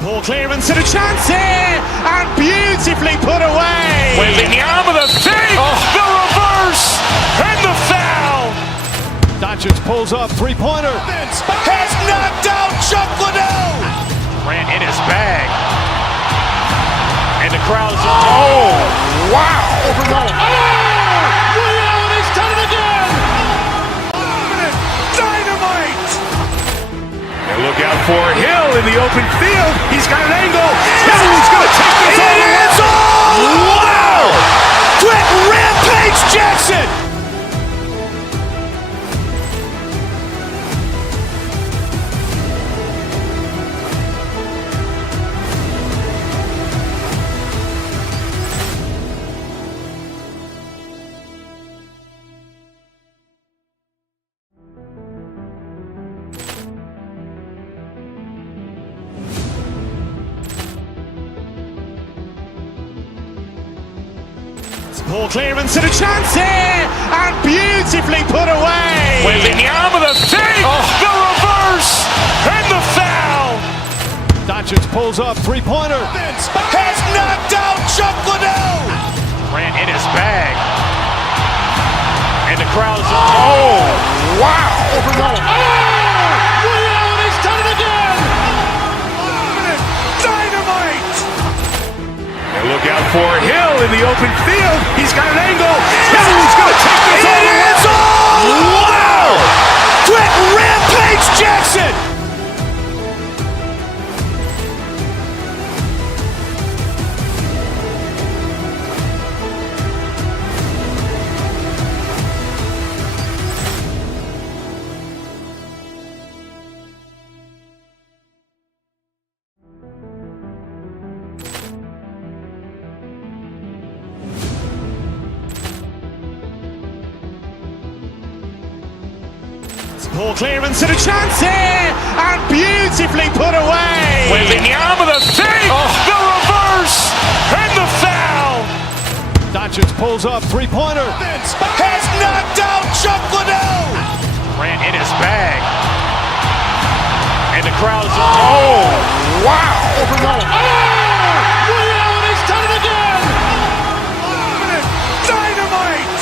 Poor clearance and a chance here, and beautifully put away. Waving the arm of the fake, the reverse, and the foul. Doncic pulls up, three-pointer. Has knocked out Chuck Liddell. Ran in his bag. And the crowd is, oh, wow. Overrun. He's done it again. Dynamite. And look out for Hill in the open field. He's got an angle. He's going to take this all the way. Wow. Quick Rampage Jackson. Poor clearance and a chance here, and beautifully put away. Waving the arm of the fake, the reverse, and the foul. Doncic pulls up, three-pointer. Has knocked out Chuck Liddell. Ran in his bag. And the crowd is, oh, wow. Overrun. He's done it again. Dynamite. And look out for Hill in the open field. He's got an angle. He's going to take this all the way. Wow. Quick Rampage Jackson. Poor clearance and a chance here, and beautifully put away. Waving the arm of the fake, the reverse, and the foul. Doncic pulls up, three-pointer. Has knocked out Chuck Liddell. Ran in his bag. And the crowd is, oh, wow. Overrun. He's done it again. Dynamite.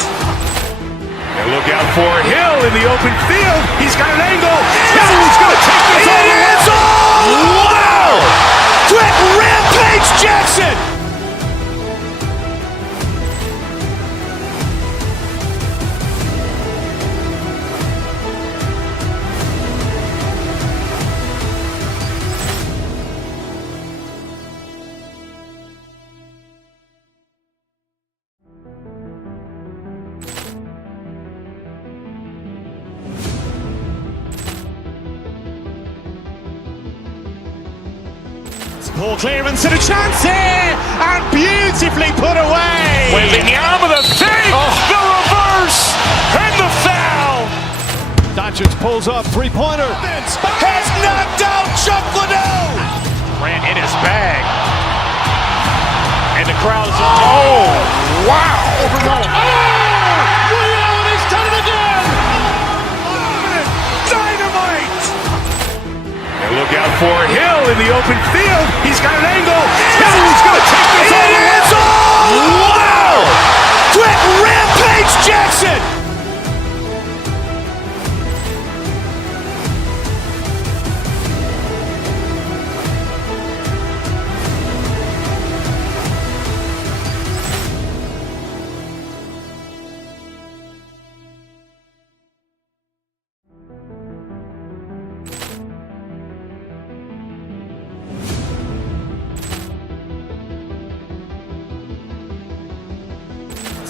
And look out for Hill in the open field. He's got an angle. He's going to take this all the way. Wow. Quick Rampage Jackson. Poor clearance and a chance here, and beautifully put away. Waving the arm of the fake, the reverse, and the foul. Doncic pulls up, three-pointer. Has knocked out Chuck Liddell. Ran in his bag. And the crowd is, oh, wow. Overrun. He's done it again. Dynamite. And look out for Hill in the open field. He's got an angle. He's going to take this all the way. Wow. Quick Rampage Jackson.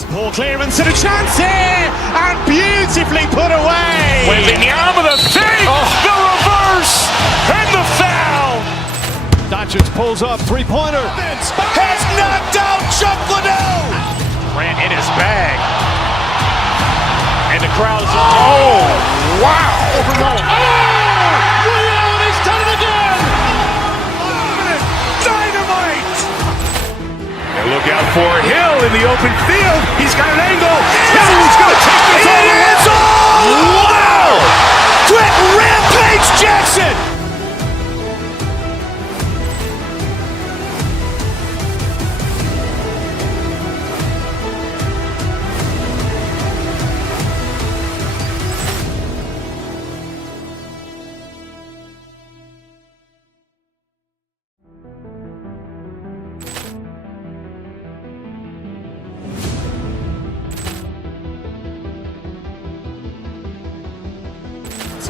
Poor clearance and a chance here, and beautifully put away. Waving the arm of the fake, the reverse, and the foul. Doncic pulls up, three-pointer. Has knocked out Chuck Liddell. Ran in his bag. And the crowd is, oh, wow. Overrun. He's done it again. Dynamite. And look out for Hill in the open field. He's got an angle. He's going to take this all the way. Wow! Quick rampage Jackson!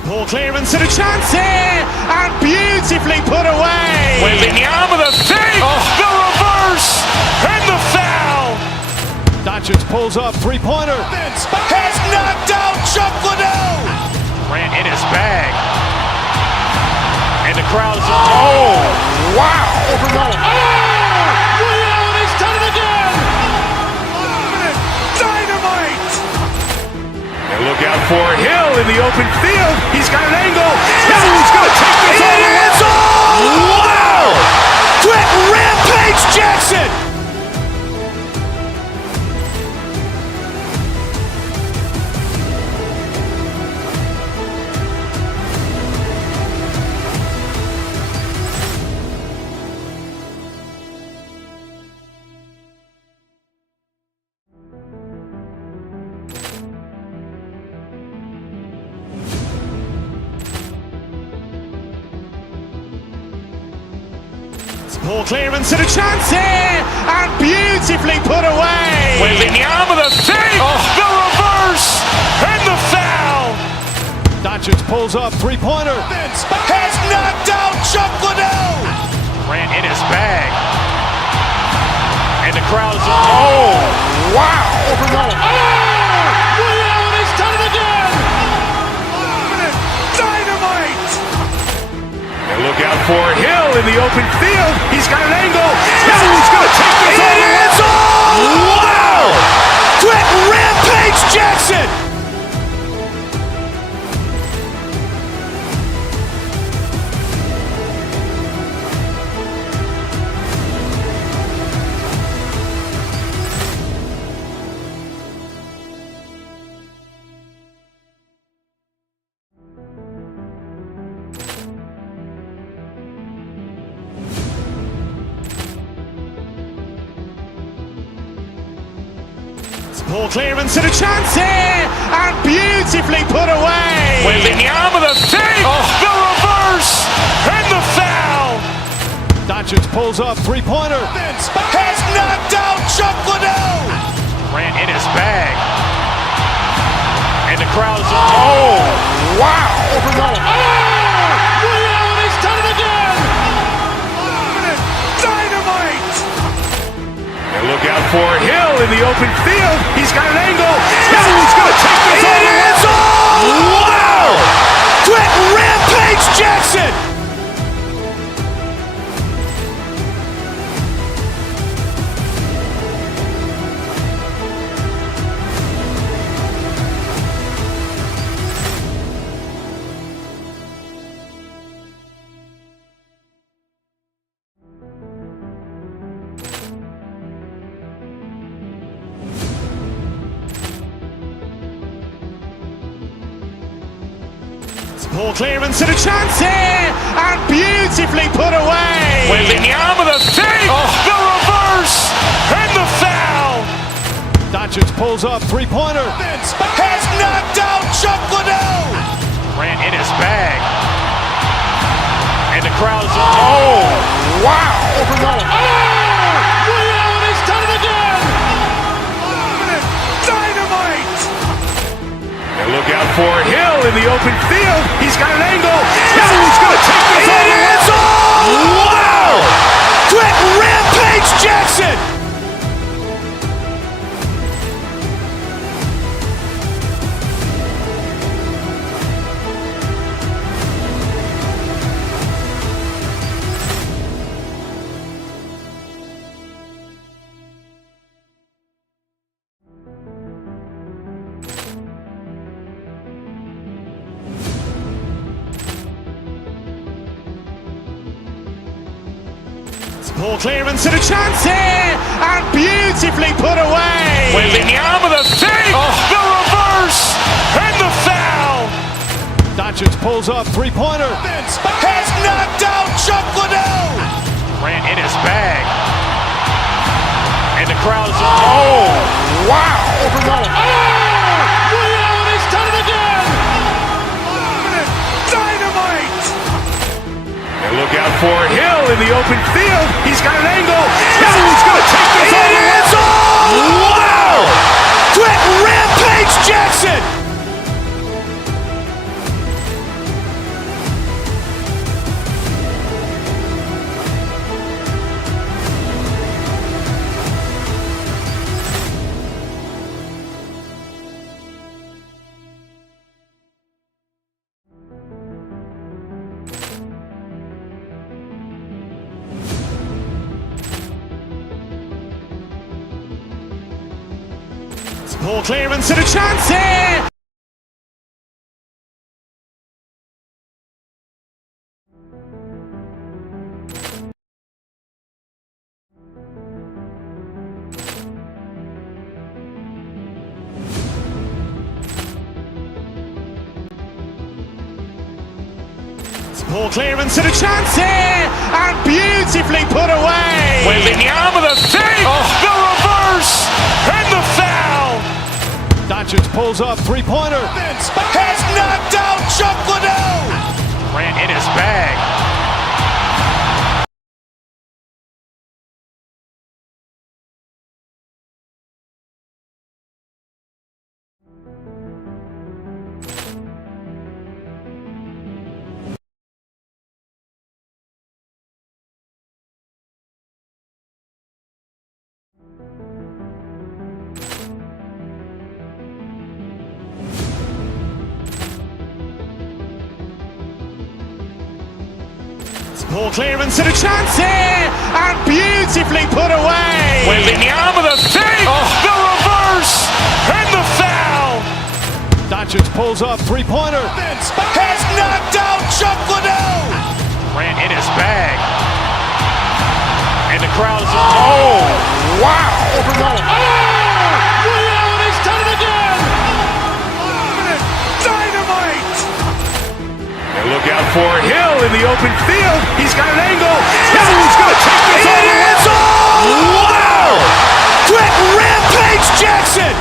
Poor clearance and a chance here, and beautifully put away. Waving the arm of the save, the reverse, and the foul. Doncic pulls up, three-pointer. Has knocked out Chuck Liddell. Ran in his bag. And the crowd is, oh, wow. He's done it again. Dynamite. And look out for Hill in the open field. He's got an angle. Hill's going to take this all the way. Wow! Quick rampage Jackson. Poor clearance and a chance here, and beautifully put away. Waving the arm of the save, the reverse, and the foul. Doncic pulls up, three-pointer. Has knocked out Chuck Liddell. Ran in his bag. And the crowd is, oh, wow. He's done it again. Dynamite. And look out for Hill in the open field. He's got an angle. Hill's going to take this all the way. Wow! Quick rampage Jackson. Poor clearance and a chance here, and beautifully put away. Waving the arm of the save, the reverse, and the foul. Doncic pulls up, three-pointer. Has knocked out Chuck Liddell. Ran in his bag. And the crowd is, oh, wow. He's done it again. Dynamite. And look out for Hill in the open field. He's got an angle. Hill's going to take this all the way. Wow! Quick rampage Jackson. Poor clearance and a chance here, and beautifully put away. Waving the arm of the save, the reverse, and the foul. Doncic pulls up, three-pointer. Has knocked out Chuck Liddell. Ran in his bag. And the crowd is, oh, wow. He's done it again. Dynamite. And look out for Hill in the open field. He's got an angle. Hill's going to take this all the way. Wow! Quick rampage Jackson. Poor clearance and a chance here, and beautifully put away. Wembanyama the fake, the reverse, and the foul. Doncic pulls up, three-pointer. Has knocked out Chuck Liddell. Ran in his bag. And the crowd is, oh, wow. Ray Allen has done it again. Dynamite. And look out for Hill in the open field. He's got an angle. He's going to take this all the way. Wow. Quick Rampage Jackson. Poor clearance and a chance here. Poor clearance and a chance here, and beautifully put away. Wembanyama the fake, the reverse, and the foul. Doncic pulls up, three-pointer. Has knocked out Chuck Liddell. Ran in his bag. Poor clearance and a chance here, and beautifully put away. Wembanyama the fake, the reverse, and the foul. Doncic pulls up, three-pointer. Has knocked out Chuck Liddell. Ran in his bag. And the crowd is, oh, wow. Ray Allen has done it again. Dynamite. And look out for Hill in the open field. He's got an angle. He's going to take this all the way. Wow. Quick Rampage Jackson.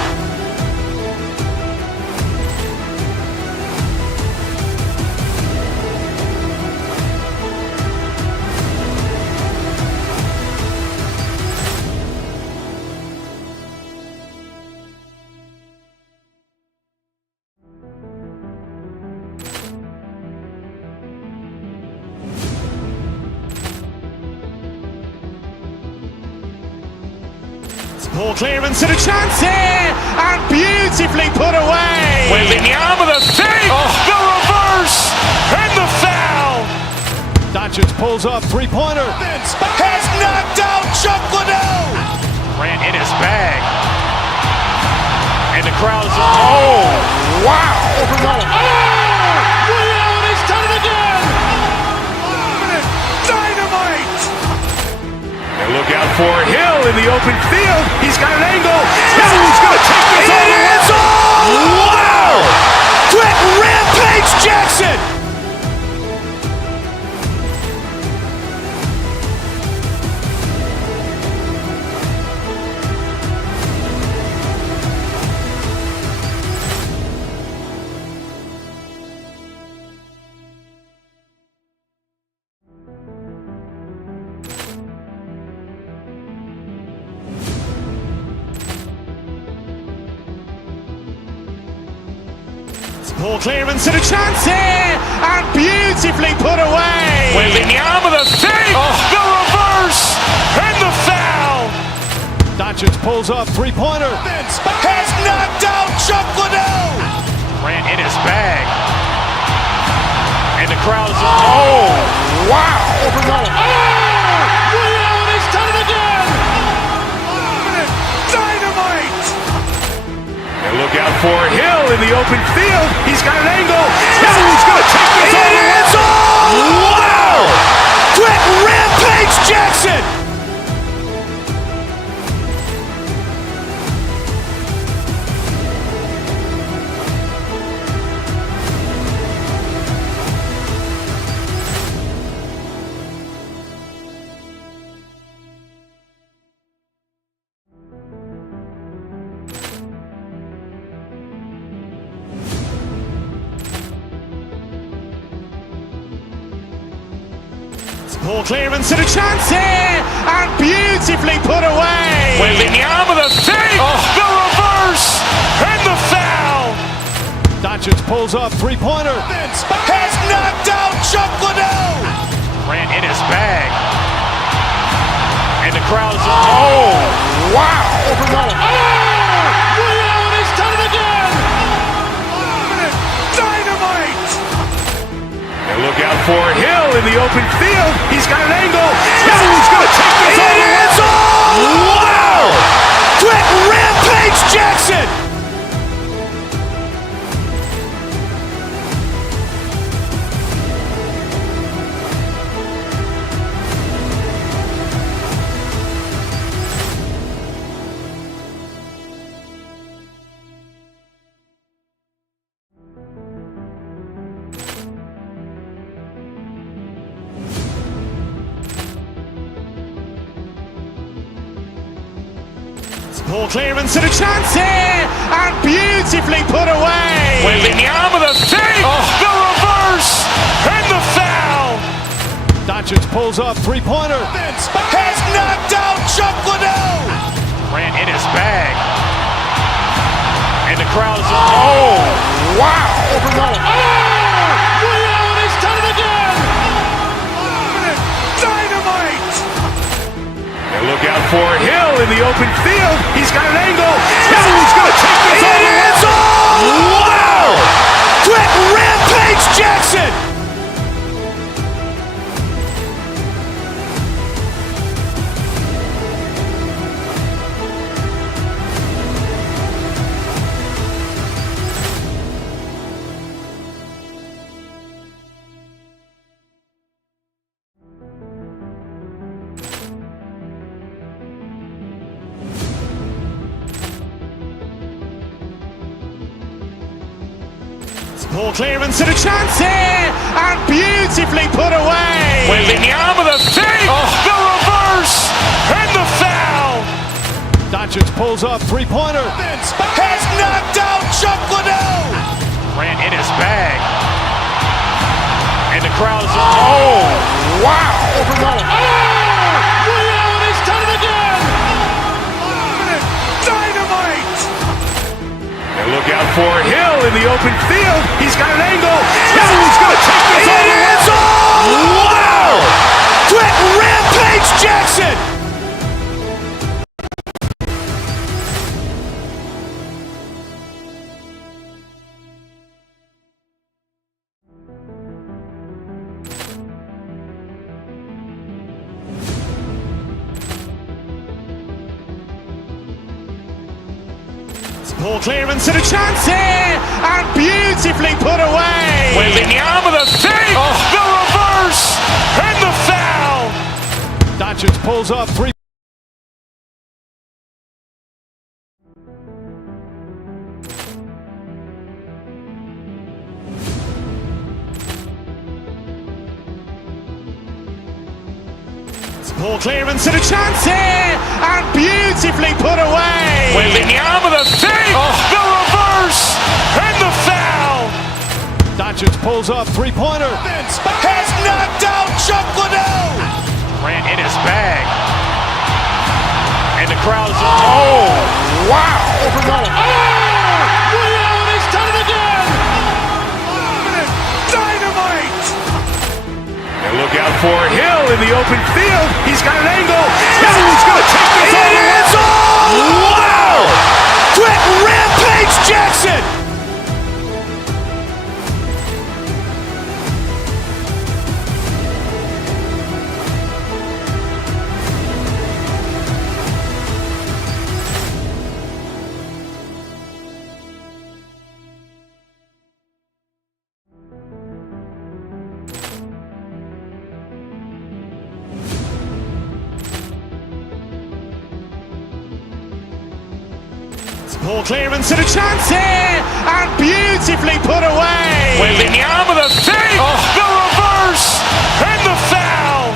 Poor clearance and a chance here, and beautifully put away. Wembanyama the fake, the reverse, and the foul. Doncic pulls up, three-pointer. Has knocked out Chuck Liddell. Ran in his bag. And the crowd is, oh, wow. Ray Allen has done it again. Dynamite. And look out for Hill in the open field. He's got an angle. He's going to take this all the way. Wow. Quick Rampage Jackson. Poor clearance and a chance here, and beautifully put away. Wembanyama the fake, the reverse, and the foul. Doncic pulls up, three-pointer. Has knocked out Chuck Liddell. Ran in his bag. And the crowd is, oh, wow. Ray Allen has done it again. Dynamite. And look out for Hill in the open field. He's got an angle. He's going to take this all the way. Wow. Quick Rampage Jackson. Poor clearance and a chance here, and beautifully put away. Wembanyama with a save, the reverse, and the foul. Doncic pulls up, three-pointer. Has knocked out Chuck Liddell. Grant in his bag. And the crowd is, wow. Ray Allen has done it again. Dynamite. And look out for Hill in the open field. He's got an angle. Hill's going to take this all the way. Wow. Quick Rampage Jackson. Poor clearance and a chance here, and beautifully put away. Wembanyama with a save, the reverse, and the foul. Doncic pulls up, three-pointer. Has knocked out Chuck Liddell. Grant in his bag. And the crowd is, wow. Ray Allen has done it again. Dynamite. And look out for Hill in the open field. He's got an angle. Hill's going to take this all the way. Wow. Quick Rampage Jackson. Poor clearance and a chance here, and beautifully put away. Wembanyama with a save, the reverse, and the foul. Doncic pulls up, three-pointer. Has knocked out Chuck Liddell. Grant in his bag. And the crowd is, wow. Ray Allen has done it again. Dynamite. And look out for Hill in the open field. He's got an angle. Hill's going to take this all the way. Wow. Quick Rampage Jackson. Poor clearance and a chance here, and beautifully put away. Wembanyama with a save, the reverse, and the foul. Doncic pulls up, three. Poor clearance and a chance here, and beautifully put away. Wembanyama with a save, the reverse, and the foul. Doncic pulls up, three-pointer. Has knocked out Chuck Liddell. Grant in his bag. And the crowd is, wow. Ray Allen has done it again. Dynamite. And look out for Hill in the open field. He's got an angle. Hill's going to take this all the way. Wow. Quick Rampage Jackson. Poor clearance and a chance here, and beautifully put away. Wembanyama with a save, the reverse, and the foul.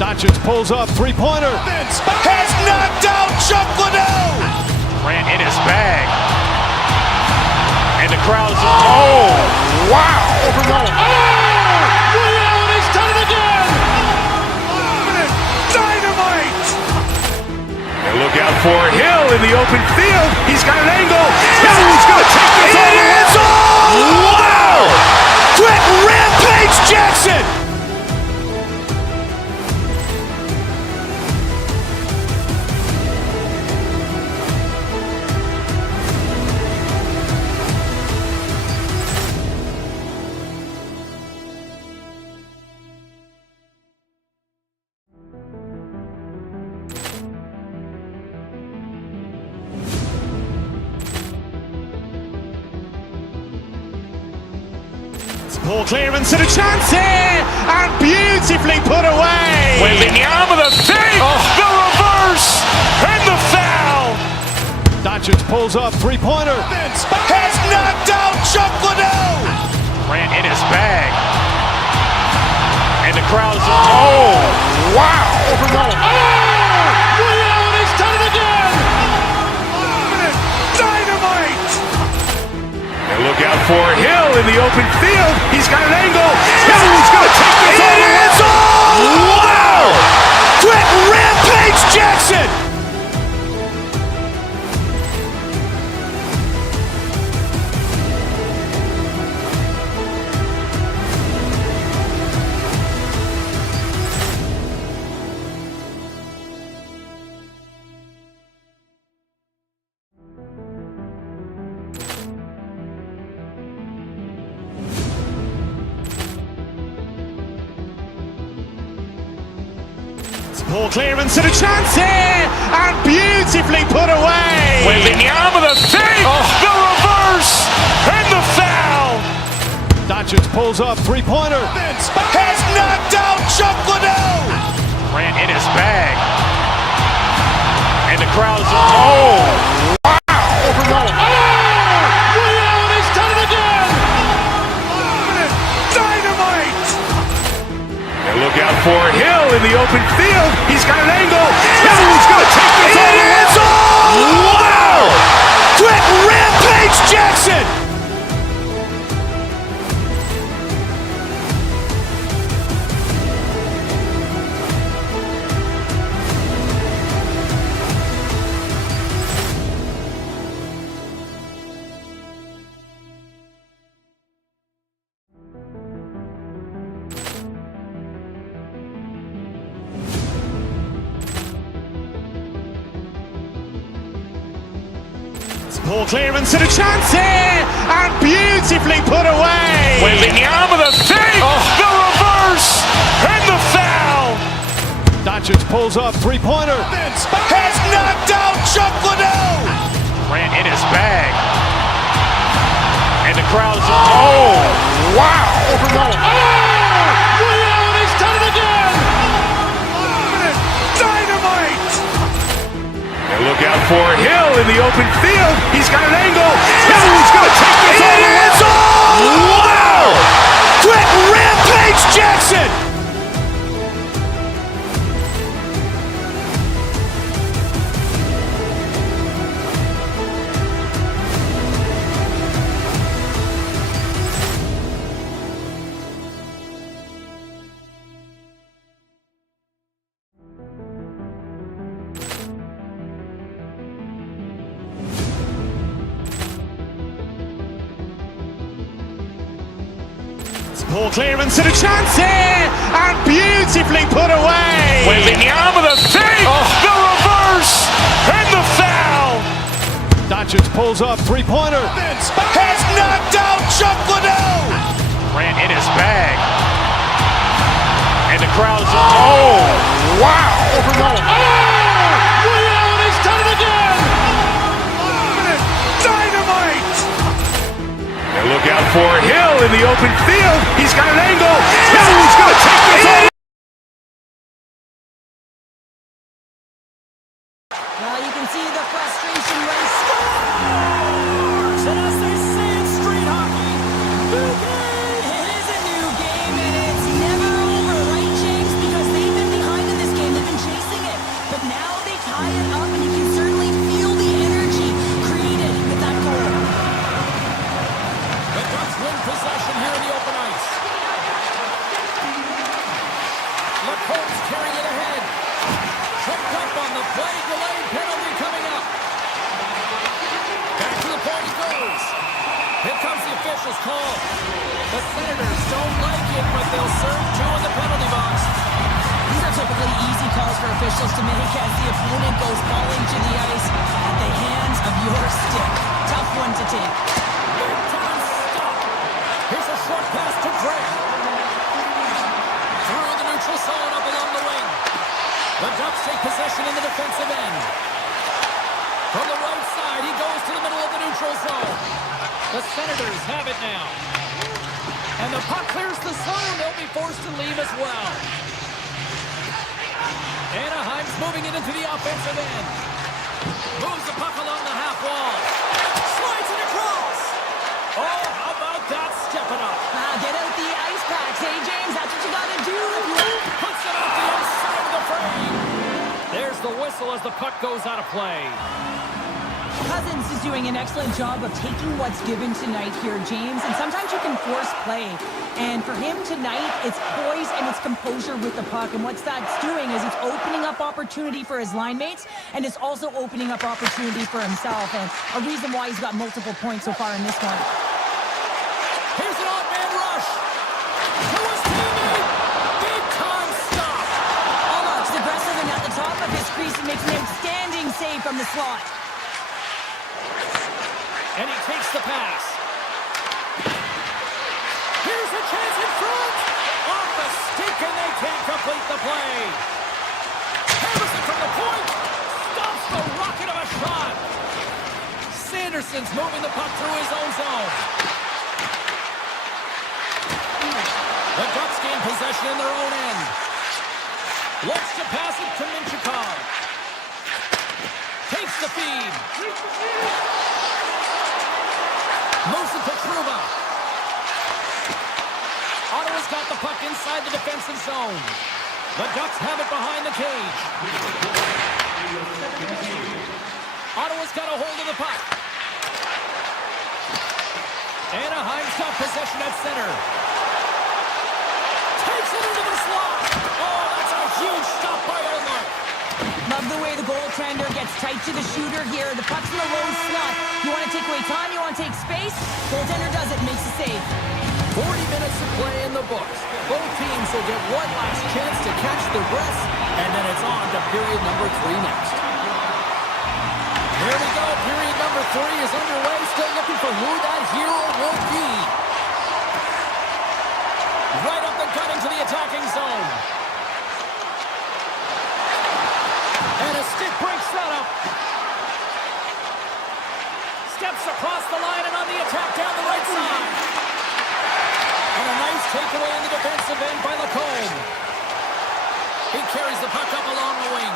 Doncic pulls up, three-pointer. Has knocked out Chuck Liddell. Grant in his bag. And the crowd is, wow. Ray Allen has done it again. open field. He's got an angle. He's going to take this all the way. Wow! Quick rampage Jackson! Poor clearance and a chance here, and beautifully put away. Wembanyama the fake, the reverse, and the foul. Doncic pulls up, three-pointer. Has knocked out Chuck Liddell. Ran in his bag, and the crowd is wow! He's done it again. Dynamite! And look out for Hill in the open field. He's got an angle. He's going to take this all the way. Wow! Quick rampage Jackson! Poor clearance and a chance here, and beautifully put away. Wembanyama the fake, the reverse, and the foul. Doncic pulls up, three-pointer. Has knocked out Chuck Liddell. Ran in his bag, and the crowd is He's done it again. Dynamite! And look out for Hill in the open field. He's got an angle. He's going to take this all the way. Wow! Quick rampage Jackson! Poor clearance and a chance here, and beautifully put away. Wembanyama the fake, the reverse, and the foul. Doncic pulls up, three-pointer. Has knocked out Chuck Liddell. Ran in his bag, and the crowd is wow! He's done it again. Dynamite! And look out for Hill in the open field. He's got an angle. He's going to take this all the way. Wow! Quick rampage Jackson! Poor clearance and a chance here, and beautifully put away. Wembanyama the fake, the reverse, and the foul. Doncic pulls up, three-pointer. Has knocked out Chuck Liddell. Ran in his bag, and the crowd is wow! He's done it again. Dynamite! And look out for Hill in the open field. He's got an angle. He's going to take this all. Well, you can see the frustration when he scores! And as they say in street hockey, new game! It is a new game, and it's never over, right, James? Because they've been behind in this game, they've been chasing it. But now they tie it up, and you can certainly feel the energy created with that goal. The Ducks win possession here in the open ice. LaCourte's carrying it ahead. Tripped up on the play, delayed penalty coming up. officials call. The Senators don't like it, but they'll serve 2 in the penalty box. These are typically easy calls for officials to make as the opponent goes falling to the ice at the hands of your stick. Tough one to take. Big time stop. Here's a short pass to Drake. Through the neutral zone up along the wing. The Ducks take possession in the defensive end. From the right side, he goes to the middle of the neutral zone. The Senators have it now. And the puck clears the zone. They'll be forced to leave as well. Anaheim's moving it into the offensive end. Moves the puck along the half wall. Slides it across. Oh, how about that stepping up? Get out the ice packs, hey James, that's what you gotta do if you want. Puts it off the inside of the frame. There's the whistle as the puck goes out of play. Cousins is doing an excellent job of taking what's given tonight here, James, and sometimes you can force play. And for him tonight, it's poise and it's composure with the puck, and what that's doing is it's opening up opportunity for his line mates, and it's also opening up opportunity for himself, and a reason why he's got multiple points so far in this one. Here's an odd man rush. To his teammate. Big time stop. Almost aggressive and at the top of his crease and makes an outstanding save from the slot. And he takes the pass. Here's a chance in front. Off the stick, and they can't complete the play. Harrison from the point. Stops the rocket of a shot. Sanderson's moving the puck through his own zone. The Ducks gain possession in their own end. Looks to pass it to Minchikov. Takes the feed. Moves it to Trouba. Ottawa's got the puck inside the defensive zone. The Ducks have it behind the cage. Ottawa's got a hold of the puck. Anaheim's got possession at center. Takes it into the slot. Oh, that's a huge stop by Omar. Love the way the goaltender gets tight to the shooter here. The puck's in the low slot. You want to take away time, you want to take space. Goaltender does it, makes a save. 40 minutes of play in the books. Both teams will get one last chance to catch their breaths, and then it's on to period number 3 next. Here we go. Period number 3 is underway. Still looking for who that hero will be. Right up the gut into the attacking zone. And a stick breaks that up. Steps across the line and on the attack down the right side. And a nice takeaway in the defensive end by Lacombe. He carries the puck up along the wing.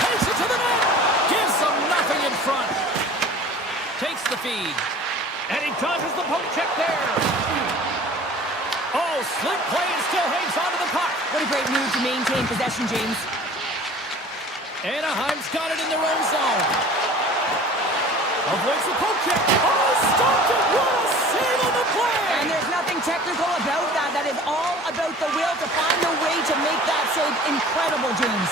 Takes it to the net. Gives them nothing in front. Takes the feed. And he dodges the poke check there. Oh, slick play and still hangs onto the puck. What a great move to maintain possession, James. Anaheim's got it in their own zone. Avoids the poke check. Oh, stopped it. What a save on the play. And there's nothing technical about that. That is all about the will to find a way to make that save incredible, James.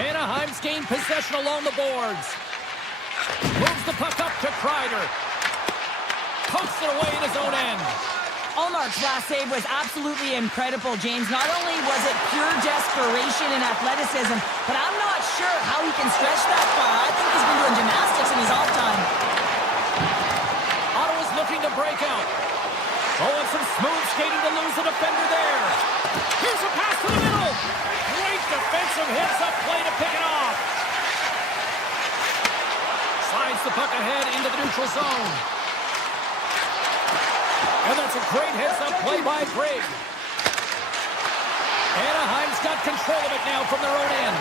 Anaheim's gained possession along the boards. Moves the puck up to Kreider. Pokes it away in his own end. Allmark's last save was absolutely incredible, James. Not only was it pure desperation and athleticism, but I'm not sure how he can stretch that far. I think he's been doing gymnastics in his off time. Ottawa's looking to break out. Oh, and some smooth skating to lose the defender there. Here's a pass to the middle. Great defensive hits up play to pick it off. Slides the puck ahead into the neutral zone. And that's a great heads-up play by Grigg. Anaheim's got control of it now from their own end.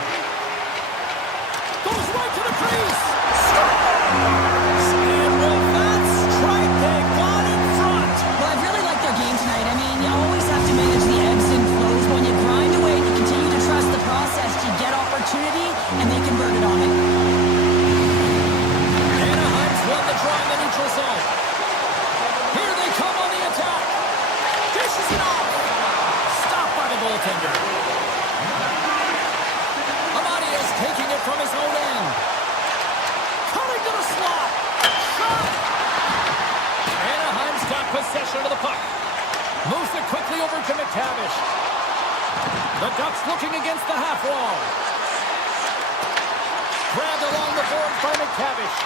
Goes right to the crease. Scores! And with that strike, they got in front. Well, I've really liked their game tonight. I mean, you always have to manage the ebbs and flows. When you grind away and you continue to trust the process, you get opportunity, and they converted on it. Anaheim's won the draw in the neutral zone. Here they come on the attack. Dishes it off. Stopped by the goaltender. Amadia's taking it from his own end. to McTavish. The Ducks looking against the half wall. Grabbed along the boards by McTavish.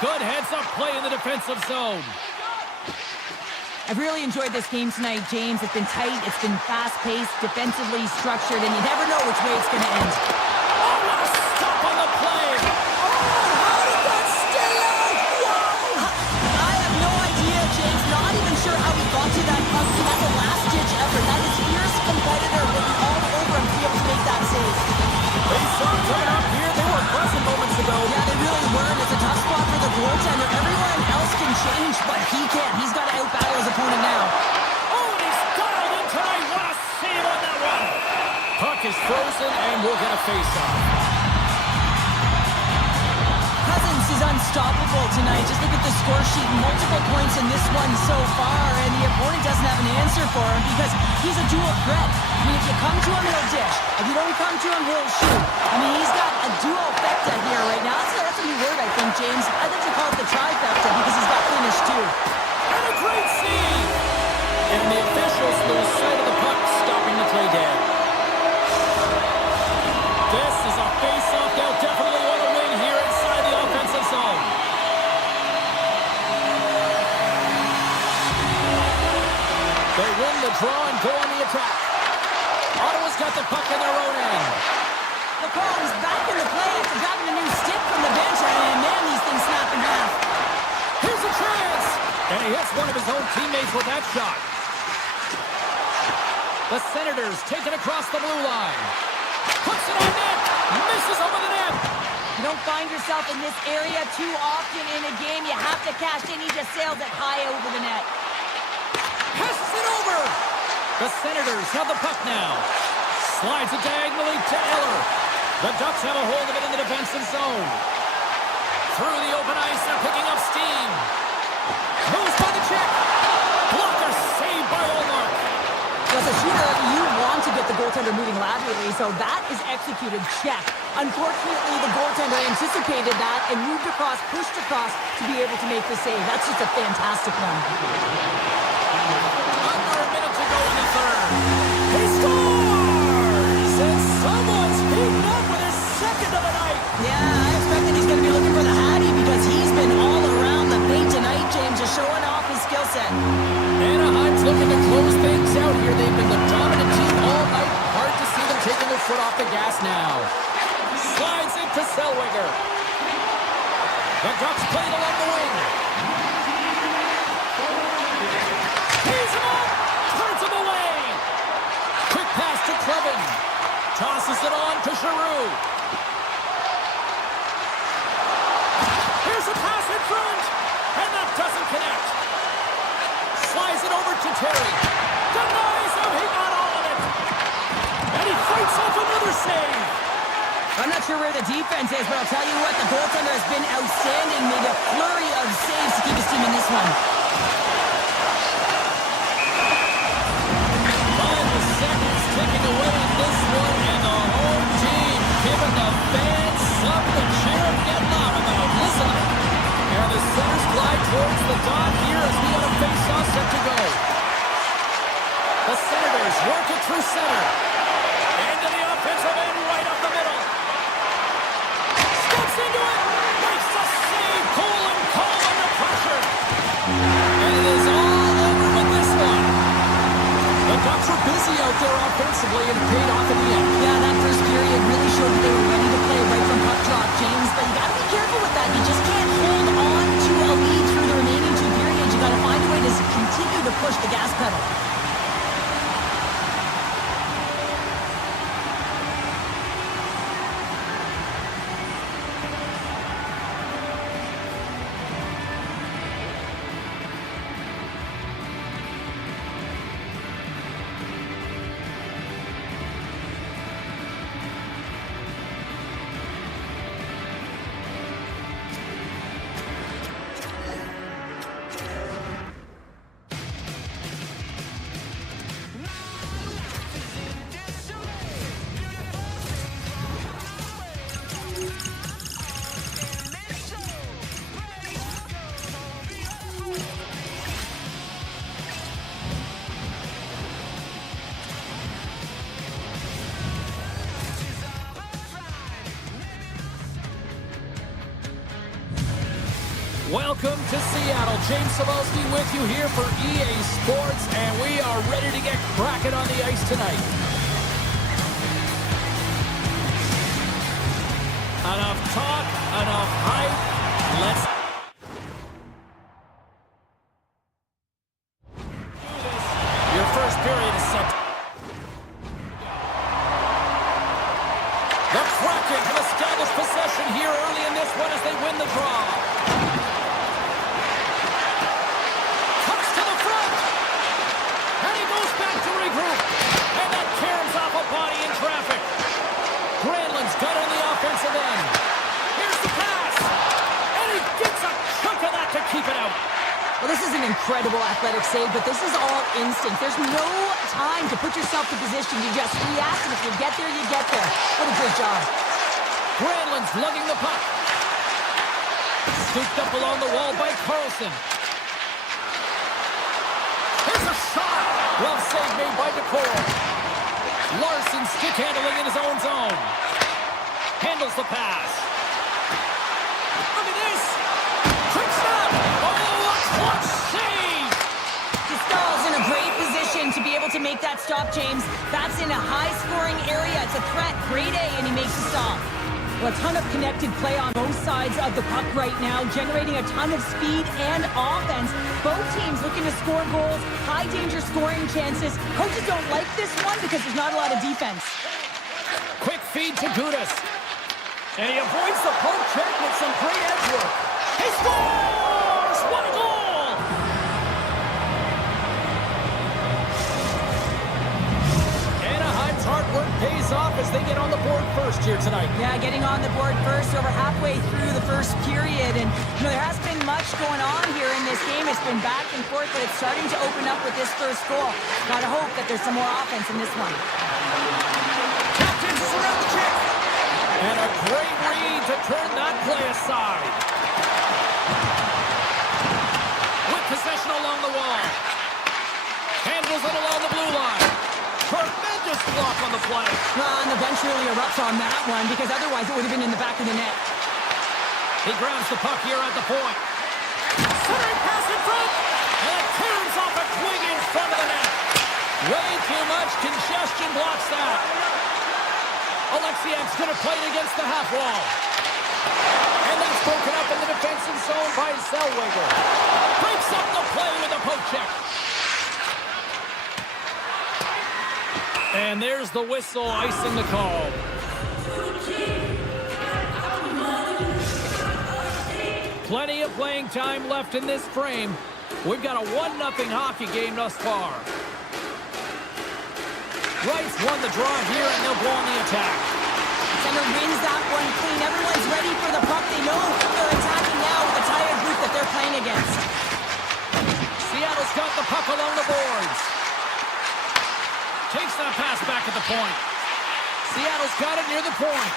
Good heads-up play in the defensive zone. I've really enjoyed this game tonight, James. It's been tight, it's been fast-paced, defensively structured, and you never know which way it's going to end. Oh, what a stop on the play! How did that stay out? Wow! I have no idea, James. Not even sure how he got to that puck. That's a last-ditch effort. That is fierce competitor looking all over him to be able to make that save. They saw him coming up here. They were pleasant moments ago. Yeah, they really were. It's a tough spot for the goaltender. Everyone else can change, but he can't. He's got to out-battle his opponent now. Oh, and he's dialed in tonight. What a save on that one. Puck is frozen, and we'll get a face-off. Cousins is unstoppable tonight. Just look at the score sheet. Multiple points in this one so far, and the opponent doesn't have an answer for him because he's a dual threat. I mean, if you come to him, he'll dish. If you don't come to him, he'll shoot. I mean, he's got a dual-fecta here right now. That's a new word, I think, James. I'd like to call it the trifecta because he's got finish, too. And a great save! And the officials lose sight of the puck, stopping the play dead. This is a face-off. They'll definitely want to win here inside the offensive zone. They win the draw and go on the attack. Ottawa's got the puck in their own end. The Palms back in the play after grabbing a new stick from the bench, and man, these things snap in half. Here's a chance! And he hits one of his own teammates with that shot. The Senators take it across the blue line. Puts it on net. Misses over the net. You don't find yourself in this area too often in a game. You have to cash in. He just sails it high over the net. Passes it over. The Senators have the puck now. Slides it diagonally to Eller. The Ducks have a hold of it in the defensive zone. Through the open ice, they're picking up steam. Moves by the check. Blocker saved by Olmark. As a shooter, you want to get the goaltender moving laterally, so that is executed check. Unfortunately, the goaltender anticipated that and moved across, pushed across to be able to make the save. That's just a fantastic one. Under a minute to go in the third. He scores! And someone's beaten up with his second of the night. Yeah, I expect that he's going to be looking for the Hattie because he's been all around the paint tonight, James, just showing off his skill set. Anaheim's looking to close things out here. They've been the dominant team all night. Hard to see them taking their foot off the gas now. Slides it to Zellweger. The Ducks played along the wing. Tees him up. Turns him away. Quick pass to Kraken. Tosses it on to Giroux. Here's a pass in front. And that doesn't connect. Slides it over to Terry. Denies him. He got all of it. And he fights off another save. I'm not sure where the defense is, but I'll tell you what, the goaltender has been outstanding. Made a flurry of saves to keep his team in this one. 5 seconds ticking away in this one, and the home team giving the fans something to cheer and get loud about. Listen. And the centers glide towards the dot here as we got a face-off set to go. The Senators work it through center. Into the offensive end, right up the middle. Steps into it. Makes the save. Cool and calm under pressure. And it is all over with this one. The Ducks were busy out there offensively and it paid off in the end. Yeah, that first period really showed that they were ready to play right from puck drop, James. But you got to be careful with that. You just can't hold on to a lead through the remaining 2 periods. You got to find a way to continue to push the gas pedal. Welcome to Seattle. James Cebulski with you here for EA Sports, and we are ready to get Kraken on the ice tonight. Enough talk, enough hype. Let's do this. Your first period is set. The Kraken have established possession here early in this one as they win the draw. Cuts to the front. And he goes back to regroup. And that caroms off a body in traffic. Granlund's got on the offensive end. Here's the pass. And he gets a chunk of that to keep it out. Well, this is an incredible athletic save, but this is all instinct. There's no time to put yourself in position. You just react, and if you get there, you get there. What a great job. Granlund's lugging the puck. Scooped up along the wall by Carlson. Here's a shot. Glove save made by Decor. Larson stick handling in his own zone. Handles the pass. Look at this. Quick stop. Oh, a clutch save. Stahl's in a great position to be able to make that stop, James. That's in a high-scoring area. It's a threat. Grade A, and he makes the stop. Well, a ton of connected play on both sides of the puck right now, generating a ton of speed and offense. Both teams looking to score goals, high-danger scoring chances. Coaches don't like this one because there's not a lot of defense. Quick feed to Gudas. And he avoids the poke check with some great edge work. He scores! What a goal! Anaheim's hard work pays off as they get on the board first here tonight. Yeah, getting on the board first over halfway through the first period. And, there hasn't been much going on here in this game. It's been back and forth, but it's starting to open up with this first goal. Gotta hope that there's some more offense in this one. Captains around the check. And a great read to turn that play aside. With possession along the wall. Handles it along the blue line. Tremendous block on the play. And the bench really erupts on that one because otherwise it would have been in the back of the net. He grabs the puck here at the point. Centering pass in front. And it turns off a twig in front of the net. Way too much congestion blocks that. Alexiev's going to play it against the half wall. And that's broken up in the defensive zone by Zellweger. Breaks up the play with a poke check. And there's the whistle icing the call. Plenty of playing time left in this frame. We've got a 1-0 hockey game thus far. Wrights won the draw here, and they'll go on the attack. Center wins that one clean. Everyone's ready for the puck. They know they're attacking now with the tired group that they're playing against. Seattle's got the puck along the boards. Takes that pass back at the point. Seattle's got it near the point.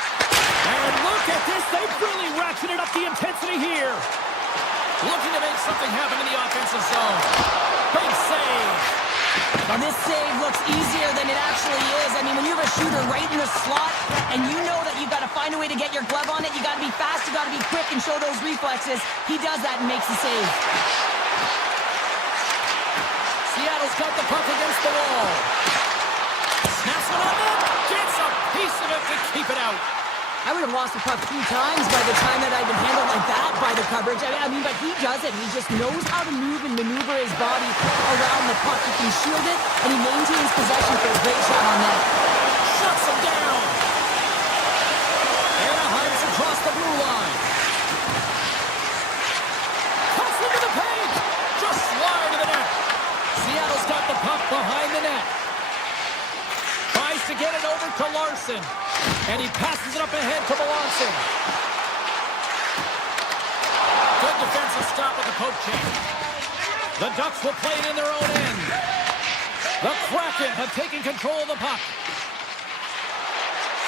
And look at this. They've really ratcheted up the intensity here. Looking to make something happen in the offensive zone. Big save. Now this save looks easier than it actually is. I mean, when you have a shooter right in the slot and you know that you've got to find a way to get your glove on it, you got to be fast, you got to be quick and show those reflexes. He does that and makes the save. Seattle's got the puck against the wall. Snaps it on it. Gets a piece of it to keep it out. I would have lost the puck 3 times by the time that I'd been handled like that by the coverage. I mean, but he does it. He just knows how to move and maneuver his body around the puck. He can shield it, and he maintains possession for a great shot on that. Shuts him down. Anaheim's across the blue line. Cuts into the paint. Just wide of the net. Seattle's got the puck behind the net. Tries to get it over to Larson. And he passes it up ahead to Melanson. Good defensive stop with the poke check. The Ducks will play it in their own end. The Kraken have taken control of the puck.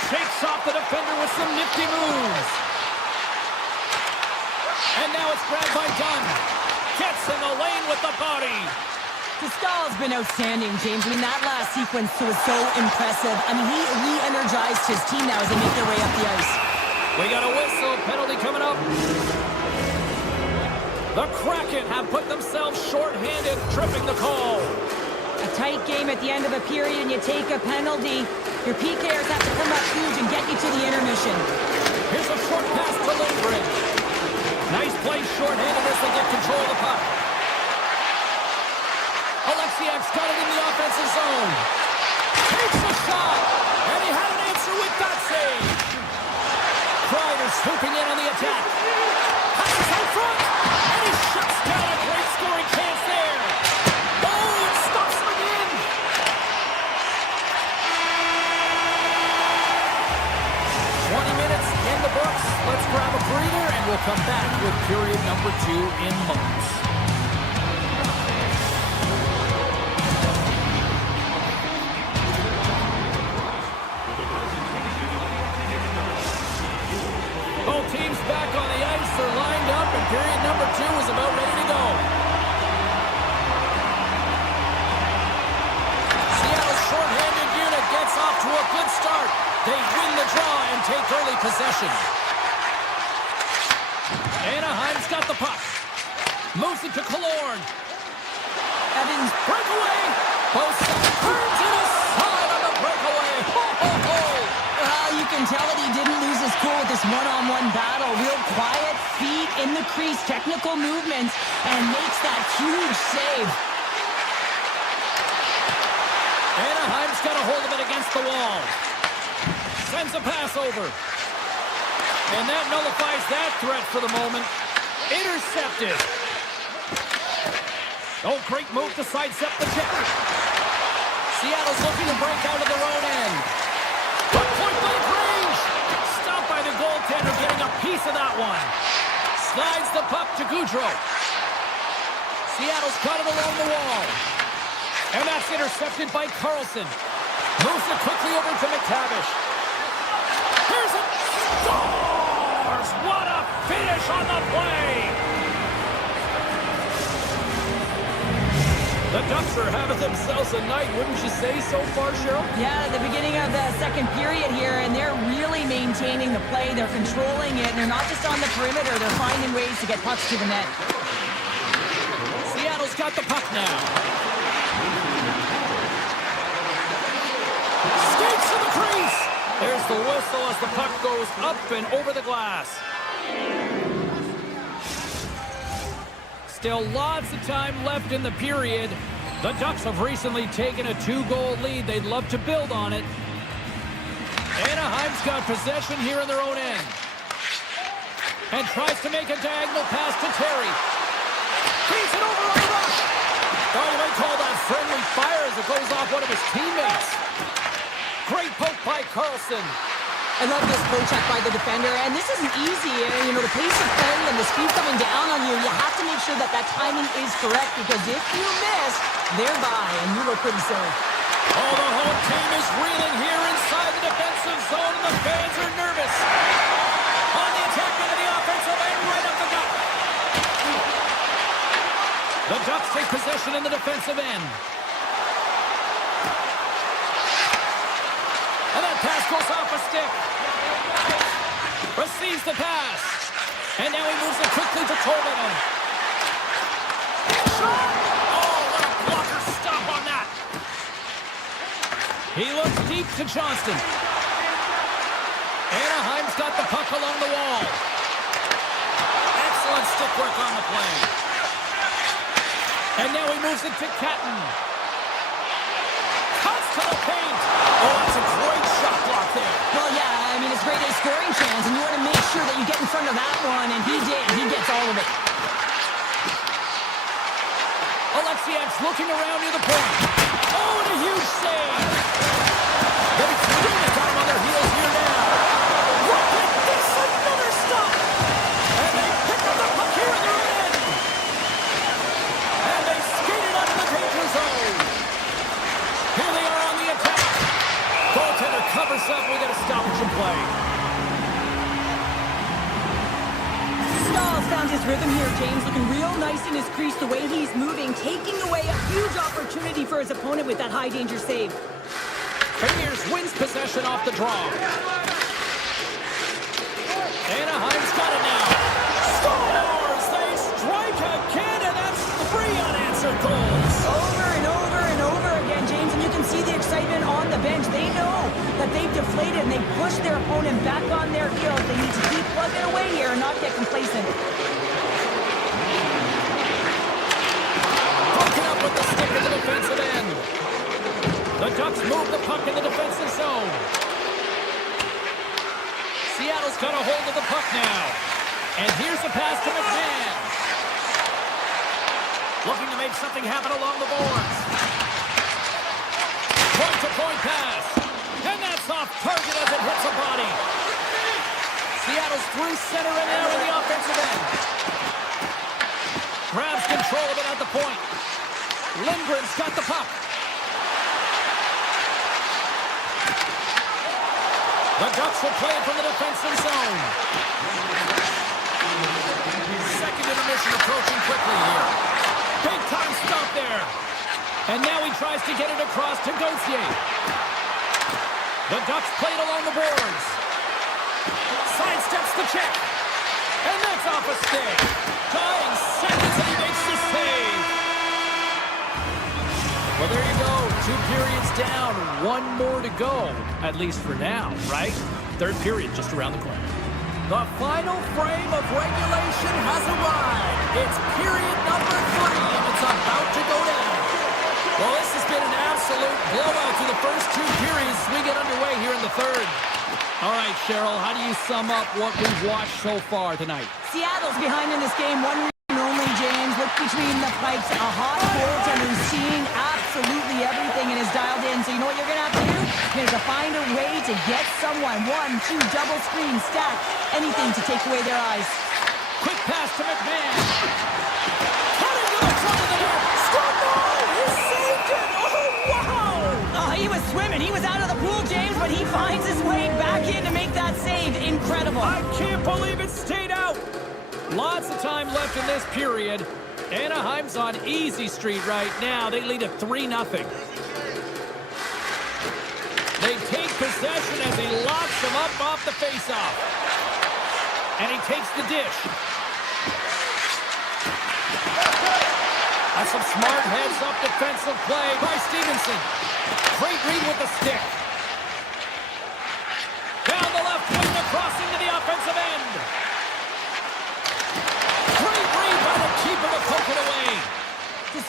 Shakes off the defender with some nifty moves. And now it's grabbed by Dunn. Gets in the lane with the body. Stahl's been outstanding, James. I mean, that last sequence was so impressive. I mean, he re-energized his team now as they make their way up the ice. We got a whistle. Penalty coming up. The Kraken have put themselves short-handed, tripping the call. A tight game at the end of a period and you take a penalty. Your PKers have to come up huge and get you to the intermission. Here's a short pass to Lindgren. Nice play short-handed as they get control of the puck. Alexiak's got it in the offensive zone. Takes a shot, and he had an answer with that save. Kreider swooping in on the attack. Passes out front, and he shuts down a great scoring chance there. Oh, and stops him again. In the books. Let's grab a breather and we'll come back with period number 2 in moments. Both teams back on the ice. They're lined up and period number 2 is about ready to go. Seattle's shorthanded unit gets off to a good start. They win the draw and take early possession. Anaheim's got the puck. Moves it to Killorn. Evans breakaway. Both sides turns it aside on the breakaway. Ho, ho, ho. You can tell that he didn't lose his cool with this one-on-one battle. Real quiet, feet in the crease, technical movements, and makes that huge save. Anaheim's got a hold of it against the wall. Sends a pass over. And that nullifies that threat for the moment. Intercepted. Oh, great move to sidestep the check. Seattle's looking to break out of their own end. But point-blank range. Stopped by the goaltender, getting a piece of that one. Slides the puck to Gaudreau. Seattle's got it along the wall. And that's intercepted by Carlson. Moves it quickly over to McTavish. Here's it. Scores! What a finish on the play! The Ducks are having themselves a night, wouldn't you say so far, Cheryl? Yeah, at the beginning of the second period here, and they're really maintaining the play. They're controlling it, and they're not just on the perimeter. They're finding ways to get pucks to the net. Seattle's got the puck now. Skates to the crease. There's the whistle as the puck goes up and over the glass. Still lots of time left in the period. The Ducks have recently taken a 2-goal lead. They'd love to build on it. Anaheim's got possession here in their own end. And tries to make a diagonal pass to Terry. Feeds it over on the rush. Oh, you might call that friendly fire as it goes off one of his teammates. Great poke by Carlson. I love this poke check by the defender, and this isn't easy. You know, the pace of play and the speed coming down on you, you have to make sure that that timing is correct, because if you miss, they're by, and you look pretty silly. Oh, the home team is reeling here inside the defensive zone, and the fans are nervous. On the attack into the offensive end, right up the gut. The Ducks take possession in the defensive end. And that pass goes off a stick. Receives the pass. And now he moves it quickly to Tolvanen. Shot! Oh, what a blocker stop on that. He looks deep to Johnston. Anaheim's got the puck along the wall. Excellent stick work on the play. And now he moves it to Catton. Cuts to the paint. Oh, that's a great shot block there. Well, yeah, I mean, it's great a scoring chance, and you want to make sure that you get in front of that one, and he did. He gets all of it. Alexiak's looking around near the point. Oh, and a huge save. They've really got him on their heels here now. Look at this, another stop. And they pick up the puck here in their end. And they skate it out of the danger zone. Here they are on the attack. Goaltender covers up. We got a stoppage in play. Stahl's found his rhythm here, James. Looking real nice in his crease, the way he's moving, taking away a huge opportunity for his opponent with that high-danger save. Fingers wins possession off the draw. Anaheim's got it now. Scores! They strike goals. Over and over and over again, James, and you can see the excitement on the bench. They know that they've deflated and they push their opponent back on their heels. They need to keep plugging away here and not get complacent. Broken up with the stick in the defensive end. The Ducks move the puck in the defensive zone. Seattle's got a hold of the puck now. And here's the pass to McMahon. Looking to make something happen along the boards. Point-to-point pass. And that's off target as it hits a body. Seattle's through center and now in the offensive end. Grabs control of it at the point. Lindgren's got the puck. The Ducks will play it from the defensive zone. Second intermission approaching quickly here. Big time stop there. And now he tries to get it across to Gauthier. The Ducks play it along the boards. Sidesteps the check. And that's off a stick. Dying seconds and he makes the save. Well, there you go. 2 periods down. 1 more to go. At least for now, right? Third period just around the corner. The final frame of regulation has arrived. It's period number 3, and it's about to go down. Well, this has been an absolute blowout through the first 2 periods as we get underway here in the third. All right, Cheryl, how do you sum up what we've watched so far tonight? Seattle's behind in this game. One reason only, James. Look between the pipes. A hot goaltender who's seeing absolutely everything and is dialed in. So you know what you're going to have to do? You're going to find a way to get someone. 1, 2, double screen, stack. Anything to take away their eyes. Quick pass to McMahon. Cutting to the front of the net. Scored goal! He saved it! Oh, wow! Oh, he was swimming. He was out of the pool, James, but he finds his way back in to make that save. Incredible. I can't believe it stayed out. Lots of time left in this period. Anaheim's on easy street right now. They lead at 3-0. They take possession as he locks them up off the faceoff. And he takes the dish. That's some smart heads-up defensive play by Stevenson. Great read with the stick. Down the left wing across into the offensive end. Great read by the keeper to poke it away.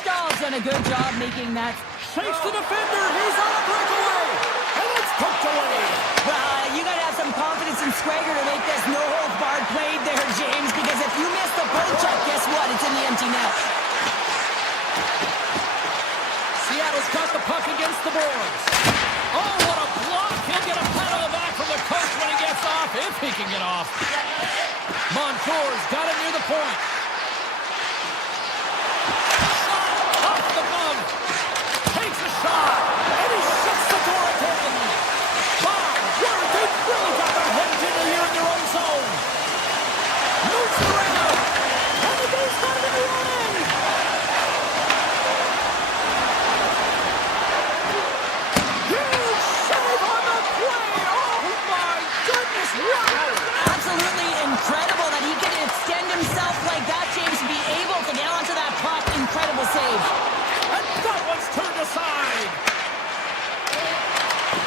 Stahl's done a good job making that. Shakes the defender. He's on a breakaway. And it's poked away. Well, you got to have some confidence and swagger to make this no-holds-barred play there, James, because if you miss the poke check, guess what? It's in the empty net. Seattle's got the puck against the boards. Oh, what a block. He'll get a pat on the back from the coach when he gets off, if he can get off. Montour's got it near the point. Shot off the glove. Takes a shot. And he shuts the door again. Wow, they've really got their heads in here in their own zone. Moves around. And the game's got him in the running. Huge save on the play. Oh, my goodness. Wow. Absolutely incredible that he can extend himself like that, James, to be able to get onto that puck. Incredible save. And that one's turned aside.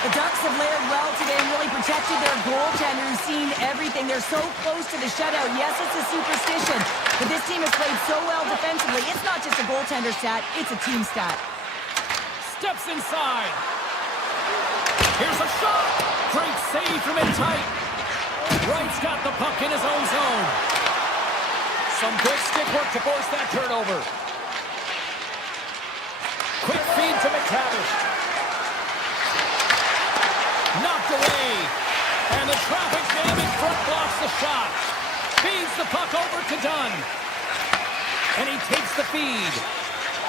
The Ducks have layered well today and really protected their goaltender who's seen everything. They're so close to the shutout. Yes, it's a superstition, but this team has played so well defensively. It's not just a goaltender stat, it's a team stat. Steps inside. Here's a shot. Great save from in tight. Wright's got the puck in his own zone. Some good stick work to force that turnover. Quick feed to McTavish. Knocked away. And the traffic jam in front blocks the shot. Feeds the puck over to Dunn. And he takes the feed.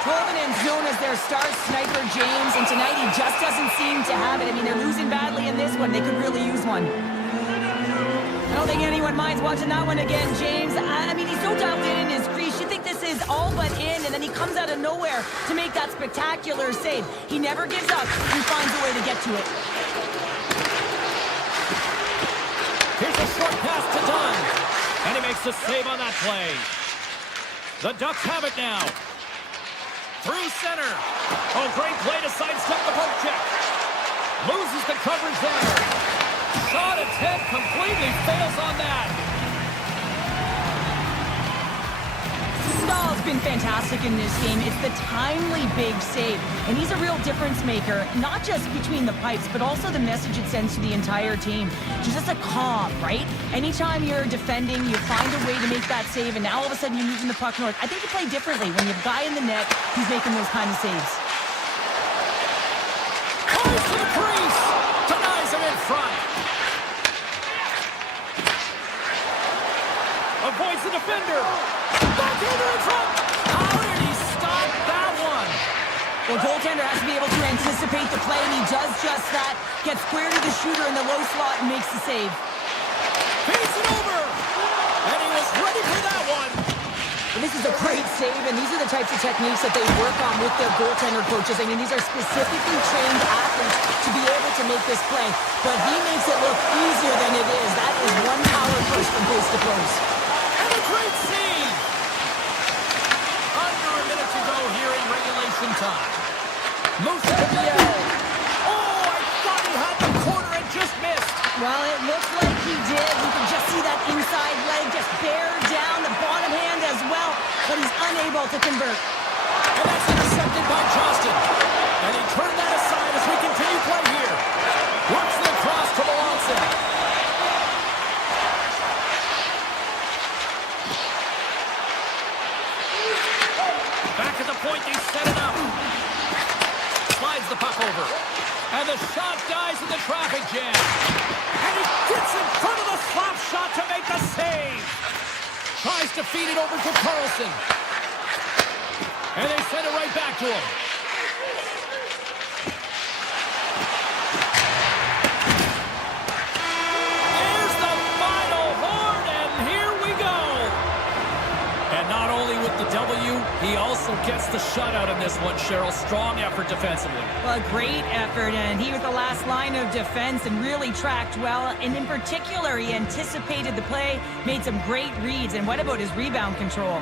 Tolvanen's known as their star sniper, James, and tonight he just doesn't seem to have it. I mean, they're losing badly in this one. They could really use one. I don't think anyone minds watching that one again, James. I mean, he's so dialed in his crease. You think this is all but in, and then he comes out of nowhere to make that spectacular save. He never gives up. He finds a way to get to it. Here's a short pass to Dunn. And he makes the save on that play. The Ducks have it now. Through center. Oh, great play to sidestep the poke check. Loses the coverage there. Shot attempt completely fails on that. Stahl's been fantastic in this game. It's the timely big save. And he's a real difference maker, not just between the pipes, but also the message it sends to the entire team. Just a calm, right? Anytime you're defending, you find a way to make that save, and now all of a sudden you're moving the puck north. I think you play differently when you have a guy in the net who's making those kind of saves. Goes to the crease. Denies him in front. Avoids the defender. Goaltender in front. How did he stop that one? Well, goaltender has to be able to anticipate the play, and he does just that. Gets square to the shooter in the low slot and makes the save. Feeds it over. And he was ready for that one. And this is a great save, and these are the types of techniques that they work on with their goaltender coaches. I mean, these are specifically trained athletes to be able to make this play. But he makes it look easier than it is. That is one power push from post to post. And a great save. Under a minute to go here in regulation time. Moves it to the end. Oh, I thought he had the corner and just missed. Well, it looks like he did. You can just see that inside leg just bear down the bottom hand as well, but he's unable to convert. And that's intercepted by Johnston. And he turned that aside as we continue play here. Works the cross to Melanson. Back at the point, they set it up. Slides the puck over. And the shot dies in the traffic jam. And he gets in front of the slap shot to make the save. Tries to feed it over to Carlson. And they send it right back to him. There's the final horn, and here we go. And not only with the W, he also gets the shutout in this one, Cheryl. Strong effort defensively. Well, a great effort, and he was the last line of defense and really tracked well. And in particular, he anticipated the play, made some great reads. And what about his rebound control?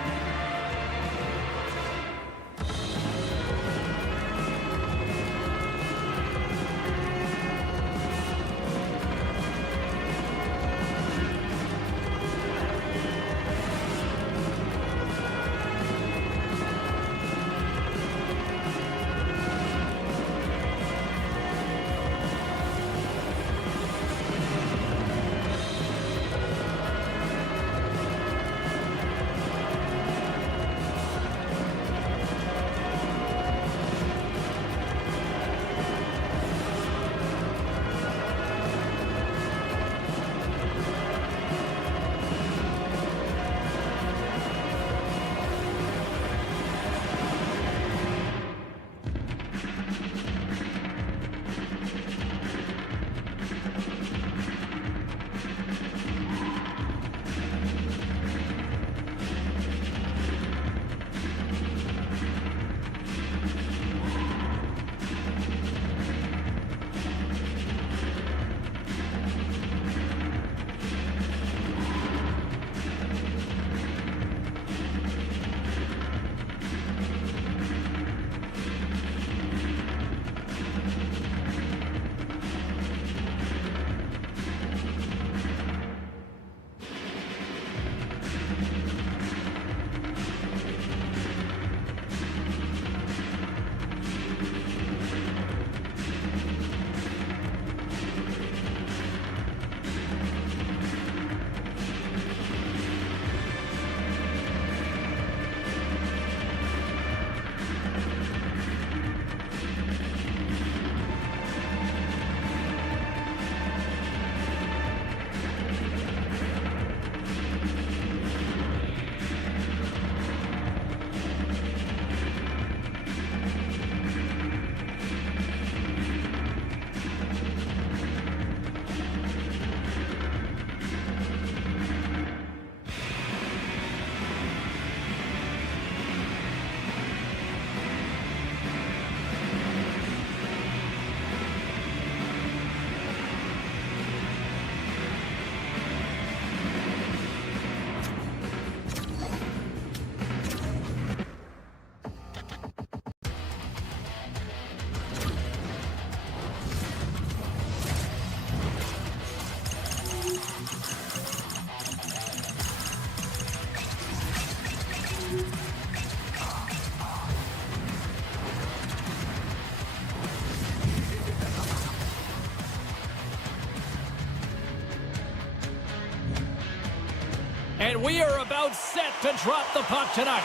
And we are about set to drop the puck tonight.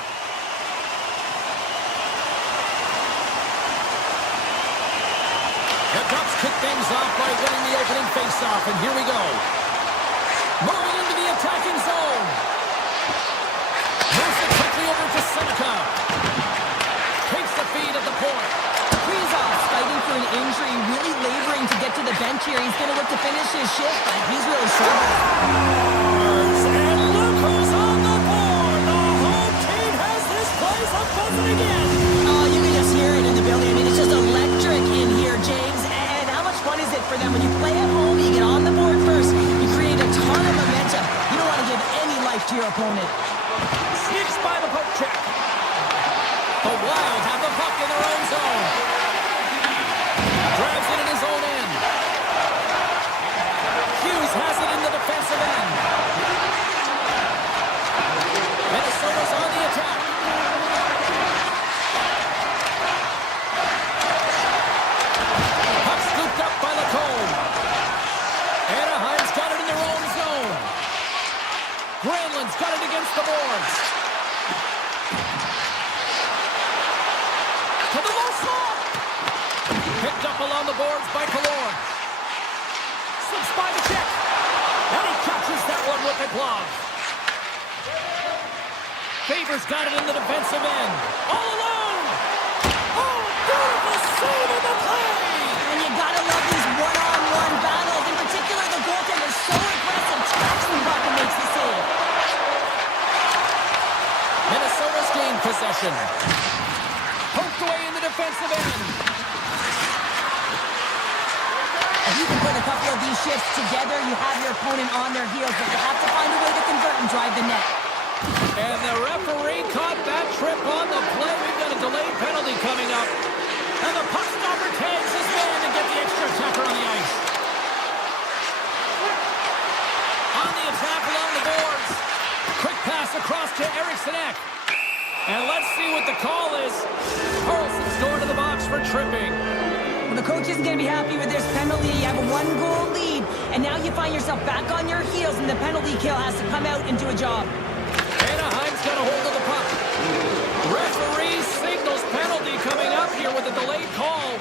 The Ducks kick things off by winning the opening faceoff, and here we go. Moving into the attacking zone. Moves it quickly over to Seneca. Takes the feed at the point. Krizov fighting for an injury, really laboring to get to the bench here. He's going to look to finish his shift, but he's really struggling. And look who's on the board. The home team has this place a buzzing again. Oh, you can just hear it in the building. I mean, it's just electric in here, James. And how much fun is it for them when you play at home, you get on the board first, you create a ton of momentum. You don't want to give any life to your opponent. Sneaks by the poke check. The Wild have the puck in their own zone. Drives it in his own end. Hughes has it in the defensive end. Minnesota's on the attack. Puck scooped up by Lacombe. Anaheim's got it in their own zone. Granlund's got it against the boards. To the low slot. Picked up along the boards by Killorn. Slips by the check. And he catches that one with the glove. Faber's got it in the defensive end. All alone. Oh, beautiful save of the play. And you gotta love these one-on-one battles. In particular, the goaltender is so aggressive. Tracks the puck and makes the save. Minnesota's gained possession. Poked away in the defensive end. If you can put a couple of these shifts together, you have your opponent on their heels, but you have to find a way to convert and drive the net. And the referee caught that trip on the play. We've got a delayed penalty coming up. And the puck stopper tags his man to get the extra attacker on the ice. On the attack along the boards. Quick pass across to Eriksson Ek. And let's see what the call is. Carlson's going to the box for tripping. Well, the coach isn't going to be happy with this penalty. You have a one-goal lead, and now you find yourself back on your heels, and the penalty kill has to come out and do a job. Anaheim's got a hold of the puck. Referee signals penalty coming up here with a delayed call.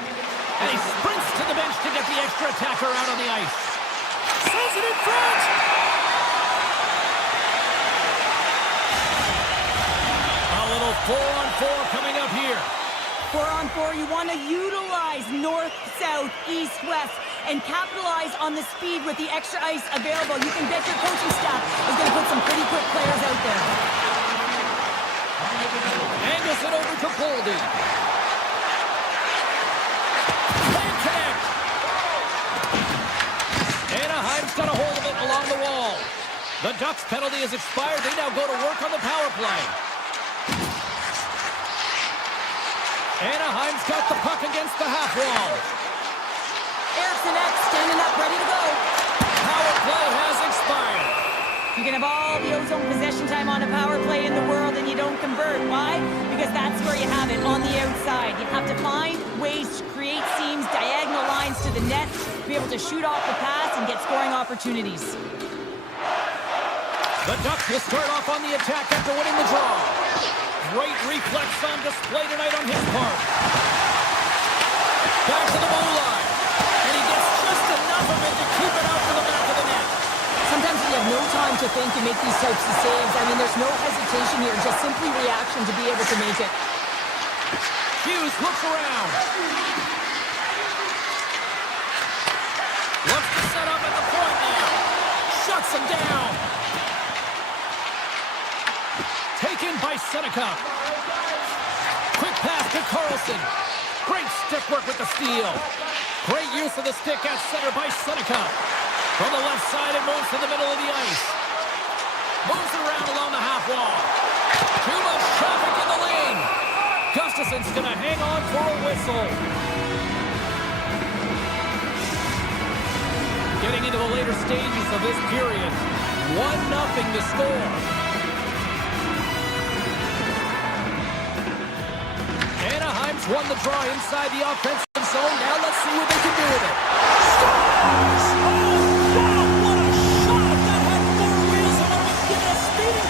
And he sprints to the bench to get the extra attacker out on the ice. Sends it in front! A little 4-on-4 coming up here. 4-on-4, you want to utilize north, south, east, west, and capitalize on the speed with the extra ice available. You can bet your coaching staff is going to put some pretty quick players out there. Angles it over to Boldy. Can't connect. Anaheim's got a hold of it along the wall. The Ducks' penalty has expired. They now go to work on the power play. Anaheim's got the puck against the half wall. Eriksson Ek standing up, ready to go. Power play has expired. You can have all the ozone possession time on a power play in the world and you don't convert. Why? Because that's where you have it, on the outside. You have to find ways to create seams, diagonal lines to the net, be able to shoot off the pass and get scoring opportunities. The Ducks will start off on the attack after winning the draw. Great reflex on display tonight on his part. Back to the goal line. And he gets just enough of it to keep it out to the back of the net. Sometimes you have no time to think and make these types of saves. I mean, there's no hesitation here, just simply reaction to be able to make it. Hughes looks around. Looks to set up at the point now. Shuts him down. Taken by Seneca. Quick pass to Carlson. Great stick work with the steal. Great use of the stick at center by Seneca. From the left side, it moves to the middle of the ice. Moves it around along the half wall. Too much traffic in the lane. Gustafson's going to hang on for a whistle. Getting into the later stages of this period. 1-0 to score. Anaheim's won the draw inside the offensive zone. Now let's see what they can do with it. Scores! Oh, wow, what a shot! That had four wheels and would have given a speeding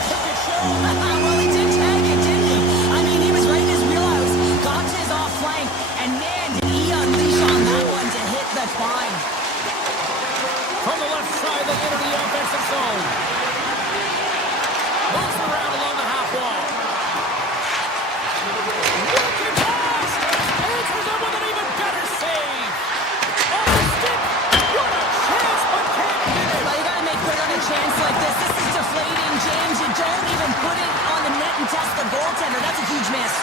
just fine. From the left side, they enter the offensive zone. Moves around along the half wall. Looking pass! Answers it with an even better save. On the stick! What a chance, but can't get it! Well, you gotta make good on a chance like this. This is deflating, James. You don't even put it on the net and test the goaltender. That's a huge miss.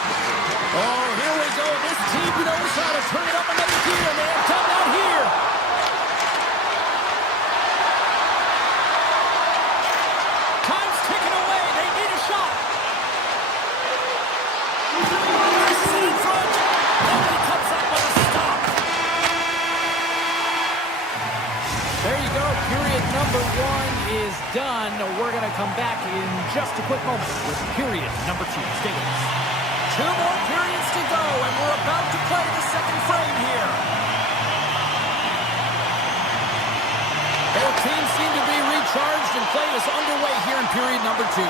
Oh, here we go. This team knows how to turn it up another gear, man. Come out here. Time's ticking away. They need a shot. Presses it in front. Nobody comes up with a stop. There you go. Period number 1 is done. We're going to come back in just a quick moment with period number 2. Stay with us. 2 more periods to go, and we're about to play the second frame here. Both teams seem to be recharged, and play is underway here in period number 2.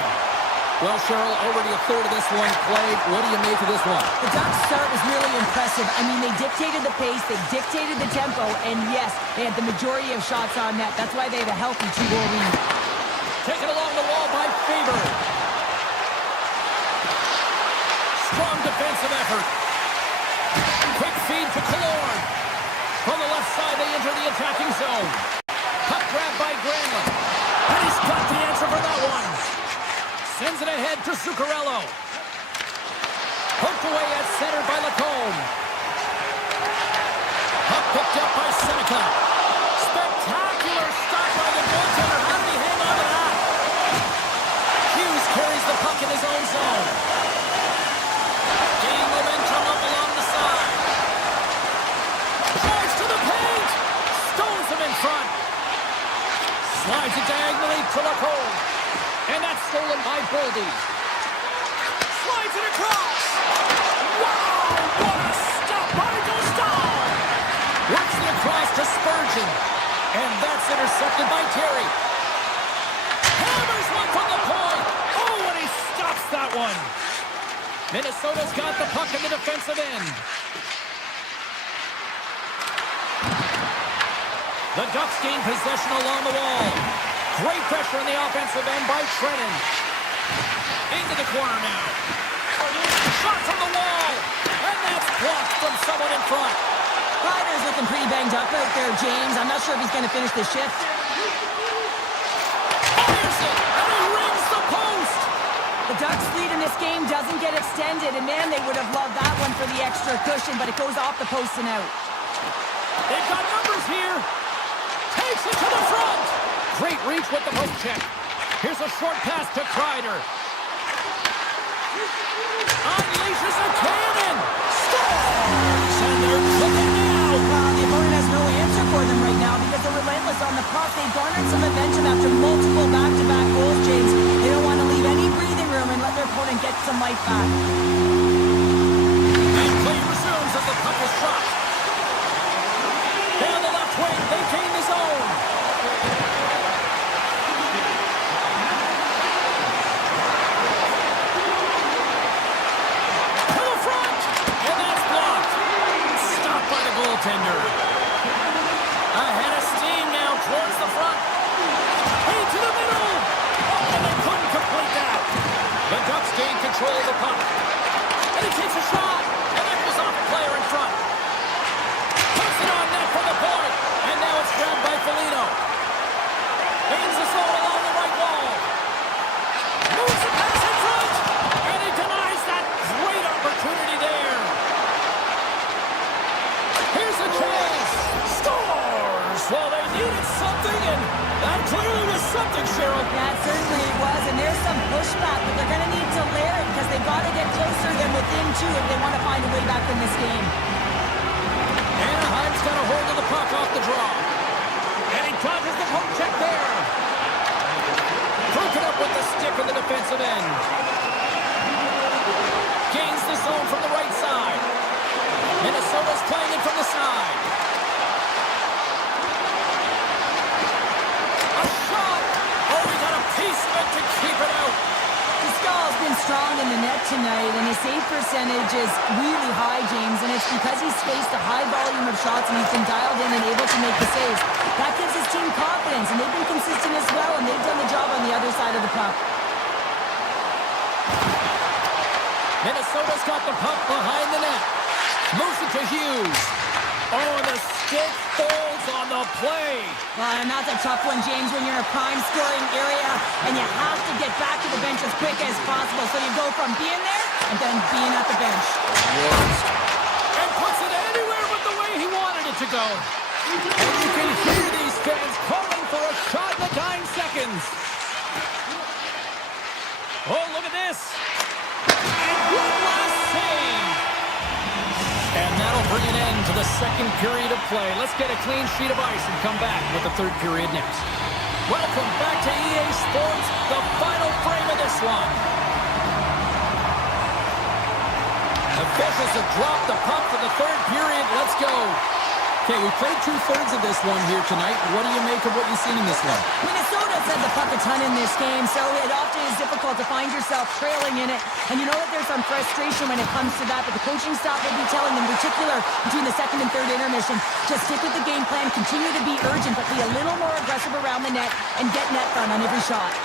Well, Cheryl, already a third of this one played. What do you make of this one? The Ducks' start was really impressive. I mean, they dictated the pace, they dictated the tempo, and yes, they had the majority of shots on net. That's why they have a healthy 2-goal lead. Taken along the wall by Faber. Strong defensive effort. Quick feed to Killorn. From the left side, they enter the attacking zone. Puck grab by Granlund. And he's got the answer for that one. Sends it ahead to Zuccarello. Poked away at center by Lacombe. Puck picked up by Seneca. Spectacular stop by the goaltender. How did he hang on to that? Hughes carries the puck in his own zone. Gaining momentum up along the side. Drives to the paint. Stones him in front. Slides it diagonally to Lacombe. And that's stolen by Boldy. Slides it across. Wow, what a stop by Dostal. Works it across to Spurgeon. And that's intercepted by Terry. Hammers one from the point. Oh, and he stops that one. Minnesota's got the puck in the defensive end. The Ducks gain possession along the wall. Great pressure on the offensive end by Trennan. Into the corner now. Shot from the wall. And that's blocked from someone in front. Ryder's looking pretty banged up out there, James. I'm not sure if he's going to finish the shift. Fires it, and he rings the post. The Ducks' lead in this game doesn't get extended, and man, they would have loved that one for the extra cushion, but it goes off the post and out. They've got numbers here. Takes it to the front. Great reach with the poke check. Here's a short pass to Kreider. Unleashes a cannon. Scores! And they're cooking now. The opponent has no answer for them right now because they're relentless on the puck. They've garnered some momentum after multiple back-to-back goals, James. They don't want to leave any breathing room and let their opponent get some life back. And play resumes as the puck is dropped. Down the left wing, they gain the zone. To the front, and that's blocked. Stopped by the goaltender. Ahead of steam now towards the front. Hey, to the middle. Oh, and they couldn't complete that. The Ducks gain control of the puck. And he takes a shot, and that goes off a player in front. Puts it on net for the point, and now it's grabbed by Foligno. Gains the zone along the right wall. Moves the pass in front, and he denies that great opportunity there. Here's a chance. Scores! Well, they needed something, and that clearly was something, Cheryl. That certainly it was, and there's some pushback, but they're going to need to layer it because they've got to get closer than within 2 if they want to find a way back in this game. Anaheim's got a hold of the puck off the draw. And he dodges the poke check there. Broken up with the stick in the defensive end. Gains the zone from the right side. Minnesota's playing it from the side. A shot! Oh, he got a piece of it to keep it out. Dostal's been strong in in the net tonight, and his save percentage is really high, James, and it's because he's faced a high volume of shots and he's been dialed in and able to make the saves. That gives his team confidence, and they've been consistent as well, and they've done the job on the other side of the puck. Minnesota's got the puck behind the net. Moves it to Hughes. Oh, the stick folds on the play. Well, and that's a tough one, James, when you're in a prime scoring area and you have to get back to the bench as quick as possible. So you go from being there and then being at the bench. And puts it anywhere but the way he wanted it to go. And you can hear these fans calling for a shot in the dying seconds. Oh, look at this. And one last save. And that'll bring an end to the second period of play. Let's get a clean sheet of ice and come back with the third period next. Welcome back to EA Sports, the final frame of this one. Officials have dropped the puck for the third period. Let's go. Okay, we played 2/3 of this one here tonight. What do you make of what you've seen in this one? Minnesota's had the puck a ton in this game, so it often is difficult to find yourself trailing in it. And you know that there's some frustration when it comes to that, but the coaching staff will be telling them, in particular between the second and third intermission, just stick with the game plan, continue to be urgent, but be a little more aggressive around the net and get net fun on every shot.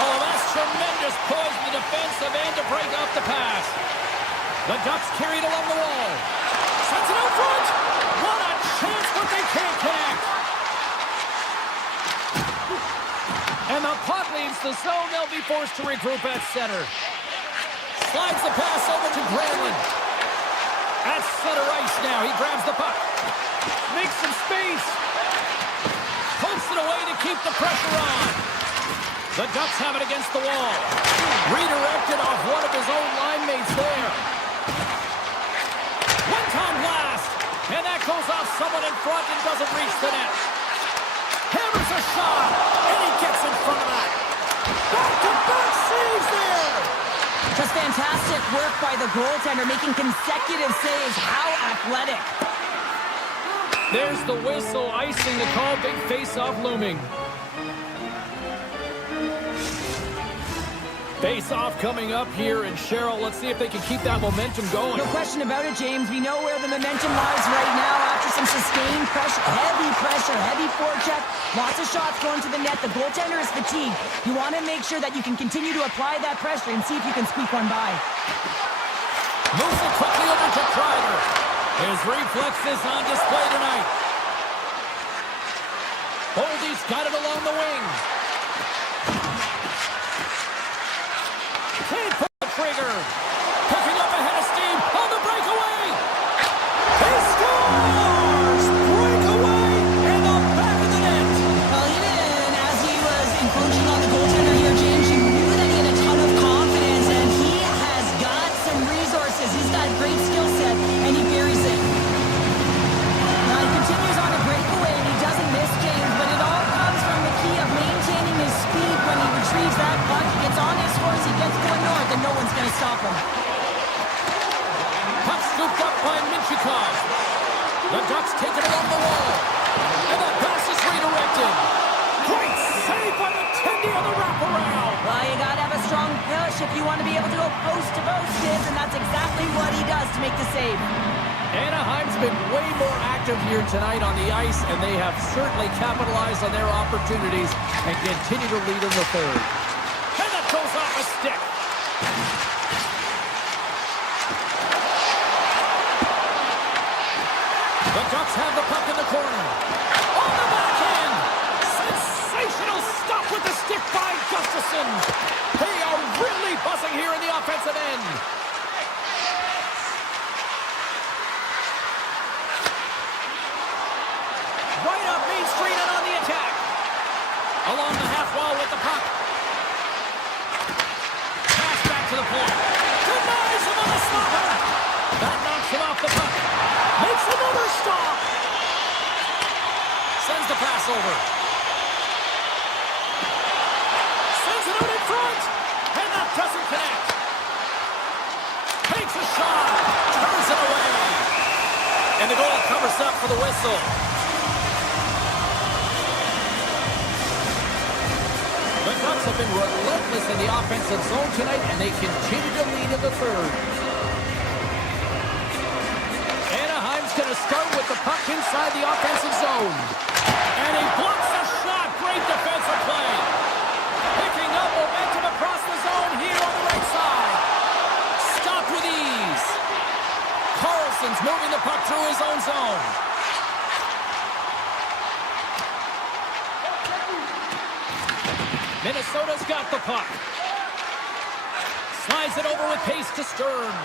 Oh, that's tremendous poise in the defensive end to break up the pass. The Ducks carried along the wall. Sends it out front. What a chance, but they can't connect. And the puck leaves the zone. They'll be forced to regroup at center. Slides the pass over to Granlund. At center ice now. He grabs the puck. Makes some space. Pokes it away to keep the pressure on. The Ducks have it against the wall. Redirected off one of his own line mates there. One-time blast. And that goes off someone in front and doesn't reach the net. Hammers a shot. And he gets in front of that. Back-to-back saves there. Just fantastic work by the goaltender, making consecutive saves. How athletic. There's the whistle, icing the call. Big face-off looming. Face-off coming up here, and Cheryl, let's see if they can keep that momentum going. No question about it, James. We know where the momentum lies right now after some sustained pressure, heavy forecheck, lots of shots going to the net. The goaltender is fatigued. You want to make sure that you can continue to apply that pressure and see if you can squeak one by. Moves it quickly over to Kreider. His reflexes on display tonight. Holdy's got it along the wing. Can't pull the trigger. Picking up ahead of steam on the breakaway. He scores! Breakaway in the back of the net. Well, even as he was encroaching on the goaltender here, James, you knew that he had a ton of confidence, and he has got some resources. He's got great skill set, and he buries it. Now he continues on a breakaway, and he doesn't miss, James, but it all comes from the key of maintaining his speed when he retrieves that puck. He gets on his horse, he gets going north, and no one's going to stop him. Puck scooped up by Minchikov. The Ducks take it along the wall. And that pass is redirected. Great save by the Tendy on the wraparound. Well, you got to have a strong push if you want to be able to go post to post, Tibbs, and that's exactly what he does to make the save. Anaheim's been way more active here tonight on the ice, and they have certainly capitalized on their opportunities and continue to lead in the third. And that goes off a stick. The Ducks have the puck in the corner. On the backhand. Sensational stop with the stick by Gustafsson. They are really buzzing here in the offensive end. Right up Main Street and on the attack. Along the half wall with the puck. Pass back to the point. Denies him on the slaughter. That knocks him off the puck. Makes another stop. Sends the pass over. Sends it out in front. And that doesn't connect. Takes a shot. Turns it away. And the goal covers up for the whistle. The Ducks have been relentless in the offensive zone tonight, and they continue to lead in the third. Anaheim's going to start with the puck inside the offensive zone. And he blocks the shot. Great defensive play. Picking up momentum across the zone here on the right side. Stopped with ease. Carlson's moving the puck through his own zone. Minnesota's got the puck. Slides it over with pace to Stern.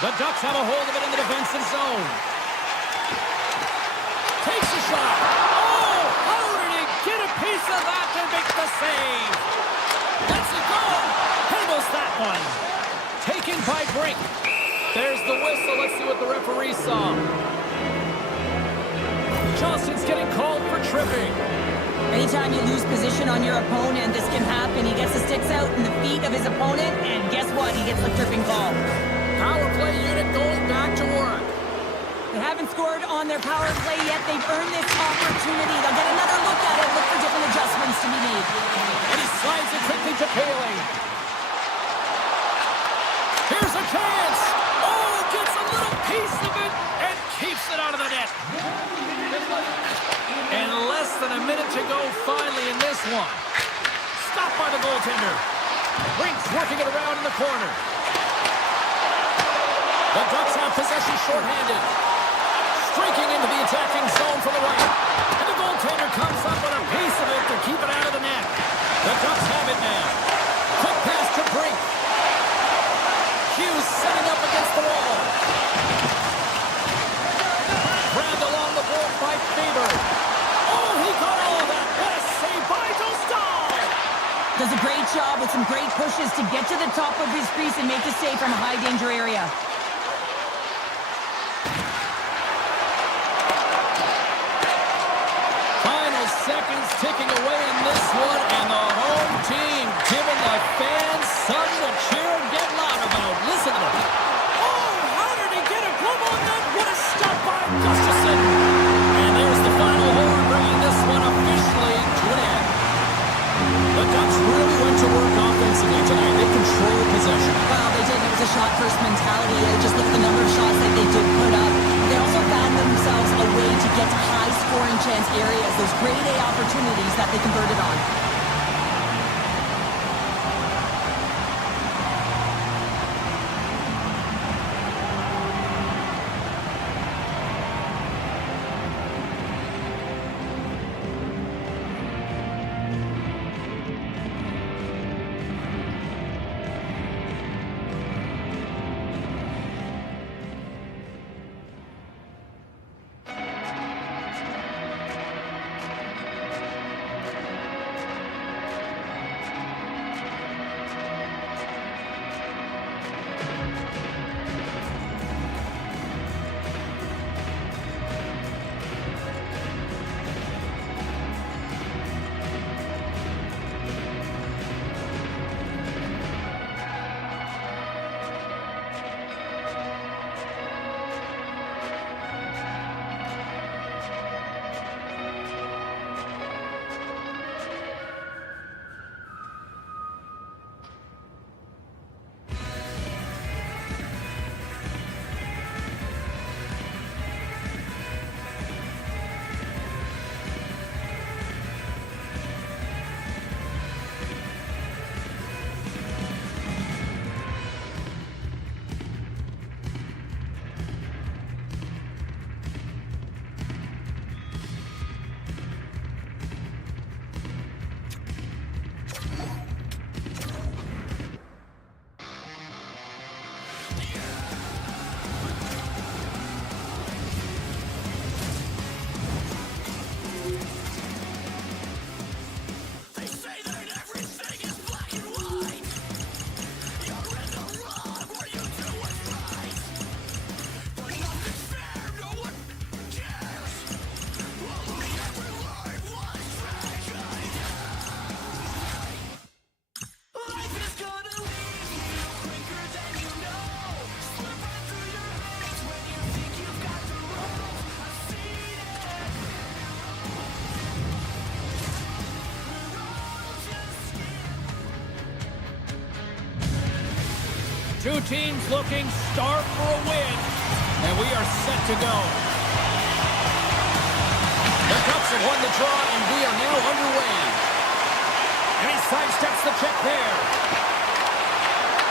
The Ducks have a hold of it in the defensive zone. Takes a shot. Oh, how did he get a piece of that to make the save? Lets it go. Handles that one. Taken by Brink. There's the whistle. Let's see what the referee saw. Johnson's getting called for tripping. Anytime you lose position on your opponent, this can happen. He gets the sticks out in the feet of his opponent, and guess what? He gets the tripping call. Power play unit going back to work. They haven't scored on their power play yet. They've earned this opportunity. They'll get another look at it, look for different adjustments to be made. And he slides it quickly to Paling. Here's a chance. Oh, gets a little piece of it and keeps it out of the net. And less than a minute to go finally in this one. Stopped by the goaltender. Brink's working it around in the corner. The Ducks have possession shorthanded. Streaking into the attacking zone from the right. And the goaltender comes up with a piece of it to keep it out of the net. The Ducks have it now. Quick pass to Brink. Hughes setting up against the wall. Grabbed along the board by Faber. Oh, he got all of that. What a save by Dostal. Does a great job with some great pushes to get to the top of his crease and make the save from a high-danger area. Final seconds ticking away in this one, and the home team giving the fans something to cheer and get loud about. Listen to them. Oh, how did he get a glove on that? What a stop by Gustafsson. And there's the final horn, bringing this one officially to an end. The Ducks really went to work offensively tonight. They controlled possession. Well, they did. It was a shot-first mentality. Just look at the number of shots that they did put up. They also found themselves a way to get to high-scoring chance areas, those grade A opportunities that they converted on. Two teams looking starved for a win, and we are set to go. The Ducks have won the draw, and we are now underway. And he sidesteps the check there.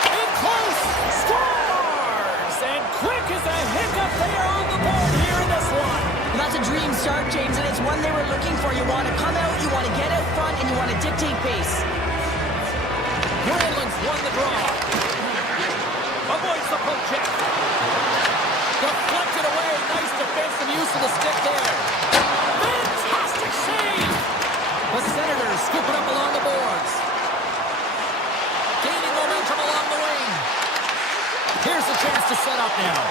In close, scores! And quick as a hiccup there on the board here in this one. That's a dream start, James, and it's one they were looking for. You want to come out, you want to get out front, and you want to dictate pace. Granlund's won the draw. Avoids the poke check. Deflected away. Nice defensive use of the stick there. Fantastic save. The Senators scoop it up along the boards. Gaining momentum along the wing. Here's a chance to set up now.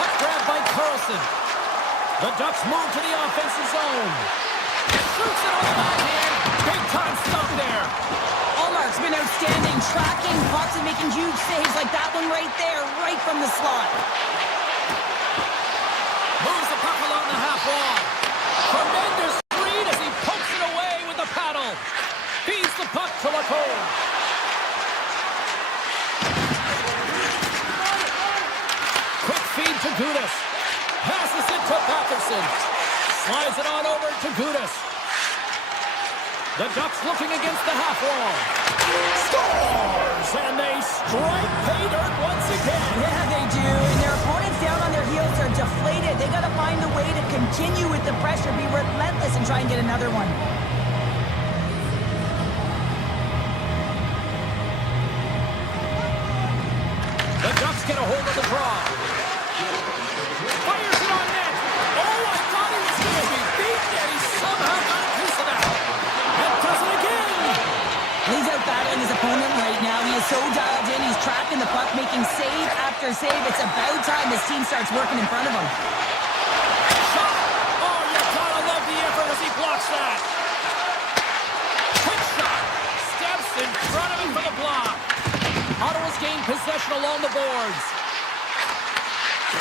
Puck grab by Carlson. The Ducks move to the offensive zone. Shoots it on the backhand. Big time stop there. Allmark's been outstanding, tracking pucks and making huge saves like that one right there, right from the slot. Moves the puck along the half wall. Tremendous read as he pokes it away with the paddle. Feeds the puck to Lacombe. Quick feed to Gudas. Passes it to Patterson. Slides it on over to Gudas. The Ducks looking against the half wall. Scores! And they strike pay dirt once again. Yeah, they do. And their opponents down on their heels are deflated. They got to find a way to continue with the pressure, be relentless, and try and get another one. The Ducks get a hold of the draw. Fires it on net. Oh, I thought he was going to be beaten, and he somehow got a piece of that. And does it again. He's out battling his opponent right now. He is so dialed in. He's tracking the puck, making save after save. It's about time this team starts working in front of him. Shot. Oh, you gotta love the effort as he blocks that. Quick shot. Steps in front of him for the block. Ottawa's gained possession along the boards.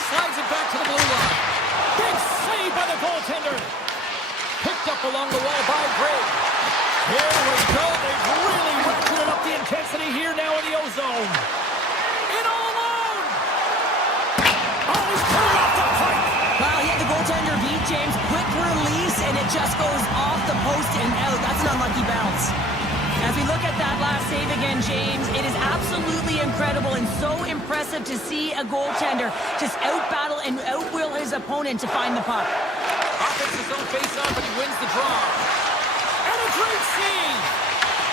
Slides it back to the blue line. Big save by the goaltender. Picked up along the wall by Gray. Here we go. They've really ratcheted up the intensity here now in the O-zone. In all alone. Oh, he's pulling off the pipe. Well, he had the goaltender beat, James. Quick release, and it just goes off the post and out. That's an unlucky bounce. As we look at that last save again, James, it is absolutely incredible and so impressive to see a goaltender just out-battle and out-will his opponent to find the puck. Offenses don't face off, and he wins the draw. And a great save.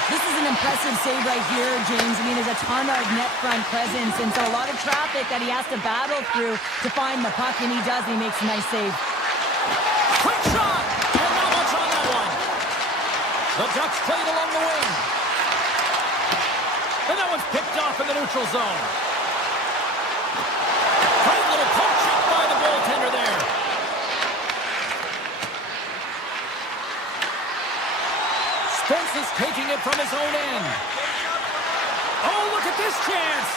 This is an impressive save right here, James. I mean, there's a ton of net front presence, and so a lot of traffic that he has to battle through to find the puck, and he does, and he makes a nice save. Quick shot! And not much on that one. The Ducks played along the wing. And that one's picked off in the neutral zone. Great little poke check by the goaltender there. Spence is taking it from his own end. Oh, look at this chance.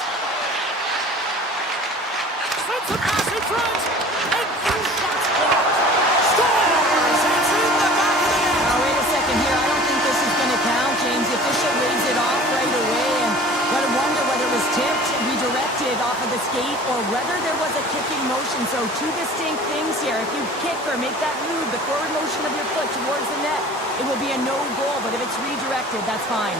Sends a pass in front. And two shots blocked. Scores! It's in the back of the net. Now, wait a second here. I don't think this is going to count, James. The official waves it off right away, and gotta wonder whether it was tipped, redirected off of the skate, or whether there was a kicking motion. So two distinct things here. If you kick or make that move, the forward motion of your foot towards the net, it will be a no goal, but if it's redirected, that's fine.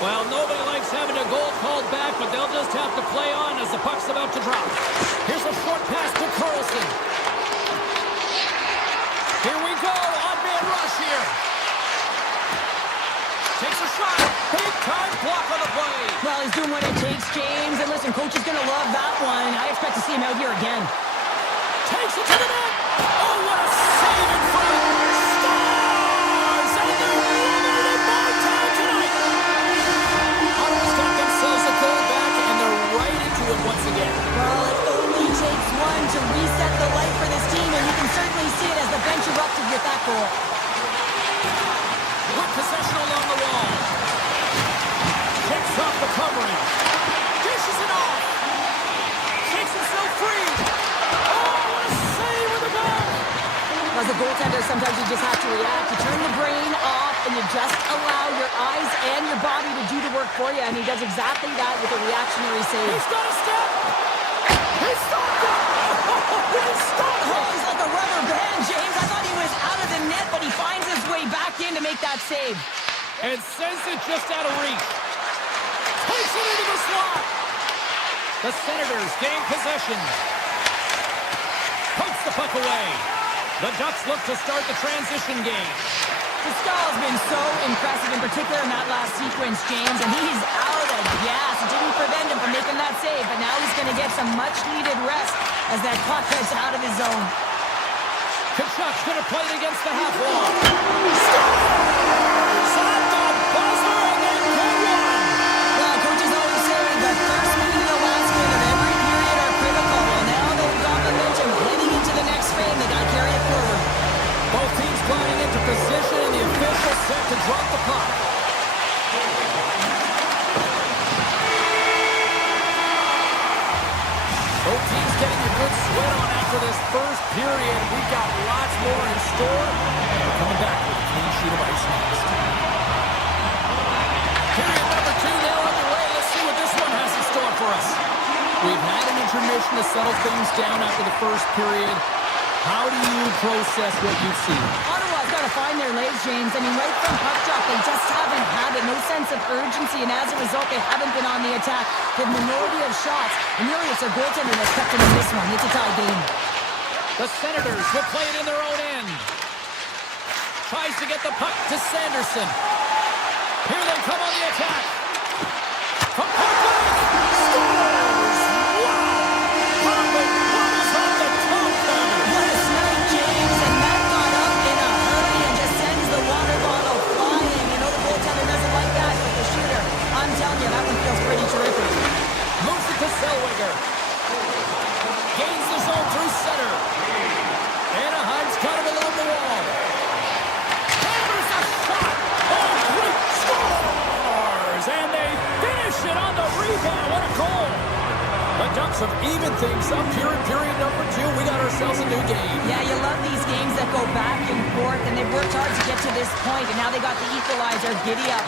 Well, nobody likes having a goal called back, but they'll just have to play on as the puck's about to drop. Here's a short pass to Carlson. Here we go, odd-man rush here. Takes a shot. Big-time block on the play. Well, he's doing what it takes, James. And listen, coach is going to love that one. I expect to see him out here again. Takes it to the net. Oh, what a save in front. Scores! And they're winning it by time tonight. Ottawa's got themselves a goal back, and they're right into it once again. Well, it only takes one to reset the light for this team, and you can certainly see it as the bench erupted with that goal. With possession along the wall. Takes off the covering. Dishes it off. Shakes himself free. Oh, what a save with the goal. As a goaltender, sometimes you just have to react. You turn the brain off, and you just allow your eyes and your body to do the work for you, and he does exactly that with a reactionary save. He's got a step. He stopped it. He stopped Oh, it. he's like a rubber band, James. I thought he was out of the net, but he finds his way back in to make that save. And sends it just out of reach. Takes it into the slot. The Senators gain possession. Pokes the puck away. The Ducks look to start the transition game. Pascal's been so impressive, in particular in that last sequence, James, and he's out of gas. It didn't prevent him from making that save, but now he's going to get some much-needed rest as that puck heads out of his zone. Kachuk's going to play it against the half wall. Scores! At the buzzer, and then good one. Well, coaches always say the first minute and the last minute of every period are critical. Well, now they've got momentum heading into the next frame. They got to carry it forward. Both teams gliding into position, and the official set to drop the puck. Both teams getting a good sweat on after this first period. We've got lots more in store. We're coming back with a clean sheet of ice next. Period number 2 now underway. Let's see what this one has in store for us. We've had an intermission to settle things down after the first period. How do you process what you've seen? Ottawa's got to find their legs, James. I mean, right from puck drop, they just haven't had it. No sense of urgency, and as a result, they haven't been on the attack. The minority of shots, and really it's their goaltender that's kept them in this one. It's a tie game. The Senators will play it in their own end. Tries to get the puck to Sanderson. Here they come on the attack. From point blank. Scores! Wow! Perfect bubbles on the top corner. What a snipe, James, and that got up in a hurry and just sends the water bottle flying. You know the goaltender doesn't like that, but the shooter, I'm telling you, that one feels pretty terrific. Moves it to Zellweger. Gains the zone through center. Anaheim's got him along the wall. Hammers a shot. Oh, great. Scores! And they finish it on the rebound. What a goal. The Ducks have evened things up here in period number 2. We got ourselves a new game. Yeah, you love these games that go back and forth, and they've worked hard to get to this point, and now they got the equalizer. Giddy up.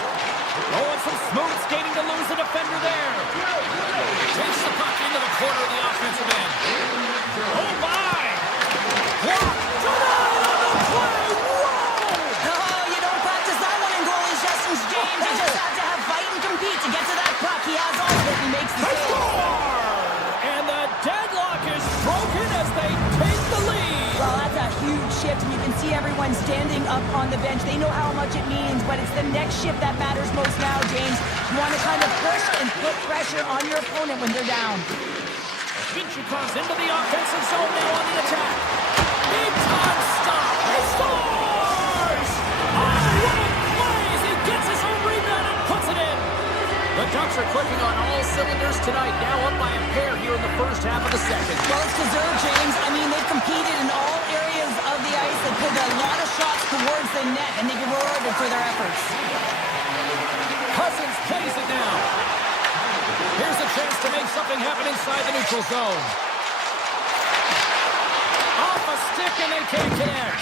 Going from smooth skating to lose a defender there. Takes the puck into the corner of the offensive end. Oh, my! Blocked. Denied on the play. Whoa! Oh, you don't practice that one in goalie sessions, James. You just have to have fight and compete to get to that puck. He has all of it, and he makes the They save. score! And the deadlock is broken as they take the lead. Well, that's a huge shift, and you can see everyone standing up on the bench. They know how much it means, but it's the next shift that matters most now, James. You want to kind of push and put pressure on your opponent when they're down. Vinchukov's into the offensive zone now on the attack. Big time stop. He scores! Oh, what a play as he gets his own rebound and puts it in. The Ducks are clicking on all cylinders tonight, now up by a pair here in the first half of the second. Well, it's deserved, James. I mean, they've competed in all areas of the ice. They put a lot of shots towards the net, and they've been rewarded for their efforts. Cousins plays it now. Here's a chance to make something happen inside the neutral zone. Off a stick, and they can't connect.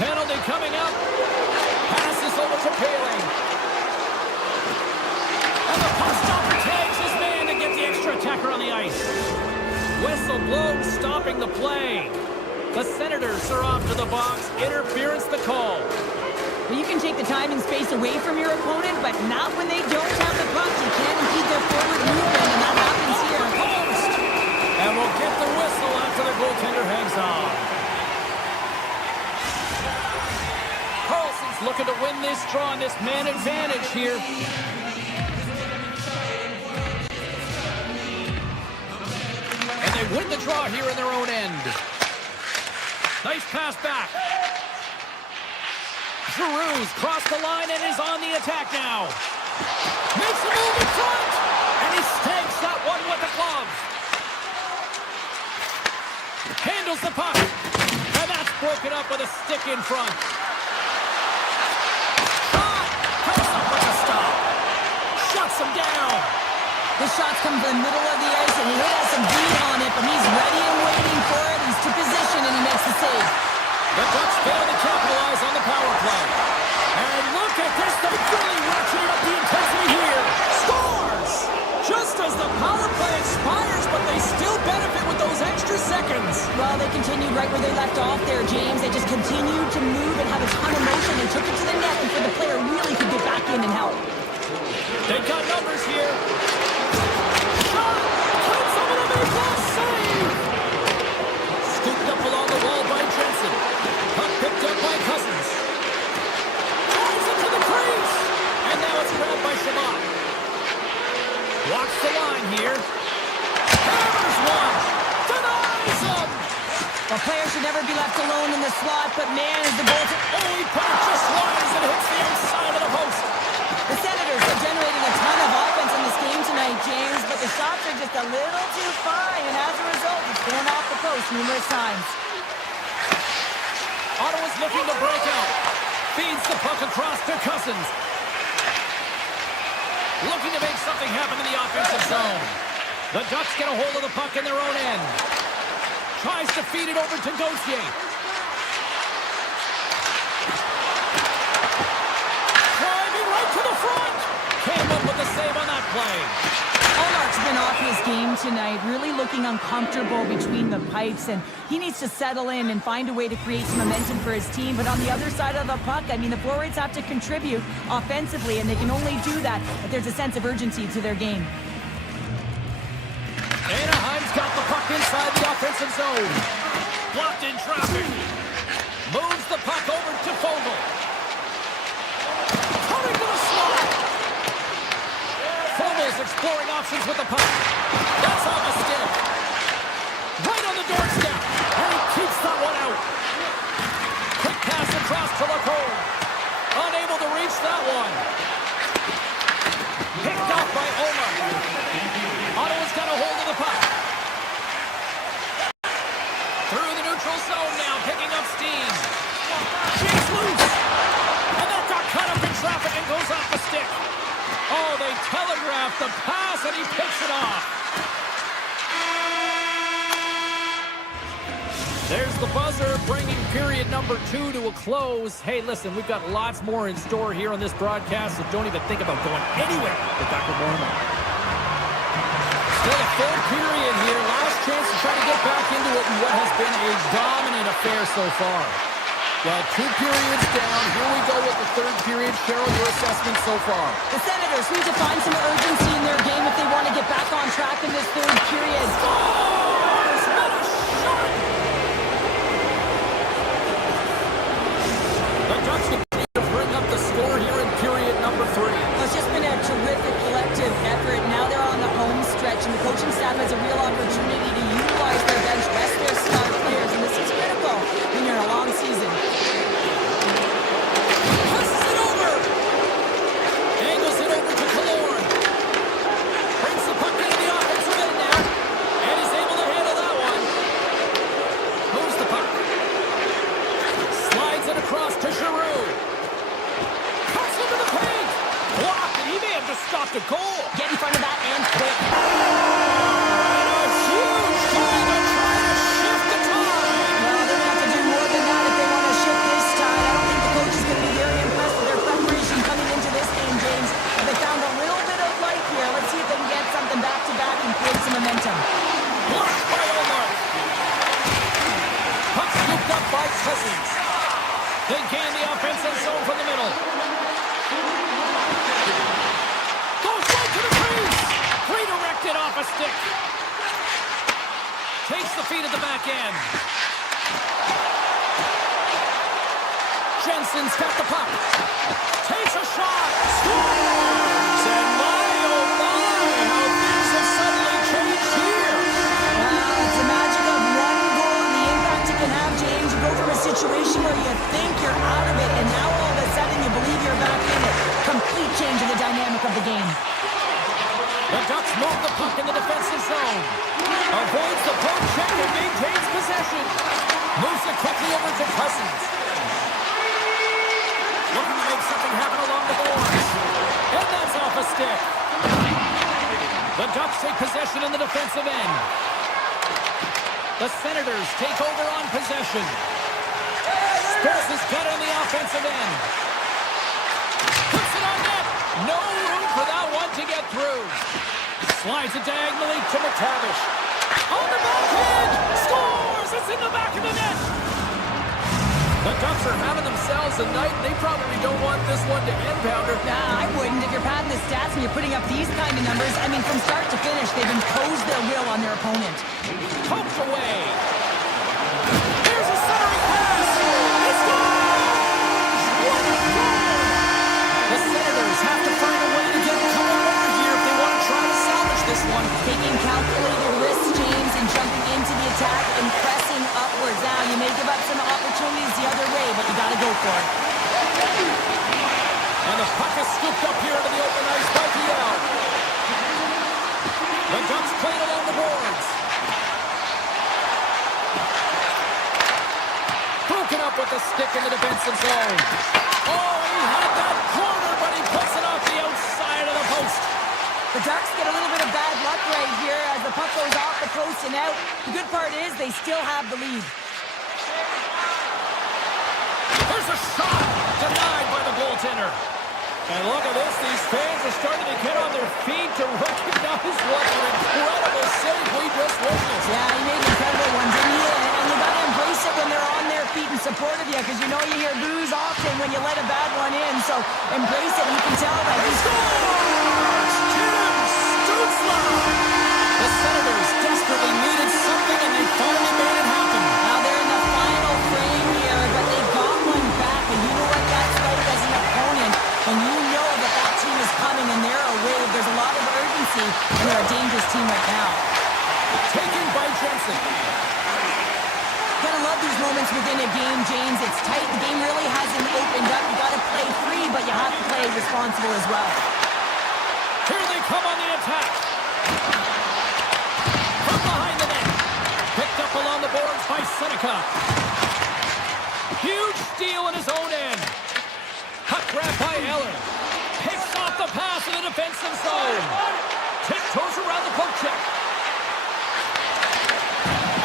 Penalty coming up. Passes over to Paling. And the puck stopper tags his man to get the extra attacker on the ice. Whistle blown, stopping the play. The Senators are off to the box. Interference the call. Well, you can take the time and space away from your opponent, but not when they don't have the puck. You can't impede their forward movement, and that happens here. Post! And we'll get the whistle after the goaltender hangs on. Carlson's looking to win this draw on this man advantage here. And they win the draw here in their own end. Nice pass back. Giroux's crossed the line and is on the attack now. Makes a move in front. And he stakes that one with the glove. Handles the puck. And that's broken up with a stick in front. Shot. Comes up with a stop. Shuts him down. The shots come from the middle of the ice, and he has some heat on it, but he's ready and waiting for it. He's to position, and he makes the save. The Ducks fail to capitalize on the power play. And continued right where they left off there, James. They just continued to move and have a ton of motion and took it to the net before the player really could get back in and help. They got numbers here. Shot! Comes over the make that save! Scooped up along the wall by Jensen. Puck picked up by Cousins. Drives into the crease! And now it's grabbed by Shabbat. Walks the line here. Hammers one! Denies him! A player should never be left alone in the slot, but man, is the goal to... Oh, he put it just wide as it hits the outside of the post. The Senators are generating a ton of offense in this game tonight, James, but the shots are just a little too far, and as a result, it's going off the post numerous times. Ottawa's looking to break out. Feeds the puck across to Cousins. Looking to make something happen in the offensive zone. The Ducks get a hold of the puck in their own end. Tries to feed it over to Gauthier. Driving right to the front. Came up with a save on that play. Allmark's been off his game tonight, really looking uncomfortable between the pipes, and he needs to settle in and find a way to create some momentum for his team. But on the other side of the puck, I mean, the forwards have to contribute offensively, and they can only do that if there's a sense of urgency to their game. Anaheim's got the puck inside the offensive zone. Blocked in traffic. Moves the puck over to Fogle. Coming to the slot. Fogle's exploring options with the puck. That's off a stick. Right on the doorstep. And he keeps that one out. Quick pass across to Lacombe. Unable to reach that one. Picked off by Omar. Ottawa's got a hold of the puck. Through the neutral zone now, picking up steam. She's loose. And that got cut up in traffic and goes off the stick. Oh, they telegraphed the pass and he picks it off. There's the buzzer, bringing period number 2 to a close. Hey, listen, we've got lots more in store here on this broadcast, so don't even think about going anywhere with Dr. Borman. Still a full period here. Last chance to try to get back into it in what has been a dominant affair so far. Well, 2 periods down. Here we go with the third period. Cheryl, your assessment so far. The Senators need to find some urgency in their game if they want to get back on track in this third period. Scores! What a shot! The Ducks continue to bring up the score here in period number 3. It's just been a terrific collective effort. Now they're on the home stretch, and the coaching staff has a real opportunity to utilize their bench, rest their star players, and this is critical when you're in a long season. Passes it over! Angles it over to Killorn. Brings the puck into the offensive end now, and is able to handle that one. Moves the puck. Slides it across to Giroux. Cuts into the paint. Blocked, and he may have just stopped a goal. Get in front of that and quick. And a huge goal to try to shift the tide. Well, they're going to have to do more than that if they want to shift this tide. I don't think the coach is going to be very impressed with their preparation coming into this game, James. But they found a little bit of life here. Let's see if they can get something back-to-back and create some momentum. Blocked by Omar. Puck scooped up by Cousins. They gain the offensive zone from the middle. Goes right to the crease. Redirected off a stick. Takes the feed at the back end. Jensen's got the puck. Takes a shot. Scores! And my, oh my, how things have suddenly changed here. It's the magic of one goal and the impact it can have, James. You go from a situation where you think you're out of it, and now all of a sudden you believe you're back in it. Complete change in the dynamic of the game. The Ducks move the puck in the defensive zone. Avoids the poke check and maintains possession. Moves it quickly over to Cousins. Looking to make something happen along the boards. And that's off a stick. The Ducks take possession in the defensive end. The Senators take over on possession. Spurs is cut on the offensive end. Puts it on net. No room for that one to get through. Slides it diagonally to McTavish. On the backhand. Scores! It's in the back of the net. The Ducks are having themselves a night. They probably don't want this one to end, Pounder. Nah, I wouldn't. If you're padding the stats and you're putting up these kind of numbers, I mean, from start to finish, they've imposed their will on their opponent. Poked away. Here's a centering pass. He scores! What a goal! The Senators have to find a way to get a couple more here if they want to try to salvage this one. Taking calculated risks, James, and jumping into the attack and pressing upwards. Now, you may give up some opportunities the other way, but you got to go for it. And the puck is scooped up here into the open ice by PL. The Ducks played along the boards. Broken up with the stick in the defensive zone. Oh, he had that corner, but he puts it off the outside of the post. The Ducks get a little bit of bad luck right here as the puck goes off the post and out. The good part is they still have the lead. There's a shot denied by the goaltender. And look at this. These fans are starting to get on their feet to recognize what an incredible save we just witnessed. Yeah, he made incredible ones, didn't he? And you got to embrace it when they're on their feet in support of you, because you know you hear boos often when you let a bad one in. So embrace it, and you can tell that he's... The Senators desperately needed something, and they finally made it happen. Now they're in the final frame here, but they got one back, and you know what that's like as an opponent. And you know that that team is coming, and they're a wave. There's a lot of urgency, and they're a dangerous team right now. Taken by Jensen. Gotta love these moments within a game, James. It's tight. The game really hasn't opened up. You gotta play free, but you have to play responsible as well. Here they come on the attack. From behind the net. Picked up along the boards by Seneca. Huge steal in his own end. Puck grab by Eller. Picks off the pass in the defensive zone. Tiptoes around the poke check.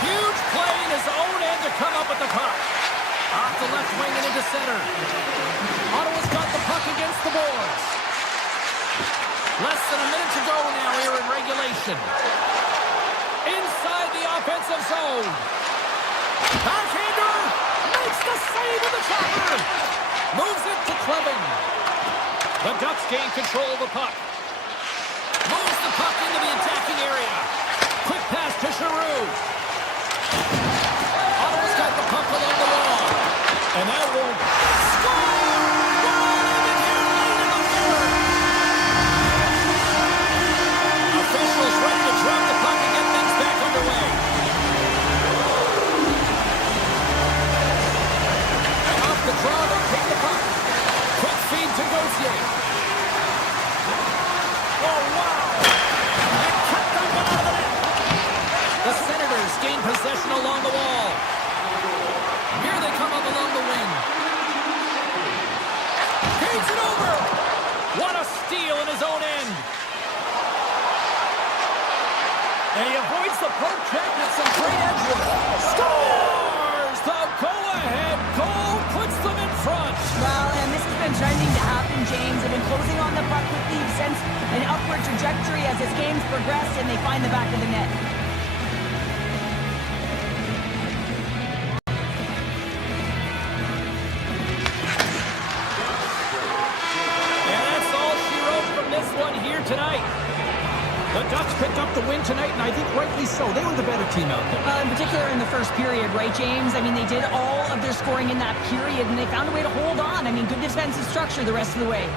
Huge play in his own end to come up with the puck. Off the left wing and into center. Ottawa's got the puck against the boards. Less than a minute to go now here in regulation. Inside the offensive zone. Backhander makes the save of the chopper. Moves it to Clevin. The Ducks gain control of the puck. Moves the puck into the attacking area. Quick pass to Giroux. Ottawa's got the puck along the wall. And that will score! Officials ready to drop the puck and get things back underway. Off the draw, they pick the puck. Quick feed to Gauthier. Oh, wow! And kept up out of the net. The Senators gain possession along the wall. Here they come up along the wing. Feeds it over. What a steal in his own end. And he avoids the poke check with some great edge work. Scores! The go-ahead goal puts them in front. Well, and this has been trending to happen, James. They've been closing on the puck with the sense an upward trajectory as this game's progressed, and they find the back of the net. And that's all she wrote from this one here tonight. The Ducks picked up the win tonight, and I think rightly so. They were the better team out there. In particular in the first period, right, James? I mean, they did all of their scoring in that period, and they found a way to hold on. I mean, good defensive structure the rest of the way.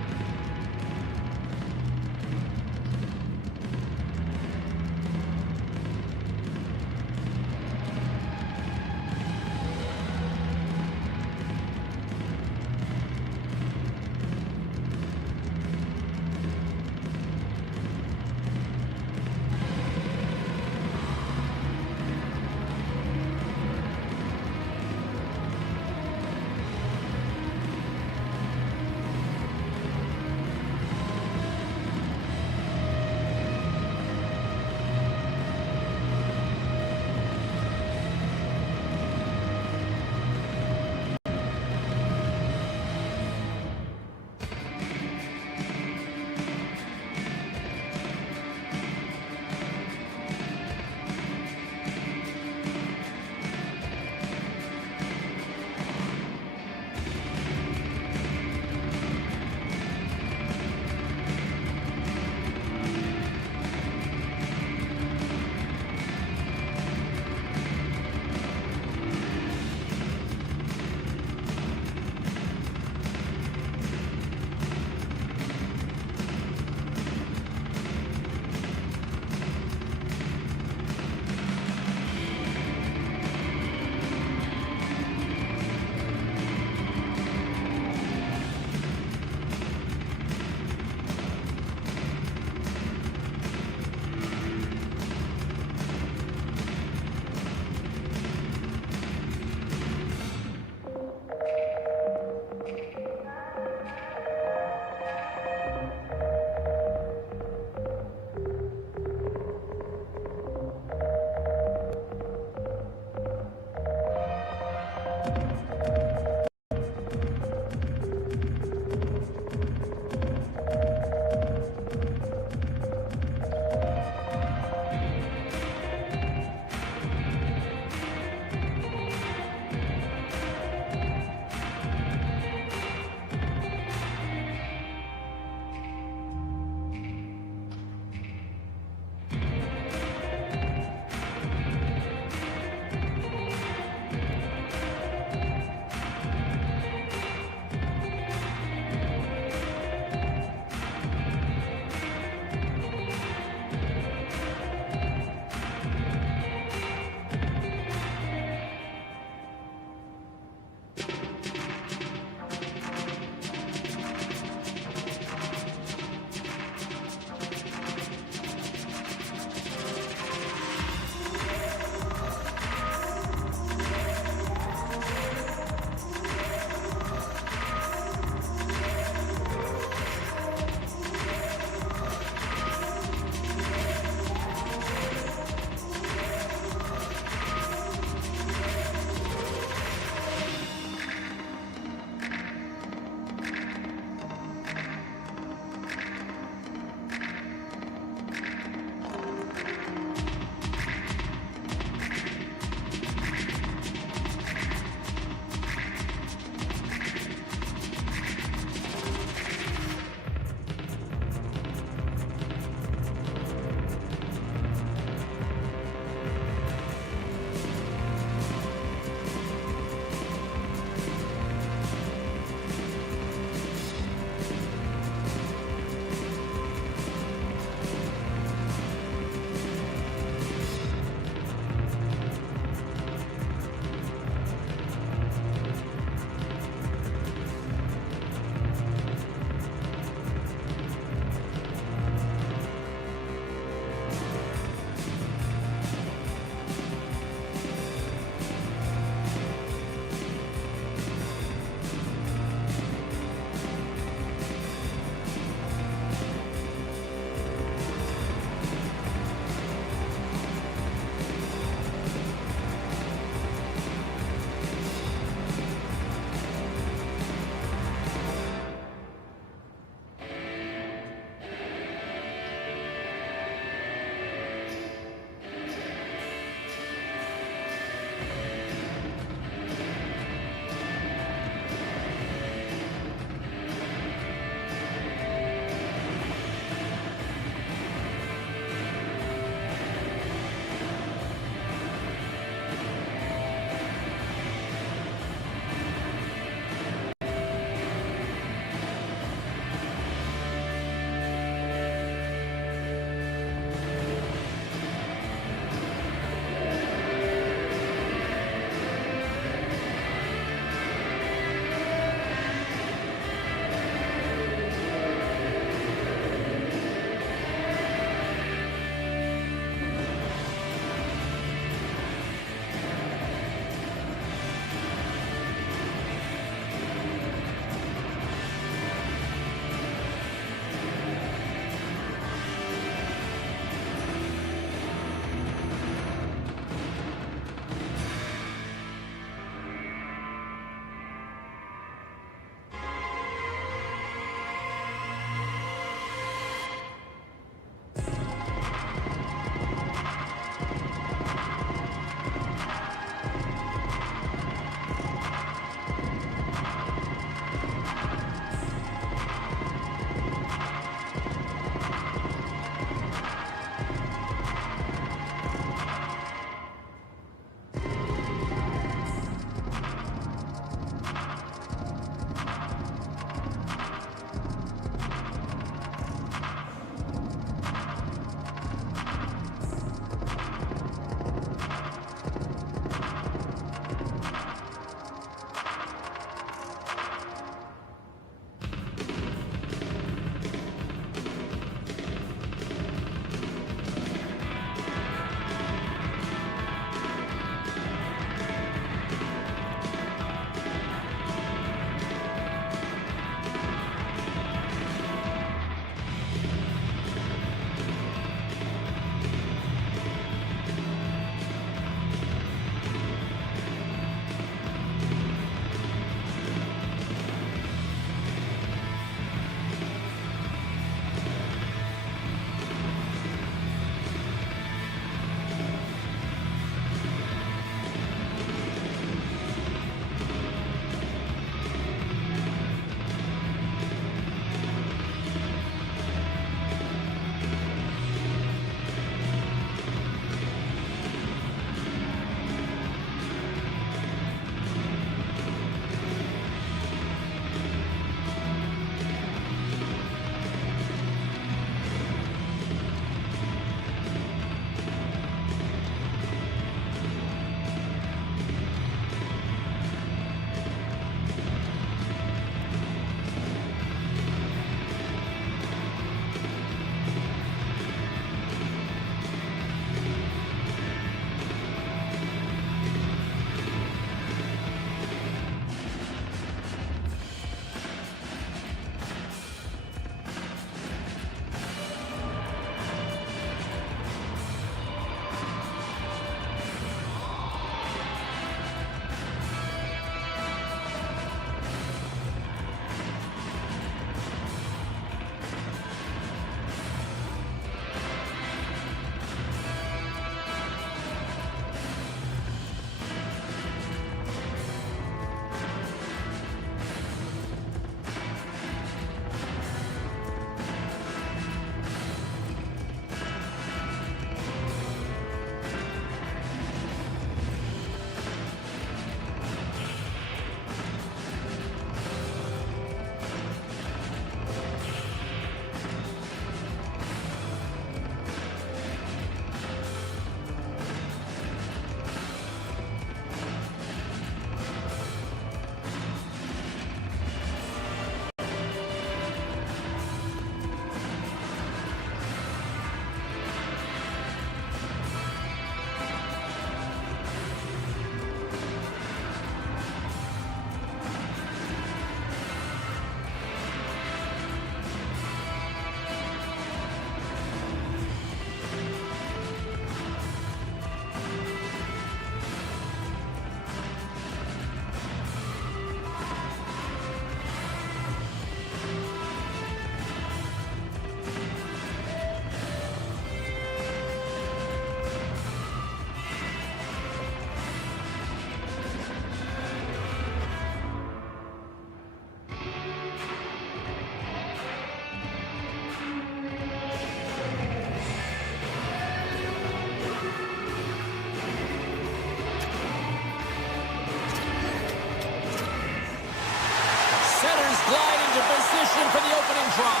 opening draw.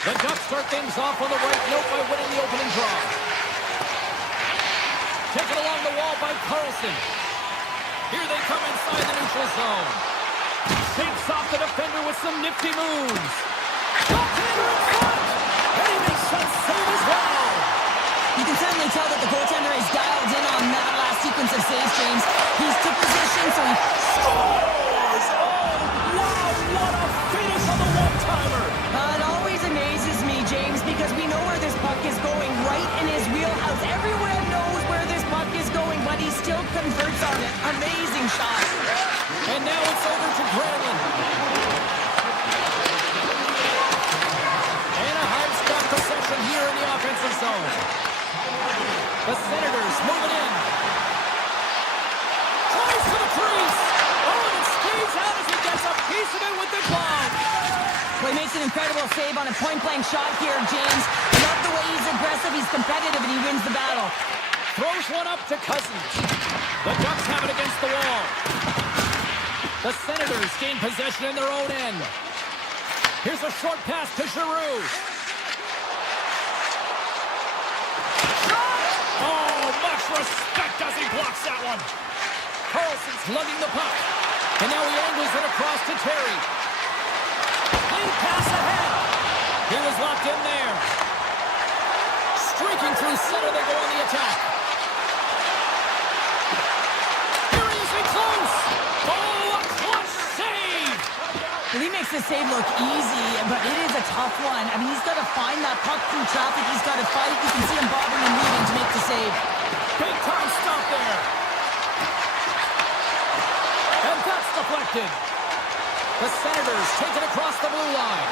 The Ducks start things off on the right note by winning the opening draw. Taken along the wall by Carlson. Here they come inside the neutral zone. Shakes off the defender with some nifty moves. Goaltender in front! And he makes that save as well. You can certainly tell that the goaltender is dialed in on that last sequence of saves, James. He's took position, so he Scores! Oh, wow, what a finish on the one-timer! It always amazes me, James, because we know where this puck is going, right in his wheelhouse. Everyone knows where this puck is going, but he still converts on it. Amazing shot. And now it's over to Granlund. Anaheim's got possession here in the offensive zone. The Senators moving in. Tries for the crease. Oh, and it stays out as he gets a piece of it with the glove. Well, he makes an incredible save on a point-blank shot here, James. I love the way he's aggressive, he's competitive, and he wins the battle. Throws one up to Cousins. The Ducks have it against the wall. The Senators gain possession in their own end. Here's a short pass to Giroux. Shot! Oh, much respect as he blocks that one. Carlson's lugging the puck. And now he angles it across to Terry. Clean pass ahead. He was locked in there. Streaking through center, they go on the attack. Here he is in close. Oh, a clutch save. Well, he makes the save look easy, but it is a tough one. I mean, he's got to find that puck through traffic. He's got to fight. You can see him bobbing and weaving to make the save. Big time stop there. And that's deflected. The Senators take it across the blue line.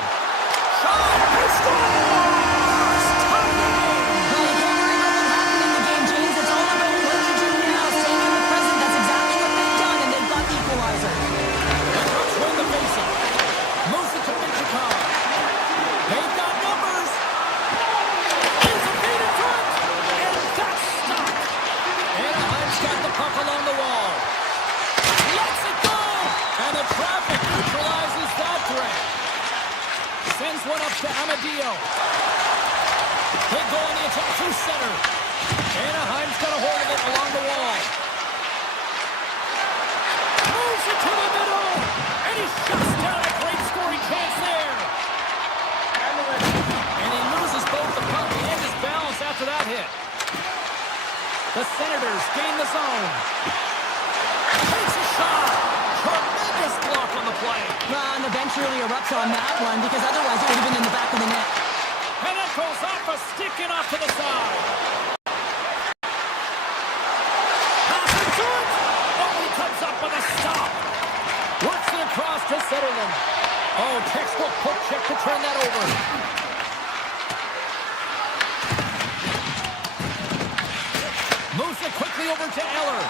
Shot! He scores! Tie game! Well, you can't worry about what happened in the game, James. It's all about what you do now, staying in the present. That's exactly what they've done, and they've got the equalizer. The Ducks win the faceoff. Moves it to Minchikov. They've got numbers. He's a feet in front. And that's stopped. Anaheim's got the puck along the wall. Lets it go. And the traffic neutralizes that threat. Sends one up to Amadio. They go on the attack through center. Anaheim's got a hold of it along the wall. Moves it to the middle. And he shuts down a great scoring chance there. And he loses both the puck and his balance after that hit. The Senators gain the zone. Takes a shot. Tremendous block on the play. Well, and the bench really erupts on that one, because otherwise it would have been in the back of the net. And that goes off a stick and off to the side. Pass and shoot. Oh, he comes up with a stop. Works it across to Sutherland. Oh, textbook poke check to turn that over. Moves it quickly over to Eller.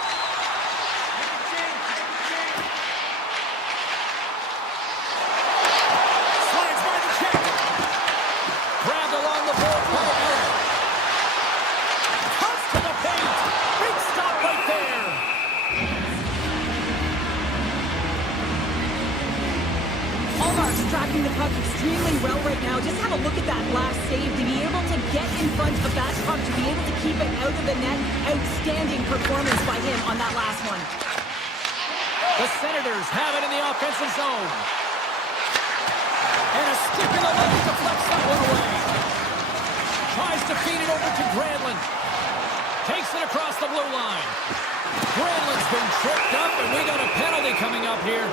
Slides by the check. Grabbed along the board by Eller. Cuts to the paint. Big stop right there. Allmark's tracking the puck extremely well right now. Just have a look at that last save. To be able to get in front of that puck, to be able to keep it out of the net, outstanding performance by him on that last one. The Senators have it in the offensive zone. And a stick in the leg deflects that one away. Tries to feed it over to Granlund. Takes it across the blue line. Granlund's been tripped up, and we got a penalty coming up here.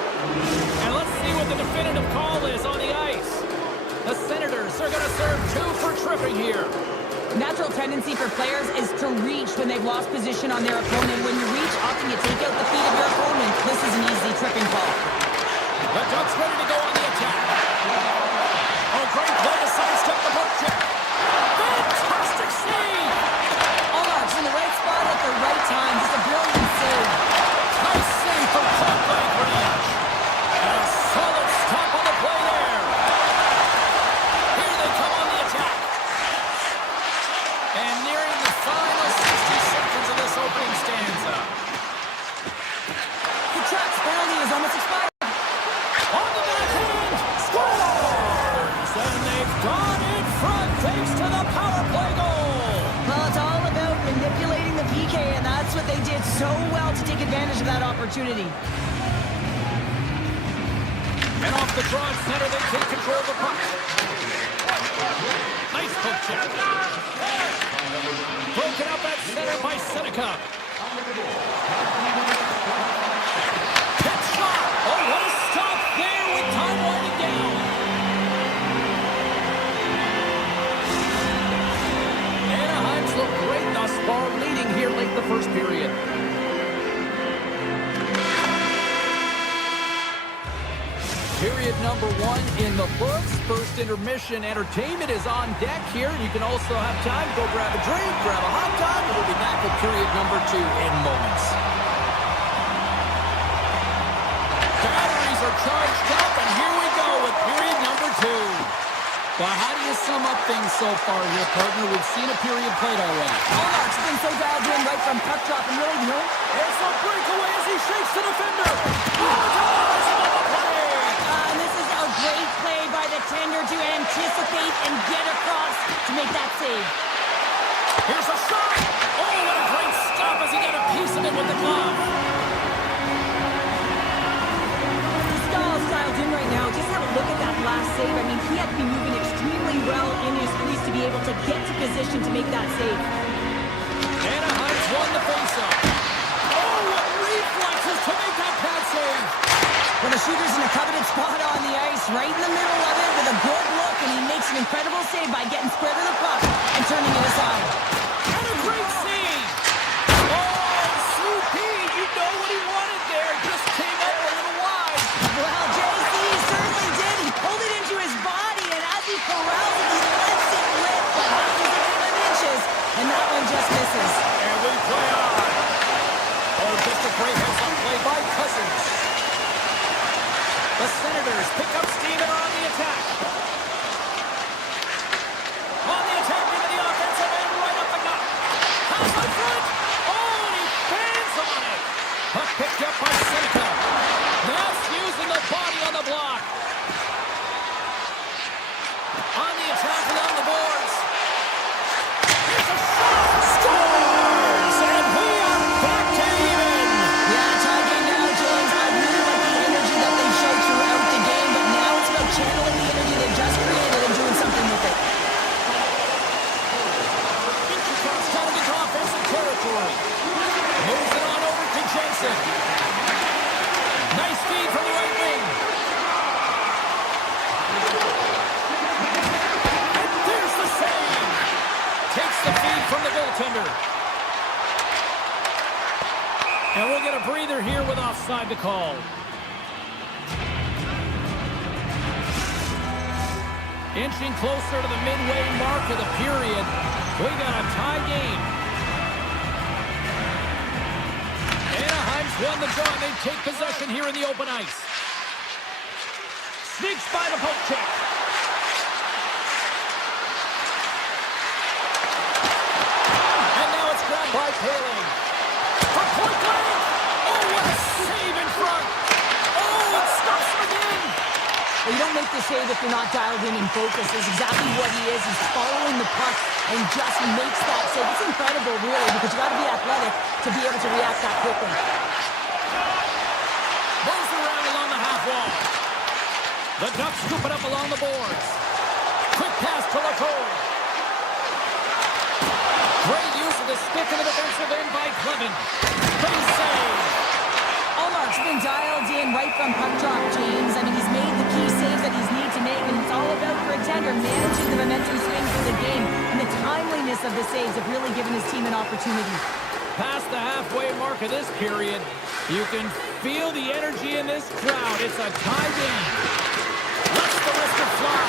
And let's see what the definitive call is on the ice. The Senators are going to serve 2 for tripping here. Natural tendency for players is to reach when they've lost position on their opponent. When you reach, often you take out the feet of your opponent. This is an easy tripping call. The Ducks ready to go on the attack. Oh, great play to sidestep the poke check. Fantastic save! Allmark's in the right spot at the right time. Just a brilliant save. Nice save from point-blank range. And a solid stop on the play there. so well to take advantage of that opportunity. And off the draw at center, they take control of the puck. Nice poke check. Broken up at center by Seneca. Hit shot. Oh, what a stop there with time winding down. Anaheim's looked great thus far, leading here late in the first period. Period number 1 in the books. First intermission entertainment is on deck here. You can also have time to go grab a drink, grab a hot dog, and we'll be back with period number 2 in moments. Batteries are charged up, and here we go with period number 2. Well, how do you sum up things so far here, partner? We've seen a period played already. Allmark's been so dialed in right from puck drop and really, It's a breakaway as he shakes the defender. And this is a great play by the tender to anticipate and get across to make that save. Here's a shot. Oh, what a great stop as he got a piece of it with the glove. Stahl's dialed in right now. Just have a look at that last save. I mean, he had to be moving extremely well in his crease to be able to get to position to make that save. Anaheim's won the faceoff. Oh, what reflexes to make that pass save. Well, the shooter's in a coveted spot on the ice, right in the middle of it with a good look, and he makes an incredible save by getting square to the puck and turning it aside. And a great save. Oh, Soupy, you know what he wanted there. Just came up a little wide. Well, JC certainly did. He pulled it into his body, and as he corrals it, he lets it rip, but happens to get in inches, and that one just misses. And we play on. Oh, just a great heads-up play by Cousins. The Senators pick up steam and are on the attack. On the attack into the offensive end, right up the gut. Pass on front. Oh, and he fans on it. Puck picked up by Seneca. That's using the body on the block. On the attack along the boards. Here's a shot. Scores! And we are back to even. Yeah, tie game now, James. I really like the energy that they showed throughout the game, but now it's about channeling the energy they've just created and doing something with it. Inchicot's coming into offensive territory. Moves it on over to Jensen. Nice feed from the right wing. And there's the save. Takes the feed from the goaltender. And we'll get a breather here with offside to call. Inching closer to the midway mark of the period. We got a tie game. Anaheim's won the draw, and they take possession here in the open ice. Sneaks by the poke check. And now it's grabbed by Paling. For point blank. Oh, what a save in front. Oh, it stops him again. Well, you don't make the save if you're not dialed in and focused. That's exactly what he is. He's following the puck and just makes that save. It's incredible, really, because you got to be athletic to be able to react that quickly. Moves around along the half wall. The Ducks scoop it up along the boards. Quick pass to Latour. Great use of the stick in the defensive end by Clement. Great save. Allmark's been dialed in right from puck drop, James. I mean, he's made the key saves that he's needed to make, and it's all about for a tender managing the momentum swing through the game. And the timeliness of the saves have really given his team an opportunity. Past the halfway mark of this period, you can feel the energy in this crowd. It's a tie game. Lets the wrister fly.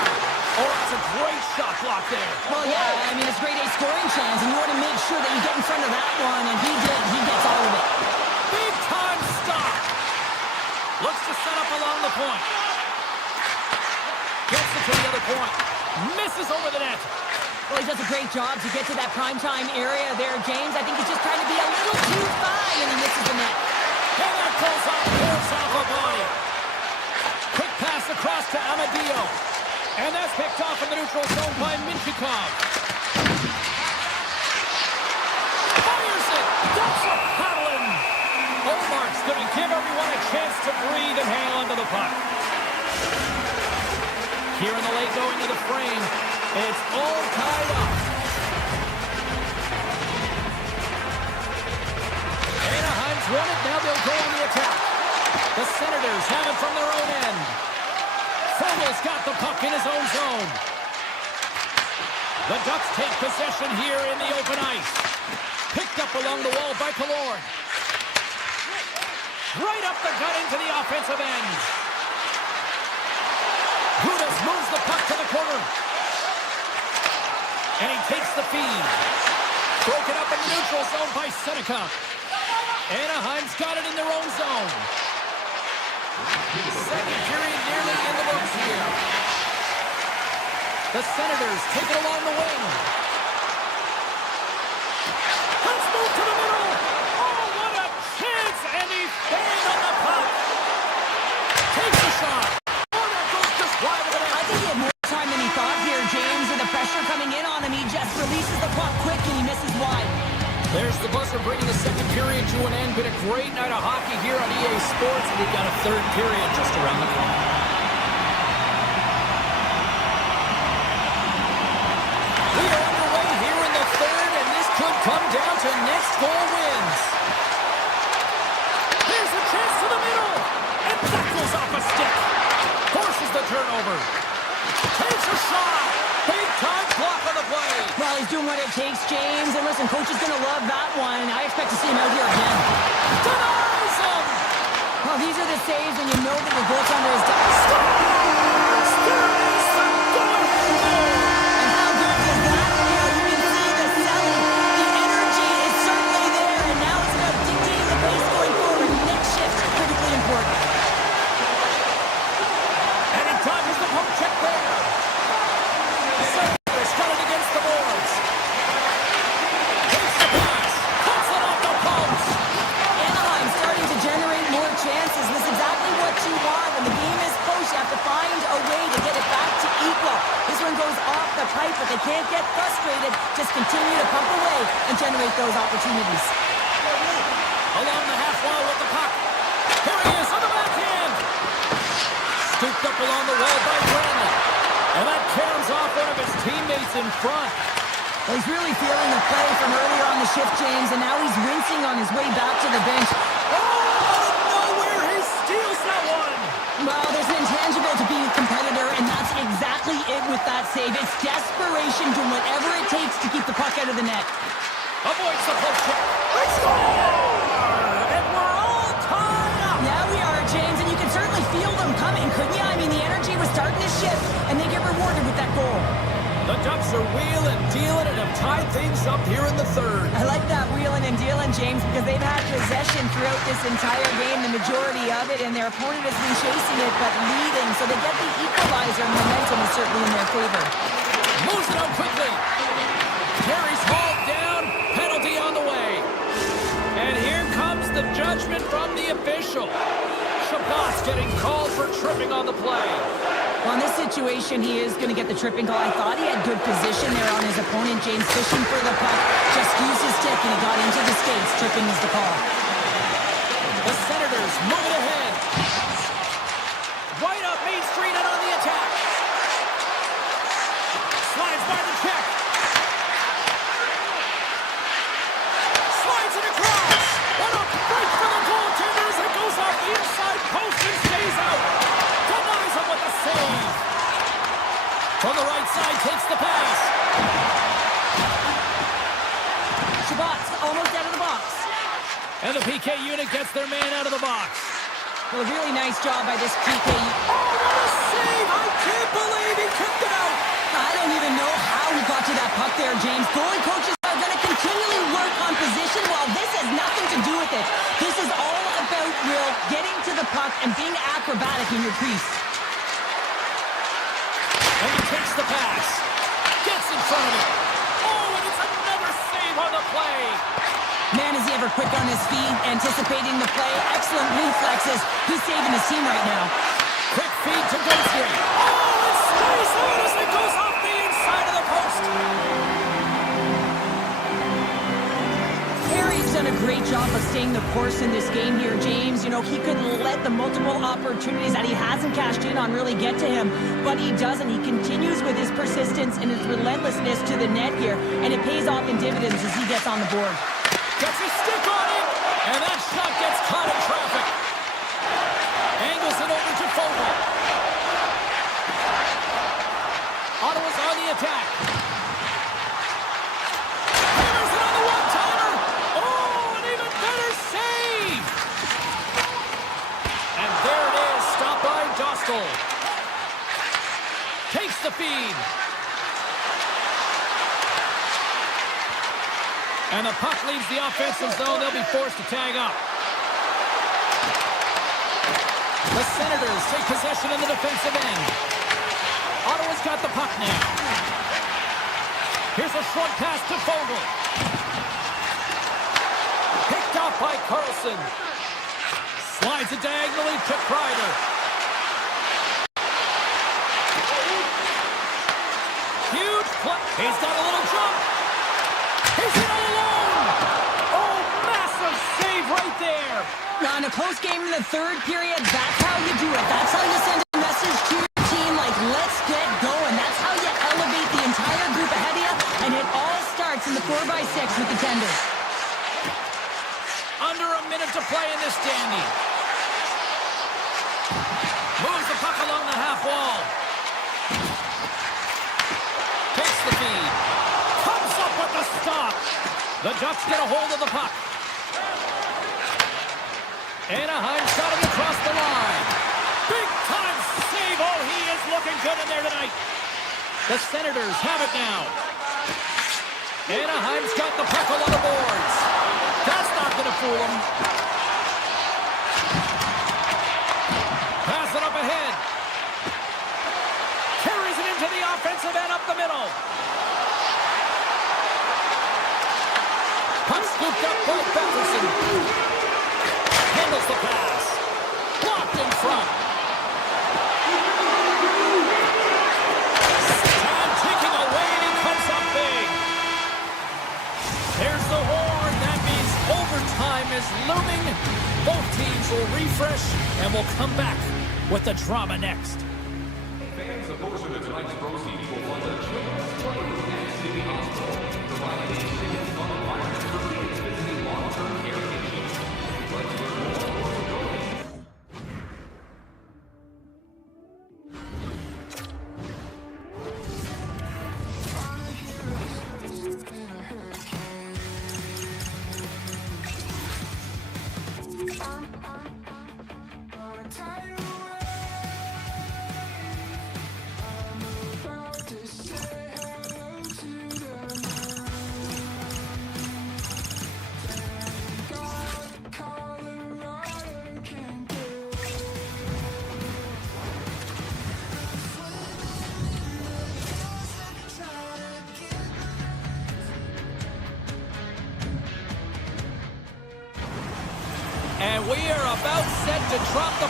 Oh, that's a great shot block there. Well, yeah, I mean, it's grade A scoring chance, and you want to make sure that you get in front of that one, and he did. He gets all of it. Big time stop. Looks to set up along the point. Gets it to the other point. Misses over the net. Well, he does a great job to get to that primetime area there, James. I think he's just trying to be a little too fine, and he misses the net. And that goes off, pulls off a body. Quick pass across to Amadio. And that's picked off in the neutral zone by Minchikov. Fires it. That's a paddling. give everyone a chance to breathe and hang on to the puck. Here in the late going to the frame, it's all tied up. Anaheim's won it, now they'll go on the attack. The Senators have it from their own end. Fogel's got the puck in his own zone. The Ducks take possession here in the open ice. Picked up along the wall by Killorn. Right up the gut into the offensive end. Gudas moves the puck to the corner. And he takes the feed. Broken up in the neutral zone by Seneca. Anaheim's got it in their own zone. Second period nearly in the books here. The Senators take it along the wing. Let's move to the middle. Oh, what a chance! And he banged on the puck. Takes a shot. Oh, that goes just wide of the net. I think he had more time than he thought here, James. With the pressure coming in on him, he just releases the puck quick and he misses wide. There's the buzzer bringing the second period to an end. Been a great night of hockey here on EA Sports, and we've got a third period just around the corner. We are underway here in the third, and this could come down to next goal wins. Here's a chance to the middle, and that goes off a stick. Forces the turnover. Takes a shot. Big time block on the play. Well, he's doing what it takes, James. And listen, coach is going to love that one. I expect to see him out here again. Denies him. Well, these are the saves, and you know that your goaltender is down. Scores! There is some going there. And how good is that? You know, you can see the selling. The energy is certainly there, and now it's about dictating the pace going forward. Next shift is critically important. And he dodges the poke check there. Senators got it against the boards. Takes the pass. Cuts it off the post. Anaheim starting to generate more chances. This is exactly what you want. When the game is close, you have to find a way to get it back to equal. This one goes off the pipe, but they can't get frustrated. Just continue to pump away and generate those opportunities. Along the half wall with the puck. Here he is on the backhand. Scooped up along the wall by Brandon. And that caroms off one of his teammates in front. Well, he's really feeling the play from earlier on the shift, James, and now he's wincing on his way back to the bench. Oh, out of nowhere, he steals that one. Well, there's an intangible to being a competitor, and that's exactly it with that save. It's desperation, doing whatever it takes to keep the puck out of the net. Avoids the poke check. They score! And we're all tied up. Yeah, we are, James, and you can certainly feel them coming, couldn't you? I mean, the energy was starting to shift, and they get rewarded with that goal. The Ducks are wheeling, dealing, and have tied things up here in the third. I like that wheeling and dealing, James, because they've had possession throughout this entire game, the majority of it, and their opponent has been chasing it, but leading, so they get the equalizer, and momentum is certainly in their favor. Moves it out quickly. Carries hauled down, penalty on the way. And here comes the judgment from the official. Shabbat's getting called for tripping on the play. Well, in this situation, he is going to get the tripping call. I thought he had good position there on his opponent. James fishing for the puck. Just used his stick, and he got into the skates. Tripping is the call. The Senators move it ahead. Right up Main Street and on the attack. Slides by the check. Slides it across. What a break for the goaltender as it goes off the inside post and stays out. Denies him with the save. From the right side, takes the pass. Shabbat's almost out of the box. And the PK unit gets their man out of the box. Well, a really nice job by this PK. Oh, what a save! I can't believe he kicked it out. I don't even know how he got to that puck there, James. Goalie coaches are going to continually work on position. Well, this has nothing to do with it. This is all about, Will, getting to the puck and being acrobatic in your crease. And he takes the pass. Gets in front of it. Oh, and it's another save on the play. Man, is he ever quick on his feet, anticipating the play. Excellent reflexes. He's saving his team right now. Quick feed to Dunsky. Oh, it stays out as it goes off the inside of the post. Harry's done a great job of staying the course in this game here, James. You know, he couldn't let the multiple opportunities that he hasn't cashed in on really get to him, but he doesn't. He continues with his persistence and his relentlessness to the net here, and it pays off in dividends as he gets on the board. Gets his stick on it, and that shot gets caught in traffic. Angles it over to Fogle. Ottawa's on the attack. Hammers it on the one-timer. Oh, an even better save. And there it is, stopped by Dostal. Takes the feed. And the puck leaves the offensive zone. They'll be forced to tag up. The Senators take possession in the defensive end. Ottawa's got the puck now. Here's a short pass to Fogle. Picked off by Carlson. Slides it diagonally to Kreider. Huge play. He's got a little jump. He's in all alone. Oh, massive save right there. In a close game in the third period, that's how you do it. That's how you send a message to your team, like, let's get going. That's how you elevate the entire group ahead of you, and it all starts in the 4x6 with the tenders. Under a minute to play in this dandy. Moves the puck along the half wall. Takes the feed. Comes up with the stop. The Ducks get a hold of the puck. Anaheim shot him across the line. Big time save. Oh, he is looking good in there tonight. The Senators have it now. Anaheim's got the puck along the boards. That's not going to fool him. Pass it up ahead. Carries it into the offensive end up the middle. Puck scooped up by Batherson. Handles the pass. Blocked in front. Time ticking away, and he comes up big. There's the horn. That means overtime is looming. Both teams will refresh and will come back with the drama next. Fans, a portion of tonight's proceeds will fund a children's play at City Hospital, providing a significant environment for kids visiting long-term care patients. Let's learn more about the donation. And we are about set to drop the...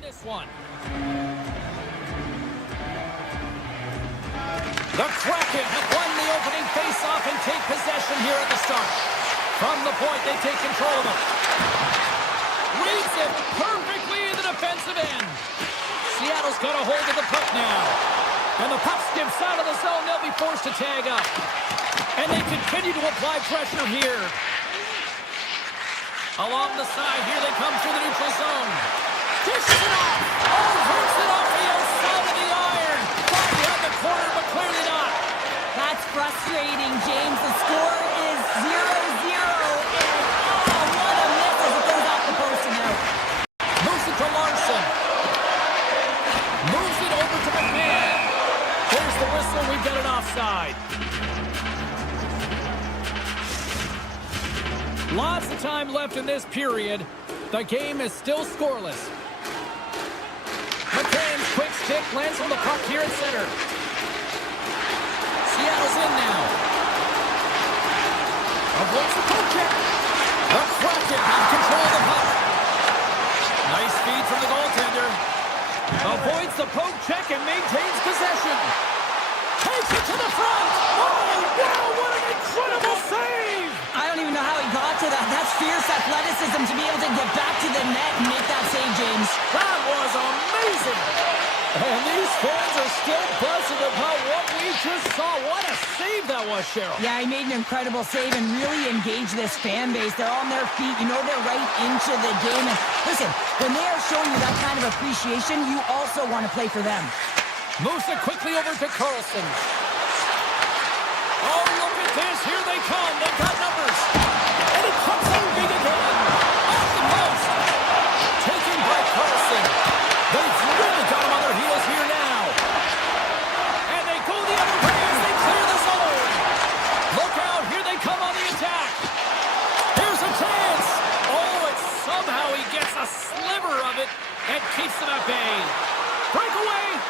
This one. The Kraken have won the opening face-off and take possession here at the start. From the point, they take control of it. Reads it perfectly in the defensive end. Seattle's got a hold of the puck now. And the puck skips out of the zone. They'll be forced to tag up. And they continue to apply pressure here. Along the side, here they come through the neutral zone. Dishes it off. Oh, hurts it off the outside of the iron. Far behind the corner, but clearly not. That's frustrating, James. The score is 0-0. And oh, what a miss as it goes off the post and out. Moves it to Larson. Moves it over to McMahon. There's the whistle. We've got an offside. Lots of time left in this period. The game is still scoreless. McCann's quick stick lands on the puck here at center. Seattle's in now. Avoids the poke check. The Kraken have control of the puck. Nice feed from the goaltender. Avoids the poke check and maintains possession. Takes it to the front. Oh, wow, what an incredible save! I don't even know how he got to that. That's fierce athleticism to be able to get back to the net and make that save, James. That was amazing! And these fans are still buzzing about what we just saw. What a save that was, Cheryl. Yeah, he made an incredible save and really engaged this fan base. They're on their feet. You know they're right into the game. And listen, when they are showing you that kind of appreciation, you also want to play for them. Moves it quickly over to Carlson. Oh, look at this. Here they come. They've got numbers. And it comes in big again. Off the post. Taken by Carlson. They've really got him on their heels here now. And they go the other way as they clear the zone. Look out. Here they come on the attack. Here's a chance. Oh, and somehow he gets a sliver of it and keeps them at bay. Breakaway.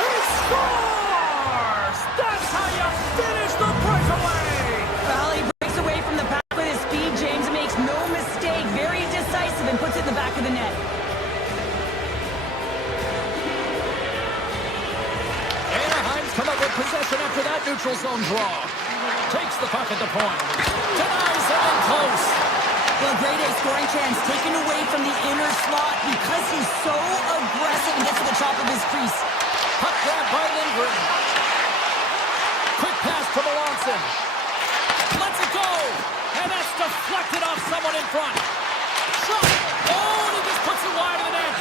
He scores! That's how you finish the breakaway! Well, he breaks away from the pack with his speed. James makes no mistake. Very decisive and puts it in the back of the net. Anaheim's come up with possession after that neutral zone draw. Takes the puck at the point. Denies it in close. Well, great A scoring chance taken away from the inner slot because he's so aggressive and gets to the top of his crease. Puck grab by Lindgren. Quick pass to Melanson. Lets it go. And that's deflected off someone in front. Shot. Oh, and he just puts it wide of the net.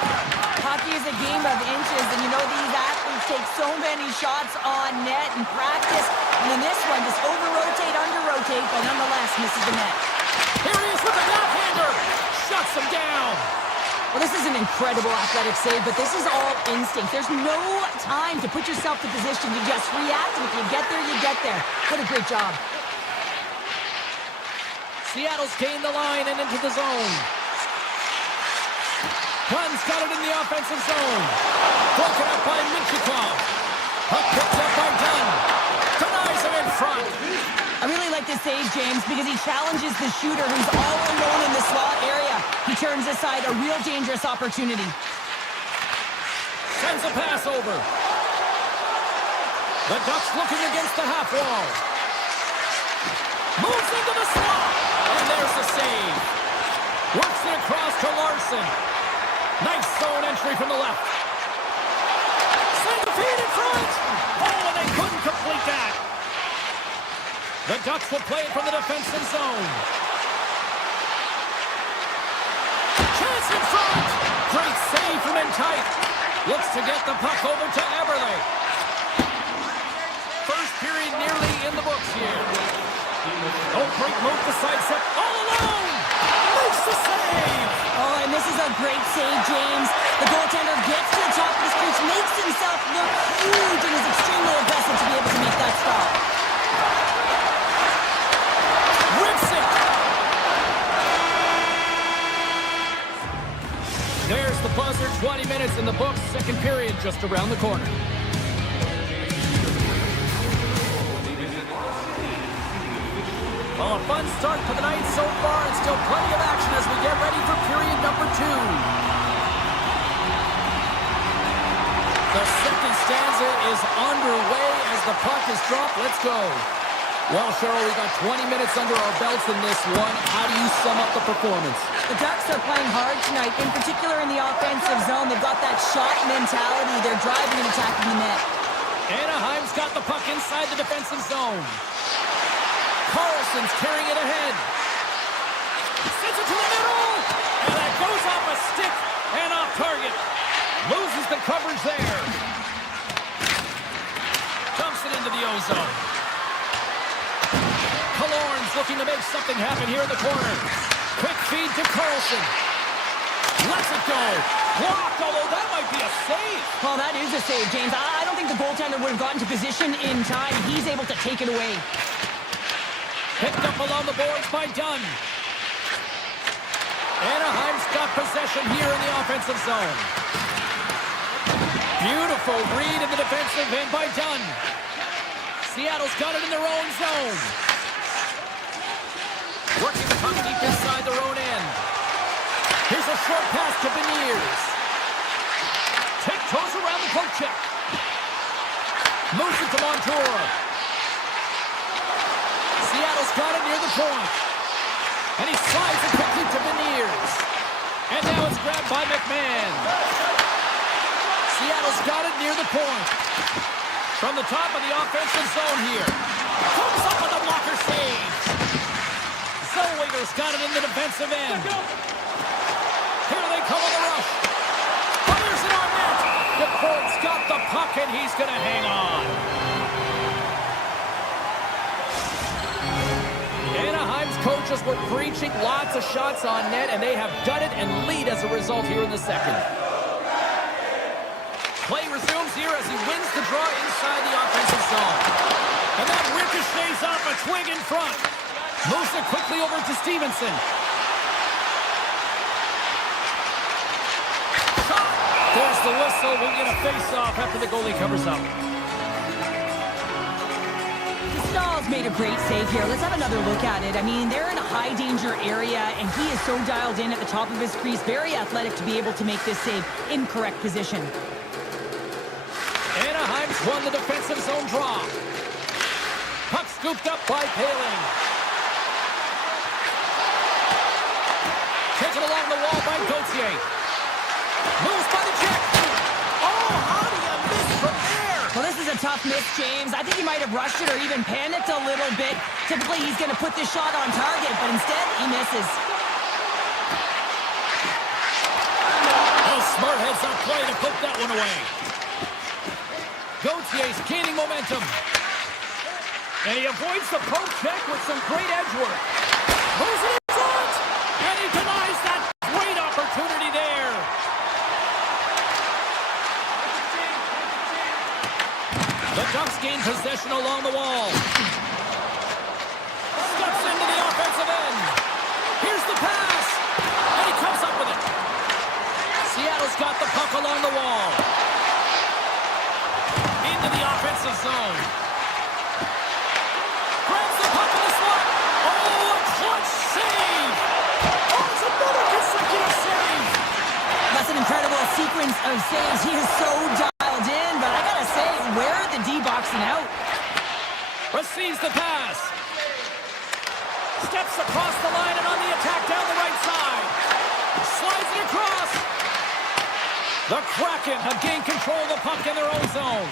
Hockey is a game of inches, and you know these athletes take so many shots on net in practice. And in this one, just over-rotate, under-rotate, but nonetheless misses the net. Here he is with the backhander. Shuts him down. Well, this is an incredible athletic save, but this is all instinct. There's no time to put yourself in position. You just react, and if you get there, you get there. What a great job. Seattle's gained the line and into the zone. Gunn's got it in the offensive zone. Broken up by Minchikov. Puck picked up by Dunn. Denies him in front. I really like this save, James, because he challenges the shooter who's all alone in the slot area. He turns aside a real dangerous opportunity. Sends a pass over. The Ducks looking against the half wall. Moves into the slot. And there's the save. Works it across to Larson. Nice zone entry from the left. Sends a feed in front. Oh, and they couldn't complete that. The Ducks will play it from the defensive zone. Chance in front. Great save from Untitled. Looks to get the puck over to Eberle. First period nearly in the books here. Oh, great move to sidestep. All alone. Makes the save. Oh, and this is a great save, James. The goaltender gets to the top of his crease, makes himself look huge, and is extremely aggressive to be able to make that stop. Rips it. There's the buzzer. 20 minutes in the books. Second period just around the corner. Well, a fun start to the night so far, and still plenty of action as we get ready for period number 2. The second stanza is underway as the puck is dropped. Let's go. Well, Cheryl, we got 20 minutes under our belts in this one. How do you sum up the performance? The Ducks are playing hard tonight, in particular in the offensive zone. They've got that shot mentality. They're driving and attacking the net. Anaheim's got the puck inside the defensive zone. Carlson's carrying it ahead. Sends it to the middle. And that goes off a stick and off target. Loses the coverage there. Dumps it into the ozone. Killorn's looking to make something happen here in the corner. Quick feed to Carlson. Lets it go. Blocked, although that might be a save. Well, that is a save, James. I don't think the goaltender would have gotten to position in time. He's able to take it away. Picked up along the boards by Dunn. Anaheim's got possession here in the offensive zone. Beautiful read in the defensive end by Dunn. Seattle's got it in their own zone. Working the puck deep inside their own end. Here's a short pass to Beniers. Tiptoes around the poke check. Moves it to Montour. Seattle's got it near the point. And he slides it quickly to Beniers. And now it's grabbed by McMahon. Seattle's got it near the point. From the top of the offensive zone here. Comes up with a blocker save. Zellweger's got it in the defensive end. Here they come on the rush. Fires it on net. DePort's got the puck and he's going to hang on. Anaheim's coaches were preaching lots of shots on net, and they have done it and lead as a result here in the second. Play resumes here as he wins the draw inside the offensive zone. And that ricochets off a twig in front. Moves it quickly over to Stevenson. Shot. There's the whistle. We'll get a face-off after the goalie covers up. Stahl's made a great save here. Let's have another look at it. I mean, they're in a high-danger area, and he is so dialed in at the top of his crease. Very athletic to be able to make this save in correct position. Anaheim's won the defensive zone draw. Puck scooped up by Paling. Taken along the wall by Gauthier. Moves by the check. Oh, how do you miss from there? Well, this is a tough miss, James. I think he might have rushed it or even panicked a little bit. Typically, he's going to put this shot on target, but instead, he misses. Oh, smart heads-up play to put that one away. Gauthier's gaining momentum. And he avoids the poke check with some great edge work. Moves it in front! And he denies that great opportunity there. The Ducks gain possession along the wall. Steps into the offensive end. Here's the pass. And he comes up with it. Seattle's got the puck along the wall. Into the offensive zone. Grabs the puck in the slot. Oh, a clutch save. Oh, it's another consecutive save. That's an incredible sequence of saves. He is so dialed in, but I gotta say, where are the D-boxing out? Receives the pass. Steps across the line and on the attack down the right side. Slides it across. The Kraken have gained control of the puck in their own zone.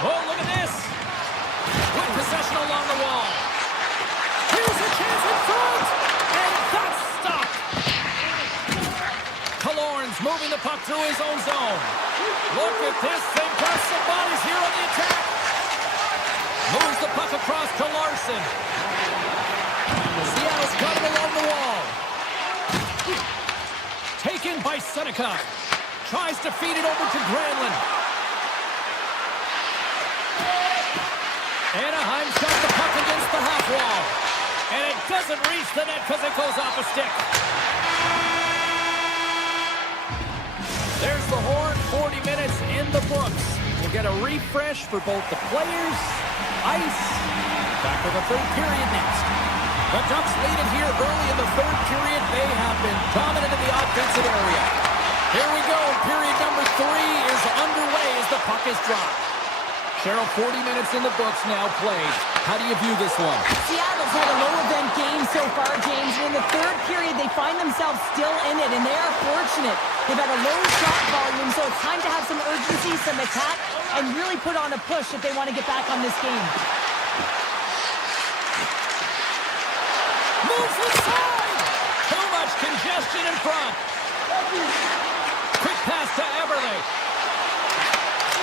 Oh, look at this. With possession along the wall. Here's a chance in front. And that's stopped. Killorn's moving the puck through his own zone. Look at this. They've got some bodies here on the attack. Moves the puck across to Larson. Seattle's got him along the wall. Taken by Seneca. Tries to feed it over to Granlund. Anaheim's got the puck against the half wall. And it doesn't reach the net because it goes off a stick. There's the horn. 40 minutes in the books. We'll get a refresh for both the players, ice. Back for the third period next. The Ducks lead it here early in the third period. They have been dominant in the offensive area. Here we go. Period number 3 is underway as the puck is dropped. Cheryl, 40 minutes in the books now played. How do you view this one? Seattle's had a low-event game so far, James. And in the third period, they find themselves still in it, and they are fortunate. They've had a low shot volume, so it's time to have some urgency, some attack, and really put on a push if they want to get back on this game. Moves inside! Too much congestion in front. Quick pass to Eberle.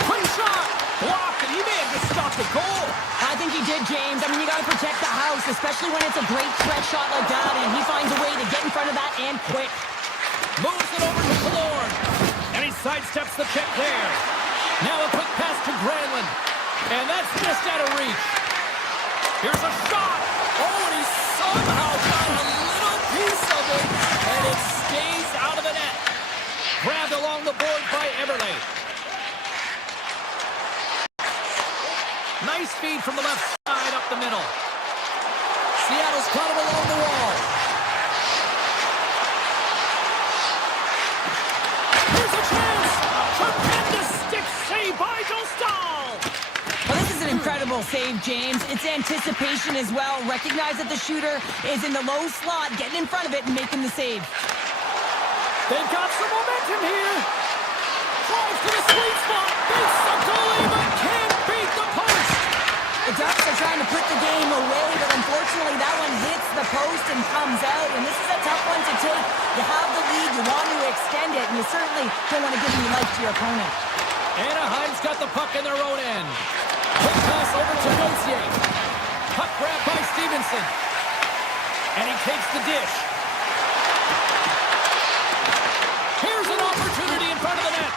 Quick shot! Blocked, and he may have just stopped the goal. I think he did, James. I mean, you got to protect the house, especially when it's a great threat shot like that, and he finds a way to get in front of that and quick. Moves it over to Killorn. And he sidesteps the check there. Now a quick pass to Granlund. And that's just out of reach. Here's a shot. Oh, and he somehow got a little piece of it, and it stays out of the net. Grabbed along the board by Eberle. Nice feed from the left side up the middle. Seattle's caught him along the wall. Here's a chance. Tremendous stick save by Dostal. Well, this is an incredible save, James. It's anticipation as well. Recognize that the shooter is in the low slot, getting in front of it and making the save. They've got some momentum here. Drives to the sweet spot. Beats the goalie, but can't beat the post. The Ducks are trying to put the game away, but unfortunately that one hits the post and comes out, and this is a tough one to take. You have the lead, you want to extend it, and you certainly don't want to give any life to your opponent. Anaheim's got the puck in their own end. Quick pass over to Gauthier. Puck grab by Stevenson. And he takes the dish. Here's an opportunity in front of the net.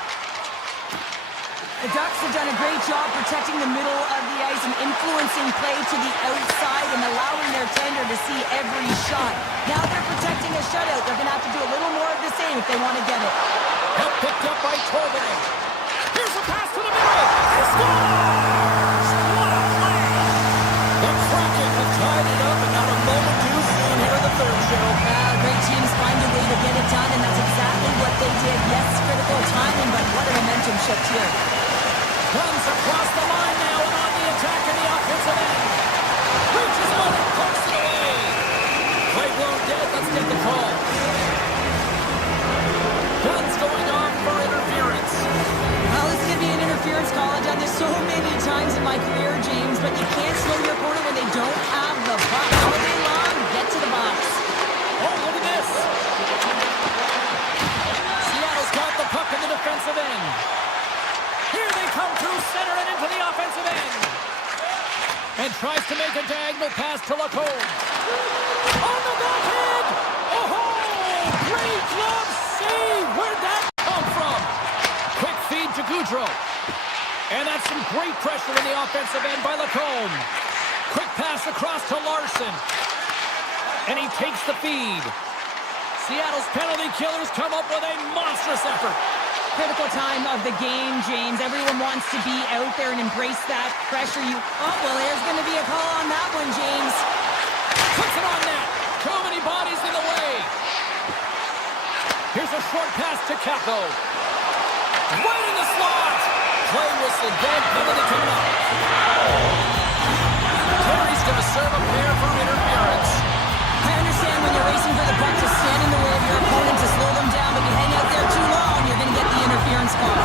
The Ducks have done a great job protecting the middle of the ice and influencing play to the outside and allowing their tender to see every shot. Now they're protecting a shutout. They're going to have to do a little more of the same if they want to get it. Puck picked up by Tolvanen. Here's a pass to the middle. He scores! What a play! The Kraken have tied it up, and not a moment too soon here in the third show. Great teams find a way to get it done, and that's exactly what they did. Yes, critical timing, but what a momentum shift here. Comes across the line now and on the attack in the offensive end. Reaches on and pokes it away. Play blown dead. Let's get the call. Guns going off for interference. Well, this could be an interference call. I've done this so many times in my career, James, but you can't slow your opponent when they don't have the puck. All day long, get to the box. Oh, look at this. Seattle's got the puck in the defensive end. Here they come through center and into the offensive end. And tries to make a diagonal pass to Lacombe. On the backhand! Oh, great glove save! Where'd that come from? Quick feed to Goudreau. And that's some great pressure in the offensive end by Lacombe. Quick pass across to Larson. And he takes the feed. Seattle's penalty killers come up with a monstrous effort. Critical time of the game, James. Everyone wants to be out there and embrace that pressure. Oh, well, there's going to be a call on that one, James. Puts it on net. Too many bodies in the way. Here's a short pass to Capo. Right in the slot. Play whistle, dead penalty coming up. Terry's going to serve a pair for interference. I understand when you're racing for the puck to stand in the way of your opponent to slow them down, but you hang out there too long, you're going to get the interference call.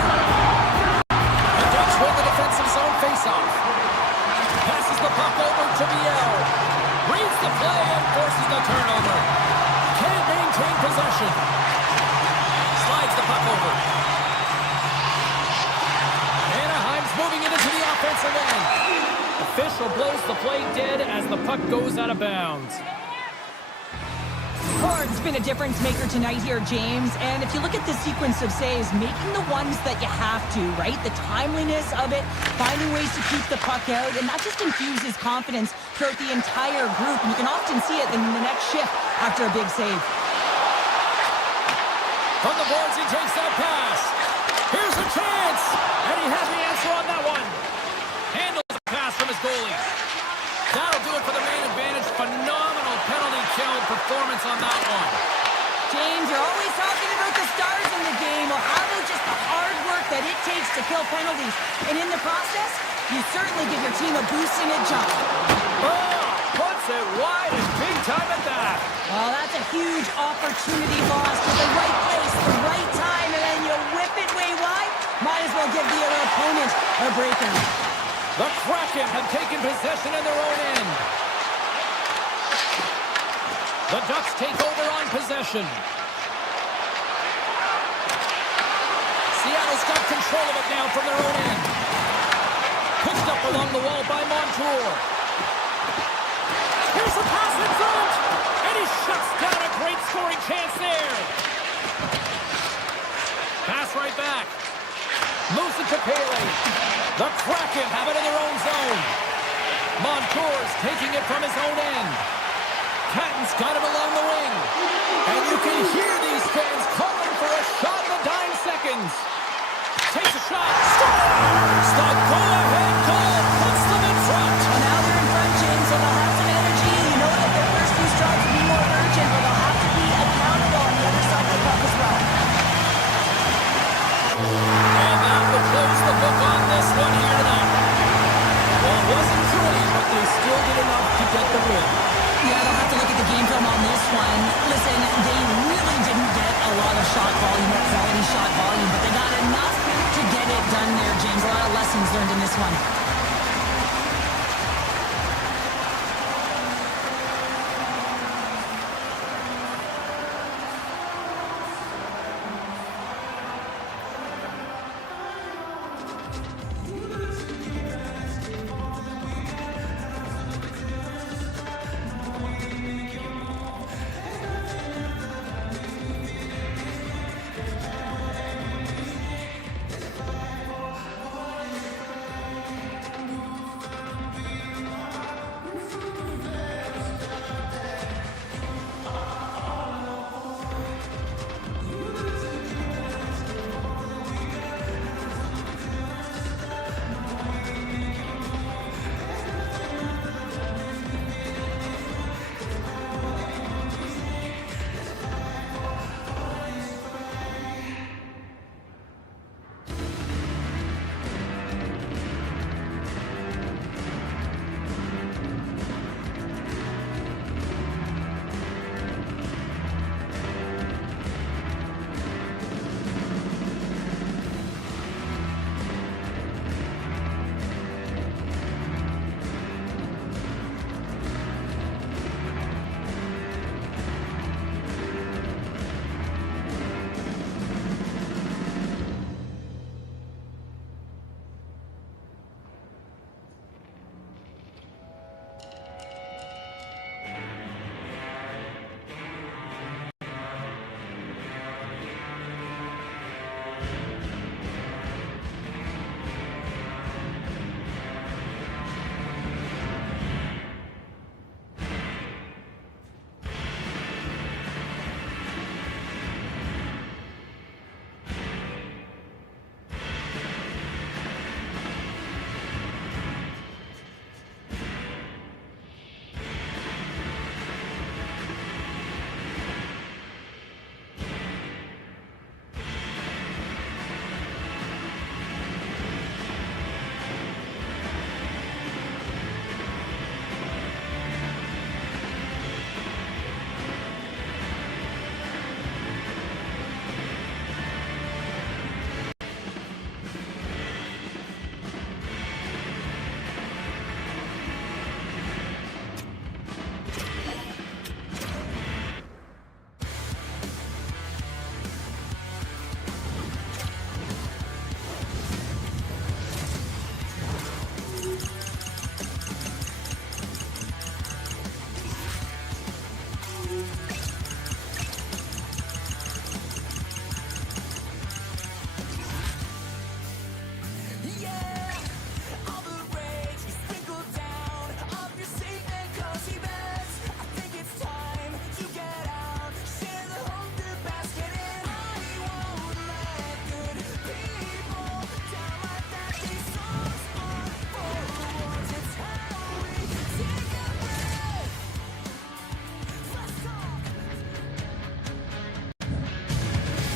The Ducks win the defensive zone faceoff. Passes the puck over to Biel. Reads the play and forces the turnover. Can't maintain possession. Slides the puck over. Anaheim's moving it into the offensive end. Official blows the play dead as the puck goes out of bounds. Ford's been a difference maker tonight here, James. And if you look at the sequence of saves, making the ones that you have to, right? The timeliness of it, finding ways to keep the puck out, and that just infuses confidence throughout the entire group. And you can often see it in the next shift after a big save. From the boards, he takes that pass. Here's a chance. And he has the answer on that one. Handles the pass from his goalie. That'll do it for the main advantage. Phenomenal penalty kill performance on that one. James, you're always talking about the stars in the game. Well, how about just the hard work that it takes to kill penalties? And in the process, You certainly give your team a boost and a jump. Oh, puts it wide and big time at that. Well, that's a huge opportunity lost to the right place, the right time, and then you whip it way wide. Might as well give the other opponent a breaker. The Kraken have taken possession in their own end. The Ducks take over on possession. Seattle's got control of it now from their own end. Picked up along the wall by Montour. Here's the pass in front. And he shuts down a great scoring chance there. Pass right back. Moves it to Paley. The Kraken have it in their own zone. Montour's taking it from his own end. Catton's got it along the wing. And you can hear these fans calling for a shot in the dying seconds. Takes a shot. Scores! The go-ahead goal puts them in front. Well, now they're in front, James, so they'll have some energy. You know that their first few strikes will be more urgent, but they'll have to be accountable on the other side of the puck as well. And that will close the book on this one here tonight. Well, it wasn't pretty, but they still did enough to get the win. Yeah, they'll have to look at the game film on this one. Listen, they really didn't get a lot of shot volume or quality shot volume, but they got enough to get it done there, James. A lot of lessons learned in this one.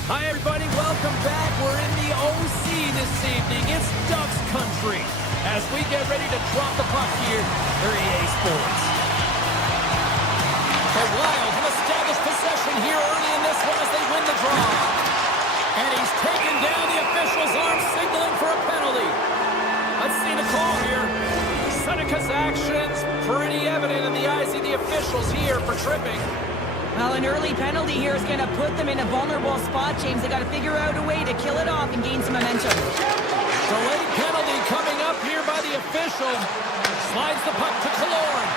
Hi, everybody. Welcome back. We're in the OC this evening. It's Ducks country as we get ready to drop the puck here for EA Sports. The Wild have established possession here early in this one as they win the draw. And he's taken down the official's arm, signaling for a penalty. Let's see the call here. Seneca's actions pretty evident in the eyes of the officials here for tripping. Well, an early penalty here is going to put them in a vulnerable spot, James. They got to figure out a way to kill it off and gain some momentum. Delayed penalty coming up here by the official. Slides the puck to Killorn.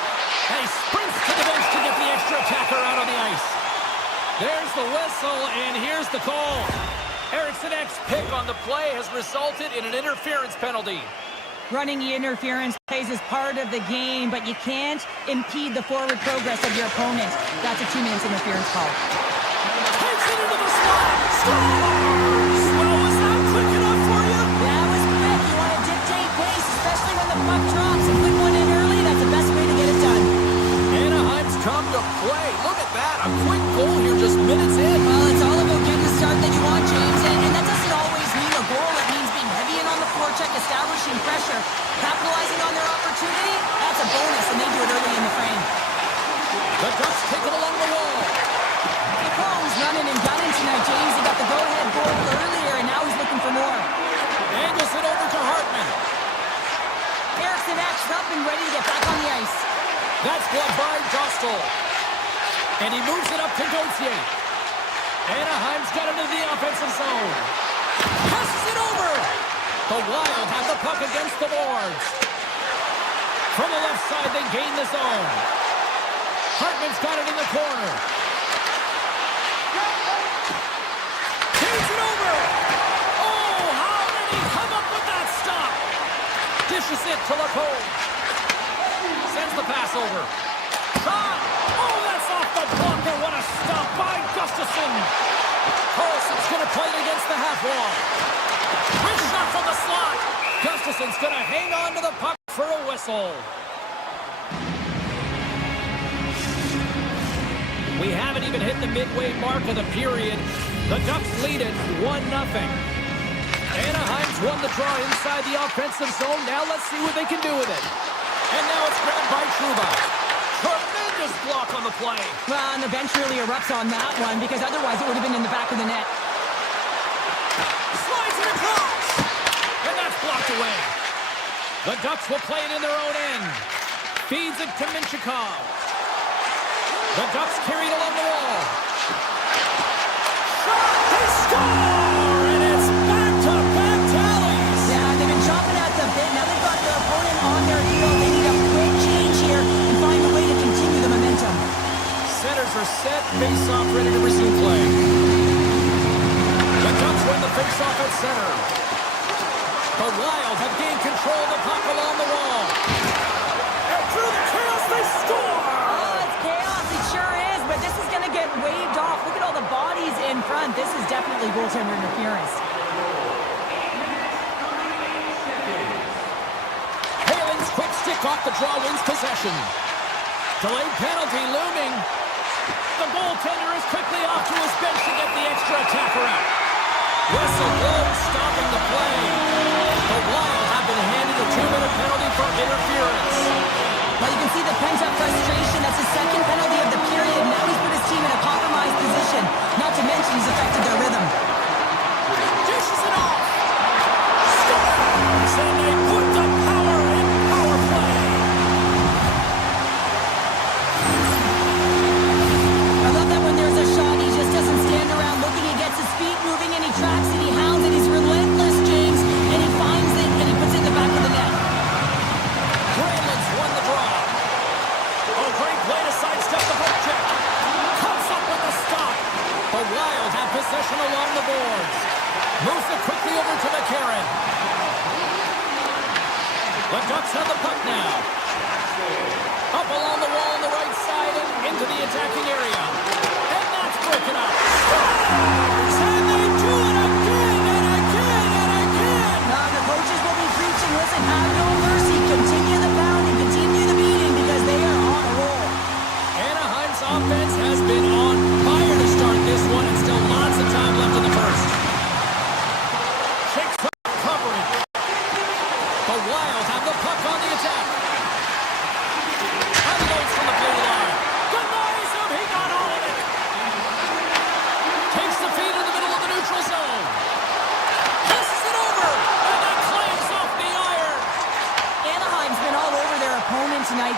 And he sprints to the bench to get the extra attacker out on the ice. There's the whistle, and here's the call. Eriksson's pick on the play has resulted in an interference penalty. Running the interference plays is part of the game, but you can't impede the forward progress of your opponent. That's a 2 minutes interference call. Takes it into the slot. Scores! Well, was that quick enough for you? That was quick. You want to dictate pace, especially when the puck drops. A quick one in early, that's the best way to get it done. Anaheim's come to play. Look at that. A quick goal here just minutes in. Well, it's all about getting the start that you want, James, and that doesn't always mean a goal. It means being heavy in on the forecheck, establishing pressure, capitalizing on their opportunity. That's a bonus, and they do it early in the frame. The Ducks take it along the wall. Combs running and gunning tonight, James. He got the go-ahead goal earlier, and now he's looking for more. Angles it over to Hartman. Eriksson acts up and ready to get back on the ice. That's blocked by Dostal. And he moves it up to Gauthier. Anaheim's got it into the offensive zone. Passes it over. The Wild have the puck against the boards. From the left side, they gain the zone. Hartman's got it in the corner. Takes it over. Oh, how did he come up with that stop? Dishes it to Lacombe. Sends the pass over. Shot! Oh, that's off the blocker. What a stop by Gustafsson. Carlson's going to play it against the half wall. Rich shot from the slot. Gustafsson's going to hang on to the puck for a whistle. We haven't even hit the midway mark of the period. The Ducks lead it 1-0. Anaheim's won the draw inside the offensive zone. Now let's see what they can do with it. And now it's grabbed by Trouba. Tremendous block on the play. Well, and the bench really erupts on that one, because otherwise it would have been in the back of the net. Slides it across. And that's blocked away. The Ducks will play it in their own end. Feeds it to Minchikov. The Ducks carried along the wall. Shot! They score! And it's back-to-back tallies. Yeah, they've been chomping at the bit. Now they've got their opponent on their heel. They need a quick change here and find a way to continue the momentum. Centers are set. Face-off ready to resume play. The Ducks win the face-off at center. The Wild have gained control of the puck along the wall. And through the chaos, they score! Oh, it's chaos. It sure is, but this is going to get waved off. Look at all the bodies in front. This is definitely goaltender interference. Halen's quick stick off the draw wins possession. Delayed penalty looming. The goaltender is quickly off to his bench to get the extra attacker out. Whistle blows, stopping the play. The Wild have been handed a 2-minute penalty for interference. Well, you can see the pent-up frustration. That's his second penalty of the period. Now he's put his team in a compromised position. Not to mention he's affected their rhythm. Dishes it off. Scores! And they put the power in power play. I love that when there's a shot, he just doesn't stand around looking. He gets his feet moving and he tracks it. He hounds it. He's relentless, James. And he finds it and he puts it in the back of the net. Granlund's won the draw. Oh, great play to sidestep the hook check. Comes up with a stop. The Wild have possession along the boards. Moves it quickly over to McCarron. The Ducks have the puck now. Up along the wall on the right side and into the attacking area. And that's broken up. Scores! And they do it again and again and again. The coaches will be preaching, listen, have no mercy. Continue the pounding, continue the beating, because they are on a roll. Anaheim's offense has been on fire to start this one, and still lots of time left in the first.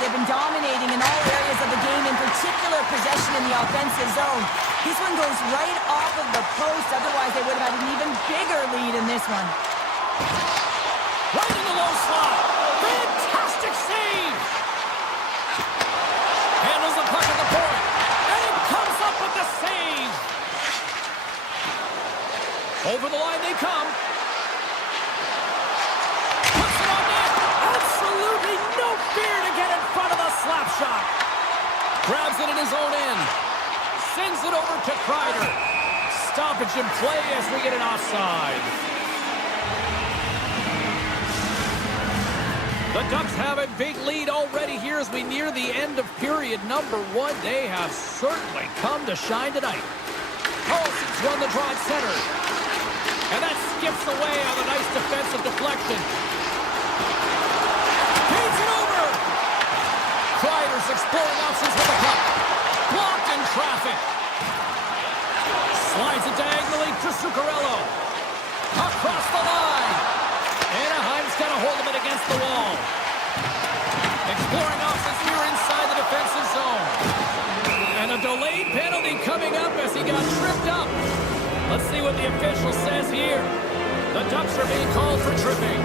They've been dominating in all areas of the game, in particular possession in the offensive zone. This one goes right off of the post. Otherwise, they would have had an even bigger lead in this one. Right in the low slot. Fantastic save. Handles the puck at the point. And it comes up with the save. Over the line they come. Puts it on net. Absolutely no fear to get in front of the slap shot. Grabs it in his own end. Sends it over to Kreider. Stoppage in play as we get an offside. The Ducks have a big lead already here as we near the end of period number 1. They have certainly come to shine tonight. Paulson's won the draw at center. And that skips away on a nice defensive deflection. Feeds it over. Kreider's exploring options with the puck. Blocked in traffic. Slides it diagonally to Zuccarello. Across the line. Anaheim's got a hold of it against the wall. Exploring options here inside the defensive zone. And a delayed penalty coming up as he got tripped up. Let's see what the official says here. The Ducks are being called for tripping.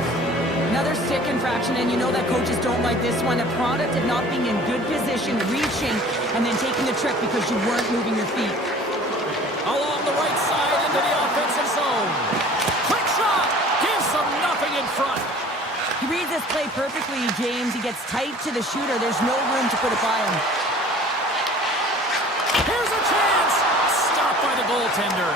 Another stick infraction, and you know that coaches don't like this one. A product of not being in good position, reaching, and then taking the trip because you weren't moving your feet. Along the right side into the offensive zone. Quick shot! Gives them nothing in front. He reads this play perfectly, James. He gets tight to the shooter. There's no room to put it by him. Here's a chance! Stopped by the goaltender.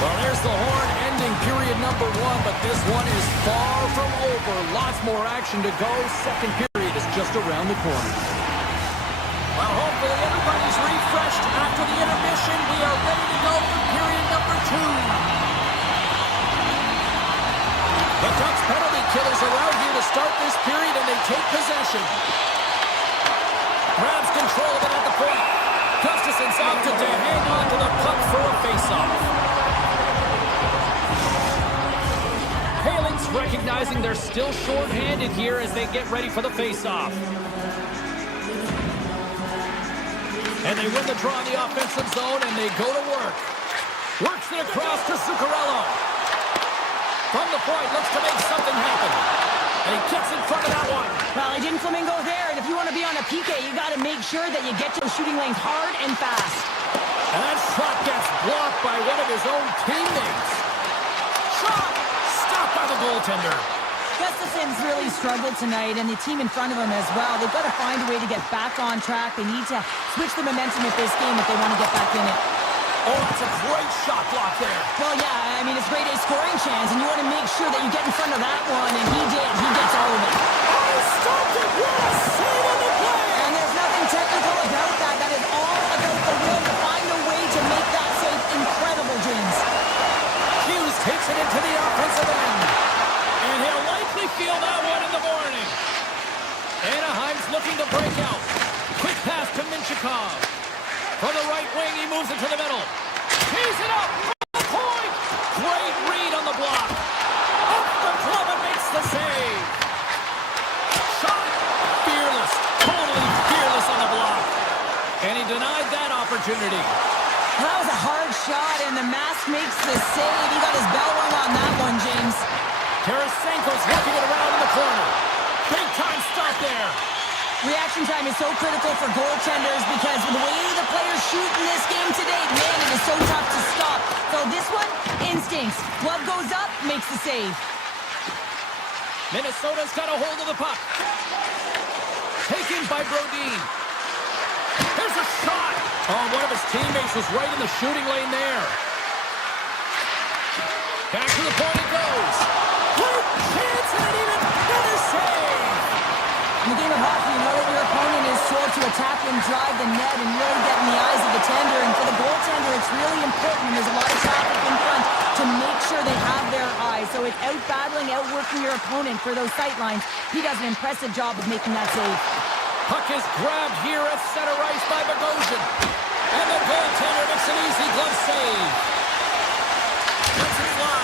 Well, there's the horn ending period number 1, but this one is far from over. Lots more action to go. Second period is just around the corner. Well, hopefully everybody's refreshed after the intermission. We are ready to go for period number 2. The Ducks penalty killers are out here to start this period, and they take possession. Grabs control of it at the point. Gustafson's opted to hang on to the puck for a faceoff. Paling's recognizing they're still short-handed here as they get ready for the faceoff. And they win the draw in the offensive zone, and they go to work. Works it across to Zuccarello. From the point, looks to make something happen. And he gets in front of that one. Well, he didn't flamingo there, and if you want to be on a PK, you got to make sure that you get to the shooting lanes hard and fast. And that shot gets blocked by one of his own teammates. Shot! Stopped by the goaltender. Gustafson's really struggled tonight, and the team in front of him as well. They've got to find a way to get back on track. They need to switch the momentum of this game if they want to get back in it. Oh, that's a great shot block there. Well, yeah, I mean, it's grade A scoring chance, and you want to make sure that you get in front of that one, and he did. He gets all of it. Oh, stopped it! What a save on the play! And there's nothing technical about that. That is all about the will to find a way to make that save incredible, James. Hughes takes it into the offensive end. And he'll likely feel that one in the morning. Anaheim's looking to break out. Quick pass to Minchikov. From the right wing, he moves it to the middle. Tees it up. Point. Great read on the block. Up the glove and makes the save. Shot. Fearless. Totally fearless on the block. And he denied that opportunity. Well, that was a hard shot, and the mask makes the save. He got his bell rung on that one, James. Tarasenko's working it around in the corner. Big time stop there. Reaction time is so critical for goaltenders because the way the players shoot in this game today, man, it is so tough to stop. So this one, instincts. Glove goes up, makes the save. Minnesota's got a hold of the puck. Taken by Brodin. There's a shot. Oh, one of his teammates was right in the shooting lane there. Back to the point it goes. Great chance and an even better save. In the game of hockey, you know that your opponent is sure to attack and drive the net and really get in the eyes of the tender. And for the goaltender, it's really important when there's a lot of traffic in front to make sure they have their eyes. So it's out-battling, outworking your opponent for those sight lines. He does an impressive job of making that save. Puck is grabbed here at center ice by Bogosian. And the goaltender makes an easy glove save. Lets it fly.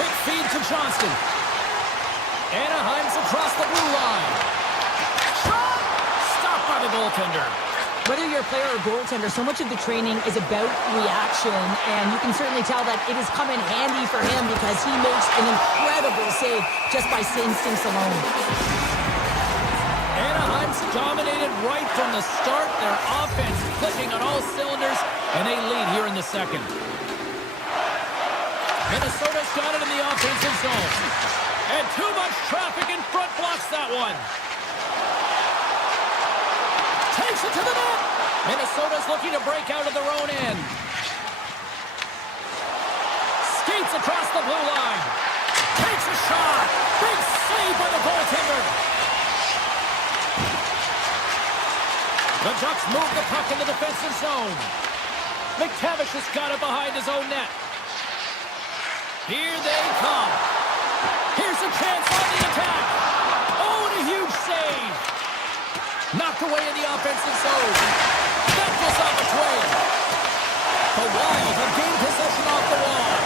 Quick feed to John. Johnston. Anaheim's across the blue line. Shot! Stopped by the goaltender. Whether you're a player or goaltender, so much of the training is about reaction, and you can certainly tell that it has come in handy for him because he makes an incredible save just by instincts alone. Anaheim's dominated right from the start. Their offense clicking on all cylinders, and they lead here in the second. Minnesota's got it in the offensive zone. And too much traffic in front blocks that one. Takes it to the net. Minnesota's looking to break out of their own end. Skates across the blue line. Takes a shot. Big save by the goaltender. The Ducks move the puck in the defensive zone. McTavish has got it behind his own net. Here they come. Here's a chance on the attack. Oh, and a huge save. Knocked away in the offensive zone. That goes off its way. The Wild have gained possession off the wall.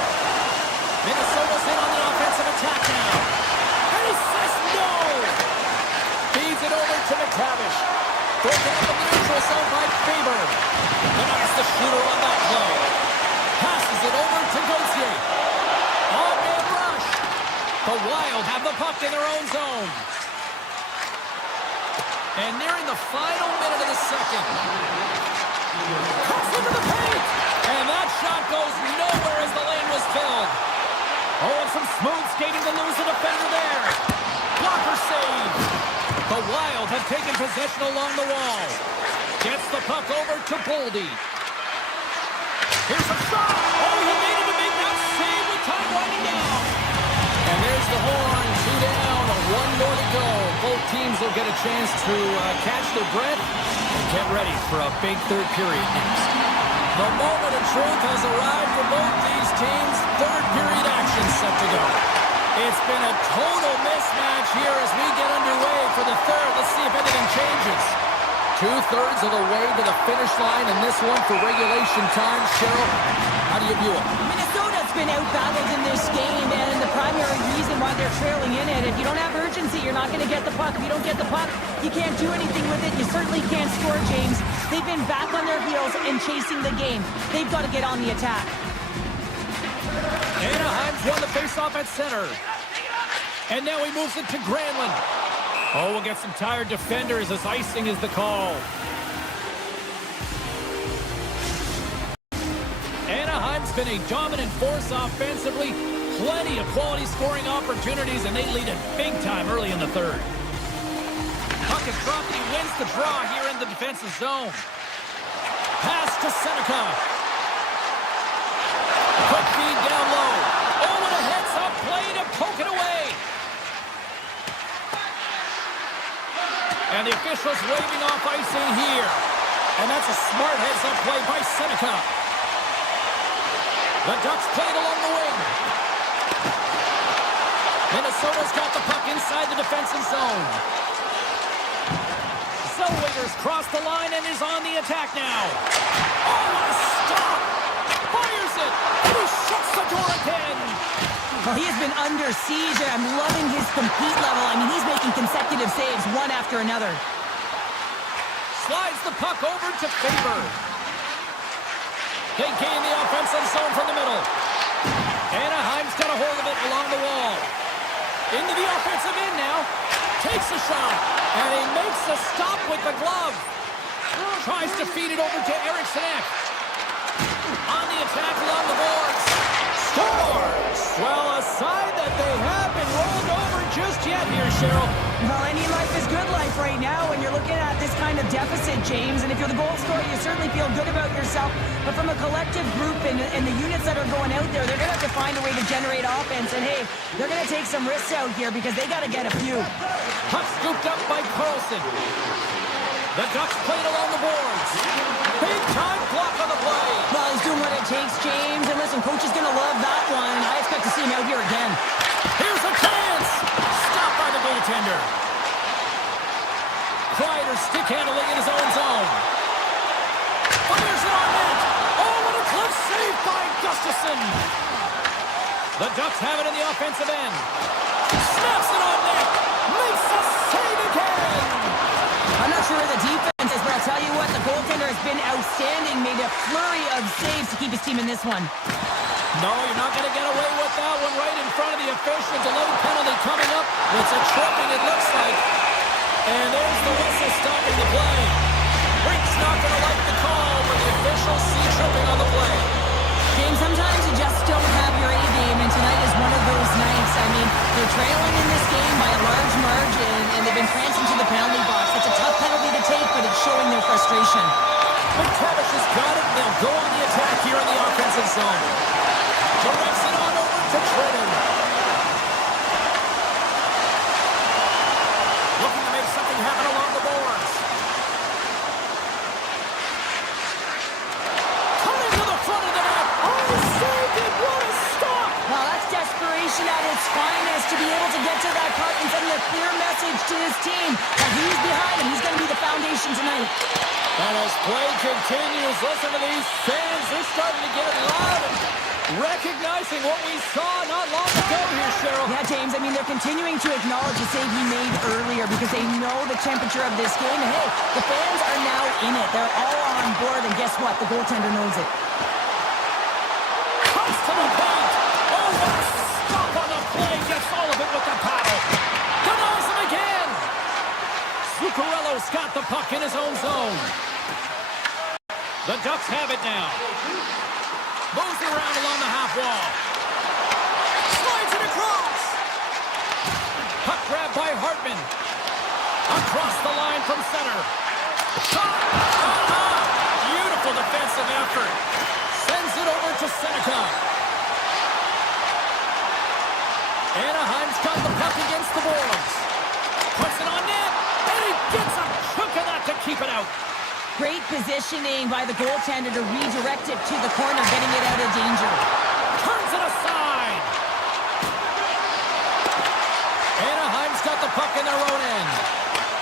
Minnesota's in on the offensive attack now. And he says no. Feeds it over to McTavish. Broken up in the neutral zone by Faber. Denies the shooter on that play. Passes it over to Gauthier. All-man rush. The Wild have the puck in their own zone. And nearing the final minute of the second. Cuts into the paint. And that shot goes nowhere as the lane was filled. Oh, and some smooth skating to lose the defender there. Blocker save. The Wild have taken possession along the wall. Gets the puck over to Boldy. Here's a shot. Oh, he needed to make that save with time running down. And there's the horn. 2 down, 1 more to go. Both teams will get a chance to catch their breath and get ready for a big third period next. The moment of truth has arrived for both these teams. Third period action set to go. It's been a total mismatch here as we get underway for the third. Let's see if anything changes. 2/3 of the way to the finish line, and this one for regulation time. Cheryl, how do you view it? Minnesota's been out-battled in this game, and the primary reason why they're trailing in it, if you don't have urgency, you're not going to get the puck. If you don't get the puck, you can't do anything with it. You certainly can't score, James. They've been back on their heels and chasing the game. They've got to get on the attack. Anaheim's won the faceoff at center. And now he moves it to Granlund. Oh, we'll get some tired defenders as icing is the call. Anaheim's been a dominant force offensively. Plenty of quality scoring opportunities, and they lead it big time early in the third. Puck is dropped, and he wins the draw here in the defensive zone. Pass to Seneca. Quick feed down low. Oh, and a heads-up play to poke it away. And the officials waving off icing here. And that's a smart heads-up play by Seneca. The Ducks played along the wing. Minnesota's got the puck inside the defensive zone. Zellweger's crossed the line and is on the attack now. Oh, what a stop! Fires it, and he shuts the door again. Well, he has been under siege, and I'm loving his compete level. I mean, he's making consecutive saves one after another. Slides the puck over to Faber. They gain the offensive zone from the middle. Anaheim's got a hold of it along the wall. Into the offensive end now. Takes a shot. And he makes a stop with the glove. Tries to feed it over to Eriksson. On the attack along the boards. Scores! Well, a sign that they have been rolled over just yet here, Cheryl. Well, any life is good life right now when you're looking at this kind of deficit, James. And if you're the goal scorer, you certainly feel good about yourself. But from a collective group and the units that are going out there, they're going to have to find a way to generate offense. And, hey, they're going to take some risks out here because they got to get a few. Puck scooped up by Carlson. The Ducks played along the boards. Big time block on the play. Well, he's doing what it takes, James. And listen, coach is going to love that one. I expect to see him out here again. Here's a chance. Stopped by the goaltender. Kreider stick handling in his own zone. Fires it on net. Oh, what a close save by Gustafsson. The Ducks have it in the offensive end. Snaps it on net. Makes a save again. I'm not sure where the defense is, but I'll tell you what, the goaltender has been outstanding. Made a flurry of saves to keep his team in this one. No, you're not going to get away with that one right in front of the official. Delayed penalty coming up. It's a tripping, it looks like. And there's the whistle stopping the play. Rink's not going to like the call, but the officials see tripping on the play. James, sometimes you just don't have your A game, and tonight is one of those nights. I mean, they're trailing in this game by a large margin, and they've been prancing to the penalty box. It's a tough penalty to take, but it's showing their frustration. McTavish has got it, and they'll go on the attack here in the offensive zone. Directs it on over to Trenton. Looking to make something happen along the boards. Coming to the front of the net. Oh, saved it. What a stop. Well, that's desperation at its finest to be able to get to that puck and send a clear message to his team that he's behind him. He's going to be the foundation tonight. And as play continues, listen to these fans. They're starting to get loud and recognizing what we saw not long ago here, Cheryl. Yeah, James, I mean, they're continuing to acknowledge the save he made earlier because they know the temperature of this game. And hey, the fans are now in it. They're all on board, and guess what? The goaltender knows it. Comes to the point. Oh, what a stop on the play. Gets all of it with the paddle. Denies him again. Zuccarello's got the puck in his own zone. The Ducks have it now. Moves around along the half wall. Slides it across. Puck grab by Hartman. Across the line from center. Shot. Beautiful defensive effort. Sends it over to Seneca. Anaheim's got the puck against the boards. Puts it on net. And he gets a chunk of that to keep it out. Great positioning by the goaltender to redirect it to the corner, getting it out of danger. Turns it aside. Anaheim's got the puck in their own end.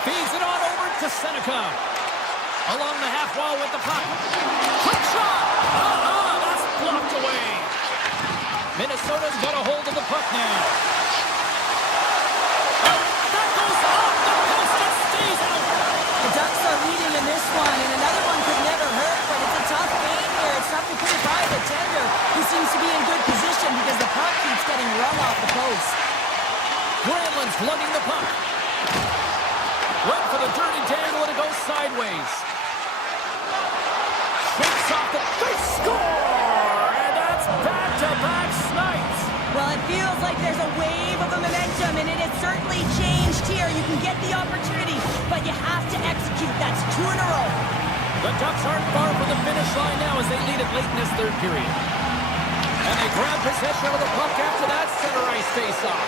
Feeds it on over to Seneca. Along the half wall with the puck. Quick shot. That's blocked away. Minnesota's got a hold of the puck now. That goes off the post. It stays out. The Ducks are leading in this one, and another one could never hurt, but it's a tough game here. It's tough to put it by the tender, who seems to be in good position because the puck keeps getting run off the post. Granlund's lugging the puck. Went for the dirty dangle, and it goes sideways. Shakes off the... They score! And that's back-to-back snipes. Well, it feels like there's a wave of momentum, and it has certainly changed here. You can get the opportunity, but you have to execute. That's 2 in a row. The Ducks aren't far from the finish line now as they lead it late in this third period. And they grab possession of the puck after that center ice face-off.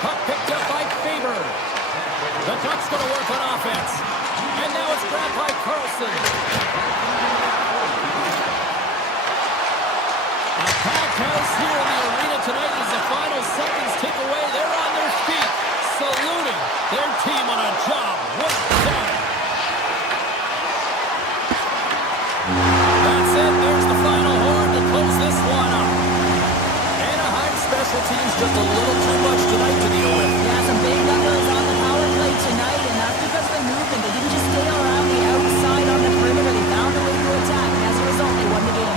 Puck picked up by Faber. The Ducks going to work on offense. And now it's grabbed by Carlson. A packed house here in the arena tonight as the final seconds tick away. They're on their feet, saluting their team on a job well done. That's it. There's the final horn to close this one up. Anaheim special teams just a little too much tonight to deal with. Yeah, some big numbers on the power play tonight, and that's because of the movement. They didn't just stay around the outside on the perimeter. They found a way to attack, and as a result, they won the game.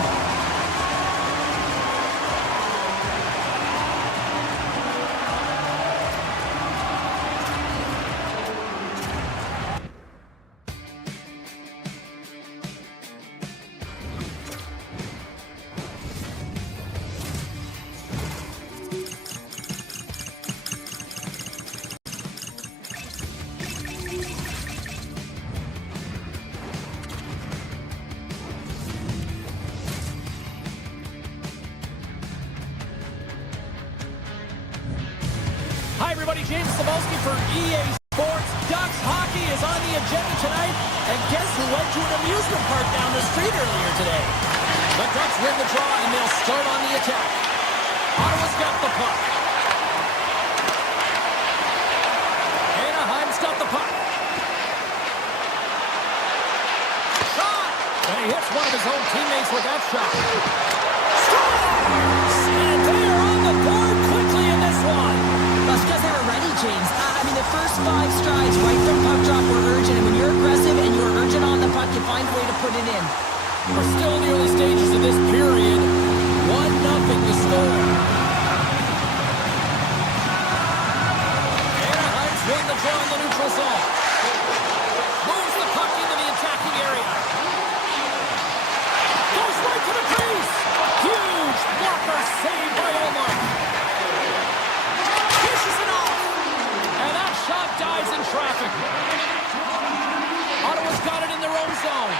Hi, everybody. James Cebulski for EA Sports. Ducks hockey is on the agenda tonight. And guess who went to an amusement park down the street earlier today? The Ducks win the draw, and they'll start on the attack. Ottawa's got the puck. Anaheim's got the puck. Shot! And he hits one of his own teammates with that shot. Scores! James. I mean, the first 5 strides right from puck drop were urgent, and when you're aggressive and you're urgent on the puck, you find a way to put it in. We're still in the early stages of this period. 1-0 to score. Anaheim's won the draw in the neutral zone. Moves the puck into the attacking area. Goes right to the crease. Huge blocker save by Omar. Dishes it off. And that shot dies in traffic. Ottawa's got it in their own zone.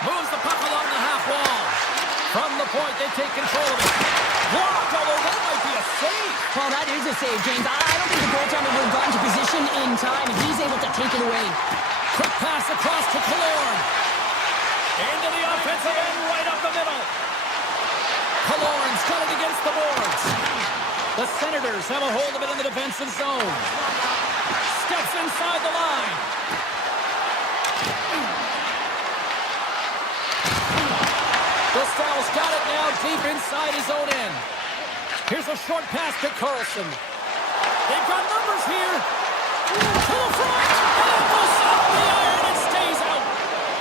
Moves the puck along the half wall. From the point, they take control of it. Blocked, although that might be a save. Well, that is a save, James. I don't think the goaltender would have gotten to position in time, and he's able to take it away. Quick pass across to Killorn. Into the offensive end, right up the middle. Killorn's got it against the boards. The Senators have a hold of it in the defensive zone. Steps inside the line. Gustav's got it now deep inside his own end. Here's a short pass to Carlson. They've got numbers here. To the front. And it goes off the iron and stays out.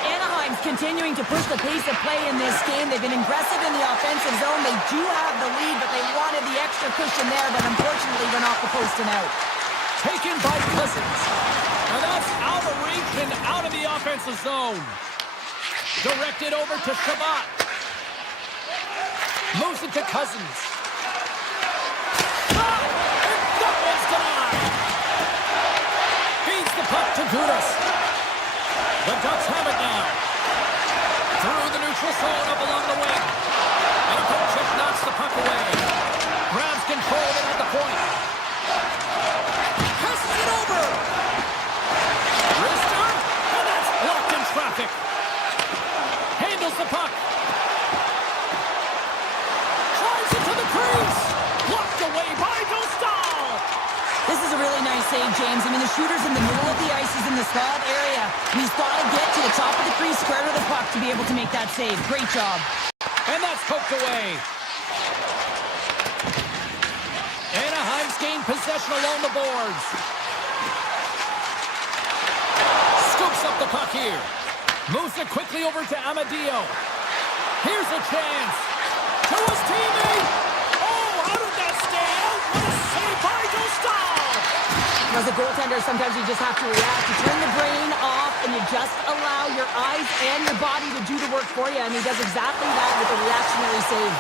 Anaheim's continuing to push the pace of play in this game. They've been aggressive in the offensive zone. They do have the lead, but they wanted the extra cushion there, but unfortunately went off the post and out. Taken by Cousins. And that's out of reach and out of the offensive zone. Directed over to Shabbat. Moves it to Cousins. Ah! And that one's denied. Feeds the puck to Gudas. The Ducks have it now. Through the neutral zone up along the wing. And a quick check knocks the puck away. Grabs control of it at the point. Passes it over. Wrister. And that's blocked in traffic. Handles the puck. Drives it to the crease. Blocked away by Dostal. This is a really nice save, James. I mean, the shooter's in the middle of the ice. He's in the slot area. And he's got to get to the top of the crease, square to the puck to be able to make that save. Great job. And that's poked away. Anaheim's gained possession along the boards. Scoops up the puck here. Moves it quickly over to Amadio. Here's a chance. To his teammate. Oh, how did that stay out? What a save by Dostal. As a goaltender, sometimes you just have to react. You turn the brain off, and you just allow your eyes and your body to do the work for you, and he does exactly that with a reactionary save.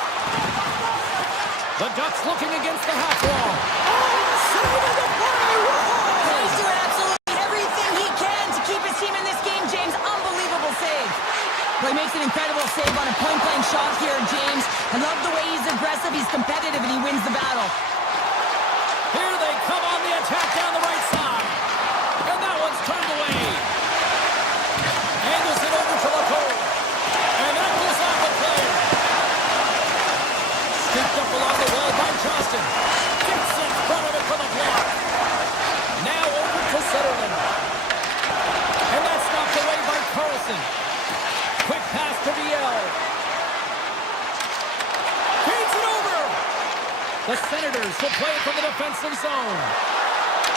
The Ducks looking against the half wall. Oh, save of the play! He's doing absolutely everything he can to keep his team in this game, James. Unbelievable save. Well, he makes an incredible save on a point-blank shot here, James. I love the way he's aggressive, he's competitive, and he wins the battle. Here they come on the attack down the right side. And that one's turned away. Angles it over to Lacole. And that goes off the player. Scooped up along the wall by Johnston. Gets in front of it for the block. Now over to Sutherland. And that's knocked away by Carlson. Quick pass to Viel. Feeds it over. The Senators will play from the defensive zone.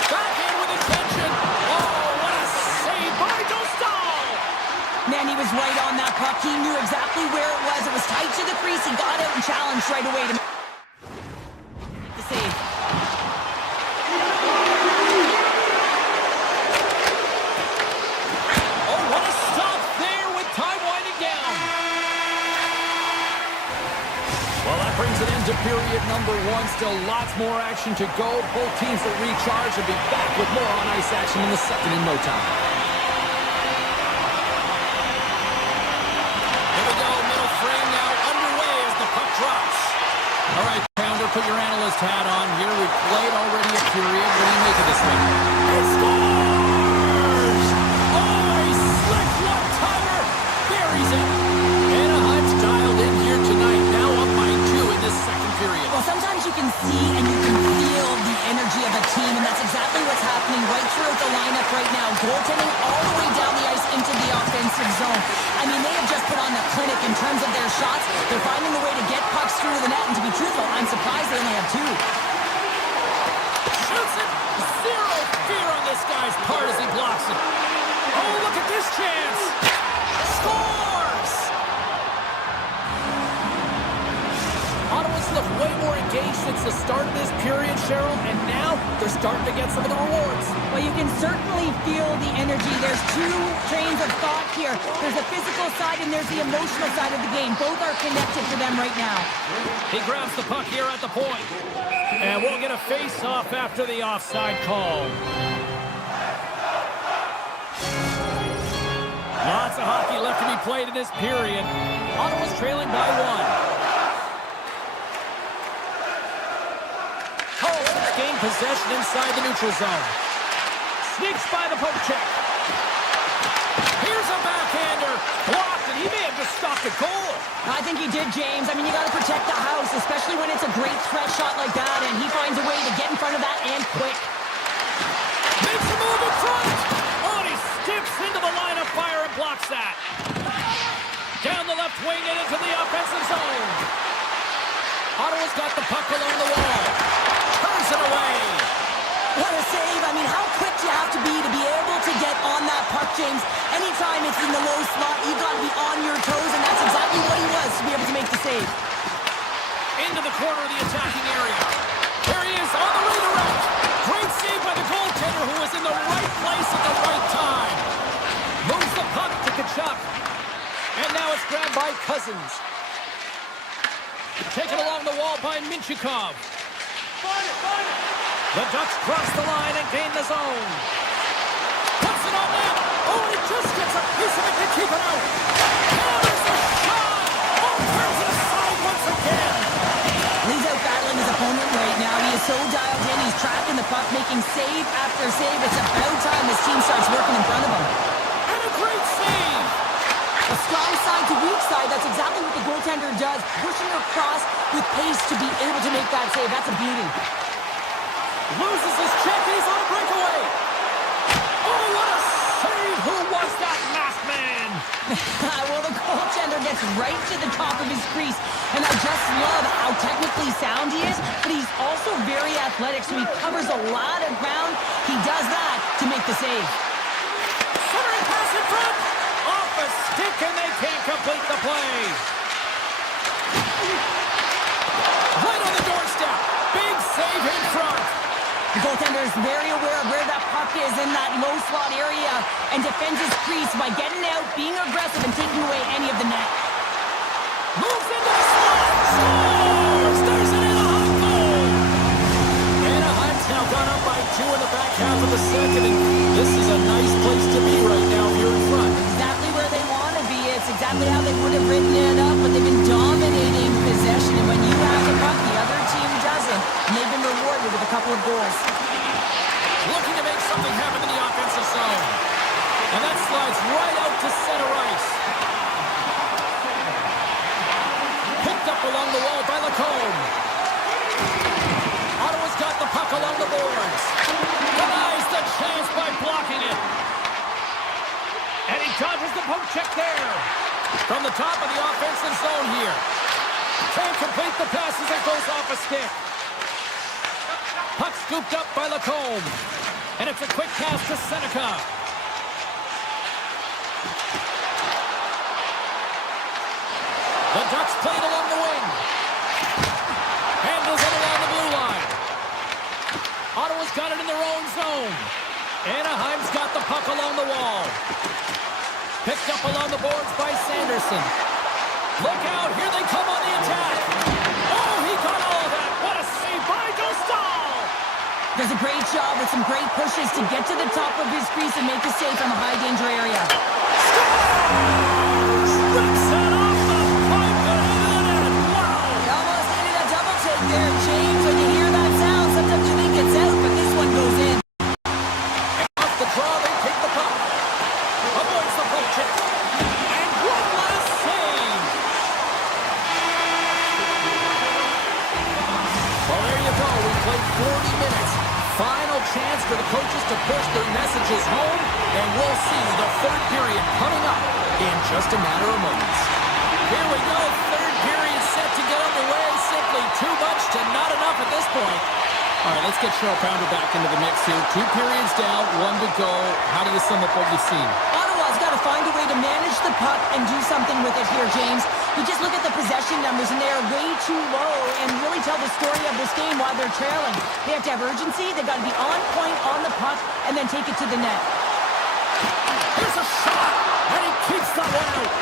Back in with intention. Oh, what a save by Dostal. Man, he was right on that puck. He knew exactly where it was. It was tight to the crease. He got out and challenged right away to make the save. Oh, what a stop there with time winding down. Well, that brings an end to period number 1. Still lots more action to go. Both teams will recharge and be back with more on-ice action in the second in no time. Here we go, middle frame now underway as the puck drops. All right, Pounder, put your analyst hat on here. We've played already a period. What do you make of this thing? He scores! Oh, a slick one-timer. Buries it. Anaheim's dialed in here tonight. Now up by 2 in this second period. Well, sometimes you can see and you can feel the energy of a team, and that's exactly what's happening right throughout the lineup right now. Goaltending all the way down the ice into the offensive zone. I mean, they have just put on the clinic in terms of their shots. They're finding a way to get pucks through the net, and to be truthful, I'm surprised they only have 2. since the start of this period, Cheryl, and now they're starting to get some of the rewards. Well, you can certainly feel the energy. There's two trains of thought here. There's the physical side and there's the emotional side of the game. Both are connected for them right now. He grabs the puck here at the point. And we'll get a face-off after the offside call. Lots of hockey left to be played in this period. Ottawa's trailing by 1. Carlson's gained possession inside the neutral zone. Sneaks by the poke check. Here's a backhander. Blocked, and he may have just stopped a goal. I think he did, James. I mean, you got to protect the house, especially when it's a great threat shot like that, and he finds a way to get in front of that and quick. Makes a move in front. Oh, and he steps into the line of fire and blocks that. Down the left wing and into the offensive zone. Ottawa's got the puck along the wall. Turns it away. What a save. I mean, how quick do you have to be able to get on that puck, James? Anytime it's in the low slot, you got to be on your toes, and that's exactly what he was to be able to make the save. Into the corner of the attacking area. There he is on the redirect. Great save by the goaltender who was in the right place at the right time. Moves the puck to Kachuk. And now it's grabbed by Cousins. Taken along the wall by Minchikov. The Ducks cross the line and gain the zone. Puts it on net. Oh, he just gets a piece of it to keep it out. There's a shot. Oh, turns it aside once again. He's out battling his opponent right now. He is so dialed in. He's tracking the puck, making save after save. It's about time this team starts working in front of him. And a great save. A strong side to weak side. That's exactly what the goaltender does. Pushing across with pace to be able to make that save. That's a beauty. Loses his check. He's on a breakaway. Oh, what a save. Who was that masked man? Well, the goaltender gets right to the top of his crease. And I just love how technically sound he is. But he's also very athletic, so he covers a lot of ground. He does that to make the save. Centering pass in front. Off a stick, and they can't complete the play. Right on the doorstep. Big save in front. The goaltender is very aware of where that puck is in that low slot area and defends his crease by getting out, being aggressive, and taking away any of the net. Moves into the slot. Scores! There's an Anaheim goal. Anaheim's now gone up by 2 in the back half of the second, and this is a nice place to be right now if you're in front. Exactly where they want to be. It's exactly how they would have written it up, but they've been dominating possession, and when you have the puck, the other team doesn't, and they've been rewarded with a couple of goals. Looking to make something happen in the offensive zone. And that slides right out to center ice. Picked up along the wall by Lacombe. Ottawa's got the puck along the boards. Denies the chance by blocking it. And he dodges the poke check there. From the top of the offensive zone here. Can't complete the pass as it goes off a stick. Puck scooped up by Lacombe. And it's a quick pass to Seneca. The Ducks played along the wing. Handles it along the blue line. Ottawa's got it in their own zone. Anaheim's got the puck along the wall. Picked up along the boards by Sanderson. Look out, here they come on the attack. Oh, he got all of that. What a save by Dostal. Does a great job with some great pushes to get to the top of his crease and make the save from a high-danger area. Scores! Rips it off the pipe and into the net. Wow! He almost needed a double take there, James. When you hear that sound, sometimes you think it's out, but this one goes in. Off the draw, they take the puck. Avoids the poke check. And one last save. Well, there you go. We played 40 minutes. Final chance for the coaches to push their messages home, and we'll see the third period coming up in just a matter of moments. Here we go. Third period set to get underway. Simply too much to not enough at this point. All right, let's get Cheryl Pounder back into the mix here. 2 periods down, 1 to go. How do you sum up what you've seen? Ottawa's got to find a way to manage the puck and do something with it here, James. You just look at the possession numbers, and they are way too low and really tell the story of this game while they're trailing. They have to have urgency. They've got to be on point on the puck and then take it to the net. Here's a shot, and he keeps that one out.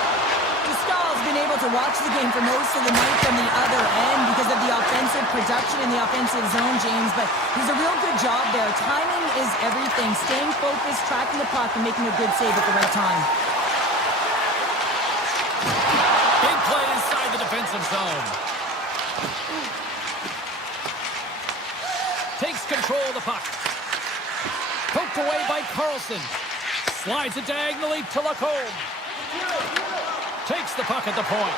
Pascal's been able to watch the game for most of the night from the other end because of the offensive production in the offensive zone, James, but he's a real good job there. Timing is everything. Staying focused, tracking the puck, and making a good save at the right time. Big play inside the defensive zone. Takes control of the puck. Poked away by Carlson. Slides it diagonally to Lacombe. Takes the puck at the point.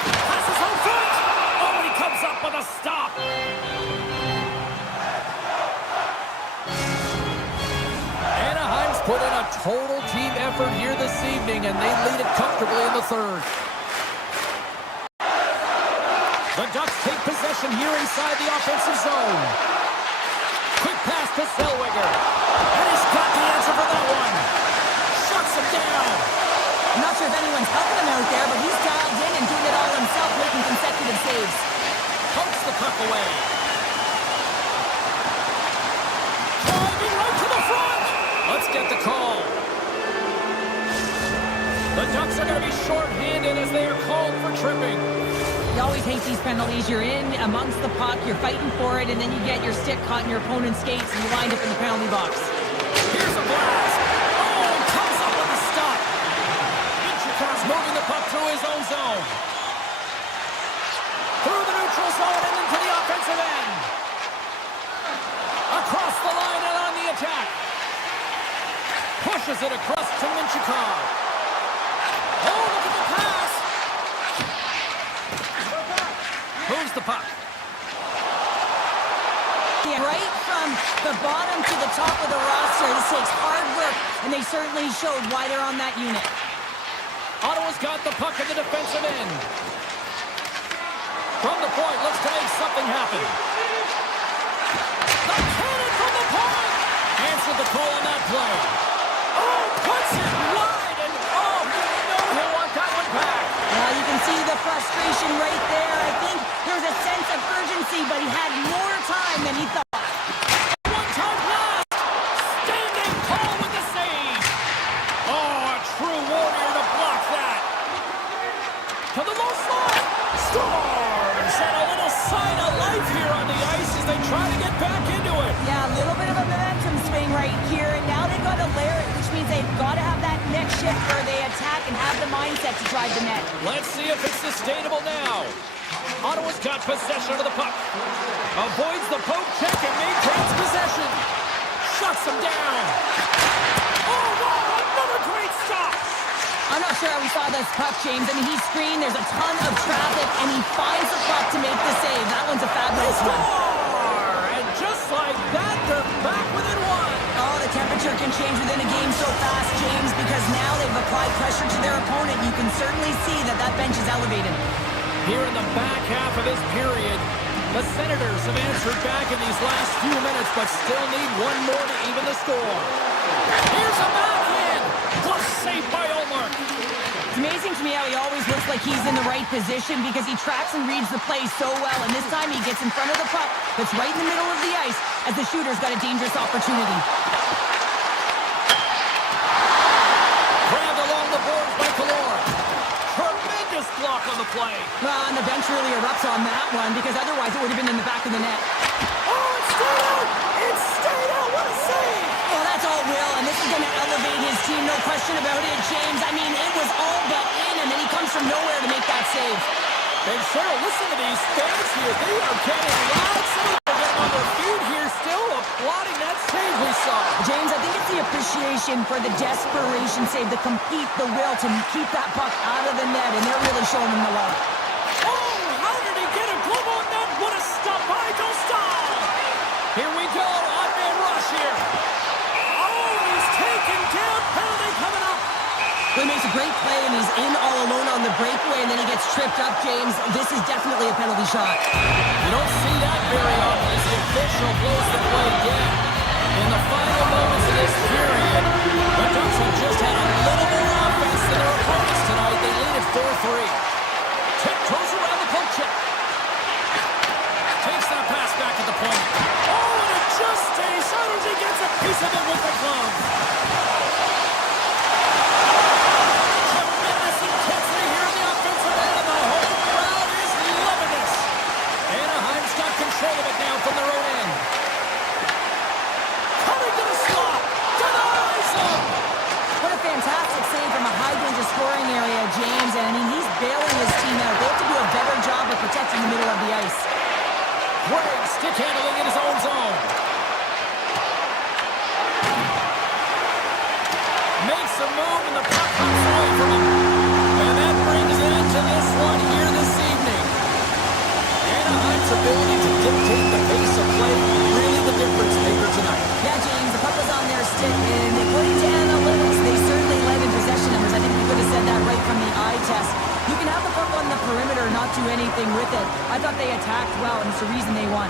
Passes on foot. Oh, and he comes up with a stop. Anaheim's put in a total team effort here this evening, and they lead it comfortably in the third. The Ducks take possession here inside the offensive zone. Quick pass to Zellweger. And he's got the answer for that one. Shuts him down. I'm not sure if anyone's helping him out there, but he's dialed in and doing it all himself, making consecutive saves. Pokes the puck away. Driving right to the front. Let's get the call. The Ducks are going to be shorthanded as they are called for tripping. You always hate these penalties. You're in amongst the puck, you're fighting for it, and then you get your stick caught in your opponent's skates, and you wind up in the penalty box. Here's a blast. Oh, comes up with a stop. Moving the puck through his own zone. Through the neutral zone and into the offensive end. Across the line and on the attack. Pushes it across to Minchikov. Oh, look at the pass. Moves the puck. Yeah, right from the bottom to the top of the roster. This takes hard work, and they certainly showed why they're on that unit. Ottawa's got the puck in the defensive end. From the point, looks to make something happen. The cannon from the point! Answered the call on that play. Oh, puts it wide, and oh, he'll want that one back. You can see the frustration right there. I think there's a sense of urgency, but he had more time than he thought. One-time blast! Standing tall with the save. Oh, a true warrior to block that. To the low slot. Stars! And a little sign of life here on the ice as they try to get back into it. Yeah, a little bit of a momentum swing right here, and now they've got to layer it, which means they've got to have that next shift where they attack and have the mindset to drive the net. Let's see if it's sustainable now. Ottawa's got possession of the puck. Avoids the poke check and maintains possession. Shuts him down. Oh, wow, another great stop. I'm not sure how we saw this puck, James. I mean, he screened, there's a ton of traffic, and he finds the puck to make the save. That one's a fabulous one. And just like that, they're back within one. Oh, the temperature can change within a game so fast, James, because now they've applied pressure to their opponent. You can certainly see that that bench is elevated. Here in the back half of this period, the Senators have answered back in these last few minutes, but still need one more to even the score. Here's a backhand. Plus save by Olmark. It's amazing to me how he always looks like he's in the right position because he tracks and reads the play so well, and this time he gets in front of the puck that's right in the middle of the ice as the shooter's got a dangerous opportunity. Grabbed along the boards by Killorn. Tremendous block on the play. Well, and the bench really erupts on that one because otherwise it would have been in the back of the net. Oh, it's stayed out! It's stayed out! What a save! Well, that's all Will, and this is going to elevate his team, no question about it, James. I mean, it was all but in, and then he comes from nowhere to make that save. And Cheryl, listen to these fans here. They are getting loud. Some of them are getting on their feet here, still applauding that save we saw. James, I think it's the appreciation for the desperation save, the compete, the will to keep that puck out of the net, and they're really showing him the love. Oh, how did he get a glove on that? What a stop by Dostal. Here we go, odd-man rush here. Oh, he's taken down. Penalty coming up. He makes a great play, and he's in all alone on the breakaway, and then he gets tripped up, James. This is definitely a penalty shot. You don't see that very often as the official blows the play dead. In the final moments of this period, the Ducks have just had a little more offense than their opponents tonight. They lead at 4-3. Tiptoes around the poke check. Takes that pass back at the point. Oh, and it just stays. He gets a piece of it with the glove. Tremendous intensity here in the offensive end, and the home crowd is loving this. Anaheim's got control of it now from their own end. Coming to the slot. Denies him. What a fantastic save from a high-danger scoring area, James. And, I mean, he's bailing his team out. They have to do a better job of protecting the middle of the ice. Great stick handling in his own zone. Makes a move, and the puck comes away from him. And that brings an end to this one here this evening. Anaheim's ability to dictate the pace of play, really the difference maker tonight. Yeah, James, the puck was on their stick, and according to analytics, they certainly led in possession numbers. I think we could have said that right from the eye test. You can have the puck on the perimeter, not do anything with it. I thought they attacked well, and it's the reason they won.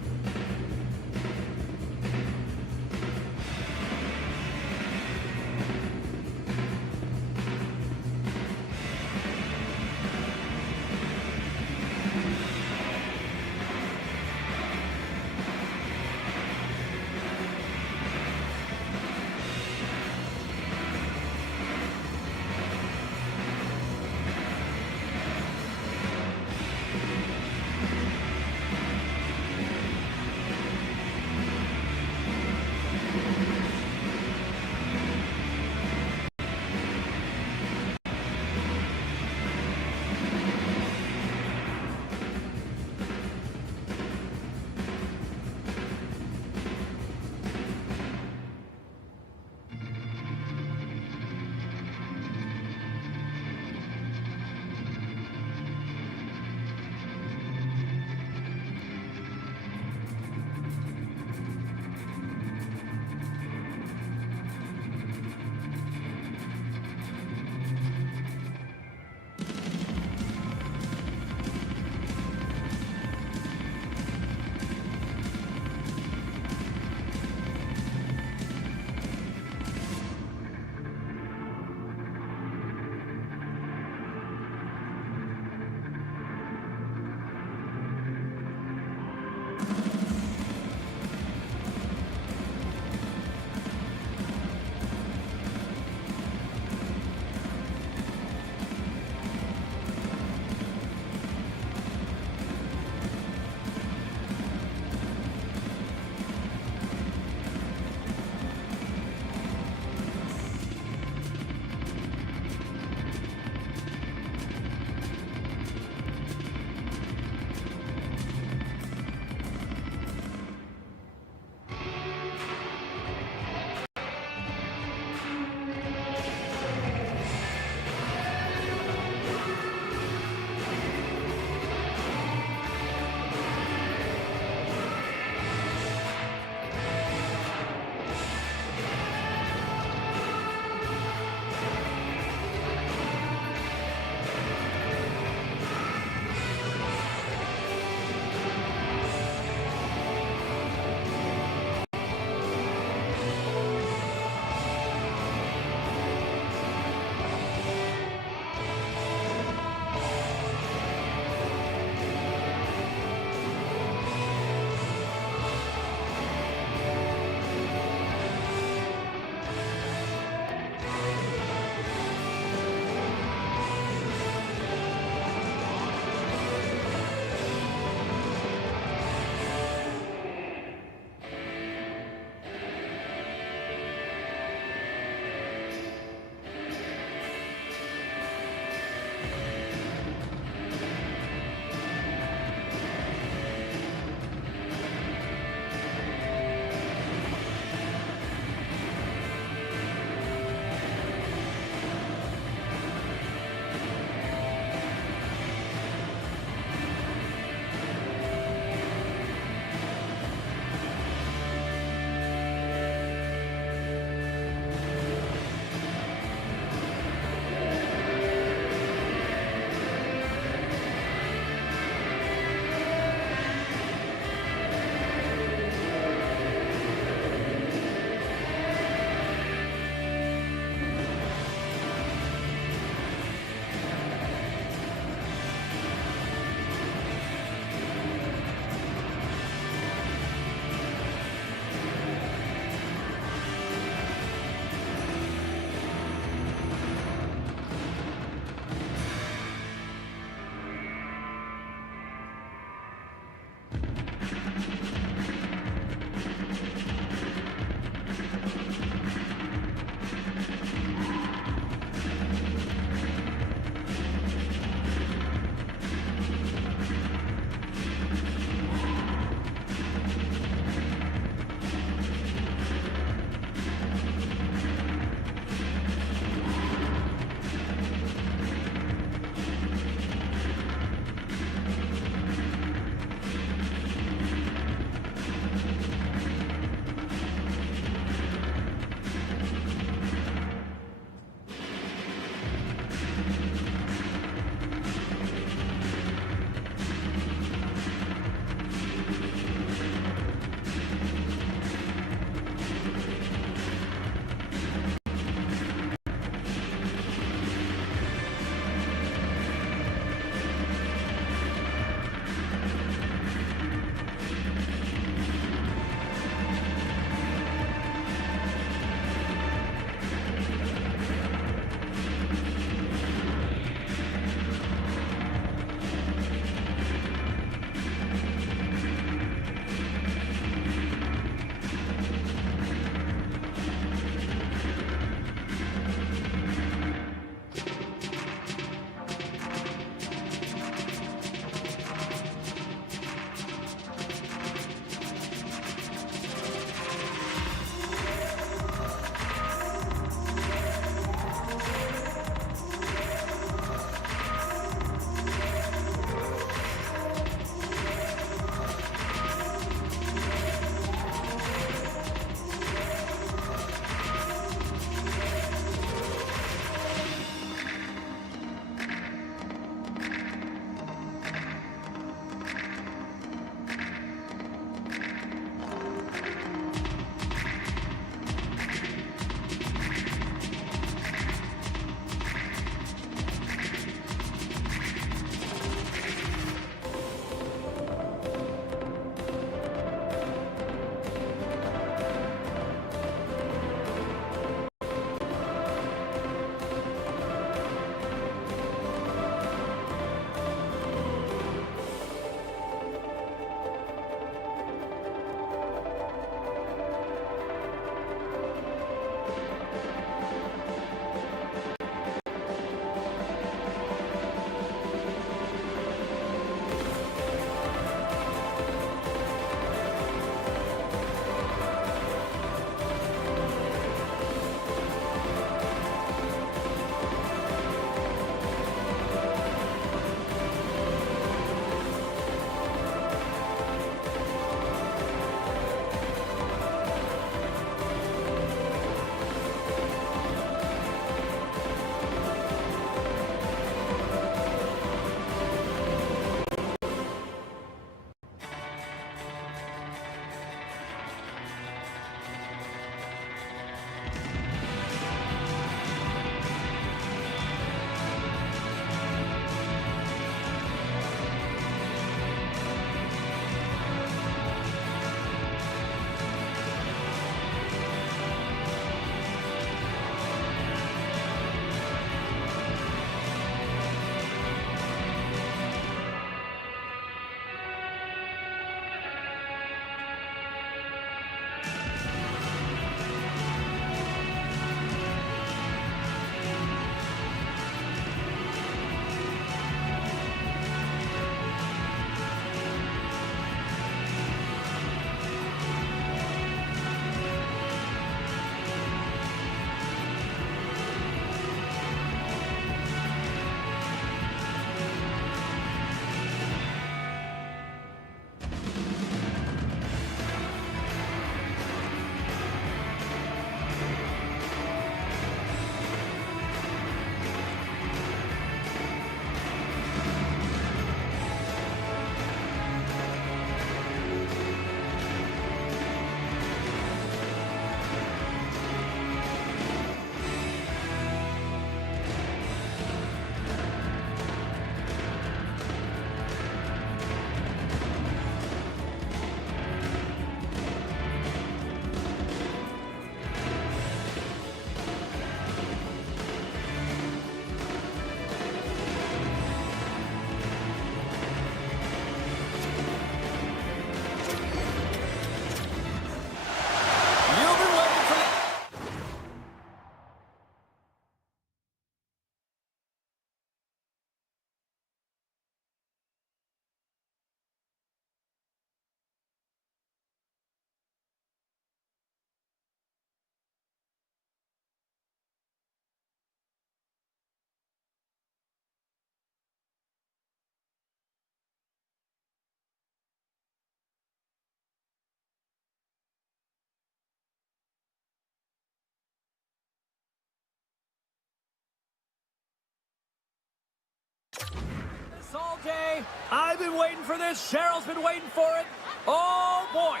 this all day. I've been waiting for this. Cheryl's been waiting for it. Oh, boy.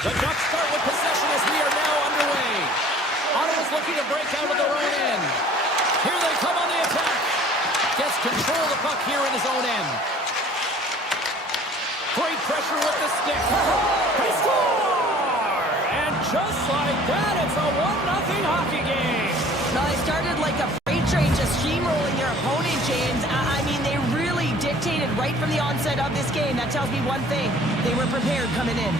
The Ducks start with possession as we are now underway. Ottawa's looking to break out of their own end. Here they come on the attack. Gets control of the puck here in his own end. Great pressure with the stick. They score! And just like that, it's a 1-0 hockey game. Now, they started like a freight train just steamrolling their opponent, James. I mean, they really dictated right from the onset of this game. That tells me one thing. They were prepared coming in.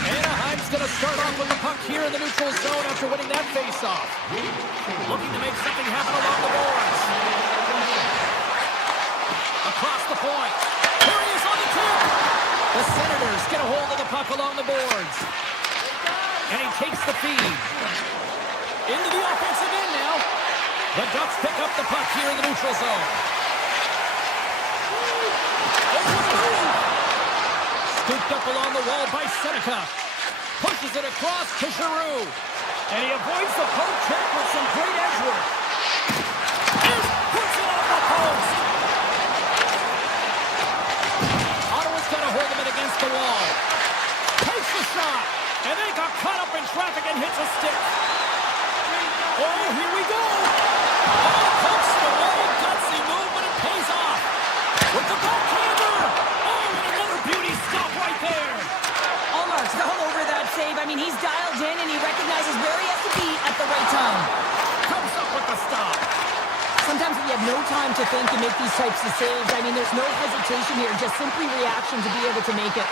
Anaheim's going to start off with the puck here in the neutral zone after winning that faceoff. Looking to make something happen along the boards. Across the point. Here he is on the tip. The Senators get a hold of the puck along the boards. And he takes the feed. Into the offensive end now. The Ducks pick up the puck here in the neutral zone. Over the move. Scooped up along the wall by Seneca. Pushes it across to Giroux. And he avoids the poke check with some great edge work. And puts it off the post. Ottawa's got a hold of it against the wall. Takes the shot. And then got caught up in traffic and hits a stick. Oh, here we go. Oh, pokes it away. Gutsy move, but it pays off. With the backhander. Oh, and another beauty stop right there. Allmark's all over that save. I mean, he's dialed in and he recognizes where he has to be at the right time. Comes up with the stop. Sometimes when you have no time to think and make these types of saves, I mean, there's no hesitation here, just simply reaction to be able to make it.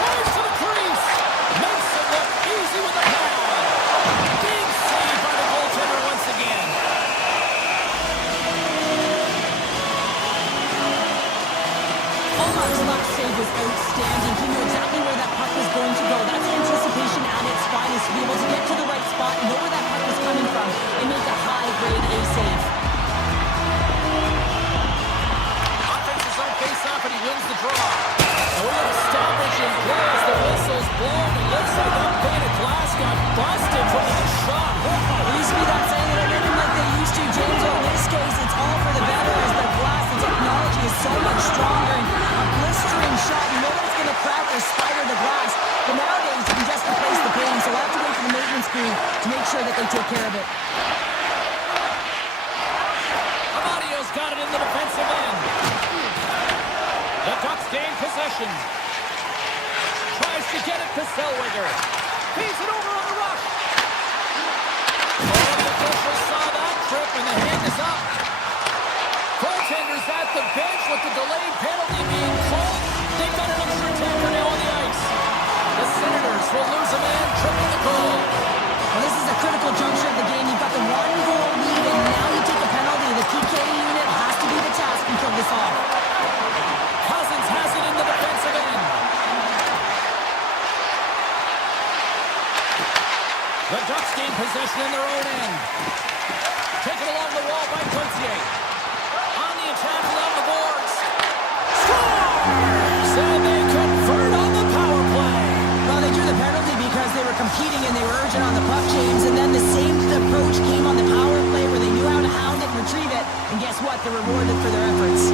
Drives to the crease. Makes it look easy with the pad. Big save by the goaltender once again. Allmark's last save was outstanding. He knew exactly where that puck was going to go. That's anticipation at its finest, to be able to get to the right spot, know where that puck was coming from, and make a high-grade A save. Offense is on face-off, and he wins the draw. And we have establishing play as the whistle's blown. It looks like that pane of glass got busted from that shot. It used to be that saying that everything like they used to, James. Well, in this case, it's all for the better as the glass, the technology is so much stronger. And a blistering shot, you know that it's going to crack or spider the glass. But nowadays, you can just replace the pane, so we'll have to wait for the maintenance crew to make sure that they take care of it. Amadio's got it in the defensive end. The Ducks gain possession. Tries to get it to Zellweger. Feeds it over on the rush. Oh, the official saw that trip, and the hand is up. Goaltender's at the bench with the delayed penalty being called. They've got an extra tacker now on the ice. The Senators will lose a man, tripping the goal. Well, this is a critical juncture of the game. You've got the one-goal lead, and now you take a penalty. The PK unit has to be the task and pull this off. Cousins has it in the defensive end. The Ducks gain possession in their own end. Taken along the wall by Gauthier. On the attack along the boards. Scores! And they convert on the power play. Well, they drew the penalty because they were competing and they were urgent on the puck, James. And then the same approach came on the power play where they knew how to hound it and retrieve it. And guess what? They're rewarded for their efforts.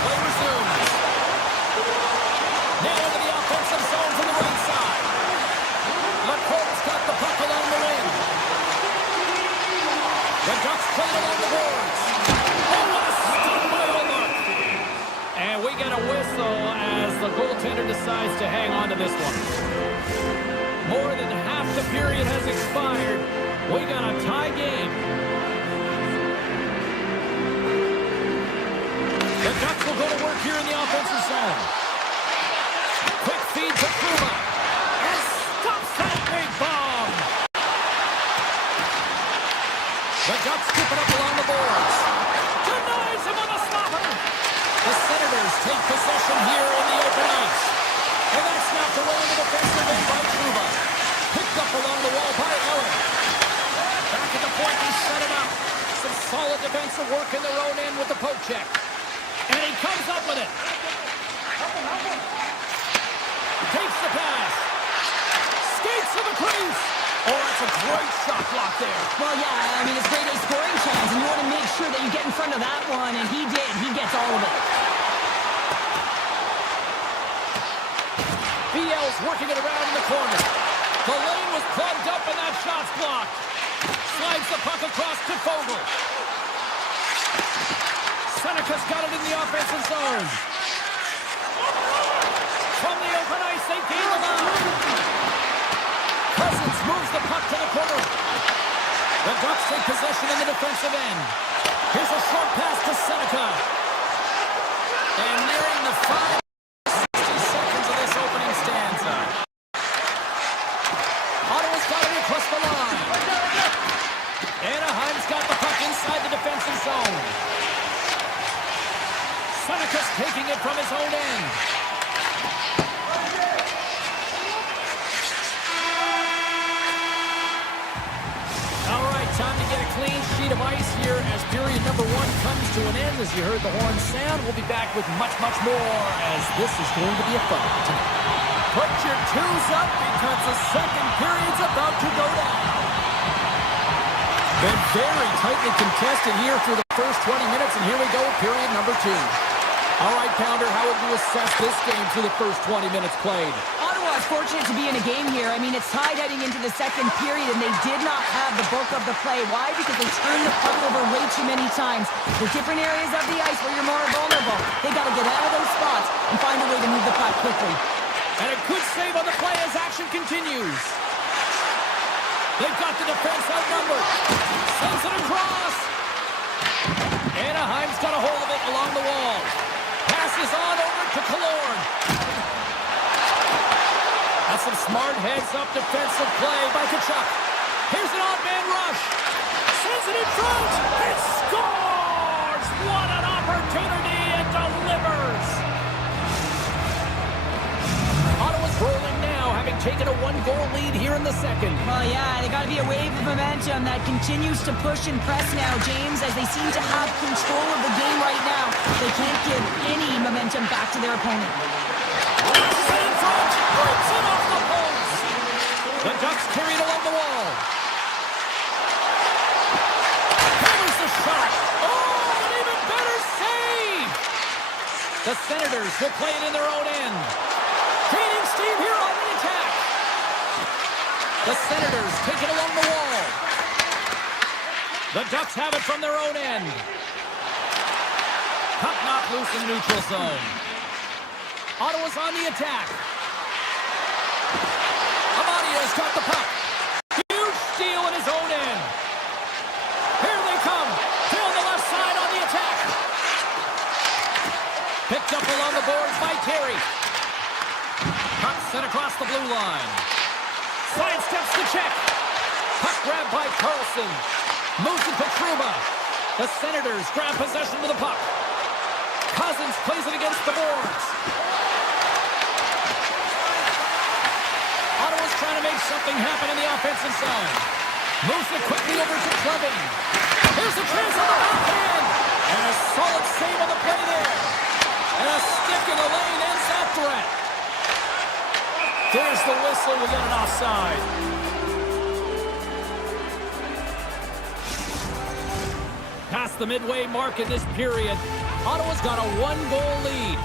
Play resumes. Now into the offensive zone from the right side. McColl's got the puck along the wing. The Ducks play it along the boards. Oh, what a stop by Allmark. And we get a whistle as the goaltender decides to hang on to this one. More than half the period has expired. We got a tie game. The Ducks will go to work here in the offensive zone. Quick feed to Kruma. And stops that big bomb. The Ducks scoop it up along the boards. Denies him on the stopper. The Senators take possession here in the open ice. And that's knocked away in the defensive end by Kruma. Picked up along the wall by Eller. Back at the point, he set it up. Some solid defensive work in their own end with the poke check. And he comes up with it. Takes the pass. Skates to the crease. Oh, that's a great shot block there. Well, yeah, I mean, it's grade A scoring chance, and you want to make sure that you get in front of that one, and he did. He gets all of it. BL's working it around in the corner. The lane was plugged up, and that shot's blocked. Slides the puck across to Fogle. Seneca's got it in the offensive zone. From the open ice, they gain the line. Cousins moves the puck to the corner. The Ducks take possession in the defensive end. Here's a short pass to Seneca. And nearing the 60 seconds of this opening stanza. Ottawa's got it across the line. Anaheim's got the puck inside the defensive zone. Seneca's taking it from his own end. All right, time to get a clean sheet of ice here as period number 1 comes to an end. As you heard the horn sound, we'll be back with much, much more as this is going to be a fun one tonight. Put your twos up because the second period's about to go down. Been very tightly contested here through the first 20 minutes, and here we go, period number 2. All right, Pounder, how would you assess this game through the first 20 minutes played? Ottawa is fortunate to be in a game here. I mean, it's tied heading into the second period, and they did not have the bulk of the play. Why? Because they turned the puck over way too many times. There's different areas of the ice where you're more vulnerable. They got to get out of those spots and find a way to move the puck quickly. And a good save on the play as action continues. They've got the defense outnumbered. Sends it across. Anaheim's got a hold of it along the wall. Passes on over to Killorn. That's some smart heads-up defensive play by Tkachuk. Here's an odd man rush. Sends it in front. It scores! What an opportunity! It delivers! Ottawa's rolling now, having taken a 1-goal lead here in the second. Well, yeah, they got to be a wave of momentum that continues to push and press now, James, as they seem to have control of the game right now. They can't give any momentum back to their opponent. In front, breaks it off the post. The Ducks carry it along the wall. Hammers the shot. Oh, an even better save. The Senators will play it in their own end. Creating steam here on the attack. The Senators take it along the wall. The Ducks have it from their own end. Puck knocked loose in the neutral zone. Ottawa's on the attack. Amadia's got the puck. Huge steal in his own end. Here they come. Down the left side on the attack. Picked up along the boards by Terry. Puck sent across the blue line. Sidesteps the check. Puck grabbed by Carlson. Moves it to Trouba. The Senators grab possession of the puck. Cousins plays it against the boards. Ottawa's trying to make something happen in the offensive zone. Moves it quickly over to Clubbing. Here's the chance on the backhand. And a solid save on the play there. And a stick in the lane ends that threat. There's the whistle. We get an offside. Past the midway mark in this period, Ottawa's got a 1-goal lead.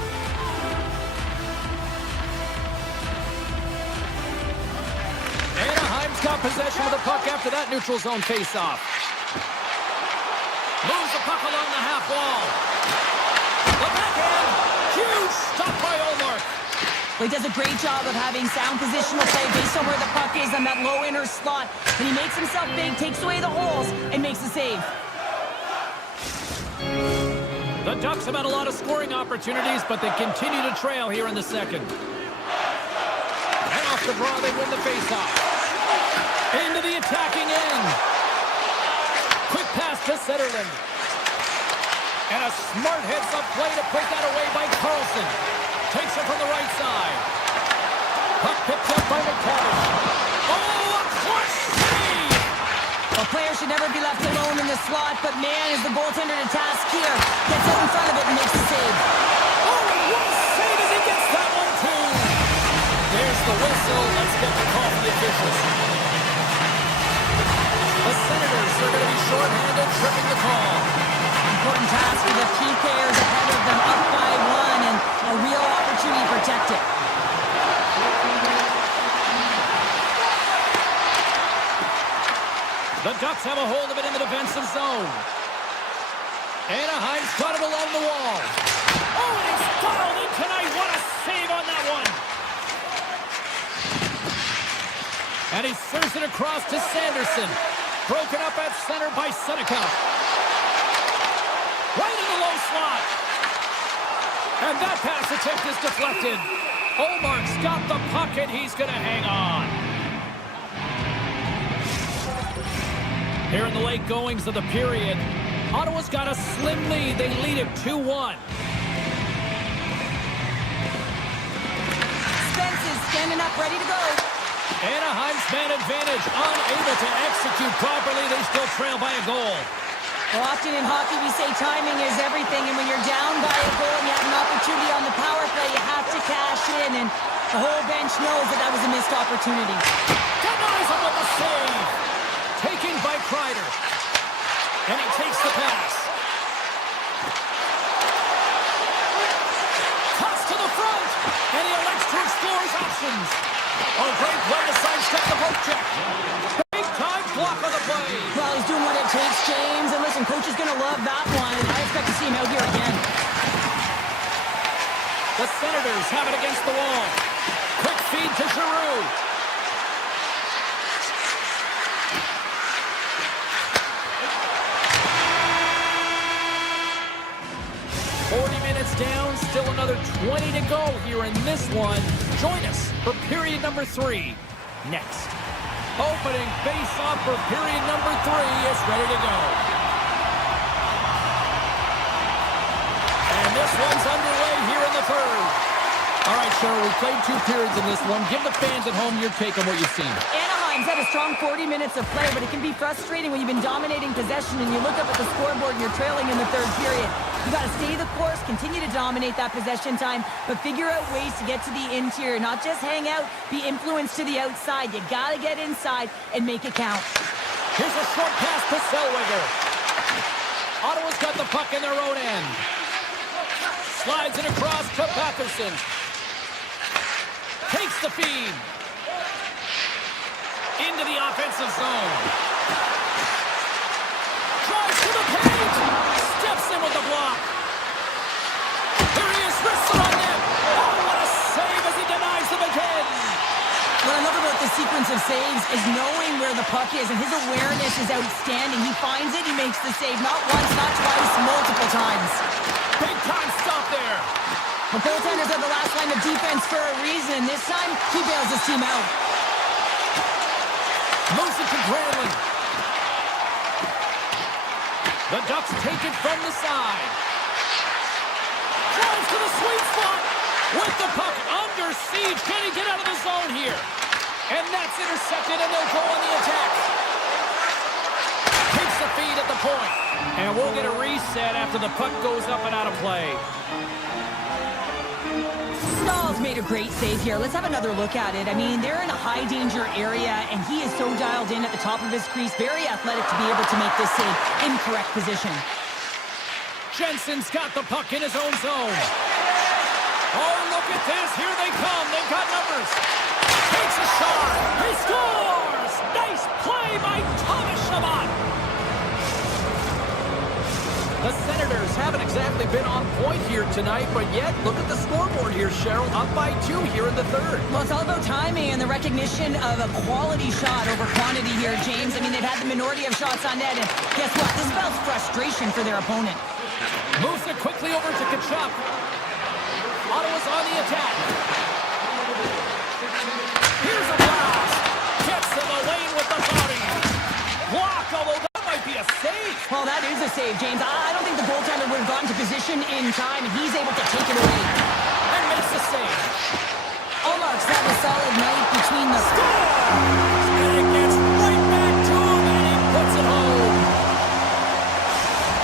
Anaheim's got possession of the puck after that neutral zone faceoff. Moves the puck along the half wall. The backhand. Huge stop by Olmark. He does a great job of having sound positional play based on where the puck is on that low inner slot. And he makes himself big, takes away the holes, and makes the save. The Ducks have had a lot of scoring opportunities, but they continue to trail here in the second. And off the draw, they win the faceoff. Into the attacking end. Quick pass to Zetterlund. And a smart heads-up play to put that away by Carlson. Takes it from the right side. Puck picked up by McTavish. Oh, a clutch save! A player should never be left alone in the slot, but man, is the goaltender to task here. Gets out in front of it and makes the save. Oh, what a save as he gets that one, too! There's the whistle. Let's get the call from the officials. Ducks are going to be shorthanded, tripping the call. Important task for the PKers ahead of them, up by 1, and a real opportunity to protect it. The Ducks have a hold of it in the defensive zone. Anaheim's got it along the wall. Oh, and he's fouled in tonight. What a save on that one. And he serves it across to Sanderson. Broken up at center by Seneca. Right in the low slot. And that pass attempt is deflected. Omark's got the puck, and he's going to hang on. Here in the late goings of the period, Ottawa's got a slim lead. They lead it 2-1. Spence is standing up, ready to go. Anaheim's man advantage, unable to execute properly. They still trail by a goal. Well, often in hockey we say timing is everything, and when you're down by a goal and you have an opportunity on the power play, you have to cash in, and the whole bench knows that that was a missed opportunity. Denies him with the save. Taken by Kreider. And he takes the pass. Toss to the front. And he elects to explore his options. Oh, great play to sidestep the poke check. Big time block on the play. Well, he's doing what it takes, James. And listen, coach is going to love that one, and I expect to see him out here again. The Senators have it against the wall. Quick feed to Giroux. Down, still another 20 to go here in this one. Join us for period number 3 next. Opening face-off for period number 3 is ready to go. And this one's underway here in the third. All right, Cheryl, we played 2 periods in this one. Give the fans at home your take on what you've seen. Anaheim's had a strong 40 minutes of play, but it can be frustrating when you've been dominating possession and you look up at the scoreboard and you're trailing in the third period. You got to stay the course, continue to dominate that possession time, but figure out ways to get to the interior, not just hang out, be influenced to the outside. You got to get inside and make it count. Here's a short pass to Zellweger. Ottawa's got the puck in their own end. Slides it across to Patterson. Takes the feed. Into the offensive zone. Drives to the paint. Steps in with the block. Here he is, wrists it on net. Oh, what a save as he denies them again. What I love about the sequence of saves is knowing where the puck is, and his awareness is outstanding. He finds it, he makes the save, not once, not twice, multiple times. Big time stop there. The goaltenders are the last line of defense for a reason. This time, he bails his team out. Moves it to Granlund. The Ducks take it from the side. Drives to the sweet spot. With the puck under siege. Can he get out of the zone here? And that's intercepted, and they'll go on the attack. Takes the feed at the point. And we'll get a reset after the puck goes up and out of play. Stahl's made a great save here. Let's have another look at it. I mean, they're in a high-danger area, and he is so dialed in at the top of his crease. Very athletic to be able to make this save in correct position. Jensen's got the puck in his own zone. Oh, look at this. Here they come. They've got numbers. Takes a shot. He scores! Nice play by Thomas Chabot. The Senators haven't exactly been on point here tonight, but yet, look at the scoreboard here, Cheryl. Up by 2 here in the third. Well, it's all about timing and the recognition of a quality shot over quantity here, James. I mean, they've had the minority of shots on net, and guess what? This spells frustration for their opponent. Moves it quickly over to Kachuk. Ottawa's on the attack. Here's a blast. Gets in the lane with the body. Blocked, although that might be a save. Well, that is a save, James. I don't think the goaltender would have gotten to position in time, and he's able to take it away. And makes the save. Ullmark's had a solid night between the Scores! And it gets right back to him, and he puts it home.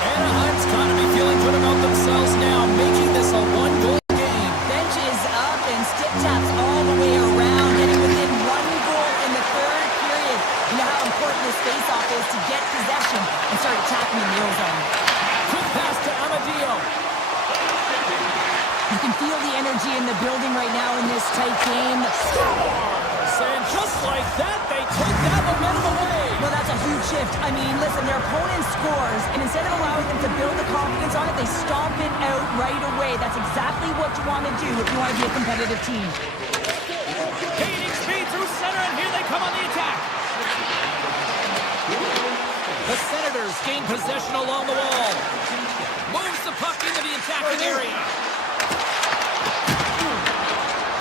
Anaheim's got to be feeling good about themselves now, making this a one-goal game. bench is up and stick taps all the way around, getting within 1 goal in the third period. You know how important this face-off is to get possession and start attacking in the near zone. Quick pass to Amadio. You can feel the energy in the building right now in this tight game. And just like that, they take that momentum away. Well, that's a huge shift. I mean, listen, their opponent scores, and instead of allowing them to build the confidence on it, they stomp it out right away. That's exactly what you want to do if you want to be a competitive team. Gaining speed through center, and here they come on the attack. The Senators gain possession along the wall. Moves the puck into the attacking area.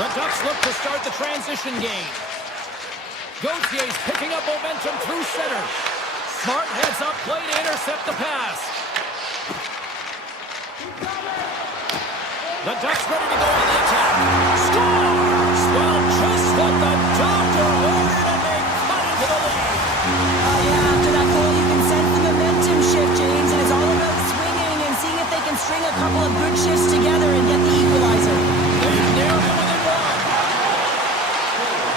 The Ducks look to start the transition game. Gautier's picking up momentum through center. Smart heads up play to intercept the pass. The Ducks ready to go on the attack. Scores! Well, just what the doctor ordered, and they cut into the lead. Yeah, after that goal, you can sense the momentum shift, James, and it's all about swinging and seeing if they can string a couple of good shifts together and get the equalizer. They've nailed it within one.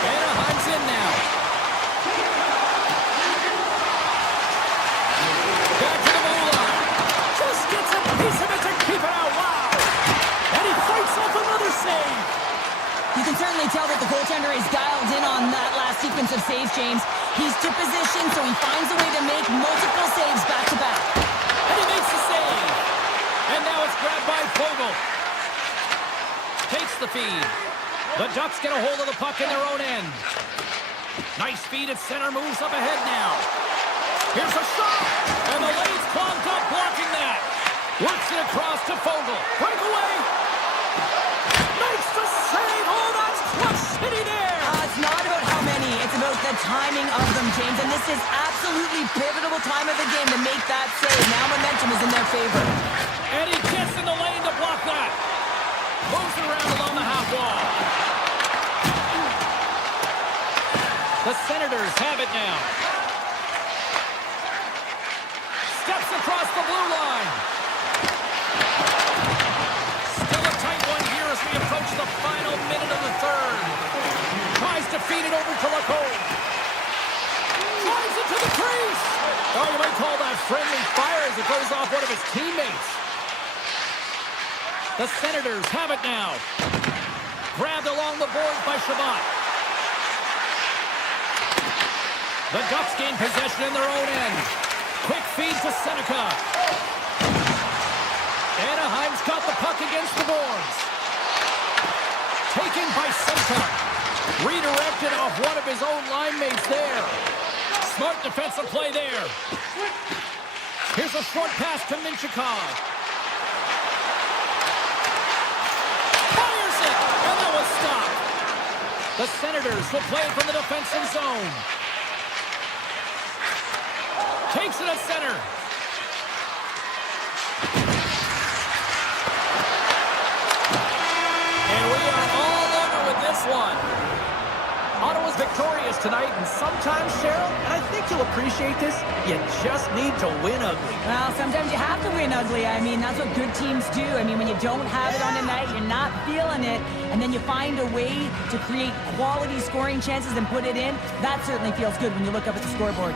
Anaheim's in now. Back to the blue line. Just gets a piece of it to keep it out. Wow. And he fights off another save. You can certainly tell that the goaltender is dialed in on that last sequence of saves, James. He's to position, so he finds a way to make multiple saves back-to-back. And he makes the save. And now it's grabbed by Fogle. Takes the feed. The Ducks get a hold of the puck in their own end. Nice feed at center, moves up ahead now. Here's a shot, and the lane's clogged up, blocking that. Works it across to Fogle. Breakaway. Makes the save. Oh, that's clutch city there. It's not about how many, it's about the timing of them, James. And this is absolutely pivotal time of the game to make that save. Now momentum is in their favor. And he gets in the lane to block that. Moves it around along the half wall. The Senators have it now. Steps across the blue line. Still a tight one here as we approach the final minute of the third. Tries to feed it over to Lacombe. Drives it to the crease. Oh, you might call that friendly fire as it goes off one of his teammates. The Senators have it now. Grabbed along the boards by Shabbat. The Ducks gain possession in their own end. Quick feed to Seneca. Anaheim's got the puck against the boards. Taken by Seneca. Redirected off one of his own line mates there. Smart defensive play there. Here's a short pass to Minchikov. Fires it, and that was stopped. The Senators will play it from the defensive zone. Takes it at center. And we are all over with this one. Ottawa's victorious tonight, and sometimes, Cheryl, and I think you'll appreciate this, you just need to win ugly. Well, sometimes you have to win ugly. I mean, that's what good teams do. I mean, when you don't have it on a night, you're not feeling it, and then you find a way to create quality scoring chances and put it in, that certainly feels good when you look up at the scoreboard.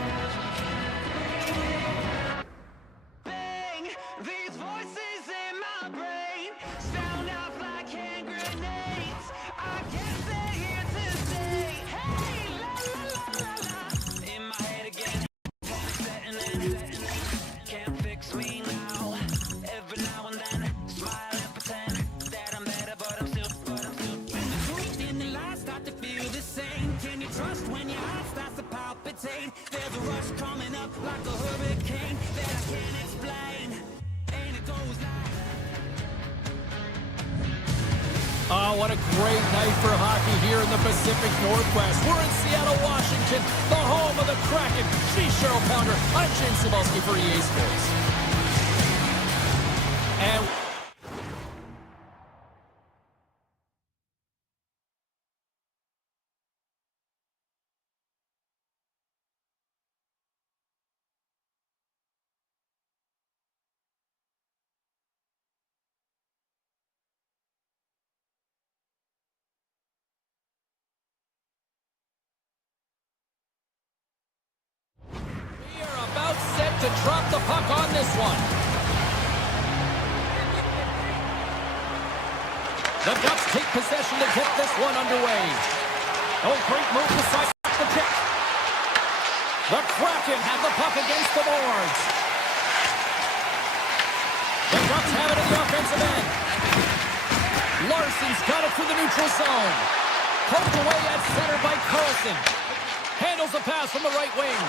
Oh, what a great night for hockey here in the Pacific Northwest. We're in Seattle, Washington, the home of the Kraken. She's Cheryl Pounder. I'm James Cebulski for EA Sports. And we are to drop the puck on this one. The Ducks take possession to get this one underway. Oh, great move to side the kick. The Kraken have the puck against the boards. The Ducks have it in the offensive end. Larson's got it through the neutral zone. Poked away at center by Carlson. Handles the pass from the right wing.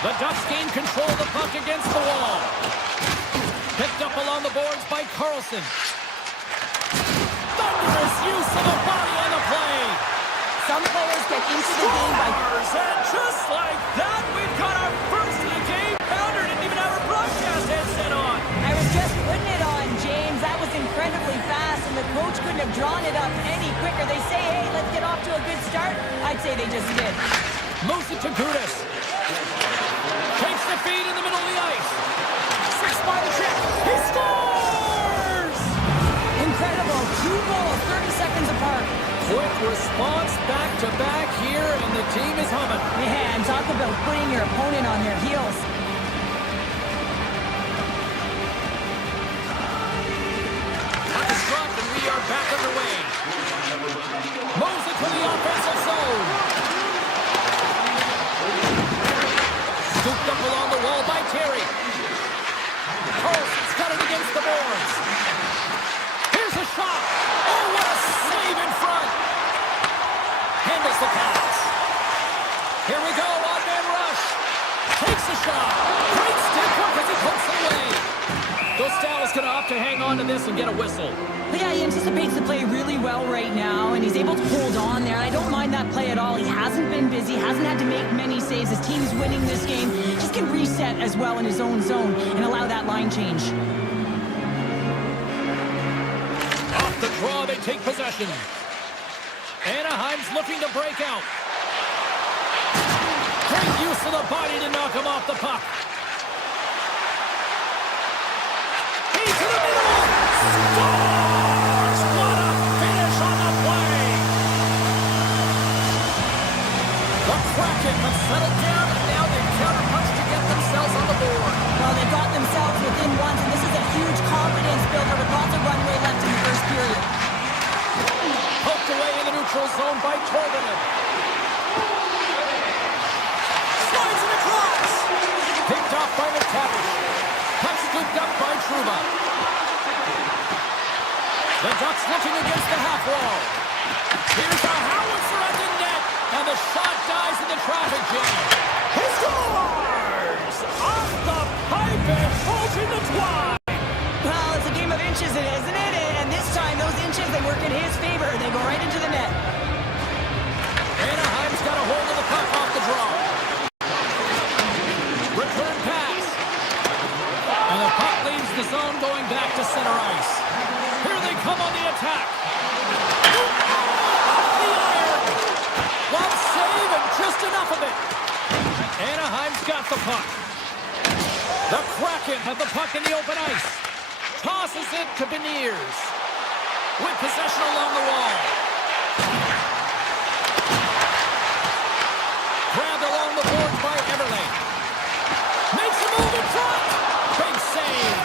The Ducks gain control of the puck against the wall. Picked up along the boards by Carlson. Thunderous use of the body on the play. Some players get into the game by... And just like that, we've got our first of the game. Pounder didn't even have our broadcast headset on. I was just putting it on, James. That was incredibly fast, and the coach couldn't have drawn it up any quicker. They say, hey, let's get off to a good start. I'd say they just did. Moves it to Gudis. Takes the feed in the middle of the ice. 6 by the trip. He scores! Incredible. 2 goals, 30 seconds apart. Quick response back-to-back here, and the team is humming. Yeah, and talk about putting your opponent on their heels. Puck is dropped, and we are back underway. Moves it to the offensive zone. Scooped up along the wall by Terry. Carlson's got it against the boards. Here's a shot. Oh, what a save in front. Handles the pass. Here we go, odd-man rush. Takes the shot. Great stick work as he pokes it away. Dostal is going to opt to hang on to this and get a whistle. Yeah, he anticipates the play really well right now, and he's able to hold on there. I don't mind that play at all. He hasn't been busy, hasn't had to make many saves. His team's winning this game. Just can reset as well in his own zone and allow that line change. Off the draw, they take possession. Anaheim's looking to break out. Great use of the body to knock him off the puck. He's to the middle. Scores! What a finish on the play. The Kraken have settled down, and now they counterpunch to get themselves on the board. Well, they got themselves within one, and this is a huge confidence builder with lots of runway left in the first period. Poked away in the neutral zone by Torvinen. Slides it across. Picked off by McTavish. Puck scooped up by Trouba. The Ducks looking against the half wall. Here's a howitzer at the net, and the shot dies in the traffic jam. He scores! Off the pipe and holding the twine. Well, it's a game of inches, isn't it? And this time, those inches, they work in his favor. They go right into the net. Anaheim's got a hold of the puck off the draw. Return pass. And the puck leaves the zone going back to center ice. Here they come on the attack. Off the iron. Glove save and just enough of it. Anaheim's got the puck. The Kraken have the puck in the open ice. Tosses it to Beniers. With possession along the wall. Grabbed along the boards by Everly. Makes a move in front. Big save.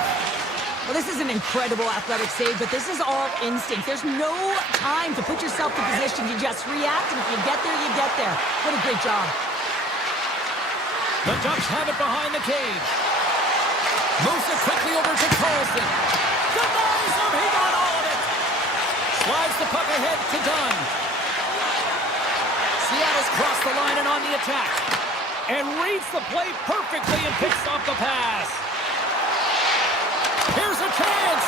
Well, this is an incredible athletic save, but this is all instinct. There's no time to put yourself in position. You just react, and if you get there, you get there. What a great job. The Ducks have it behind the cage. Moves it quickly over to Carlson. Denies him. He got all of it. Slides the puck ahead to Dunn. Seattle's crossed the line and on the attack. And reads the play perfectly and picks off the pass. Here's a chance.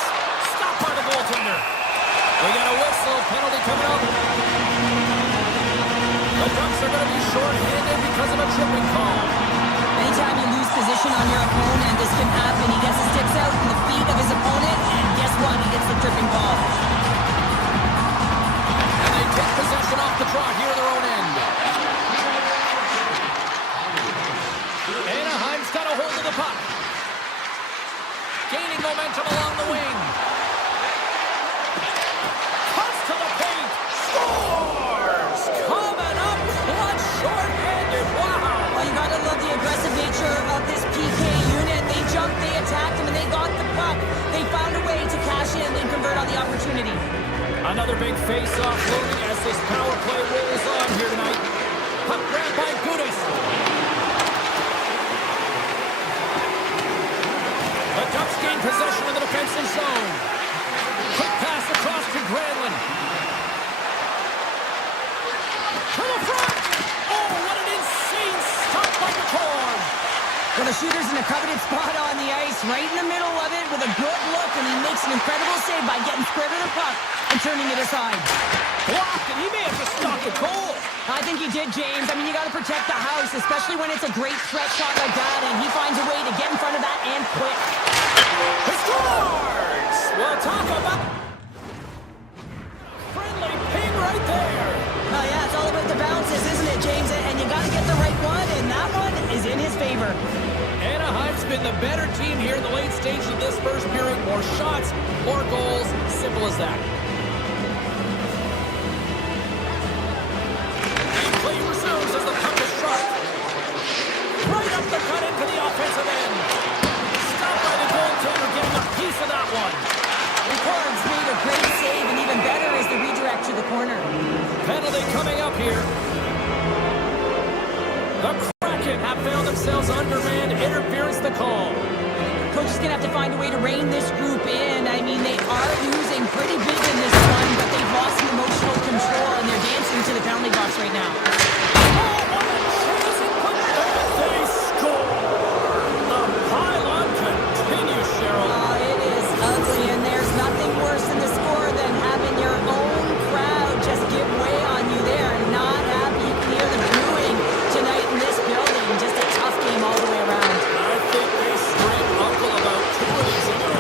Stopped by the goaltender. We got a whistle. Penalty coming up. The Ducks are going to be short-handed because of a tripping call. Anytime you lose position on your opponent, this can happen. He gets his sticks out in the feet of his opponent, and guess what? He gets the tripping call. And they take possession off the draw here at their own end. Anaheim's got a hold of the puck. Gaining momentum along the wing. Cuts to the paint. Scores! Coming up clutch, short-handed. Wow! Well, you gotta love the Puck grabbed by Gudis. The Ducks gain possession of the defensive zone. Quick pass across to Granlund. To the front! Oh, what an insane stop by the cord! Well, the shooter's in a coveted spot on the ice, right in the middle of it with a good look, and he makes an incredible save by getting square to the puck and turning it aside. Blocked, and he may have just stopped the goal. I think he did, James. I mean, you got to protect the house, especially when it's a great threat shot like that, and he finds a way to get in front of that and quick. He scores! Well, talk about friendly ping right there. Oh, yeah, it's all about the bounces, isn't it, James? And you got to get the right one, and that one is in his favor. Anaheim's been the better team here in the late stages of this first period. More shots, more goals. Simple as that. Play resumes as the puck is shot. Right up the cut into the offensive end. Stopped by the goaltender, getting a piece of that one. Cards made a great save, and even better is the redirect to the corner. Penalty coming up here. The Kraken have found themselves undermanned. Interference the call. Coach is going to have to find a way to rein this group in. I mean, they are losing pretty big in this one, but they've lost some emotional control, and they're dancing to the penalty box right now. They score! The pylon continues, Cheryl. It is ugly, and there's nothing worse in the score than having your own crowd just give way on you. They are not happy. You can hear them booing tonight in this building. Just a tough game all the way around. I think they screamed uncle about 2 innings ago.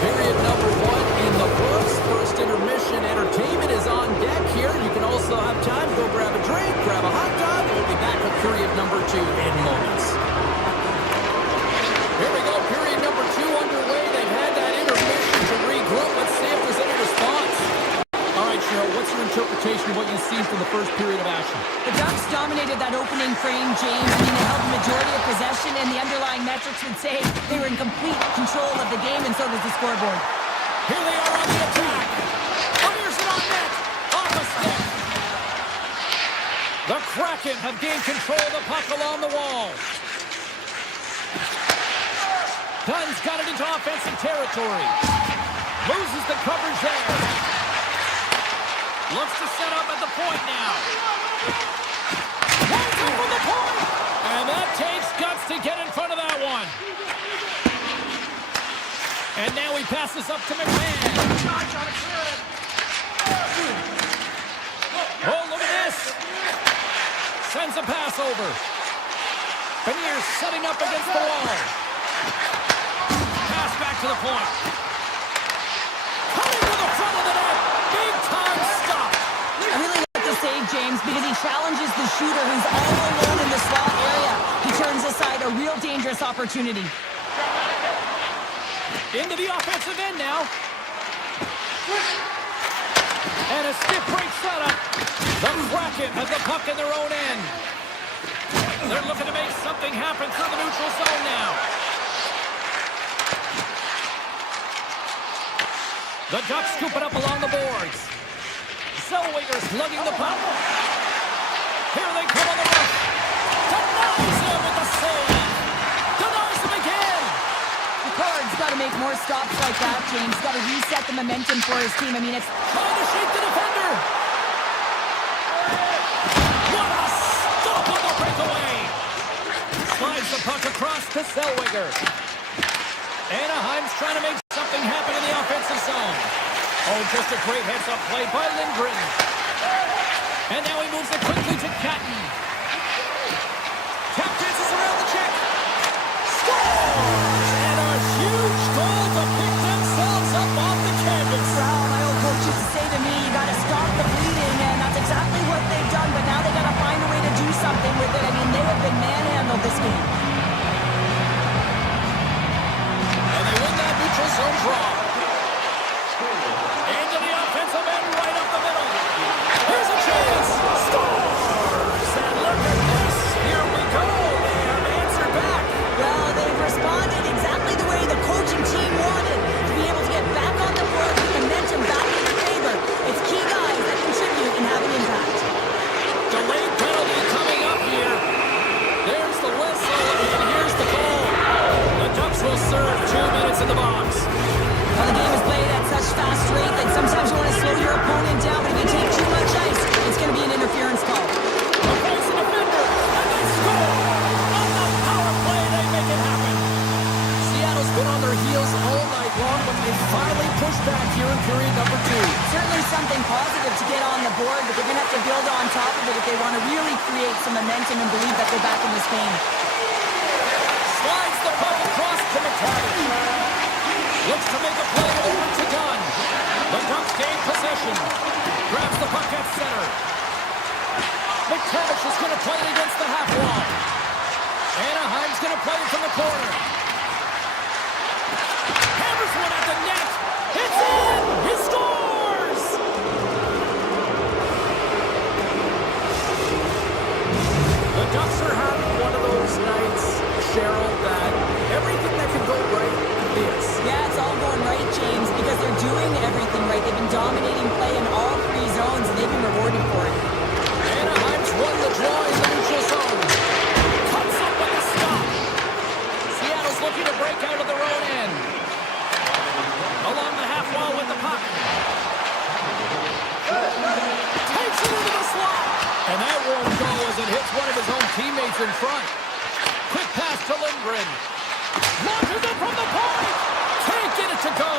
Period number 1 in the books. First intermission entertainment is on deck here. You can also have time to go grab a drink, grab a hot dog, and we'll be back with period number 2 in moments. Here we go, period number 2 underway. They've had that intermission to regroup. Let's see if there's any response. All right, Cheryl, what's your interpretation of what you've seen from the first period of action? The Ducks dominated that opening frame, James. I mean, they held the majority of possession, and the underlying metrics would say they were in complete control of the game, and so does the scoreboard. Here they are on the attack. Fires it on net. Off a stick. The Kraken have gained control of the puck along the wall. Dunn's got it into offensive territory. Loses the coverage there. Looks to set up at the point now. Runs up from the point. And that takes guts to get in front of that one. And now he passes up to McMahon. Oh, look at this. Sends a pass over. Beniers setting up against the wall. Pass back to the point. Coming to the front of the net. Big time stop. I really like the save, James, because he challenges the shooter who's all alone in the slot area. He turns aside a real dangerous opportunity. Into the offensive end now. And a stiff break setup. The Kraken have the puck in their own end. They're looking to make something happen through the neutral zone now. The Ducks scoop it up along the boards. Zellweger's lugging the puck. Here they come on the rush. Denies him with the save. Denies him again. Picard's got to make more stops like that, James. Got to reset the momentum for his team. I mean, it's trying to shake the defender. What a stop on the breakaway. Slides the puck across to Zellweger. Anaheim's trying to make something happen in the offensive zone. Oh, just a great heads-up play by Lindgren. And now he moves it quickly to Catton. Tap dances around the check. Scores! And a huge goal to pick themselves up off the canvas. well, my old coach used to say to me, you got to stop the bleeding, and that's exactly what they've done, but now they got to find a way to do something with it. I mean, they have been manhandled this game. And they win that neutral zone draw. Into the offensive end, right up the middle. Here's a chance. Scores! And look at this. Here we go. They have answered back. Well, they've responded exactly the way the coaching team wanted, to be able to get back on the They finally pushed back here in period number 2. Certainly something positive to get on the board, but they're going to have to build on top of it if they want to really create some momentum and believe that they're back in this game. Slides the puck across to McTavish. Looks to make a play over to Gunn. The Ducks gain possession. Grabs the puck at center. McTavish is going to play it against the half wall. Anaheim's going to play it from the corner. Hammers one at the net. It's in! He scores! The Ducks are having one of those nights, Cheryl, that everything that can go right is. Yeah, it's all going right, James, because they're doing everything right. They've been dominating play in all 3 zones, and they've been rewarded for it. Anaheim's won the draw in the neutral zone. Cuts up with a stop. Seattle's looking to break out of their own end. Along the half wall with the puck. Takes it into the slot. And that won't go as it hits one of his own teammates in front. Quick pass to Lindgren. Launches it from the point. Can't get it to go.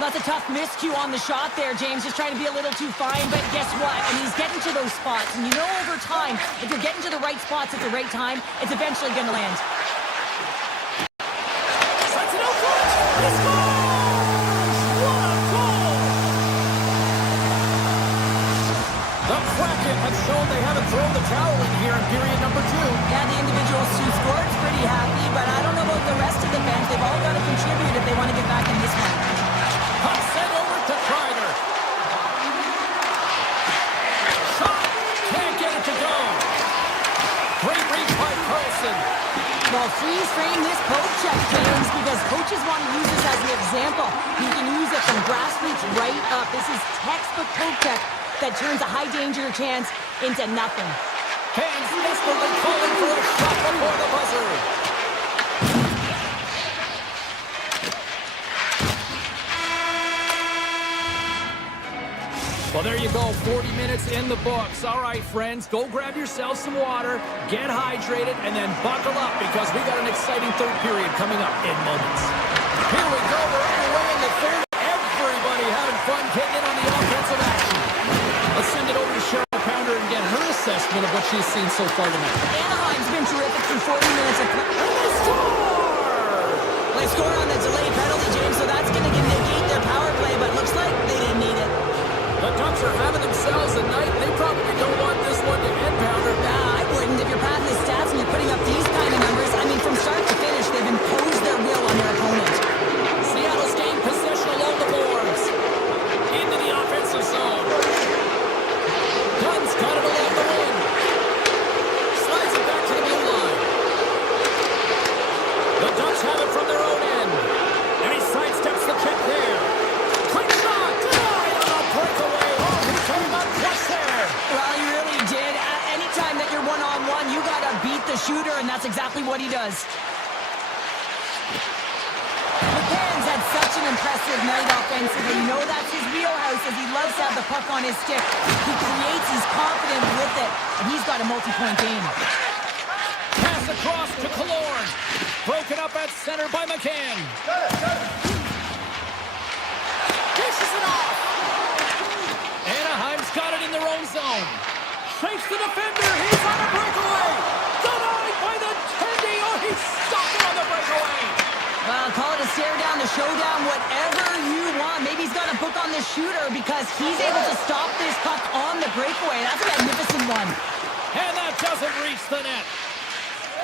That's a tough miscue on the shot there, James. Just trying to be a little too fine, but guess what? I mean, he's getting to those spots. And you know over time, if you're getting to the right spots at the right time, it's eventually going to land. Sets it out front. He scores! What a goal! The Kraken have shown they haven't thrown the towel in here in period number 2. Yeah, the individuals who scored pretty happy, but I don't know about the rest of the bench. They've all got to contribute if they want to get back in this one. Puck sent over to Kreider. Shot. Can't get it to go. Great reach by Carlson. Well, freeze frame this poke check, James, because coaches want to use this as an example. You can use it from grassroots right up. This is textbook poke check that turns a high danger chance into nothing. Fans desperately calling for a shot before the buzzer. Well, there you go, 40 minutes in the books. All right, friends, go grab yourself some water, get hydrated, and then buckle up because we got an exciting third period coming up in moments. Here we go, we're underway in the third. Everybody having fun getting in on the offensive action. Let's send it over to Cheryl Pounder and get her assessment of what she's seen so far tonight. Anaheim's been terrific through 40 minutes of play. And they score! They scored on the delayed penalty, James, so that's going to negate their power play, but looks like they didn't need it. The Ducks are having themselves a night. They probably don't want this one to end, Pounder. Nah, I wouldn't. If you're padding the stats and you're putting up these kind of numbers, I mean, from start to finish, they've imposed their will on their opponent. Seattle's gained possession along the boards. Into the offensive zone. Gunn's got it along the wing. Slides it back to the blue line. The Ducks have it from their own end. And he sidesteps the kick there. Quick shot! Denied on a breakaway. Oh, he came up clutch there. Well, he really did. Anytime that you're one-on-one, you got to beat the shooter, and that's exactly what he does. McCann's had such an impressive night offensively. You know that's his wheelhouse, as he loves to have the puck on his stick. He creates, he's confident with it, and he's got a multi-point game. Pass across to Killorn. Broken up at center by McCann. Dishes it off. Anaheim's got it in their own zone. Shakes the defender. He's on a breakaway. Denied by the Tendy. Oh, he stopped it on the breakaway. Well, call it a stare down, a showdown, whatever you want. Maybe he's got a book on the shooter because he's able to stop this puck on the breakaway. That's a magnificent one. And that doesn't reach the net.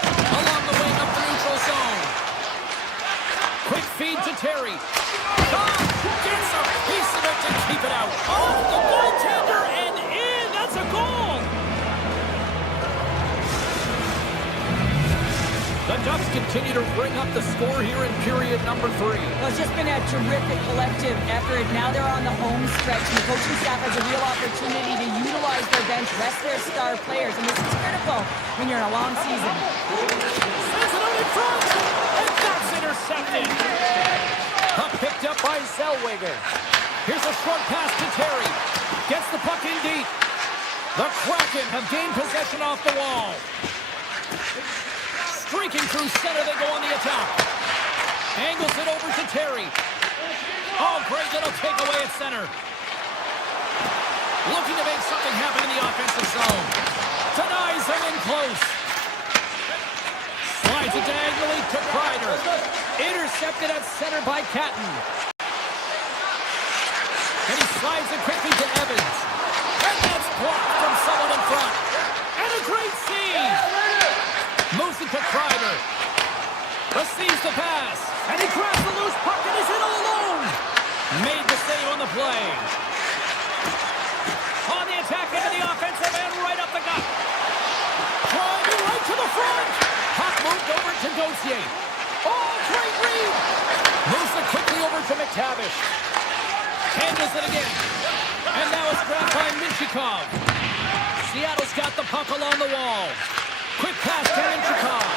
Along the wing up the neutral zone. Quick feed to Terry. Shot! Gets a piece of it to keep it out. Off the goaltender and in! That's a goal! The Ducks continue to bring up the score here in period number 3. Well, it's just been a terrific collective effort. Now they're on the home stretch, and the coaching staff has a real opportunity to utilize their bench, rest their star players, and this is critical when you're in a long season. Sends it out in front, and that's intercepted. Puck picked up by Zellweger. Here's a short pass to Terry. Gets the puck in deep. The Kraken have gained possession off the wall. Streaking through center, they go on the attack. Angles it over to Terry. great little takeaway at center. Looking to make something happen in the offensive zone. Denies him in close. Slides it diagonally to Kreider. Intercepted at center by Catton. And he slides it quickly to Evans. And that's blocked from someone in front. And a great save. Moves it to Kreider. Receives the pass. And he grabs the loose puck and is in all alone. Made the save on the play. On the attack into the offensive end, right up the gut. Driving right to the front. Puck moved over to Gauthier. Oh, great read. Moves it quickly over to McTavish. Handles it again. And now it's grabbed by Minchikov. Seattle's got the puck along the wall. Quick pass to Minchikov.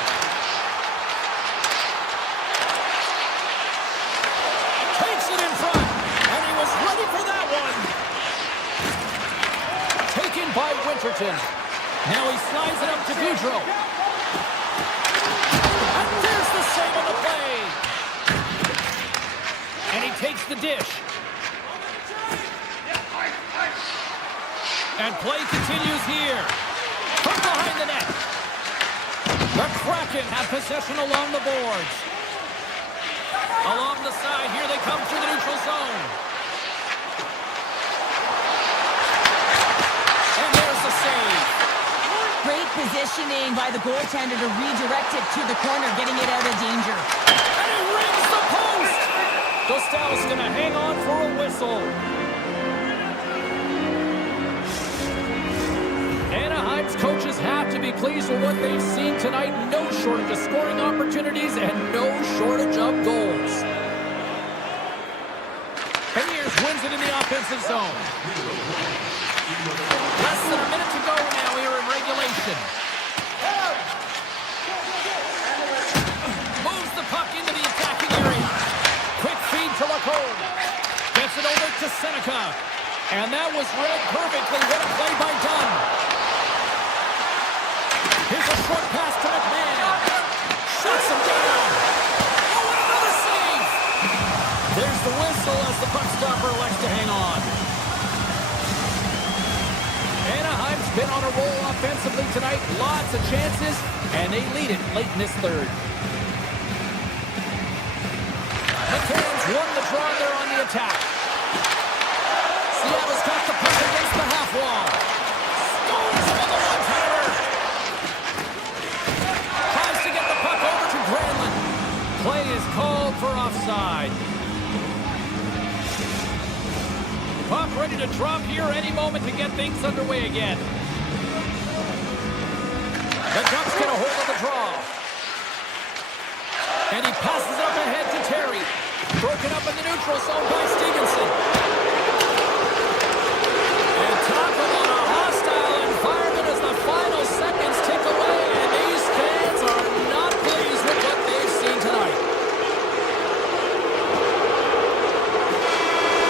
Takes it in front. And he was ready for that one. Taken by Winterton. Now he slides it up to Goudreau. And there's the save on the play. And he takes the dish. And play continues here. From behind the net. The Kraken have possession along the boards. Along the side, here they come through the neutral zone. And there's the save. Great positioning by the goaltender to redirect it to the corner, getting it out of danger. And he rings the post. Dostal's going to hang on for a whistle. Anaheim's coaches have to be pleased with what they've seen tonight. No shortage of scoring opportunities and no shortage of goals. Beniers wins it in the offensive zone. Less than a minute to go now here in regulation. Moves the puck into the attacking area. Quick feed to Lacombe. Gets it over to Seneca. And that was read perfectly. What a play by Dunn. Here's a short pass to McMahon. Shuts him down. Oh, and another save. There's the whistle as the puck stopper elects to hang on. Anaheim's been on a roll offensively tonight. Lots of chances, and they lead it late in this third. The Canes won the draw there on the attack. Seattle's got the puck against the half wall. Stones for the one-timer. Tries to get the puck over to Granlund. Play is called for offside. Puck ready to drop here any moment to get things underway again. The Ducks get a hold of the draw. And he passes up ahead to Terry. Broken up in the neutral zone by Stevenson. And talk about a hostile environment as the final seconds tick away, and these fans are not pleased with what they've seen tonight.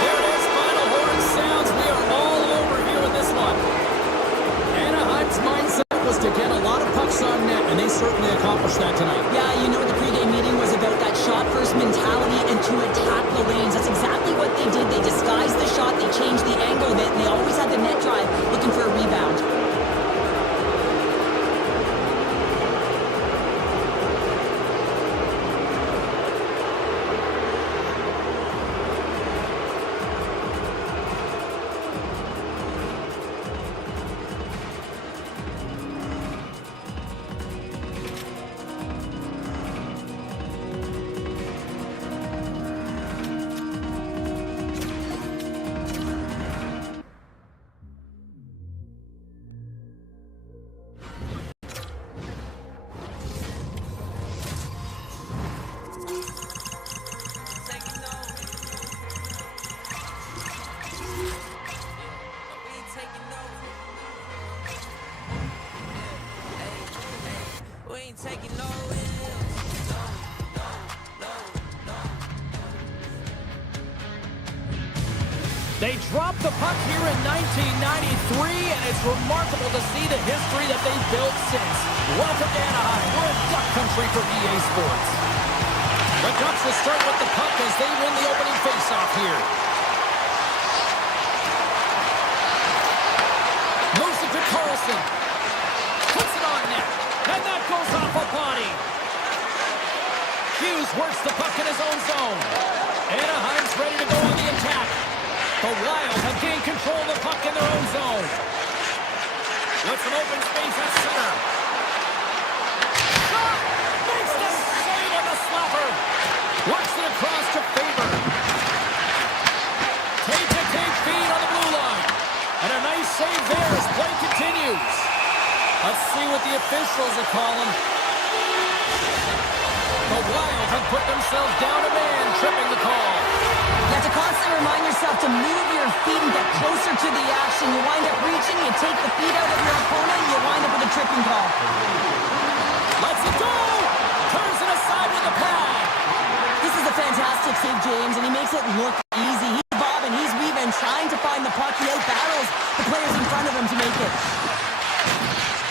There it is, final horn sounds. We are all over here with this one. Anaheim's mindset was to get a lot of pucks on net, and they certainly accomplished that tonight. Yeah, you know, the pregame meeting was about that shot-first mentality and to attack the lanes. That's exactly what they did. They disguised the shot, they changed the angle of it, and they always had the net drive looking for a rebound. They dropped the puck here in 1993, and it's remarkable to see the history that they've built since. Welcome to Anaheim. We're in Duck Country for EA Sports. The Ducks will start with the puck as they win the opening faceoff here. The Wild have gained control of the puck in their own zone. With some open space at center. Shot! Makes the save on the slapper. Works it across to Faber. Take feed on the blue line. And a nice save there as play continues. Let's see what the officials are calling. The Wild have put themselves down a man, tripping the call. You have to constantly remind yourself to move your feet and get closer to the action. You wind up reaching, you take the feet out of your opponent, you wind up with a tripping call. Lets it go! Turns it aside with the pad. This is a fantastic save, James, and he makes it look easy. He's bobbing, he's weaving, trying to find the puck. He out-battles the players in front of him to make it.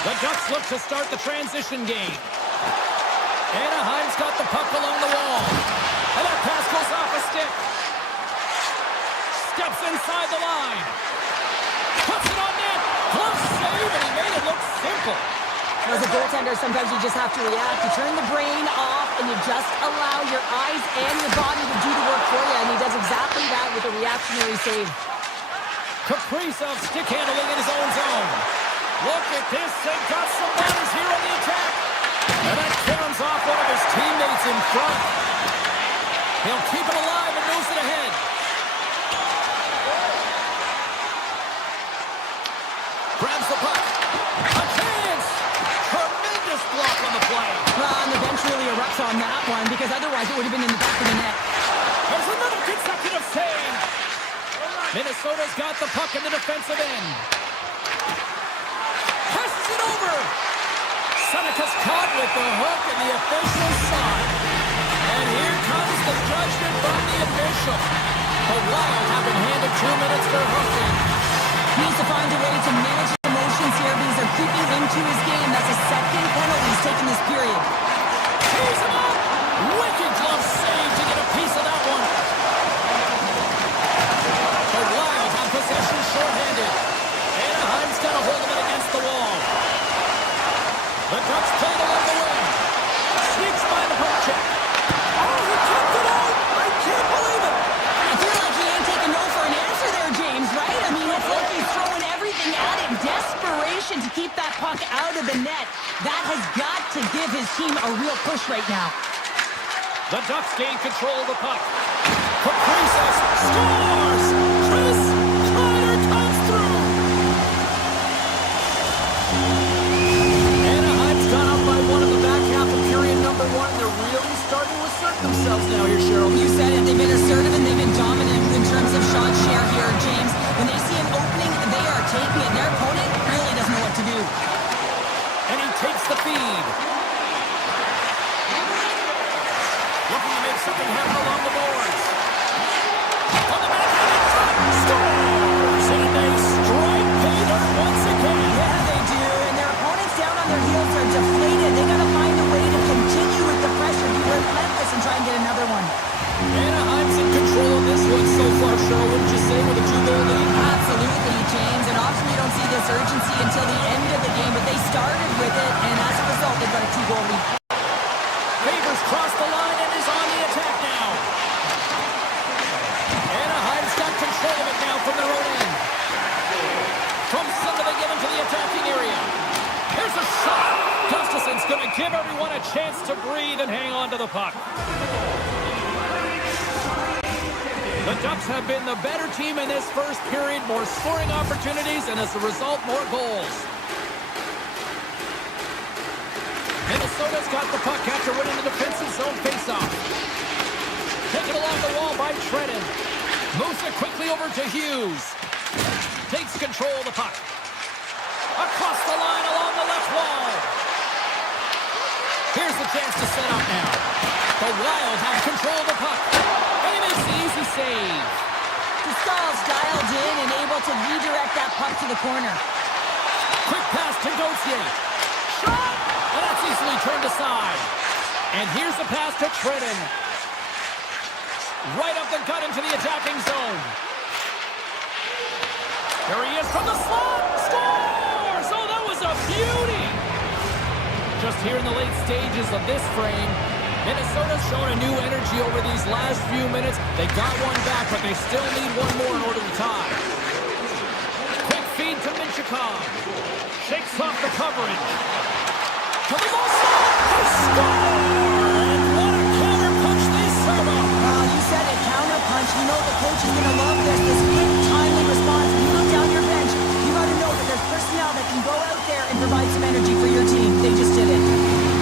The Ducks look to start the transition game. Anaheim's got the puck along the wall. And that pass goes off a stick. Steps inside the line. Puts it on net. Close save, and he made it look simple. As a goaltender, sometimes you just have to react. You turn the brain off, and you just allow your eyes and your body to do the work for you, and he does exactly that with a reactionary save. Kaprizov stick handling in his own zone. Look at this. They've got some bodies here on the attack. And that comes off one of his teammates in front. He'll keep it alive and moves it ahead. Grabs the puck. A chance! Tremendous block on the play. Well, and the bench really erupts on that one, because otherwise it would have been in the back of the net. There's another consecutive save. Minnesota's got the puck in the defensive end. Passes it over. Seneca's caught with the hook and the official side. And here comes the judgment from the official. The Wild have been handed 2 minutes for hooking. He needs to find a way to manage emotions here because they're creeping into his game. That's a second penalty he's taken this period. Tees him up. Wicked glove save to get a piece of that one. The Wild have possession shorthanded. Anaheim's got a hold of it against the wall. The Ducks play it along the wing. Sneaks by the poke check. Oh, he kept it out. I can't believe it. I feel like he ain't taking no for an answer there, James, right? I mean, it's like he's throwing everything at it. Desperation to keep that puck out of the net. That has got to give his team a real push right now. The Ducks gain control of the puck. Kaprizov scores! Chris Kreider comes through! Anaheim's gone up by one in the back half of period number one. They're really starting to assert themselves now here, Cheryl. You said it. They've been assertive and they've been dominant in terms of shot share here, James. When they see an opening, they are taking it. Their opponent really doesn't know what to do. And he takes the feed. Looking to make something happen along the boards. On the back in front, scores! And they strike pay dirt once again. Yeah, they do. And their opponents down on their heels are deflated. They got to find a way to continue with the pressure, be relentless, and try and get another one. Anaheim's in control of this one so far, Cheryl, wouldn't you say, with a 2-goal lead? Absolutely, James. And often you don't see this urgency until the end of the game, but they started with it, and as a result, they've got a 2-goal lead. Favors crossed the line and is on the attack now. Anaheim's got control of it now from their own end. From center they get into the attacking area. Here's a shot. Gustafson's going to give everyone a chance to breathe and hang on to the puck. The Ducks have been the better team in this first period. More scoring opportunities, and as a result, more goals. Minnesota's got the puck after winning the defensive zone faceoff. Taken along the wall by Trenton. Moves it quickly over to Hughes. Takes control of the puck. Across the line along the left wall. Here's the chance to set up now. The Wild have control of the puck. And he makes the easy save. Stahl's dialed in and able to redirect that puck to the corner. Quick pass to Gauthier. Shot! And that's easily turned aside. And here's the pass to Trenton. Right up the gut into the attacking zone. There he is from the slot. Scores! Oh, that was a beauty! Just here in the late stages of this frame, Minnesota's shown a new energy over these last few minutes. They got one back, but they still need one more in order to tie. Quick feed to Minchikov. Shakes off the coverage. To the goal side. They score! And what a counter punch they serve up. Well, you said it, counter punch. You know the coach is going to love this. This quick, timely response. When you look down your bench, you got to know that there's personnel that can go out there and provide some energy for your team. They just did it.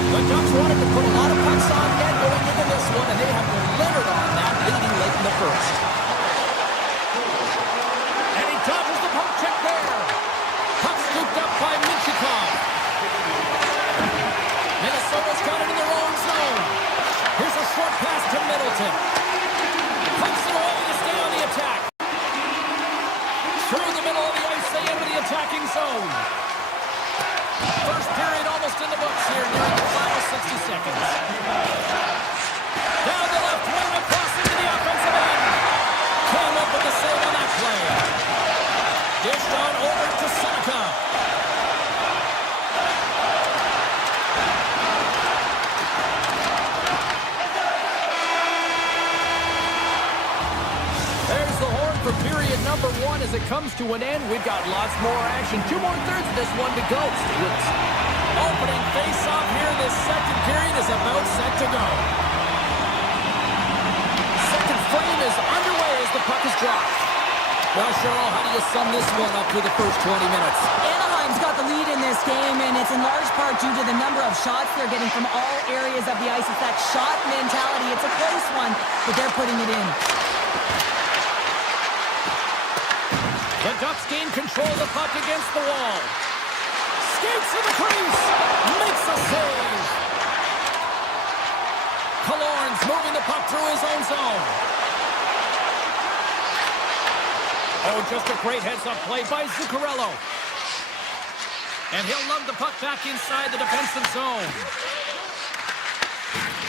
The Ducks wanted to put a lot of pucks on net going into this one, and they have delivered on that, leading late in the first. And he dodges the puck check there. Puck scooped up by Minchikov. Minnesota's got it in their own zone. Here's a short pass to Middleton. Pumps it away to stay on the attack. Through the middle of the ice, they enter the attacking zone. First period almost in the books here during the final 60 seconds. Down the left wing, across into the offensive end. Came up with the save on that play. Dished on over to Seneca. There's the horn for period number 1 as it comes to an end. We've got lots more action. 2 more thirds of this one to go. Opening face-off here. This second period is about set to go. Second frame is underway as the puck is dropped. Well, Cheryl, how do you sum this one up through the first 20 minutes? Anaheim's got the lead in this game, and it's in large part due to the number of shots they're getting from all areas of the ice. It's that shot mentality. It's a close one, but they're putting it in. The Ducks gain control of the puck against the wall. Skates to the crease. Makes a save. Killorn's moving the puck through his own zone. Oh, just a great heads-up play by Zuccarello. And he'll lug the puck back inside the defensive zone.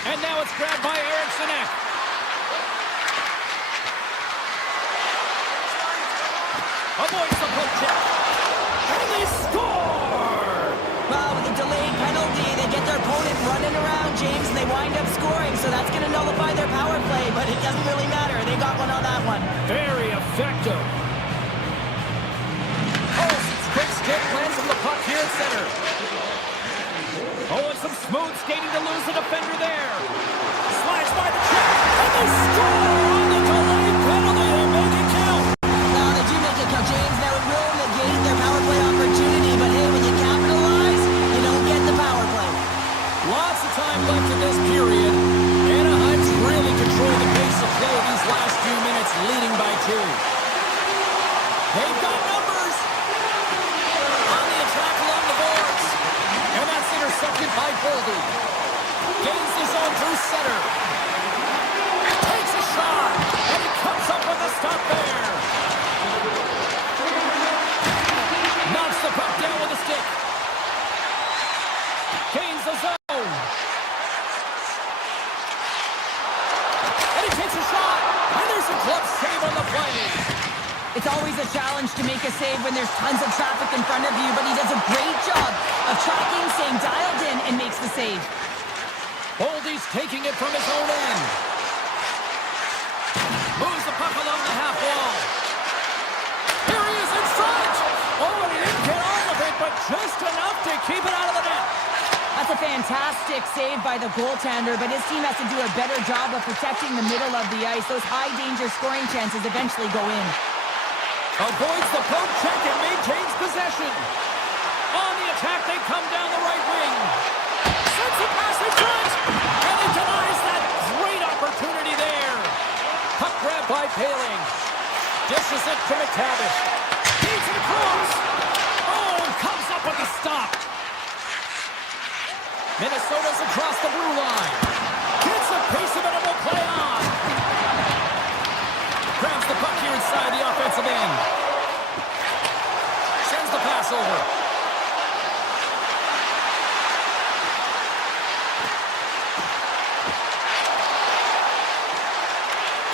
And now it's grabbed by Eriksson. Avoids the poke check. And they score! Well, with a delayed penalty, they get their opponent running around, James, and they wind up scoring, so that's going to nullify their power play, but it doesn't really matter. They got one on that one. Very effective. Oh, quick skip lands from the puck here at center. Oh, and some smooth skating to lose the defender there. Slashed by the check, and they score on the delayed penalty. They make it count. Now, they do make it count, James. Now, it will negate their power play opportunity, but hey, when you capitalize, you don't get the power play. Lots of time left in this period. Anaheim's really controlled the pace of play these last few minutes, leading by 2. They've got numbers on the attack along the boards. And that's intercepted by Goldie. Gains his own through center. Takes a shot, and he comes up with a stop there. Knocks the puck down with a stick. Gains the zone. And he takes a shot. And there's a glove save on the play. It's always a challenge to make a save when there's tons of traffic in front of you, but he does a great job of tracking, staying dialed in, and makes the save. Boldy's taking it from his own end. Moves the puck along the half wall. Here he is in front. Oh, he didn't get all of it, but just enough to keep it out of the net. That's a fantastic save by the goaltender, but his team has to do a better job of protecting the middle of the ice. Those high-danger scoring chances eventually go in. Avoids the poke check and maintains possession. On the attack, they come down the right wing. Sends it past in front, and he denies that great opportunity there. Puck grab by Paling. Dishes it to McTavish. Feeds it across. Oh, comes up with the stop. Minnesota's across the blue line. Gets a piece of it and will play on. Grabs the puck here inside the offensive end. Sends the pass over.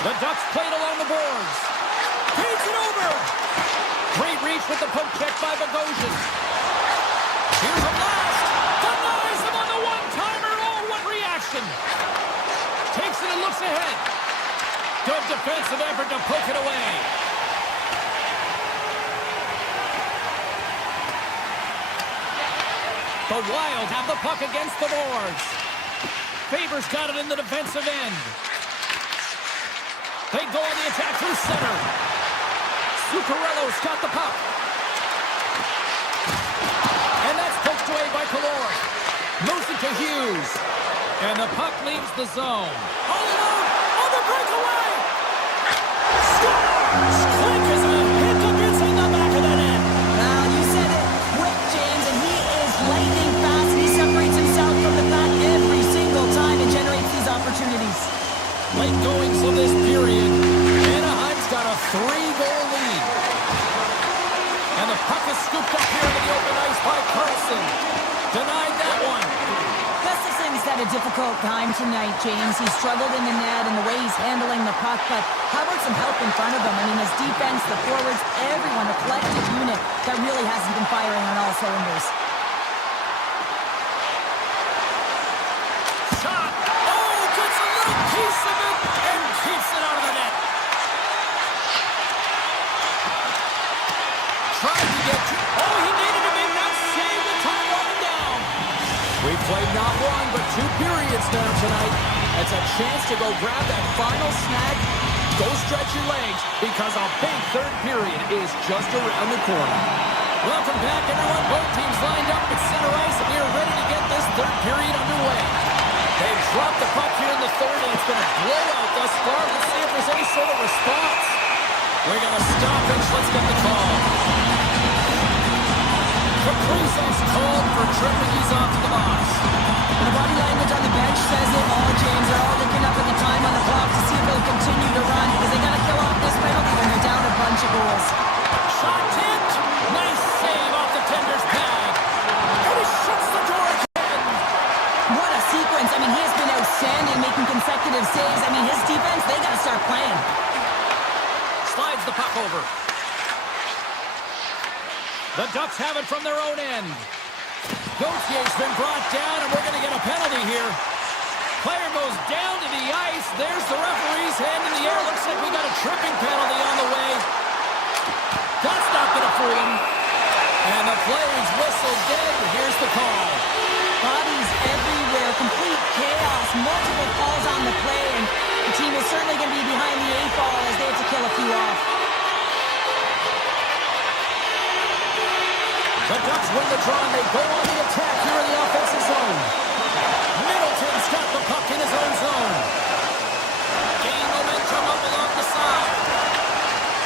The Ducks played along the boards. Feeds it over. Great reach with the poke check by Bogosian. Here's a blast. Denies him on the one-timer. Oh, what reaction. race ahead. Good defensive effort to poke it away. The Wild have the puck against the boards. Faber's got it in the defensive end. They go on the attack through center. Zuccarello's got the puck. And that's poked away by Calori. Moves it to Hughes. And the puck leaves the zone. All alone on the breakaway. Scores! Click is a hit to gets in the back of the net. Well, you said it quick, James, and he is lightning fast. He separates himself from the pack every single time and generates these opportunities. Late goings of this period. Anaheim's got a 3-goal lead. And the puck is scooped up here into the open ice by Carlson. Denied that one. Gustafson's had a difficult time tonight, James. He struggled in the net and the way he's handling the puck, but how about some help in front of him? I mean, his defense, the forwards, everyone, a collective unit that really hasn't been firing on all cylinders. Shot. Oh, gets a little piece of it and keeps it out of the net. Trying to get to... Oh, he needed to make that save to tie one down. We've played not one, but 2 periods now tonight. It's a chance to go grab that final snag. Go stretch your legs, because a big third period is just around the corner. Welcome back, everyone. Both teams lined up at center ice, and we are ready to get this third period underway. They've dropped the puck here in the third, and it's been a blowout thus far. Let's see if there's any sort of response. We're going to stoppage. Let's get the call. Kaprizov's called for tripping. He's off to the box. And the body language on the bench says it all, James. They're all looking up at the time on the clock to see if they'll continue to run, because they got to kill off this penalty when they're down a bunch of goals. Shot tipped. Nice save off the tender's pad. And he shuts the door again. What a sequence. I mean, he has been outstanding, making consecutive saves. I mean, his defense, they got to start playing. Slides the puck over. The Ducks have it from their own end. Gautier's been brought down, and we're going to get a penalty here. Player goes down to the ice. There's the referee's hand in the air. Looks like we got a tripping penalty on the way. That's not going to fool him. And the player's whistle dead. Here's the call. Bodies everywhere, complete chaos, multiple calls on the play, and the team is certainly going to be behind the 8 ball as they have to kill a few off. The Ducks win the draw, and they go on the attack here in the offensive zone. Middleton's got the puck in his own zone. Gain momentum up along the side.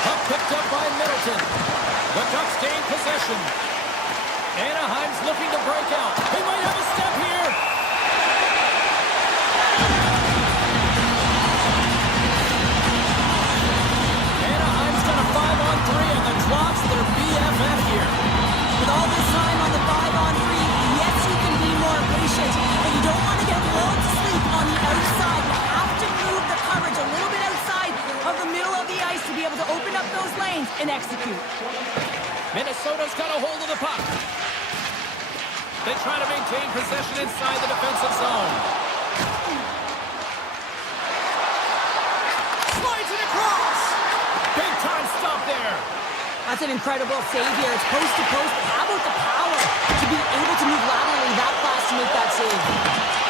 Puck picked up by Middleton. The Ducks gain possession. Anaheim's looking to break out. They might have a step here. Anaheim's got a 5-on-3, and the Clocks, their BFF here. With all this time on the 5-on-3, yes, you can be more patient, but you don't want to get lulled to sleep on the outside. You have to move the coverage a little bit outside of the middle of the ice to be able to open up those lanes and execute. Minnesota's got a hold of the puck. They try to maintain possession inside the defensive zone. Slides it across. Big time stop there. That's an incredible save here. It's post to post. How about the power to be able to move laterally that fast to make that save?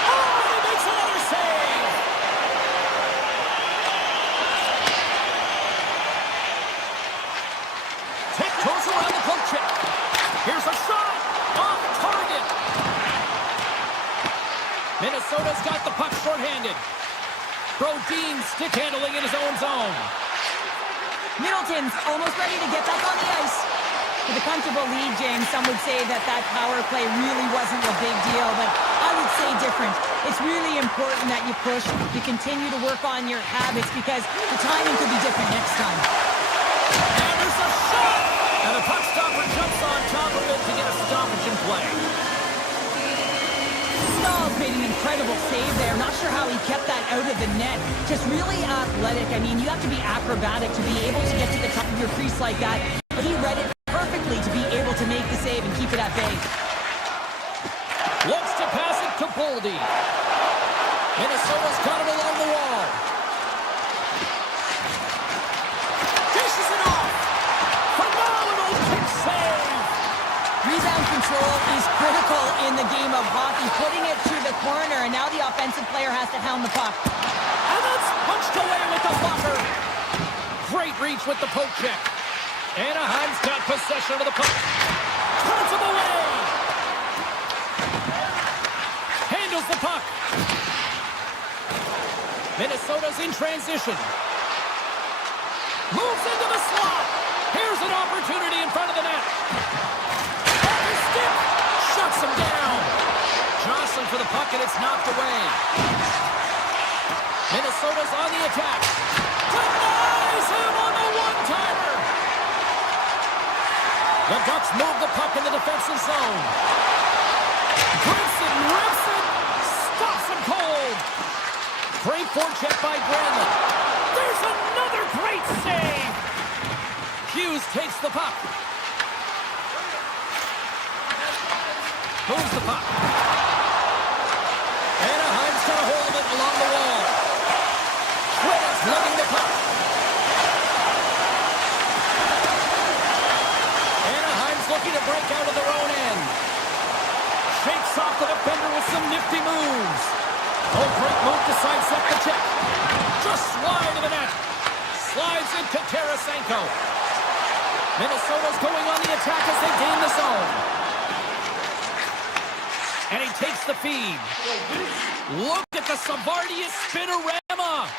Oh, and he makes another save. Tiptoes around the poke check. Here's a shot. Off target. Minnesota's got the puck shorthanded. Brodin stick handling in his own zone. Middleton's almost ready to get back on the ice. With a comfortable lead, James, some would say that power play really wasn't a big deal, but I would say different. It's really important that you push, you continue to work on your habits, because the timing could be different next time. And there's a shot! And the puck stopper jumps on top of it to get a stoppage in play. Stahl's made an incredible save there. Not sure how he kept that out of the net. Just really athletic. I mean, you have to be acrobatic to be able to get to the top of your crease like that. But he read it perfectly to be able to make the save and keep it at bay. Looks to pass it to Boldy. Minnesota's got it along the wall. critical in the game of hockey, putting it to the corner, and now the offensive player has to hound the puck. And that's punched away with the blocker. Great reach with the poke check. Anaheim's got possession of the puck. Turns him away. Handles the puck. Minnesota's in transition. Moves into the slot. Here's an opportunity in front of the net. Off his stick. Shuts him down. Jostling for the puck, and it's knocked away. Minnesota's on the attack. Denies him on the one-timer. The Ducks move the puck in the defensive zone. Grips it, rips it, stops him cold. Great forecheck by Granlund. There's another great save. Hughes takes the puck. Moves the puck. Anaheim's got a hold of it along the wall. Schwed's lugging the puck. Anaheim's looking to break out of their own end. Shakes off the defender with some nifty moves. Oh, great move to sidestep the check. Just slide to the net. Slides into Tarasenko. Minnesota's going on the attack as they gain the zone. And he takes the feed. Look at the Savardius spinorama.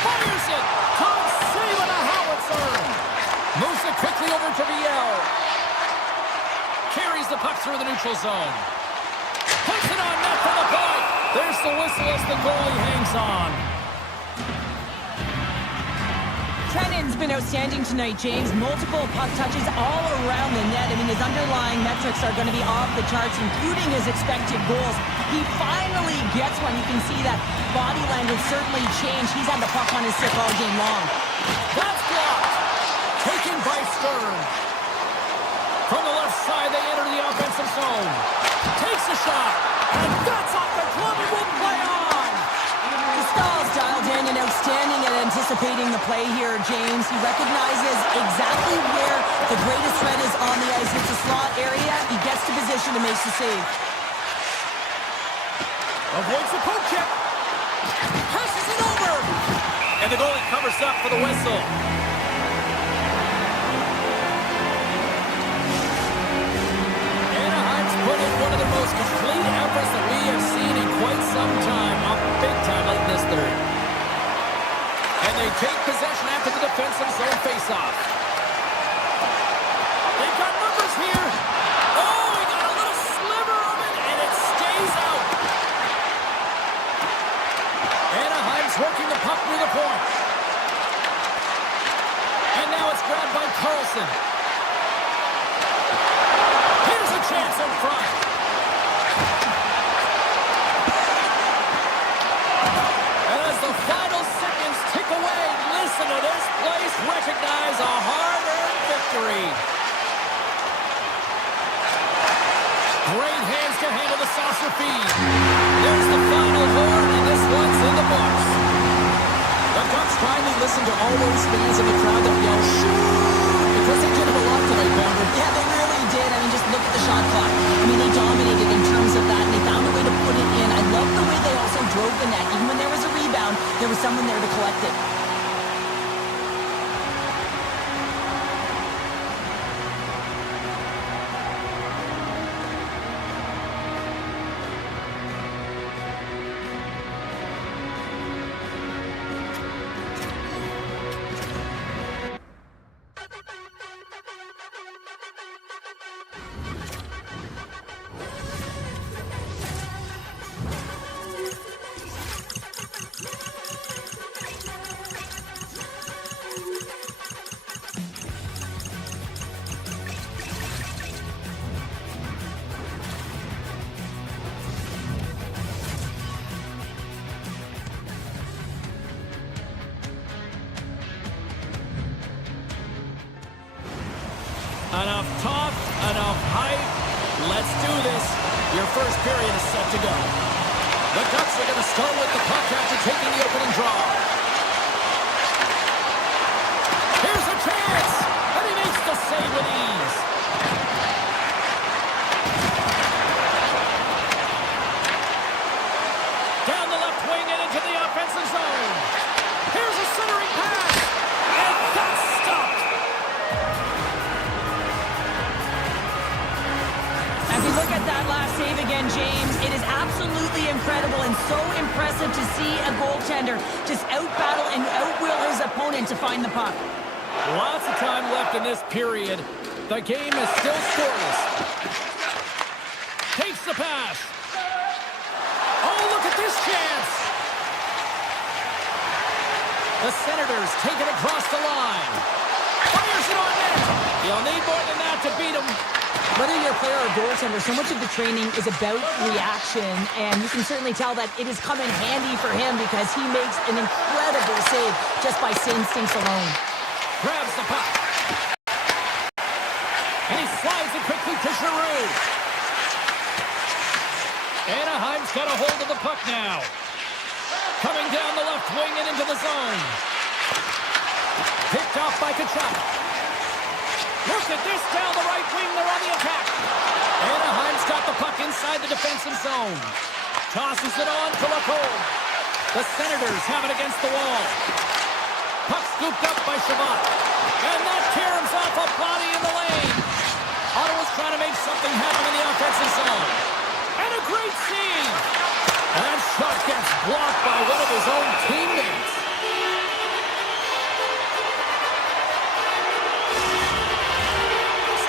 Fires it. Tom saving a howitzer. Moves it quickly over to Viel. Carries the puck through the neutral zone. Puts it on net for the point. There's the whistle as the goalie hangs on. Trennan's been outstanding tonight, James. Multiple puck touches all around the net. I mean, his underlying metrics are going to be off the charts, including his expected goals. He finally gets one. You can see that body language certainly changed. He's had the puck on his stick all game long. That's blocked. Taken by Stern. From the left side, they enter the offensive zone. Takes a shot. And that's off the glove and will play on. Stahl's dialed in and outstanding at anticipating the play here, James. He recognizes exactly where the greatest threat is on the ice. It's a slot area. He gets to position and makes the save. Avoids the poke check. Passes it over. And the goalie covers up for the whistle. Anaheim's put in one of the most complete efforts that we have seen in quite some time. A big time like this third. And they take possession after the defensive zone faceoff. They've got numbers here. Oh, he got a little sliver of it, and it stays out. Anaheim's working the puck near the point. And now it's grabbed by Carlson. Here's a chance in front. As the final seconds tick away, listen to this place recognize a hard-earned victory. Great hands to handle the saucer feed. There's the final horn, and this one's in the books. The Ducks finally listen to all those fans in the crowd that yell, "Shoot!" because they did it a lot tonight, Bounder. Yeah, they really did. I mean, just look at the shot clock. I mean, they dominated in terms of that, and they found a way to put it in. I love the way they also drove the net. Even when there was a rebound, there was someone there to collect it. Enough talk, enough hype. Let's do this. Your first period is set to go. The Ducks are going to start with the puck after taking the opening draw. Here's a chance, and he makes the save with ease. incredible and so impressive to see a goaltender just out-battle and out-will his opponent to find the puck. Lots of time left in this period. The game is still scoreless. Takes the pass. Oh, look at this chance. The Senators take it across the line. Fires it on net. You'll need more than that to beat them. Whether you're a player or goaltender, so much of the training is about reaction, and you can certainly tell that it is coming handy for him because he makes an incredible save just by instincts alone. Grabs the puck. And he slides it quickly to Giroux. Anaheim's got a hold of the puck now. Coming down the left wing and into the zone. Picked off by Kachuk. Look at this down the right wing. They're on the attack. Anaheim's got the puck inside the defensive zone. Tosses it on to Lacombe. The Senators have it against the wall. Puck scooped up by Shabbat. And that caroms off a body in the lane. Ottawa's trying to make something happen in the offensive zone. And a great save. And that shot gets blocked by one of his own teammates.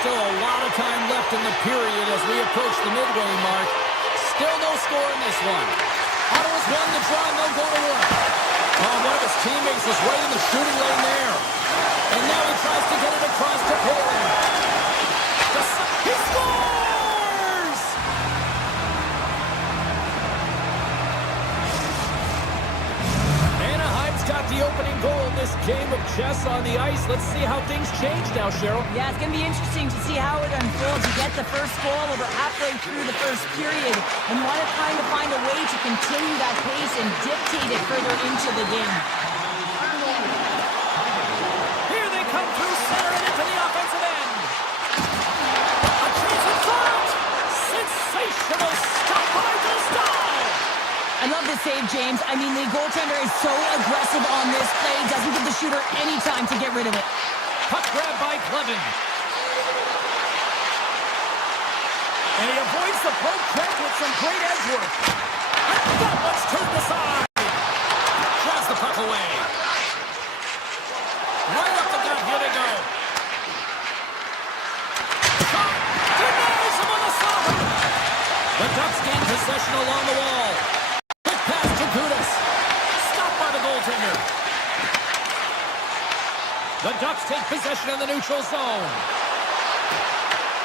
Still a lot of time left in the period as we approach the midway mark. Still no score in this one. Ottawa's won the draw and they'll go to work. Oh, one of his teammates was right in the shooting lane there. And now he tries to get it across to Poland. He scores! Anaheim's got the opening goal in this game of chess on the ice. Let's see how things change now, Cheryl. Yeah, it's going to be interesting to see how it unfolds. You get the first goal over halfway through the first period, and you want to kind of find a way to continue that pace and dictate it further into the game. Here they come through center and into the offensive end. A chance in front. Sensational stop by Gustav. I love this save, James. I mean, the goaltender is so aggressive on this play. Doesn't give the shooter any time to get rid of it. Puck grab by Clevin. And he avoids the poke check with some great edge work. And that one's turned aside. Drives the puck away. Right up the gut. Here they go. Shot. Denies him on the slot. The Ducks gain possession along the wall. Quick pass to Gudas. Stopped by the goaltender. The Ducks take possession in the neutral zone.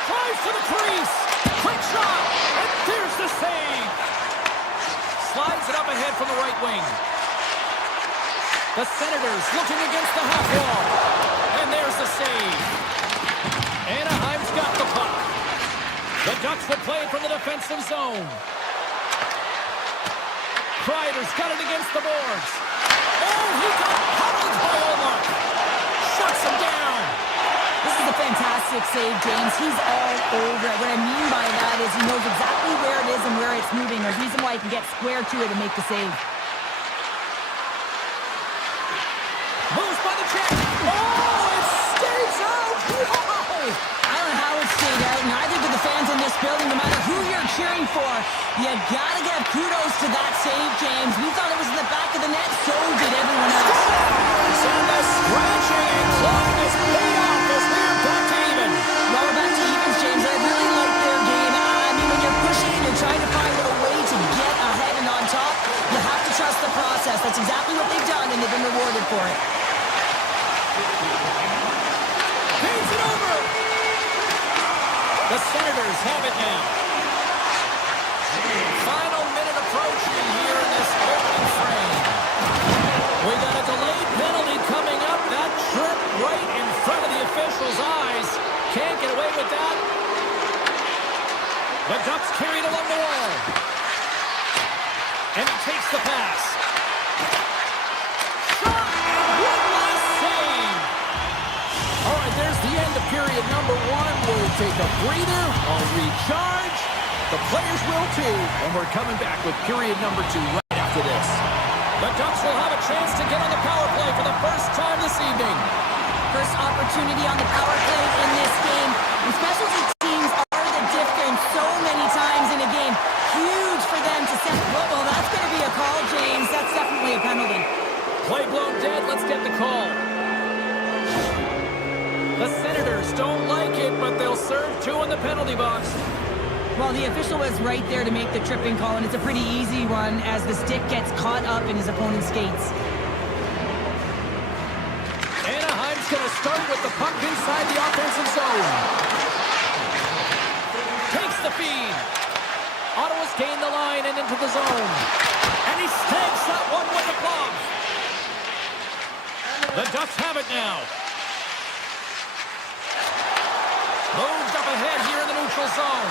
Drives to the crease. Quick shot. And there's the save. Slides it up ahead from the right wing. The Senators looking against the half wall. And there's the save. Anaheim's got the puck. The Ducks will play from the defensive zone. Kreider's got it against the boards. Oh, he got hustled by Omar. Shuts him down. This is a fantastic save, James. He's all over it. What I mean by that is he knows exactly where it is and where it's moving. The reason why he can get square to it and make the save. Moves by the check. Oh, it stays out. Whoa. I don't know how it stayed out. Neither do the fans in this building, no matter who you're cheering for. You gotta give kudos to that save, James. We thought it was in the back of the net, so did everyone else. And the scratching and clawing is paid off as we are back to even. Well, we're back to evens, James. I really like their game. I mean, when you're pushing and you're trying to find a way to get ahead and on top, you have to trust the process. That's exactly what they've done, and they've been rewarded for it. Paves it over. The Senators have it now. Final minute approaching here in this opening frame. We got a delayed penalty coming up. That trip right in front of the official's eyes. Can't get away with that. The Ducks carried along the wall. And he takes the pass. Shot! One last save. All right, there's the end of period number one. We'll take a breather. I'll recharge. The players will too. And we're coming back with period number two right after this. The Ducks will have a chance to get on the power play for the first time this evening. First opportunity on the power play in this game. And specialty teams are the difference so many times in a game. Huge for them to set. Whoa, Let's get the call. The Senators don't like it, but they'll serve 2 in the penalty box. Well, the official was right there to make the tripping call, and it's a pretty easy one as the stick gets caught up in his opponent's skates. Anaheim's going to start with the puck inside the offensive zone. Takes the feed. Ottawa's gained the line and into the zone. And he snags that one with the glove. The Ducks have it now. Moved up ahead here in the neutral zone.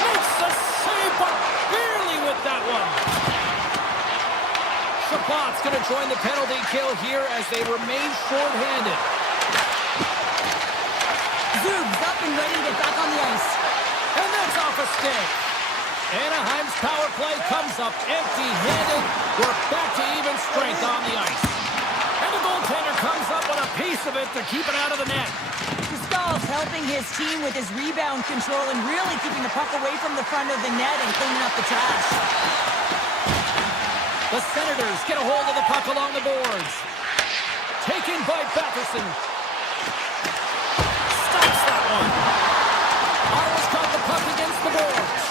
Makes the save, but barely with that one. Shabbat's going to join the penalty kill here as they remain short-handed. Zub's up and ready to get back on the ice. And that's off a stick. Anaheim's power play comes up empty-handed. We're back to even strength on the ice. And the goaltender comes up with a piece of it to keep it out of the net. Stahl's helping his team with his rebound control and really keeping the puck away from the front of the net and cleaning up the trash. The Senators get a hold of the puck along the boards. Taken by Batherson. Stops that one. Ottawa's got the puck against the boards.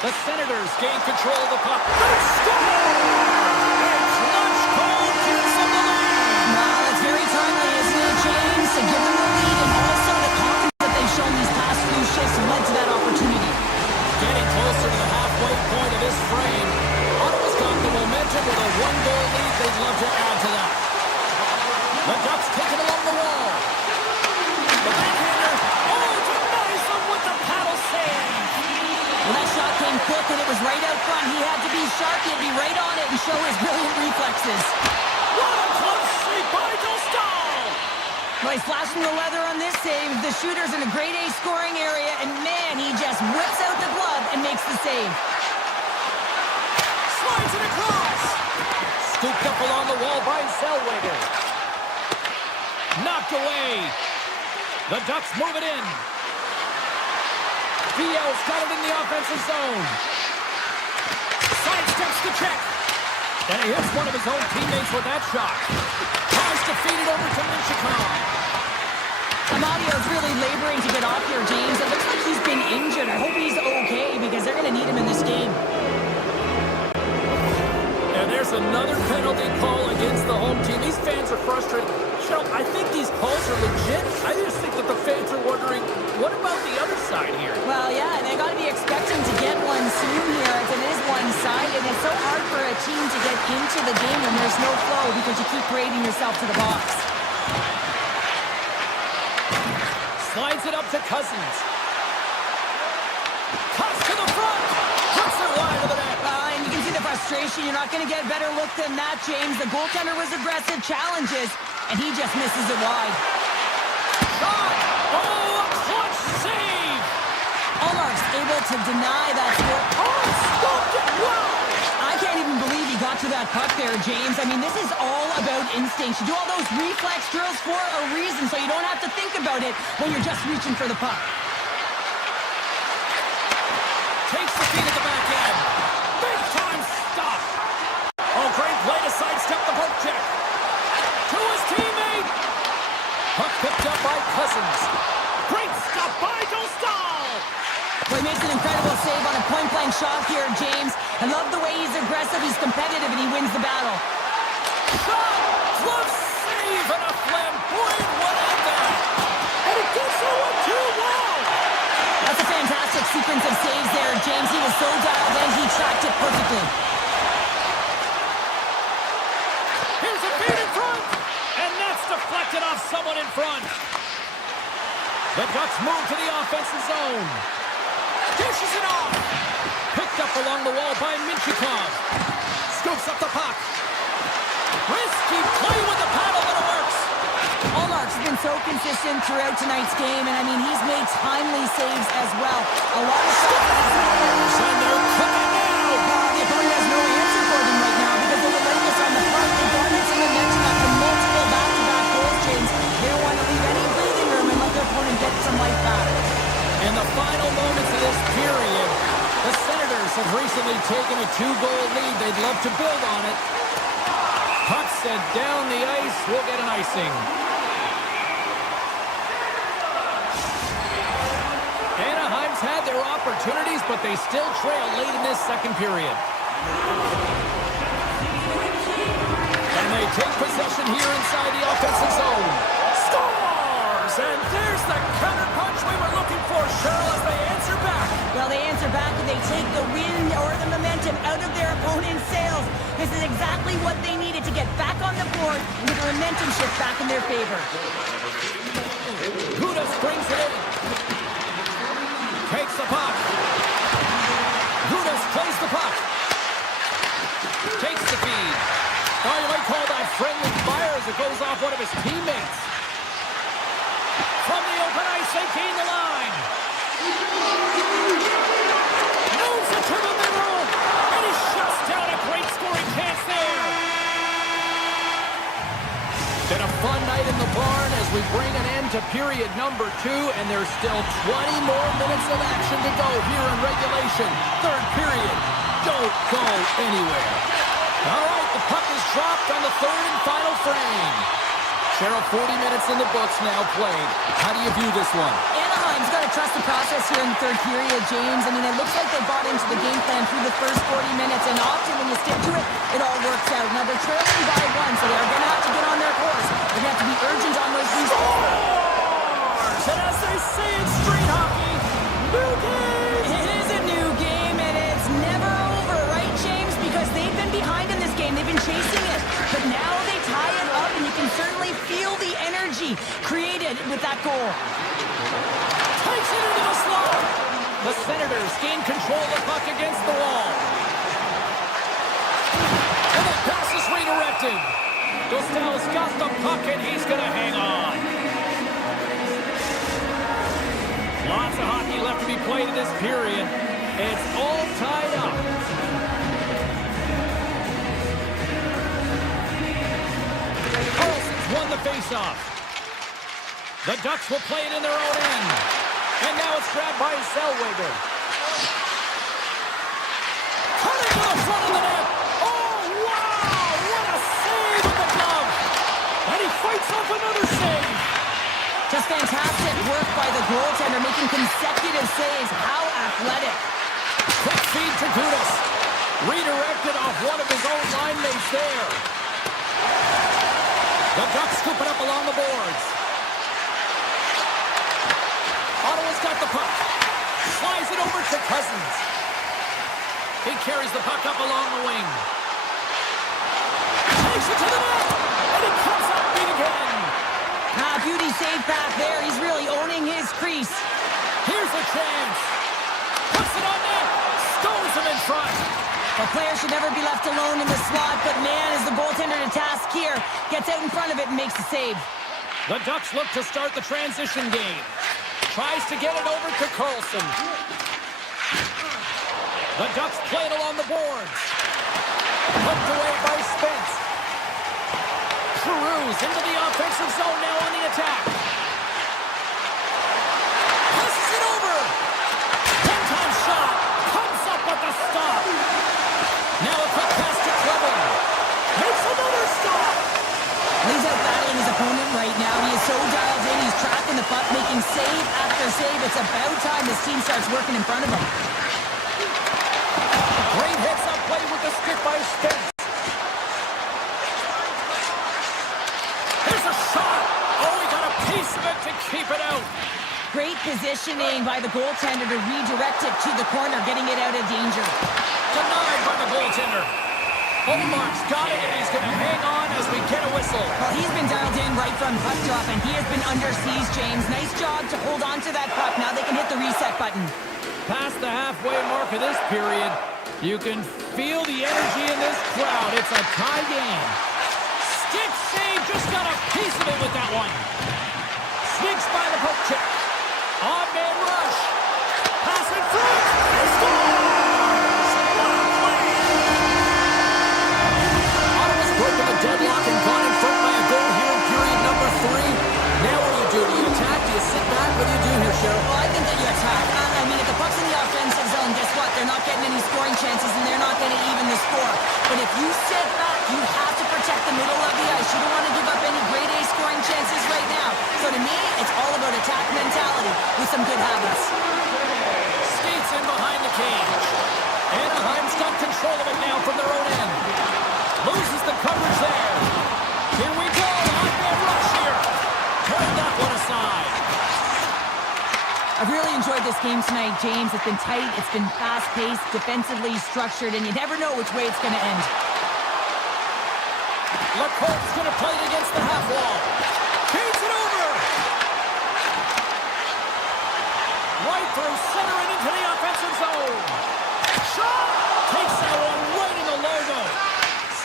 The Senators gain control of the puck. They score! A clutch goal gives them the lead. Wow, it's very timely, isn't it, James? To give them the lead and also the confidence that they've shown these past few shifts led to that opportunity. Getting closer to the halfway point of this frame. Ottawa's got the momentum with a 1-goal lead. They'd love to add to that. The Ducks take it along the wall. The backhander. Oh, denies them with the paddle save. Well, that shot came quick and it was right out front. He had to be sharp. He had to be right on it and show his brilliant reflexes. What a close save by Dostal. Well, he's flashing the leather on this save. The shooter's in a grade A scoring area, and man, he just whips out the glove and makes the save. Slides it across. Scooped up along the wall by Zellweger. Knocked away. The Ducks move it in. VL's got it in the offensive zone. Sidesteps the check. And he hits one of his own teammates with that shot. Tries to feed it over to Minchikov. Amadio's really laboring to get off here, James. It looks like he's been injured. I hope he's okay because they're going to need him in this game. And there's another penalty call against the home team. These fans are frustrated. Cheryl, I think these calls are legit. I just think that the fans are wondering, what about the other side here? Well, yeah, they got to be expecting to get one soon here as it is one-sided. It's so hard for a team to get into the game when there's no flow because you keep parading yourself to the box. Slides it up to Cousins. Cuts to the front. Puts it wide of the net. And you can see the frustration. You're not going to get a better look than that, James. The goaltender was aggressive, challenges, and he just misses it wide. Shot! Oh, a clutch save! Ullmark's able to deny that score. Oh, stopped it! Wow! I can't even believe he got to that puck there, James. I mean, this is all about instinct. You do all those reflex drills for a reason, so you don't have to think about it when you're just reaching for the puck. Takes the feed at the back end. Big time stop. Oh, great play to sidestep the poke check. To his teammate. Puck picked up by Cousins. Great stop by Dostal. Well, he makes an incredible save on a point-blank shot here, James. I love the way he's aggressive, he's competitive, and he wins the battle. Shot! Glove save and a flamboyant one at that. And it gets over 2-1. That's a fantastic sequence of saves there, James. He was so dialed in, he tracked it perfectly. Here's a feed in front. And that's deflected off someone in front. The Ducks move to the offensive zone. Dishes it off. Picked up along the wall by Minchikov. Scoops up the puck. Risky play with the paddle, but it works. Ullmark's been so consistent throughout tonight's game, and I mean, he's made timely saves as well. A lot of stuff. And they're cooking now. The opponent has no answer for them right now because of the lateness on the front. They've gone into the net after multiple back-to-back goals, James. They don't want to leave any breathing room and let their opponent get some life back. In the final moments of this period, the Senators have recently taken a 2-goal lead. They'd love to build on it. Puck said down the ice. We'll get an icing. Anaheim's had their opportunities, but they still trail late in this second period. And they take possession here inside the offensive zone. Scores! And there's the counterpunch we were looking for, Cheryl, as they answer back. Well, they answer back and they take the wind or the momentum out of their opponent's sails. This is exactly what they needed to get back on the board and get the momentum shift back in their favor. Gudas brings it in. Takes the puck. Gudas plays the puck. Takes the feed. Oh, you might call that friendly fire as it goes off one of his teammates. From the open ice, they gain the line. Moves it to the middle. And he shuts down a great scoring chance there. Been a fun night in the barn as we bring an end to period number 2, and there's still 20 more minutes of action to go here in regulation. Third period. Don't go anywhere. All right, the puck is dropped on the third and final frame. Cheryl, 40 minutes in the books now played. How do you view this one? Anaheim's got to trust the process here in the third period, James. I mean, it looks like they bought into the game plan through the first 40 minutes, and often when you stick to it, it all works out. Now, they're trailing by 1, so they're going to have to get on their course. They're going to have to be urgent on those Scores! And as they say in street hockey, new game! It is a new game, and it's never over, right, James? Because they've been behind in this game. They've been chasing it. But now they tie it up, and you can certainly feel the energy created with that goal. Takes it into the slot. The Senators gain control of the puck against the wall. And the pass is redirected. Dostal's got the puck, and he's going to hang on. Lots of hockey left to be played in this period. It's all tied up. Carlson's won the faceoff. The Ducks will play it in their own end. And now it's grabbed by Zellweger. Cutting to the front of the net. Oh, wow! What a save with the glove. And he fights off another save. Just fantastic work by the goaltender, making consecutive saves. How athletic. Quick feed to Gudas. Redirected off one of his own line mates there. The Ducks scoop it up along the boards. Ottawa's got the puck. Slides it over to Cousins. He carries the puck up along the wing. Takes it to the net. And he comes up beat again. Beauty save back there. He's really owning his crease. Here's a chance. Puts it on net. Stones him in front. A player should never be left alone in the slot, but man, is the goaltender to task here. Gets out in front of it and makes the save. The Ducks look to start the transition game. Tries to get it over to Carlson. The Ducks play it along the boards. Hooked away by Spence. Giroux's into the offensive zone now on the attack. Passes it over. One-time shot. Comes up with the stop. Now a quick pass to Kraken. Makes another stop. He's out battling his opponent right now. He is so dialed in. He's tracking the puck, making save after save. It's about time this team starts working in front of him. Great hits up play with the stick by Spence. There's a shot. Oh, he got a piece of it to keep it out. Great positioning by the goaltender to redirect it to the corner, getting it out of danger. Denied by the goaltender. Omar's got it, and he's going to hang on as we get a whistle. Well, he's been dialed in right from puck drop, and he has been under siege, James. Nice job to hold on to that puck. Now they can hit the reset button. Past the halfway mark of this period, you can feel the energy in this crowd. It's a tie game. Stick save, just got a piece of it with that one. Sneaks by the poke check. On-man rush. Pass in front. He scores! Ottawa's broken the deadlock and gone in front by a goal here in period number 3. Now what do? Do you attack? Do you sit back? What do you do here, Cheryl? Well, I think that you attack. I mean, if the puck's in the offensive zone, guess what? They're not getting any scoring chances, and they're not going to even the score. But if you sit back, you have to protect the middle of the control of it now from their own end. Loses the coverage there. Here we go. On-man rush here. Hold that one aside. I've really enjoyed this game tonight, James. It's been tight, it's been fast-paced, defensively structured, and you never know which way it's going to end. LaCourte's going to play it against the half wall. Feeds it over. Right through center and into the offensive zone. Shot! Takes that one right in the logo.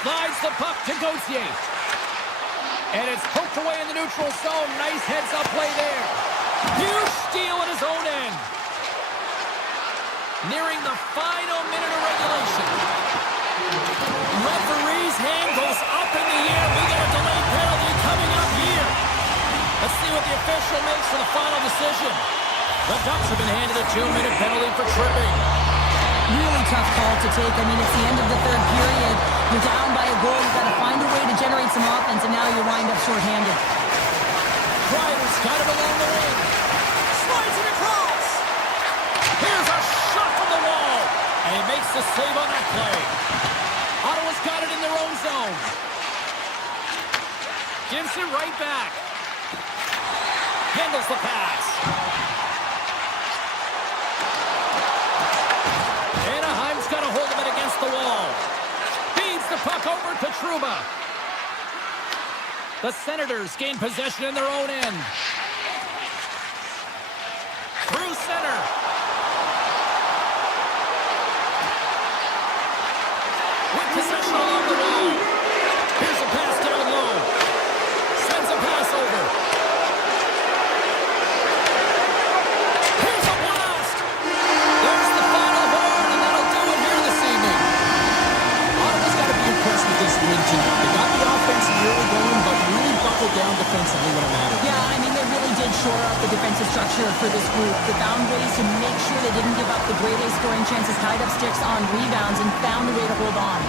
Slides the puck to Gauthier. And it's poked away in the neutral zone. Nice heads-up play there. Huge steal at his own end. Nearing the final minute of regulation. Referee's hand goes up in the air. We got a delayed penalty coming up here. Let's see what the official makes for the final decision. The Ducks have been handed a 2-minute penalty for tripping. Really tough call to take. I mean, it's the end of the third period. You're down by a goal. You've got to find a way to generate some offense, and now you wind up shorthanded. Kreider's got it along the wing. Slides it across. Here's a shot from the wall. And he makes the save on that play. Ottawa's got it in their own zone. Gives it right back. Handles the pass. Anaheim's got a hold of it against the wall. Feeds the puck over to Trouba. The Senators gain possession in their own end. Through center. With possession along the wall. Here's a pass down low. Sends a pass over. Here's a blast. There's the final horn, and that'll do it here this evening. Ottawa's got to be impressed with this win tonight. They got the offense really going, but really buckled down defensively when it mattered. Yeah, I mean, they really did shore up the defensive structure for this group. They found ways to make sure they didn't give up the grade A scoring chances, tied up sticks on rebounds, and found a way to hold on.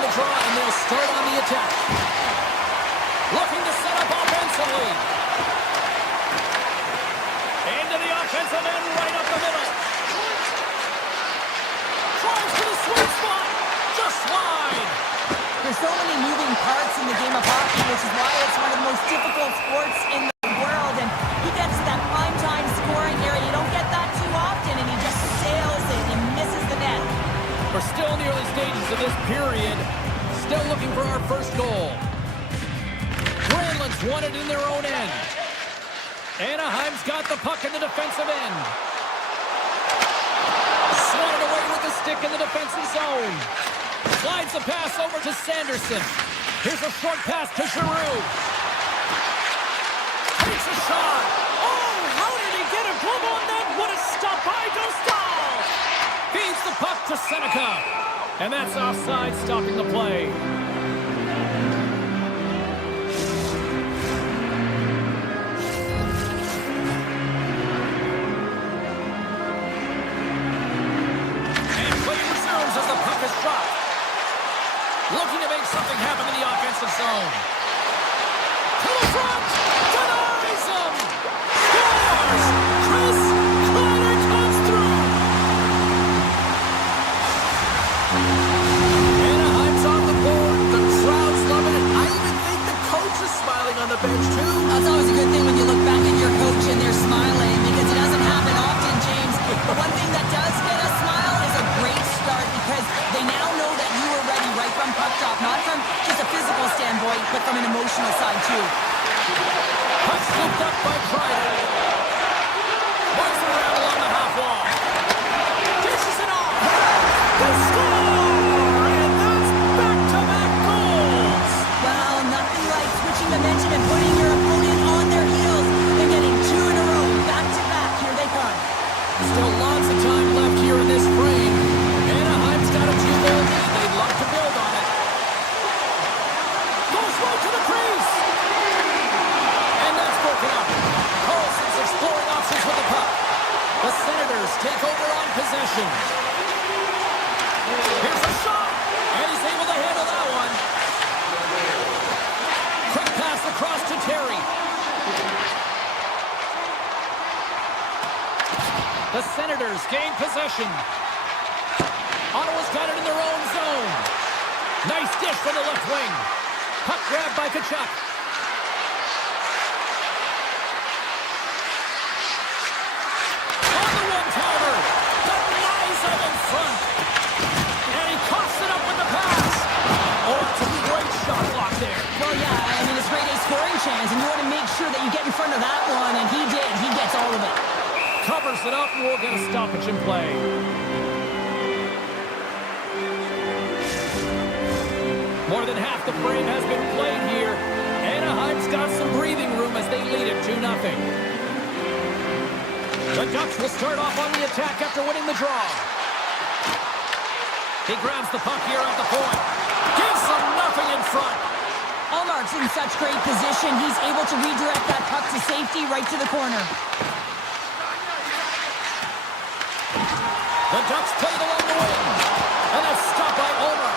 the draw, and they'll start on the attack. Looking to set up offensively. Into the offensive end, right up the middle. Tries to the sweet spot. Just wide. There's so many moving parts in the game of hockey, which is why it's one of the most difficult sports in the world. And he gets to that prime time scoring area. You don't get that too often, and he just sails it and misses the net. We're still in the early stages of this period. Still looking for our first goal. Gremlins won it in their own end. Anaheim's got the puck in the defensive end. Swatted away with the stick in the defensive zone. Slides the pass over to Sanderson. Here's a short pass to Giroux. Takes a shot. Oh, how did he get a glove on that? What a stop by Dostal! Feeds the puck to Seneca. And that's offside, stopping the play. And play resumes as the puck is dropped. Looking to make something happen in the offensive zone. To the front! Denies him! Scores! Chris Kreider comes through! Anaheim's on the board. The crowd's loving it. I even think the coach is smiling on the bench, too. That's always a good thing when you look back at your coach and they're smiling, because it doesn't happen often, James. But one thing that does get a smile is a great start, because they now know that you were ready right from puck drop, not from just a physical standpoint, but from an emotional side, too. Puck scooped up by Kreider. Works around along the half wall. Dishes it off. They score! And that's back-to-back goals! Well, nothing like switching momentum and putting your opponent on their heels and getting two in a row, back-to-back. Here they come. Still lots of time left here in this frame. Anaheim's got a 2-goal lead. They'd love to build on it. Goes right to the crease. And that's broken up. Carlson's exploring options with the puck. The Senators take over on possession. Here's a shot. And he's able to handle that one. Quick pass across to Terry. The Senators gain possession. Ottawa's got it in their own zone. Nice dish from the left wing. Puck grabbed by Tkachuk. On the one-timer. Denies him in front. And he coughs it up with the pass. Oh, it's a great shot block there. Well, yeah, I mean, it's grade A scoring chance, and you want to make sure that you get in front of that one, and he did. He gets all of it. Covers it up, and we'll get a stoppage in play. More than half the frame has been played here. Anaheim's got some breathing room as they lead it 2-0. The Ducks will start off on the attack after winning the draw. He grabs the puck here at the point. Gives them nothing in front. Allmark's in such great position. He's able to redirect that puck to safety right to the corner. The Ducks play it along the wing. And that's stopped by Ulmer.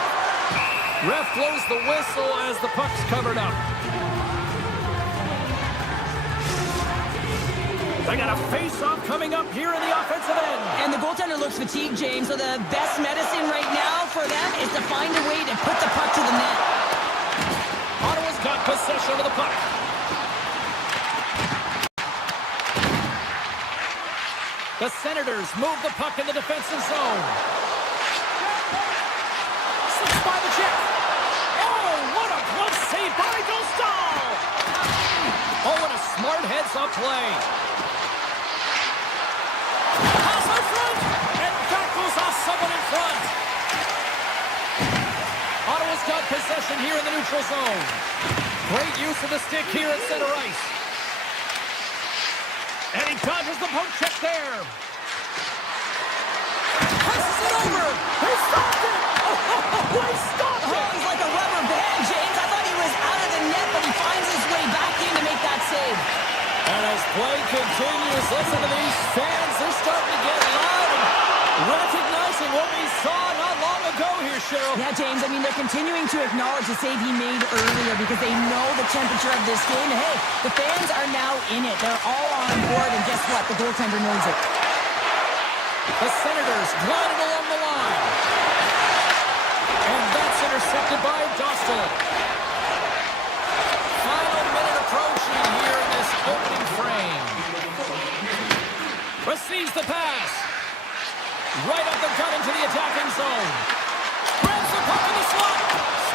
Ref blows the whistle as the puck's covered up. They got a face-off coming up here in the offensive end. And the goaltender looks fatigued, James, so the best medicine right now for them is to find a way to put the puck to the net. Ottawa's got possession of the puck. The Senators move the puck in the defensive zone. Slips by the check. Oh, what a glove save by Dostal! Oh, what a smart heads-up play. Pass out front, and that goes off someone in front. Ottawa's got possession here in the neutral zone. Great use of the stick here at center ice. And he dodges the poke check there. Passes it over. He stopped it. Oh, he stopped it. Oh, he's like a rubber band, James. I thought he was out of the net, but he finds his way back in to make that save. And as play continues, listen to these fans. They're starting to get loud and recognizing what we saw not long ago here, Cheryl. Yeah, James, I mean, they're continuing to acknowledge the save he made earlier because they know the temperature of this game. And hey, the fans are now in it. They're all on board, and guess what? The goaltender knows it. The Senators glided along the line. And that's intercepted by Dostal. Final minute approaching here in this opening frame. Receives the pass. Right up the gut into the attacking zone. Grabs the puck in the slot.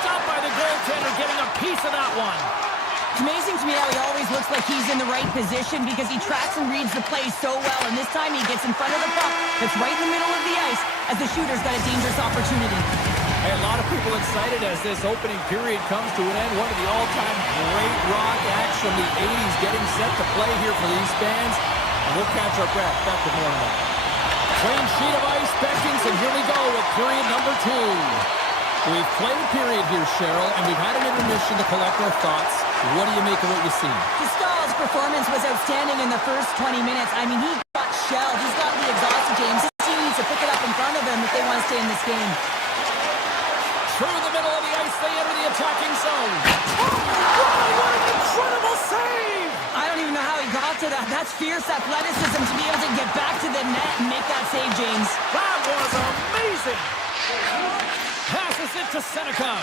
Stopped by the goaltender, getting a piece of that one. It's amazing to me how he always looks like he's in the right position because he tracks and reads the play so well. And this time he gets in front of the puck that's right in the middle of the ice as the shooter's got a dangerous opportunity. Hey, a lot of people excited as this opening period comes to an end. One of the all-time great rock acts from the 80s getting set to play here for these fans. And we'll catch our breath back to more now. Clean sheet of ice, Beckings, and here we go with period number 2. We've played a period here, Cheryl, and we've had an intermission to collect our thoughts. What do you make of what you see? Stahl's performance was outstanding in the first 20 minutes. I mean, he got shelled. He's got to be exhausted, James. His team needs to pick it up in front of him if they want to stay in this game. Through the middle of the ice, they enter the attacking zone. What an incredible save! I don't even know how he got to that. That's fierce athleticism to be able to get back to the net and make that save, James. That was amazing! Passes it to Seneca.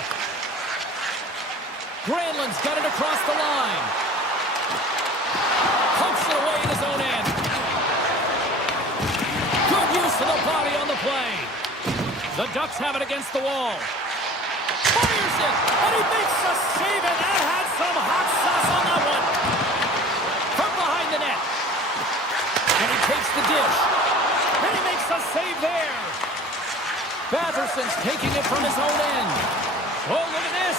Granlund's got it across the line. Pumps it away in his own end. Good use of the body on the play. The Ducks have it against the wall. Fires it, and he makes a save, and that had some hot sauce on that one. From behind the net. And he takes the dish. And he makes a save there. Batterson's taking it from his own end. Oh, look at this.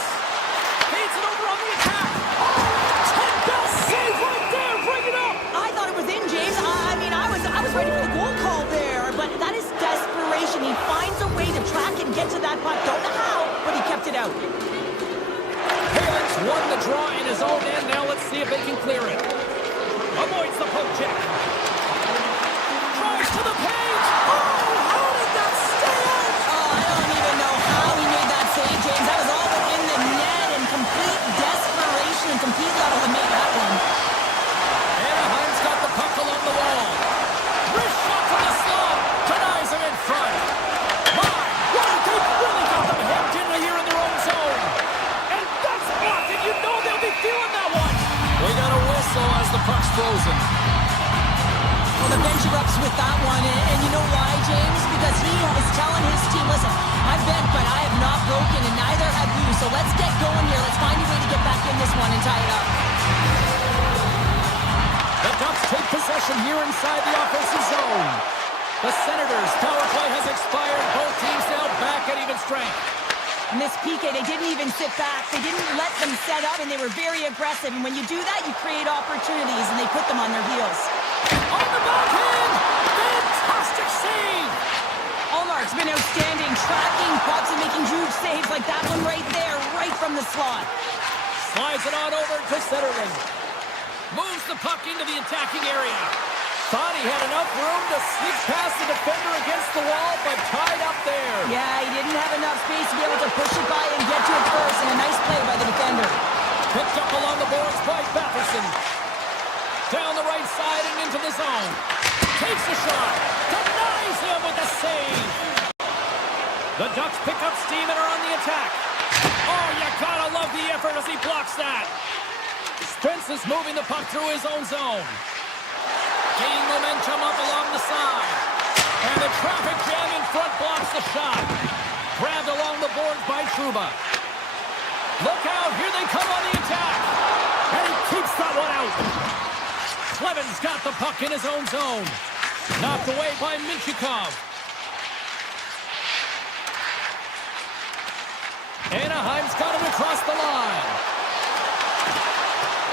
Feeds it over on the attack. Oh, 10-bell save right there. Bring it up. I thought it was in, James. I mean, I was ready for the goal call there, but that is desperation. He finds a way to track and get to that puck. Don't know how, but he kept it out. Palin's won the draw in his own end. Now let's see if they can clear it. Avoids the poke check. Tries to the page. Oh, how did that stay out? Oh, I don't even know how he made that save, James. That was all within the net and complete desperation and complete level to make that one. Anaheim's got the puck along the wall. Wrist shot to the slot. Denies him in front. My, wow, they really got them hemmed in here in their own zone. And that's blocked, and you know they'll be feeling that one. We got a whistle as the puck's frozen. Well, the bench erupts with that one, and you know why, James? Because he is telling his team, listen, I've bent, but I have not broken, and neither have you, so let's get going here. Let's find a way to get back in this one and tie it up. The Ducks take possession here inside the offensive zone. The Senators' power play has expired. Both teams now back at even strength. In this PK, they didn't even sit back. They didn't let them set up, and they were very aggressive. And when you do that, you create opportunities, and they put them on their heels. On the backhand! Fantastic save! Allmark's been outstanding, tracking pucks and making huge saves like that one right there, right from the slot. Slides it on over to Zetterlund. Moves the puck into the attacking area. Thought he had enough room to sneak past the defender against the wall, but tied up there. Yeah, he didn't have enough space to be able to push it by and get to it first, and a nice play by the defender. Picked up along the boards by Batherson. Down the right side and into the zone. Takes a shot. Denies him with the save. The Ducks pick up steam and are on the attack. Oh, you gotta love the effort as he blocks that. Spence is moving the puck through his own zone. Gaining momentum up along the side. And the traffic jam in front blocks the shot. Grabbed along the boards by Trouba. Look out, here they come on the attack. And he keeps that one out. Cleven's got the puck in his own zone. Knocked away by Minchikov. Anaheim's got him across the line.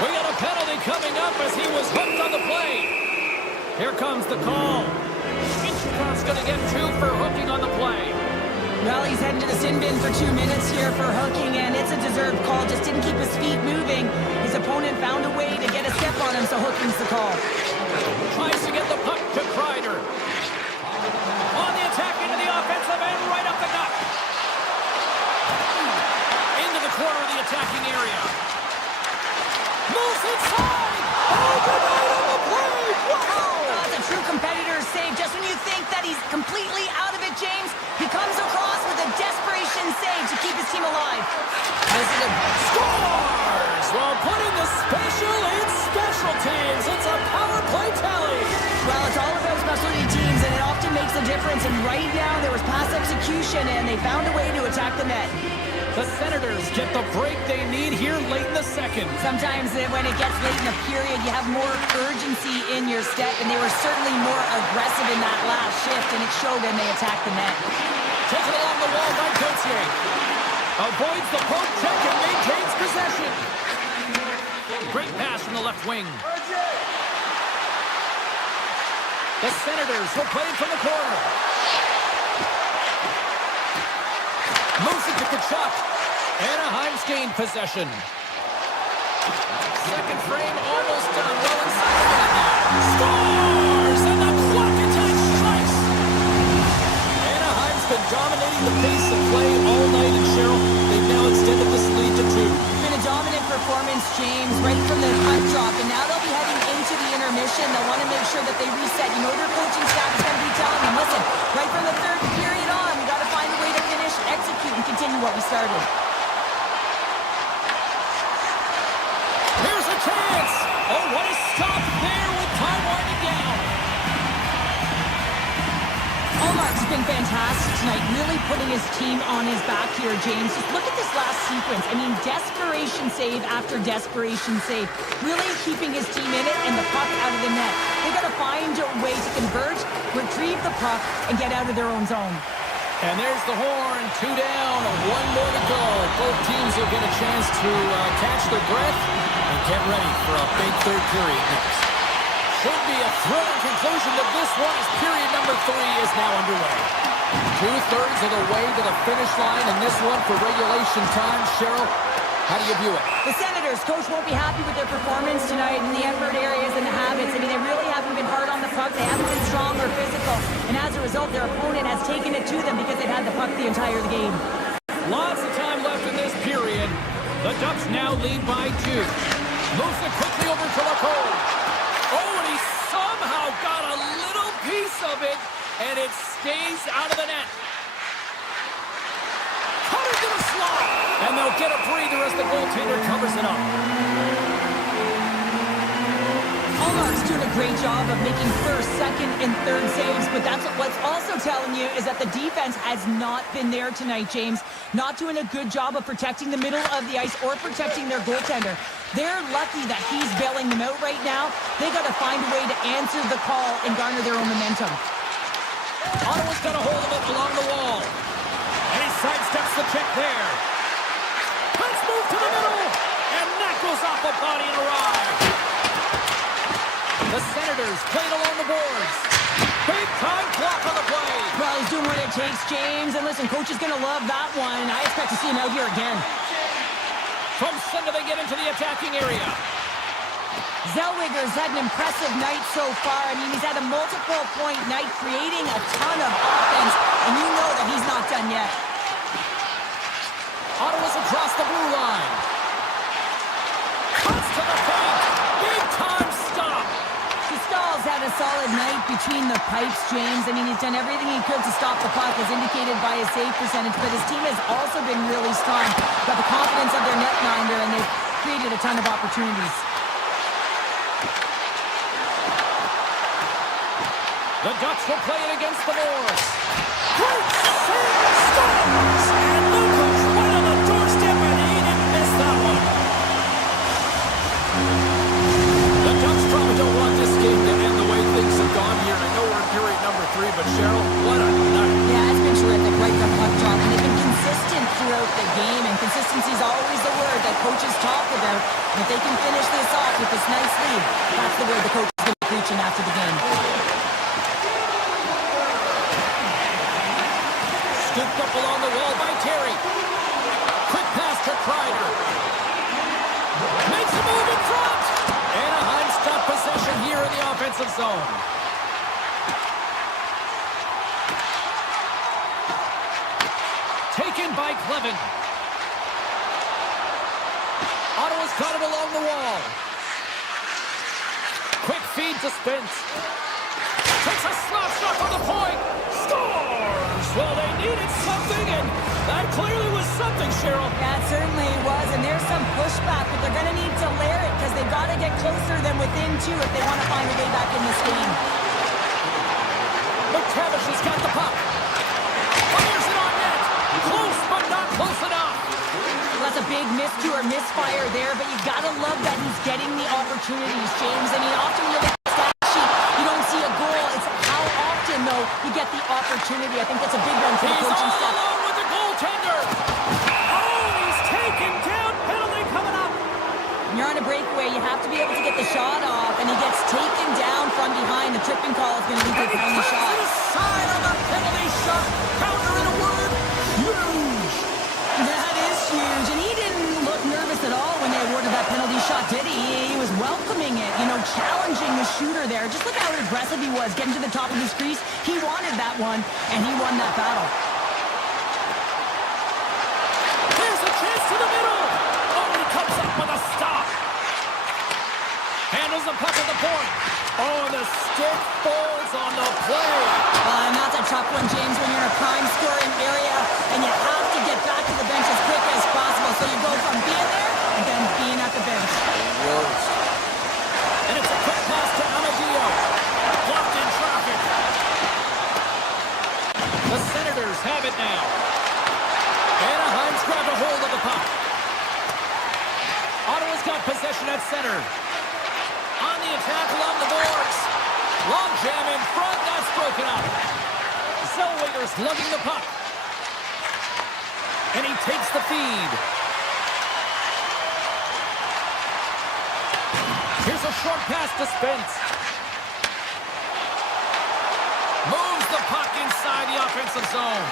We got a penalty coming up as he was hooked on the play. Here comes the call. Minchikov's going to get 2 for hooking on the play. Well, he's heading to the sin bin for 2 minutes here for hooking, and it's a deserved call. Just didn't keep his feet moving. His opponent found a way to get a step on him, so hooking's the call. Tries to get the puck to Kreider. On the attack into the offensive end, right up the gut. corner of the attacking area. Moves inside. Oh, denied on the play. Wow. That's a true competitor's save. Just when you think that he's completely out of it, James, he comes across with a desperation save to keep his team alive. Scores while putting the special in special teams. It's a power play tally. Well, it's all about specialty teams, and it often makes a difference. And right now, there was pass execution, and they found a way to attack the net. The Senators get the break they need here late in the second. Sometimes when it gets late in the period, you have more urgency in your step, and they were certainly more aggressive in that last shift, and it showed when they attacked the net. Taken along the wall by Gauthier. Avoids the poke check and maintains possession. Great pass from the left wing. The Senators will play it from the corner. Moves it to Kachuk. Anaheim's gained possession. Second frame almost done. Well inside the net now. Scores! And the clock attack strikes! Anaheim's been dominating the pace of play all night, and Cheryl, they've now extended this lead to 2. Been a dominant performance, James, right from the puck drop, and now they'll be heading into the intermission. They'll want to make sure that they reset. You know their coaching staff is going to be telling them, listen, right from the third period on, we got to find a way to finish, execute, and continue what we started. Here's a chance! Oh, what a stop there with time winding down! Allmark's been fantastic tonight, really putting his team on his back here, James. Just look at this last sequence. I mean, desperation save after desperation save. Really keeping his team in it and the puck out of the net. They got to find a way to converge, retrieve the puck, and get out of their own zone. And there's the horn. 2 down, 1 more to go. Both teams will get a chance to catch their breath and get ready for a big third period next. Should be a thrilling conclusion to this one as period number 3 is now underway. 2/3 of the way to the finish line in this one for regulation time. Cheryl, how do you view it? The Senators, coach, won't be happy with their performance tonight in the effort areas and the habits. I mean, they really haven't been hard on the puck. They haven't been strong or physical. And as a result, their opponent has taken it to them because they've had the puck the entire game. Lots of time left in this period. The Ducks now lead by 2. Moves it quickly over to Lacole. Oh, and he somehow got a little piece of it, and it stays out of the net. Cut into the slot, and they'll get a breather as the goaltender covers it up. Allmark's doing a great job of making first, second, and third saves, but that's what's also telling you is that the defense has not been there tonight, James. Not doing a good job of protecting the middle of the ice or protecting their goaltender. They're lucky that he's bailing them out right now. They got to find a way to answer the call and garner their own momentum. Ottawa's got a hold of it along the wall. And he sidesteps the check there. Let's move to the middle. And that goes off the body and arrive. The Senators playing along the boards. Big time block on the play. Well, he's doing what it takes, James. And listen, coach is going to love that one. I expect to see him out here again. From center, they get into the attacking area. Zellweger's had an impressive night so far. I mean, he's had a multiple-point night, creating a ton of offense, and you know that he's not done yet. Ottawa's across the blue line. Cuts to the paint. Big-time stop. Stahl's had a solid night between the pipes, James. I mean, he's done everything he could to stop the puck, as indicated by his save percentage, but his team has also been really strong. Got the confidence of their netminder, and they've created a ton of opportunities. The Ducks will play it against the Norse. Great save, Stars! And Luka's right on the doorstep, and he didn't miss that one. The Ducks probably don't want this game to end the way things have gone here. I know we're in period number 3, but Cheryl, what a night. Yeah, it's been terrific right from puck drop, and they've been consistent throughout the game, and consistency is always the word that coaches talk about. And if they can finish this off with this nice lead, that's the word the coach has been preaching after the game. Scooped up along the wall by Terry. Quick pass to Kreider. Makes a move in front. Anaheim's got possession here in the offensive zone. Taken by Clevin. got it along the wall. Quick feed to Spence. Takes a slap shot from the point. Scores! Well, they needed something, and that clearly was something, Cheryl. That certainly was, and there's some pushback, but they're going to need to layer it because they've got to get closer than within two if they want to find a way back in this game. McTavish has got the puck. Fires it on net. Close, but not close enough. That's a big miss-to or misfire there, but you got to love that he's getting the opportunities, James. I mean, often when you look at the stat sheet, you don't see a goal. It's how often, though, you get the opportunity. I think that's a big one for the He's coaching all staff. alone with the goaltender. Oh, he's taken down. Penalty coming up. When you're on a breakaway, you have to be able to get the shot off, and he gets taken down from behind. The tripping call is going to lead to a penalty shot. Side on the penalty shot. Counter in a word. Huge. That is huge, and he didn't look nervous at all when they awarded that penalty shot, did he? He was welcoming it, you know, challenging the shooter there. Just look how aggressive he was, getting to the top of his crease. He wanted that one, and he won that battle. Here's a chance to the middle. Oh, and he comes up with a stop. Handles the puck at the point. Oh, and the stick falls on the play. And that's a tough one, James, when you're in a prime scoring area, and you have to get back to the bench as quick as possible. So you go from being there and then being at the bench. And it's a quick pass to Amadio. Blocked in traffic. The Senators have it now. Anaheim's grabbed a hold of the puck. Ottawa's got possession at center. On the attack along the boards. Long jam in front. That's broken up. Zellweger's lugging the puck. And he takes the feed. Here's a short pass to Spence. Moves the puck inside the offensive zone.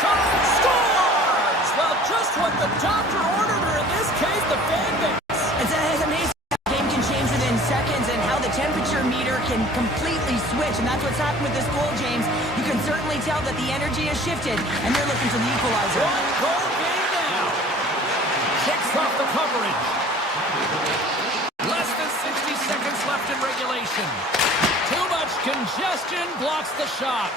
Shot, scores! Well, just what the doctor ordered her, in this case, the fan base. It's amazing how the game can change within seconds and how the temperature meter can completely switch, and that's what's happened with this goal, James. You can certainly tell that the energy has shifted, and they're looking for the equalizer. One goal game now. Kicks off the coverage. Less than 60 seconds left in regulation. Too much congestion blocks the shot.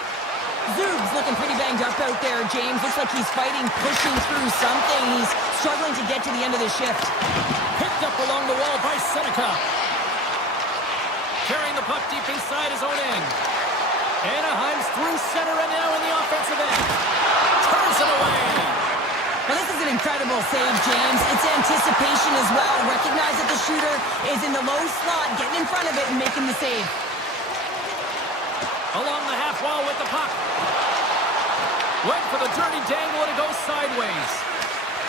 Zub's looking pretty banged up out there, James. Looks like he's fighting, pushing through something. He's struggling to get to the end of the shift. Picked up along the wall by Seneca. Carrying the puck deep inside his own end. Anaheim's through center and now in the offensive end. Turns it away. Well, this is an incredible save, James. It's anticipation as well. Recognize that the shooter is in the low slot, getting in front of it and making the save. Along the half wall with the puck. Went for the dirty dangle and it goes sideways.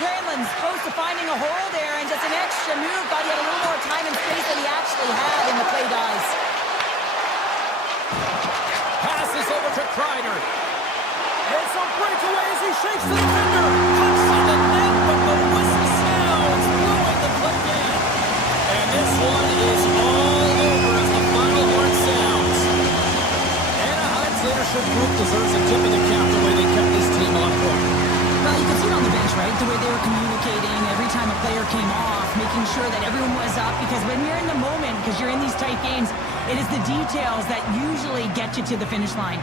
Granlund's close to finding a hole there, and just an extra move. Thought he had a little more time and space than he actually had, and the play dies. Passes over to Kreider. It's a breakaway as he shakes the defender. Pucks in the net, but the whistle sounds, blowing the play down. And this one is all over as the final horn sounds. Anaheim's leadership group deserves a tip of the cap the way they kept this team on court. Well, you can see it on the bench, right? The way they were communicating every time a player came off, making sure that everyone was up, because when you're in the moment, because you're in these tight games, it is the details that usually get you to the finish line.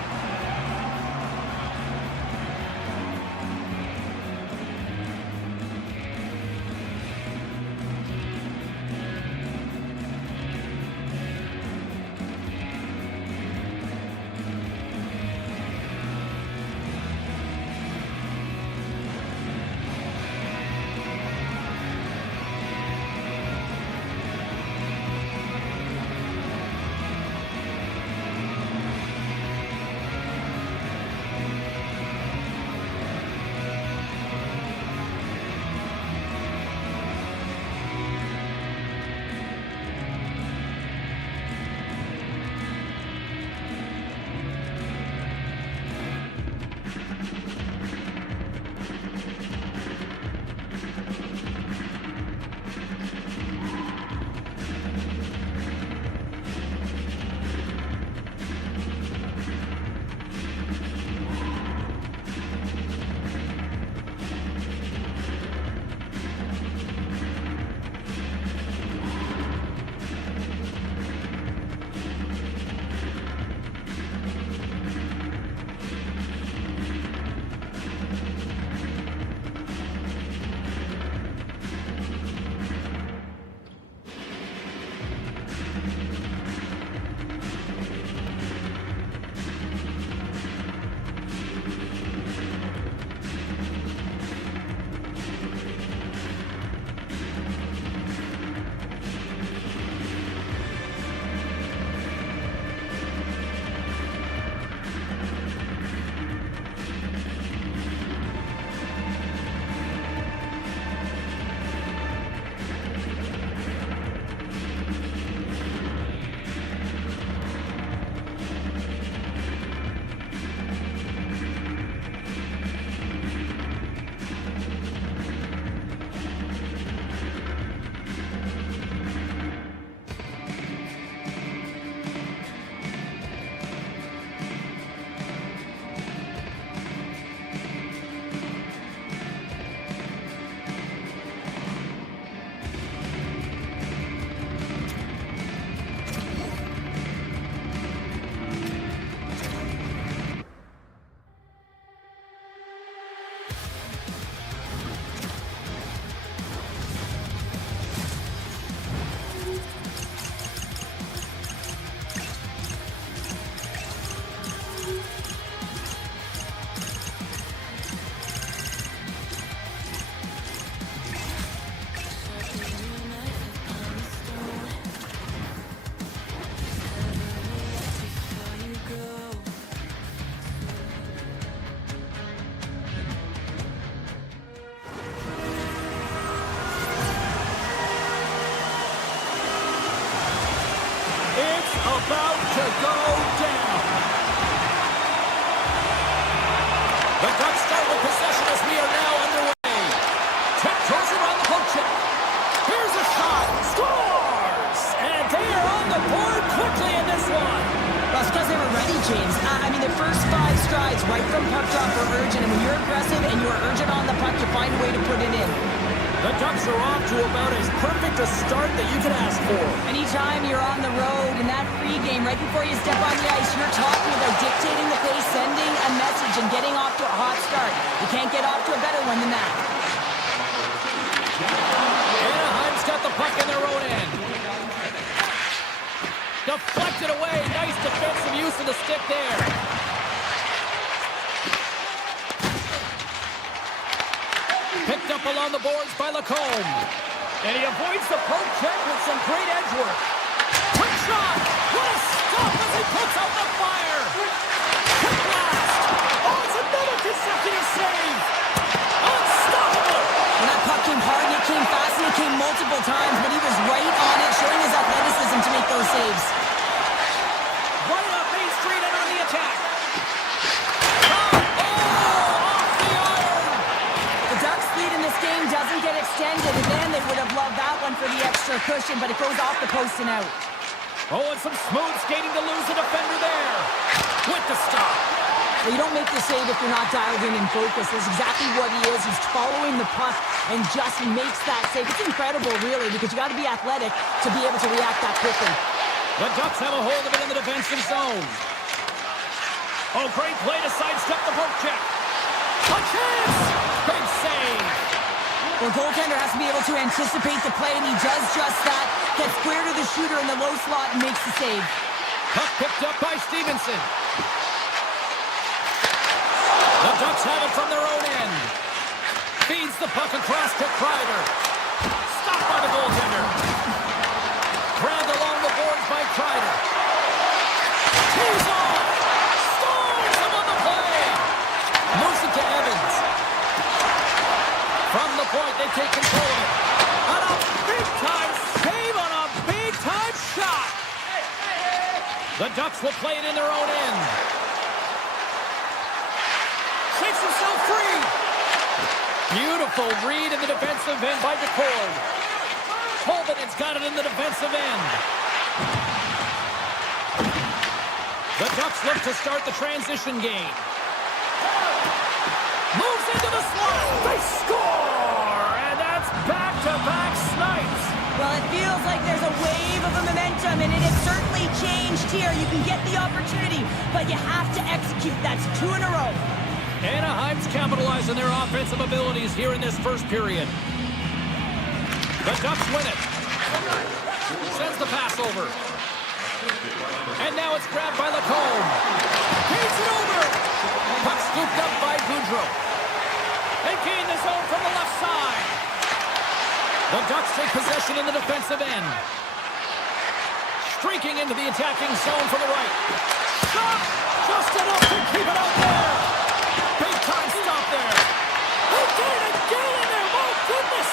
go down. The Ducks start with possession as we are now underway. Tiptoes around the poke check. Here's a shot. Scores! And they are on the board quickly in this one. Well, it's because they were ready, James. I mean, the first 5 strides right from puck drop were urgent, and when you're aggressive and you're urgent on the puck, you find a way to put it in. The Ducks are off to about as perfect a start that you could ask for. Anytime you're on the road in that pregame, right before you step on the ice, you're talking about dictating the pace, sending a message, and getting off to a hot start. You can't get off to a better one than that. Anaheim's got the puck in their own end. Deflected away. Nice defensive use of the stick there. Picked up along the boards by Lacombe. And he avoids the poke check with some great edge work. Quick shot! What a stop as he puts out the fire! Quick blast! Oh, it's another consecutive save! Unstoppable! When that puck came hard, and it came fast, and it came multiple times, but he was right on it, showing his athleticism to make those saves. Right up Main Street and on the attack. Off the iron! The Ducks' lead in this game doesn't get extended, and then they would have loved that one for the extra cushion, but it goes off the post and out. Oh, and some smooth skating to lose a defender there. With the stop. Well, you don't make the save if you're not dialed in and focused. That's exactly what he is. He's following the puck and just makes that save. It's incredible, really, because you got to be athletic to be able to react that quickly. The Ducks have a hold of it in the defensive zone. Oh, great play to sidestep the poke check. A chance! Big save. Well, goaltender has to be able to anticipate the play, and he does just that. Gets square to the shooter in the low slot and makes the save. Puck picked up by Stevenson. The Ducks have it from their own end. Feeds the puck across to Kreider. Stopped by the goaltender. Grabbed along the boards by Kreider. Tees off. Scores him on the play. Moves it to Evans. From the point, they take control of it. On a big-time save on a big-time shot. The Ducks will play it in their own end. Shakes himself free. Beautiful read in the defensive end by DeCord. Holden's got it in the defensive end. The Ducks look to start the transition game. Moves into the slot. They score! And that's back-to-back snipes. Well, it feels like there's a wave of momentum, and it has certainly changed here. You can get the opportunity, but you have to execute. That's 2 in a row. Anaheim's capitalizing their offensive abilities here in this first period. The Ducks win it. Sends the pass over. And now it's grabbed by Lacombe. Feeds it over. Puck scooped up by Goudreau. They gain the zone from the left side. The Ducks take possession in the defensive end. Streaking into the attacking zone from the right. Shot! Just enough to keep it out there. Big time stop there. He did it again in there. My goodness.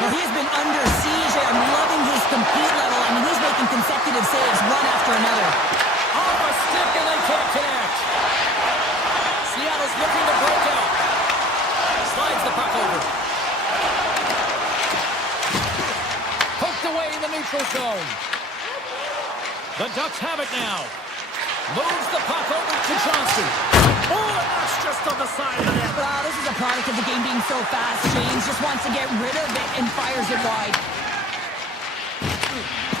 Well, he has been under siege. I'm loving his compete level. I mean, he's making consecutive saves one after another. Off a stick and they can't connect. Seattle's looking to break out. Slides the puck over. Poked away in the neutral zone. The Ducks have it now. Moves the puck over to Johnson. Oh, and that's just on the side of the net. Well, this is a product of the game being so fast. James just wants to get rid of it and fires it wide.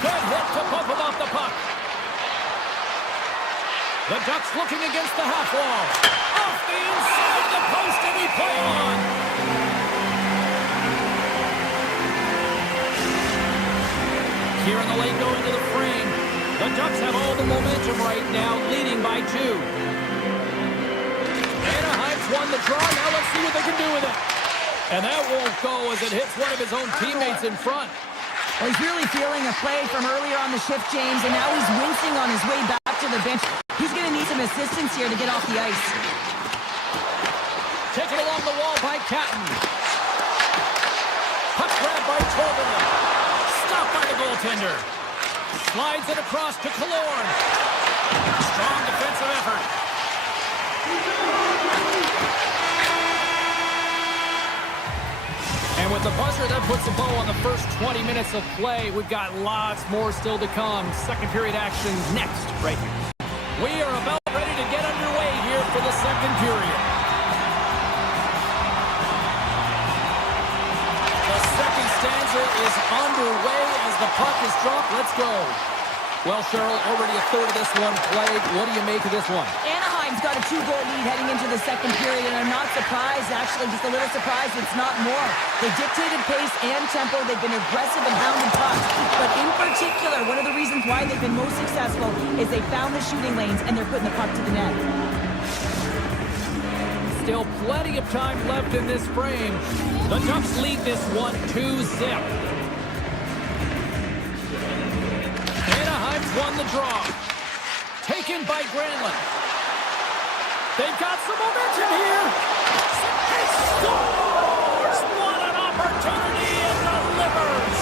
Good hit to bump him off the puck. The Ducks looking against the half wall. Off the inside of the post, and we play on. Here in the lane going to the frame. The Ducks have all the momentum right now, leading by 2. Anaheim's won the draw. Now let's see what they can do with it. And that won't go as it hits one of his own teammates in front. Well, he's really feeling a play from earlier on the shift, James, and now he's wincing on his way back to the bench. He's going to need some assistance here to get off the ice. Taken along the wall by Catton. Puck grabbed by Torbellin. Stopped by the goaltender. Slides it across to Killorn. Strong defensive effort. And with the buzzer, that puts a bow on the first 20 minutes of play. We've got lots more still to come. Second period action next, right here. We are about ready to get underway here for the second period. The second stanza is underway as the puck is dropped. Let's go. Well, Cheryl, already a third of this one played. What do you make of this one? Anaheim's got a 2-goal lead heading into the second period, and I'm not surprised, actually just a little surprised it's not more. They dictated pace and tempo. They've been aggressive and hounded pucks. But in particular, one of the reasons why they've been most successful is they found the shooting lanes and they're putting the puck to the net. Still plenty of time left in this frame. The Ducks lead this one 2-0. Anaheim's won the draw. Taken by Granlund. They've got some momentum here. He scores! What an opportunity and delivers!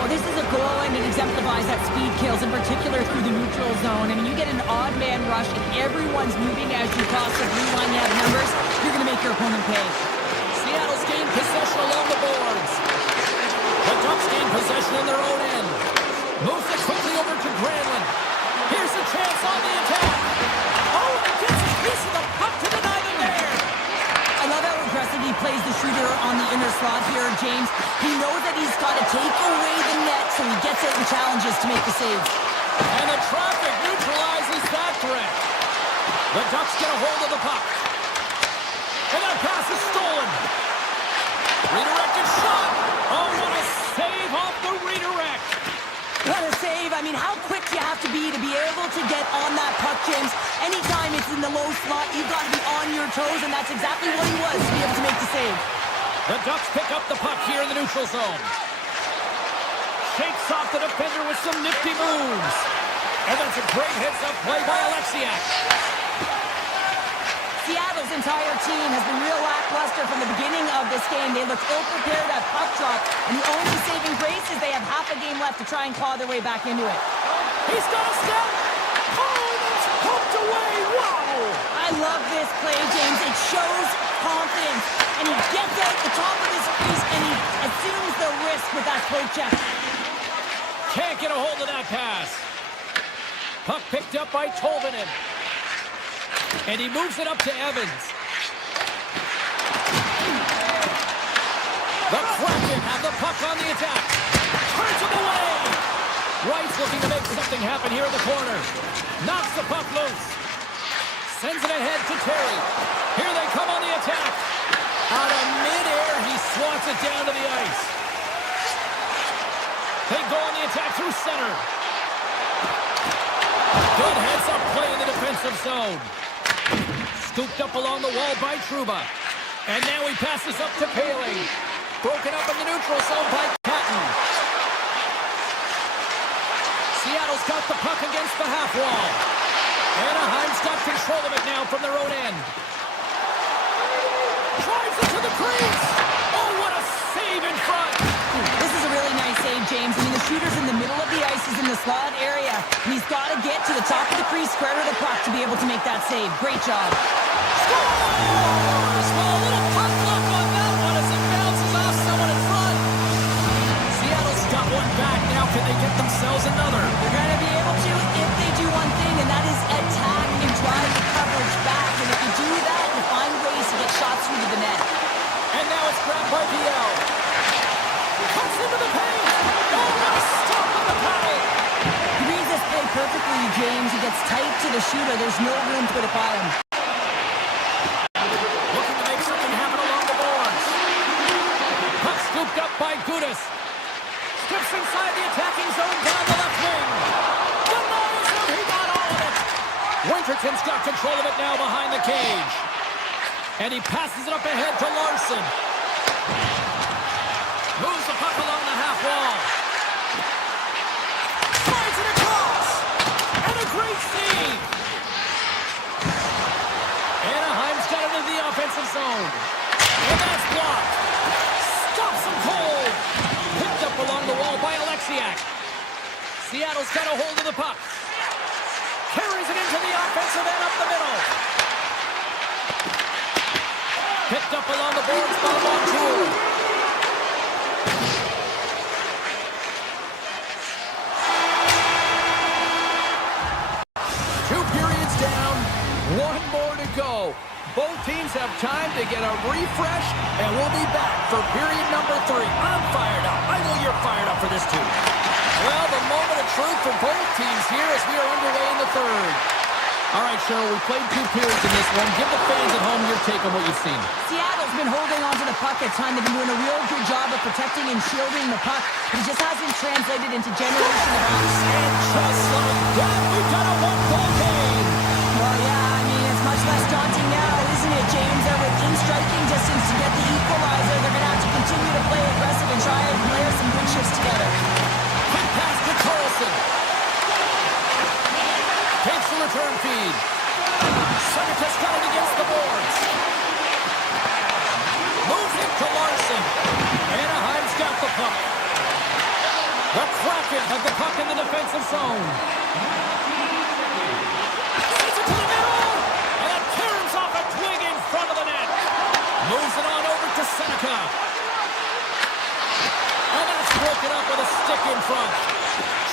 Well, this is a goal and it exemplifies that speed kills, in particular through the neutral zone. I mean, you get an odd man rush and everyone's moving as you cross the blue line. You have numbers, you're going to make your opponent pay. Seattle's gained possession along the boards. The Ducks gain possession on their own end. Moves it quickly over to Granlund. Here's a chance on the attack. Oh, and gets his piece of the puck to deny them there. I love how aggressive he plays the shooter on the inner slot here, James. He knows that he's got to take away the net, so he gets out and challenges to make the save. And the traffic neutralizes that threat. The Ducks get a hold of the puck. And that pass is stolen. Redirected shot. Oh, what a save off the redirect. What a save. I mean, how quick you have to be able to get on that puck, James. Anytime it's in the low slot, you've got to be on your toes, and that's exactly what he was to be able to make the save. The Ducks pick up the puck here in the neutral zone. Shakes off the defender with some nifty moves. And that's a great heads-up play by Alexiak. Seattle's entire team has been real lackluster from the beginning of this game. They look ill-prepared at puck drop, and the only saving grace is they have half a game left to try and claw their way back into it. He's got a step. Oh, that's poked away. Wow. I love this play, James. It shows confidence, and he gets out the top of his crease, and he assumes the risk with that poke check. Can't get a hold of that pass. Puck picked up by Tolvanen. And he moves it up to Evans. The Kraken have the puck on the attack. Turns it away. Wright's looking to make something happen here in the corner. Knocks the puck loose. Sends it ahead to Terry. Here they come on the attack. Out of midair, he swats it down to the ice. They go on the attack through center. Good heads-up play in the defensive zone. Scooped up along the wall by Trouba. And now he passes up to Paley. Broken up in the neutral zone by Catton. Seattle's got the puck against the half wall. Anaheim's got control of it now from their own end. Drives it to the crease. Oh, what a save in front. This is a really nice save, James. I mean, the shooter's in the middle of the ice. He's in the slot area. And he's got to get to the top of the crease, square to the puck to be able to make that save. Great job. Scores! Well, a little puck luck on that one as it bounces off someone in front. Seattle's got one back now. Can they get themselves another? They're going to be able to if they do one thing, and that is attack and drive the coverage back. And if you do that, you find ways to get shots through to the net. And now it's grabbed by VL. Cuts into the paint. Oh, what a stop on the paddle. He reads this play perfectly, James. He gets tight to the shooter. There's no room to put it by him. Looking to make something happen along the boards. Puck scooped up by Gudas. Strips inside the attacking zone down the left wing. Denies him. He got all of it. Winterton's got control of it now behind the cage. And he passes it up ahead to Larson. Moves the puck along the half wall. Slides it across. And a great save. Anaheim's got it in the offensive zone. And that's blocked. Stops him cold. Picked up along the wall by Alexiak. Seattle's got a hold of the puck. Carries it into the offensive end up the middle. Picked up along the boards by Montour. Two periods down, one more to go. Both teams have time to get a refresh, and we'll be back for period number 3. I'm fired up. I know you're fired up for this too. Well, the moment of truth for both teams here as we are underway in the third. All right, Cheryl, we played 2 periods in this one. Give the fans at home your take on what you've seen. Seattle's been holding on to the puck at time. They've been doing a real good job of protecting and shielding the puck. It just hasn't translated into generation of outs. And just like that, we've got a 1-goal game. Well, yeah, I mean, it's much less daunting now, isn't it, James? They're within striking distance to get the equalizer. They're going to have to continue to play aggressive and try and layer some good shifts together. Quick pass to Carlson. Takes the return feed. Seneca's got it against the boards. Moves it to Larson. Anaheim's got the puck. The Kraken have the puck in the defensive zone. Sends it to the middle. And it turns off a twig in front of the net. Moves it on over to Seneca. And that's broken up with a stick in front.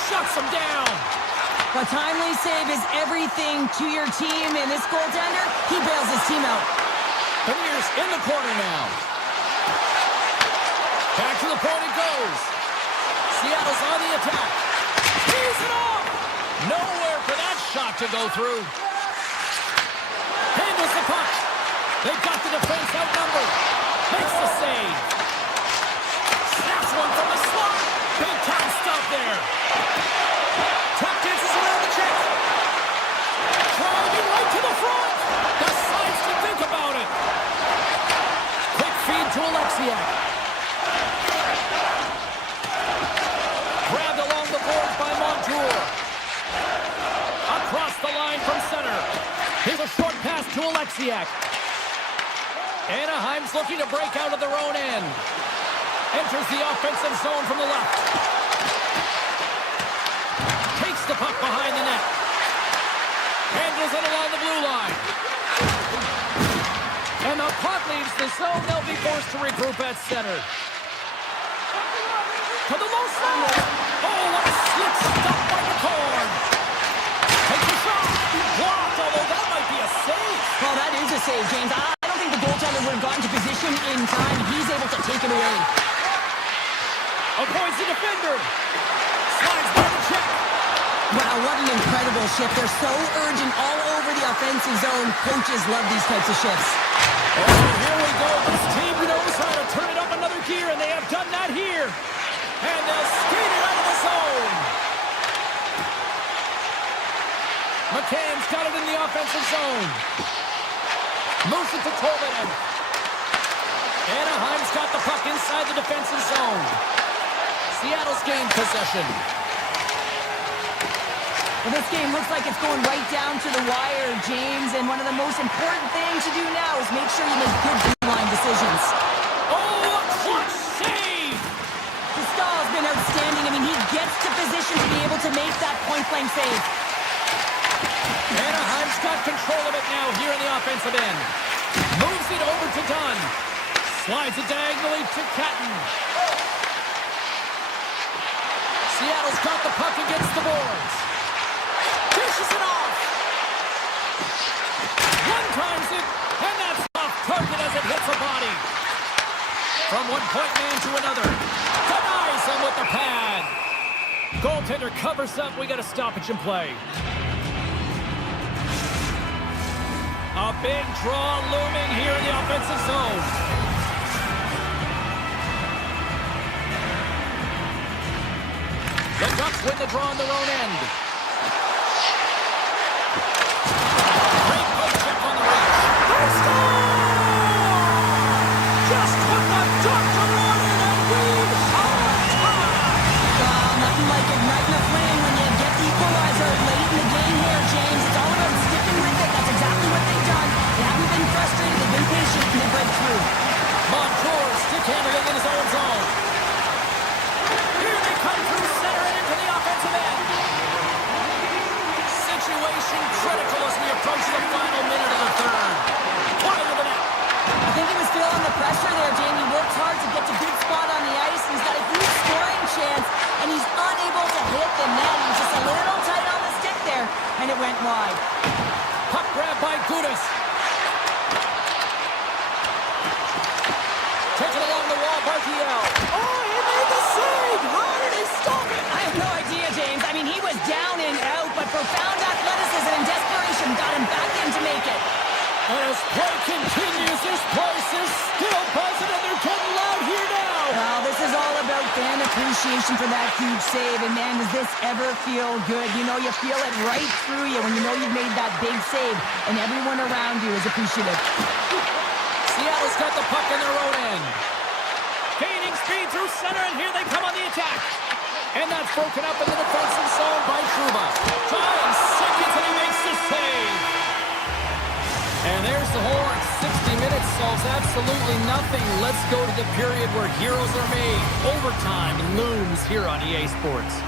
Shuts him down. A timely save is everything to your team, and this goaltender, he bails his team out. Beniers in the corner now. Back to the point it goes. Seattle's on the attack. Tees it off. Nowhere for that shot to go through. Handles the puck. They've got the defense outnumbered. Makes the save. Snaps one from the slot. Big time stop there. Tuck dances around the check. Driving right to the front. Decides to think about it. Quick feed to Alexiak. Grabbed along the boards by Montour. Across the line from center. Here's a short pass to Alexiak. Anaheim's looking to break out of their own end. Enters the offensive zone from the left. Takes the puck behind the net. Handles it along the blue line. And the puck leaves the zone. They'll be forced to regroup at center. To the low side. Oh, what a slick stop by the corn. Takes a shot. Blocked, although that might be a save. Well, that is a save, James. I don't think the goaltender would have gotten to position in time. He's able to take it away. Avoids the defender. Slides by the check. Wow, what an incredible shift. They're so urgent all over the offensive zone. Coaches love these types of shifts. Oh, here we go. This team knows how to turn it up another gear, and they have done that here. And they'll skate it out of the zone. McCann's got it in the offensive zone. Moves it to Tolvanen. Anaheim's got the puck inside the defensive zone. Seattle's gained possession. Well, this game looks like it's going right down to the wire, James, and one of the most important things to do now is make sure you make good blue-line decisions. Oh, a clutch save! Stahl's been outstanding. I mean, he gets to position to be able to make that point-blank save. Anaheim's got control of it now here in the offensive end. Moves it over to Dunn. Slides it diagonally to Catton. Seattle's got the puck against the boards. Dishes it off. One times it, and that's off target as it hits a body. From one point man to another. Denies him with the pad. Goaltender covers up. We got a stoppage in play. A big draw looming here in the offensive zone. The Ducks win the draw on their own end. Great poke check on the reach. Just put the Ducks on it, and we've on top. Nothing like igniting a flame when you get the equalizer late in the game here, James. It's all about sticking with it. That's exactly what they've done. They haven't been frustrated. They've been patient, and they break through. Montour stick handling in his own zone. Here they come through center and into the offensive end. RTL. Oh, he made the save! How did he stop it? I have no idea, James. I mean, he was down and out, but profound athleticism and desperation got him back in to make it. As play continues, this place is still buzzing, and they're getting loud here now. Well, this is all about fan appreciation for that huge save, and man, does this ever feel good. You know, you feel it right through you when you know you've made that big save, and everyone around you is appreciative. Seattle's got the puck in their own end. Gaining speed through center, and here they come on the attack. And that's broken up in the defensive zone by Trouba. Giants seconds, and he makes the save. And there's the horn. 60 minutes solves absolutely nothing. Let's go to the period where heroes are made. Overtime looms here on EA Sports.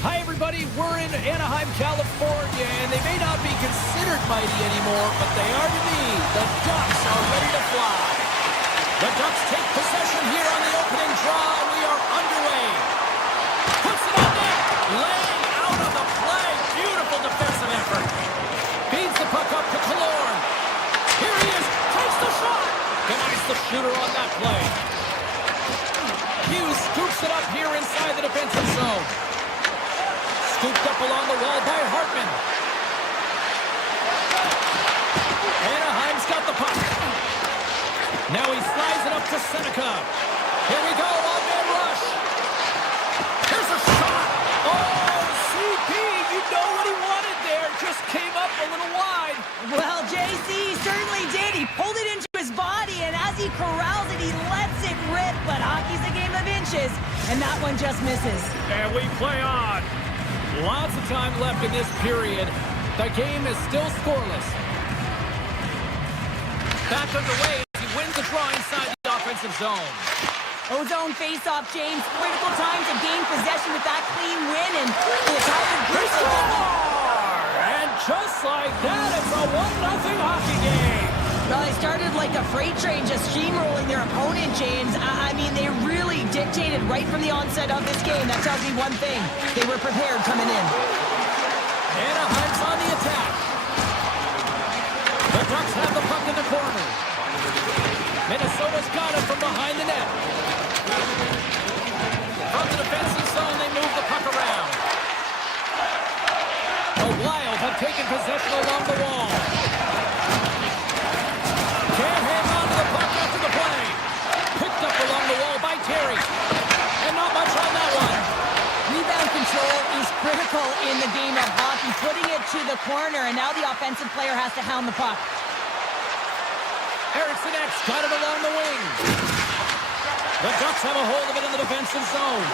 Hi, everybody. We're in Anaheim, California, and they may not be considered mighty anymore, but they are to me. The Ducks are ready to fly. The Ducks take possession here on the opening draw, and we are underway. Puts it on net. Laying out of the play. Beautiful defensive effort. Feeds the puck up to Killorn. Here he is. Takes the shot. Denies the shooter on that play. Hughes scoops it up here inside the defensive zone. Scooped up along the wall by Hartman. Anaheim's got the puck. Now he slides it up to Seneca. Here we go, one-man rush. Here's a shot. Oh, CP, you know what he wanted there. Just came up a little wide. Well, JC certainly did. He pulled it into his body, and as he corrals it, he lets it rip. But hockey's a game of inches, and that one just misses. And we play on. Lots of time left in this period. The game is still scoreless. Back underway as he wins the draw inside the offensive zone. Ozone face-off, James. Critical time to gain possession with that clean win, and the entire group. And just like that, it's a 1-0 hockey game. Well, they started like a freight train, just steamrolling their opponent, James. I mean, they really dictated right from the onset of this game. That tells me one thing. They were prepared coming in. Anaheim's on the attack. The Ducks have the puck in the corner. Minnesota's got it from behind the net. From the defensive zone, they move the puck around. The Wild have taken possession along the wall. Can't hang on to the puck after the play. Picked up along the wall by Terry. And not much on that one. Rebound control is critical in the game of hockey. Putting it to the corner, and now the offensive player has to hound the puck. Eriksson X got it along the wing. The Ducks have a hold of it in the defensive zone.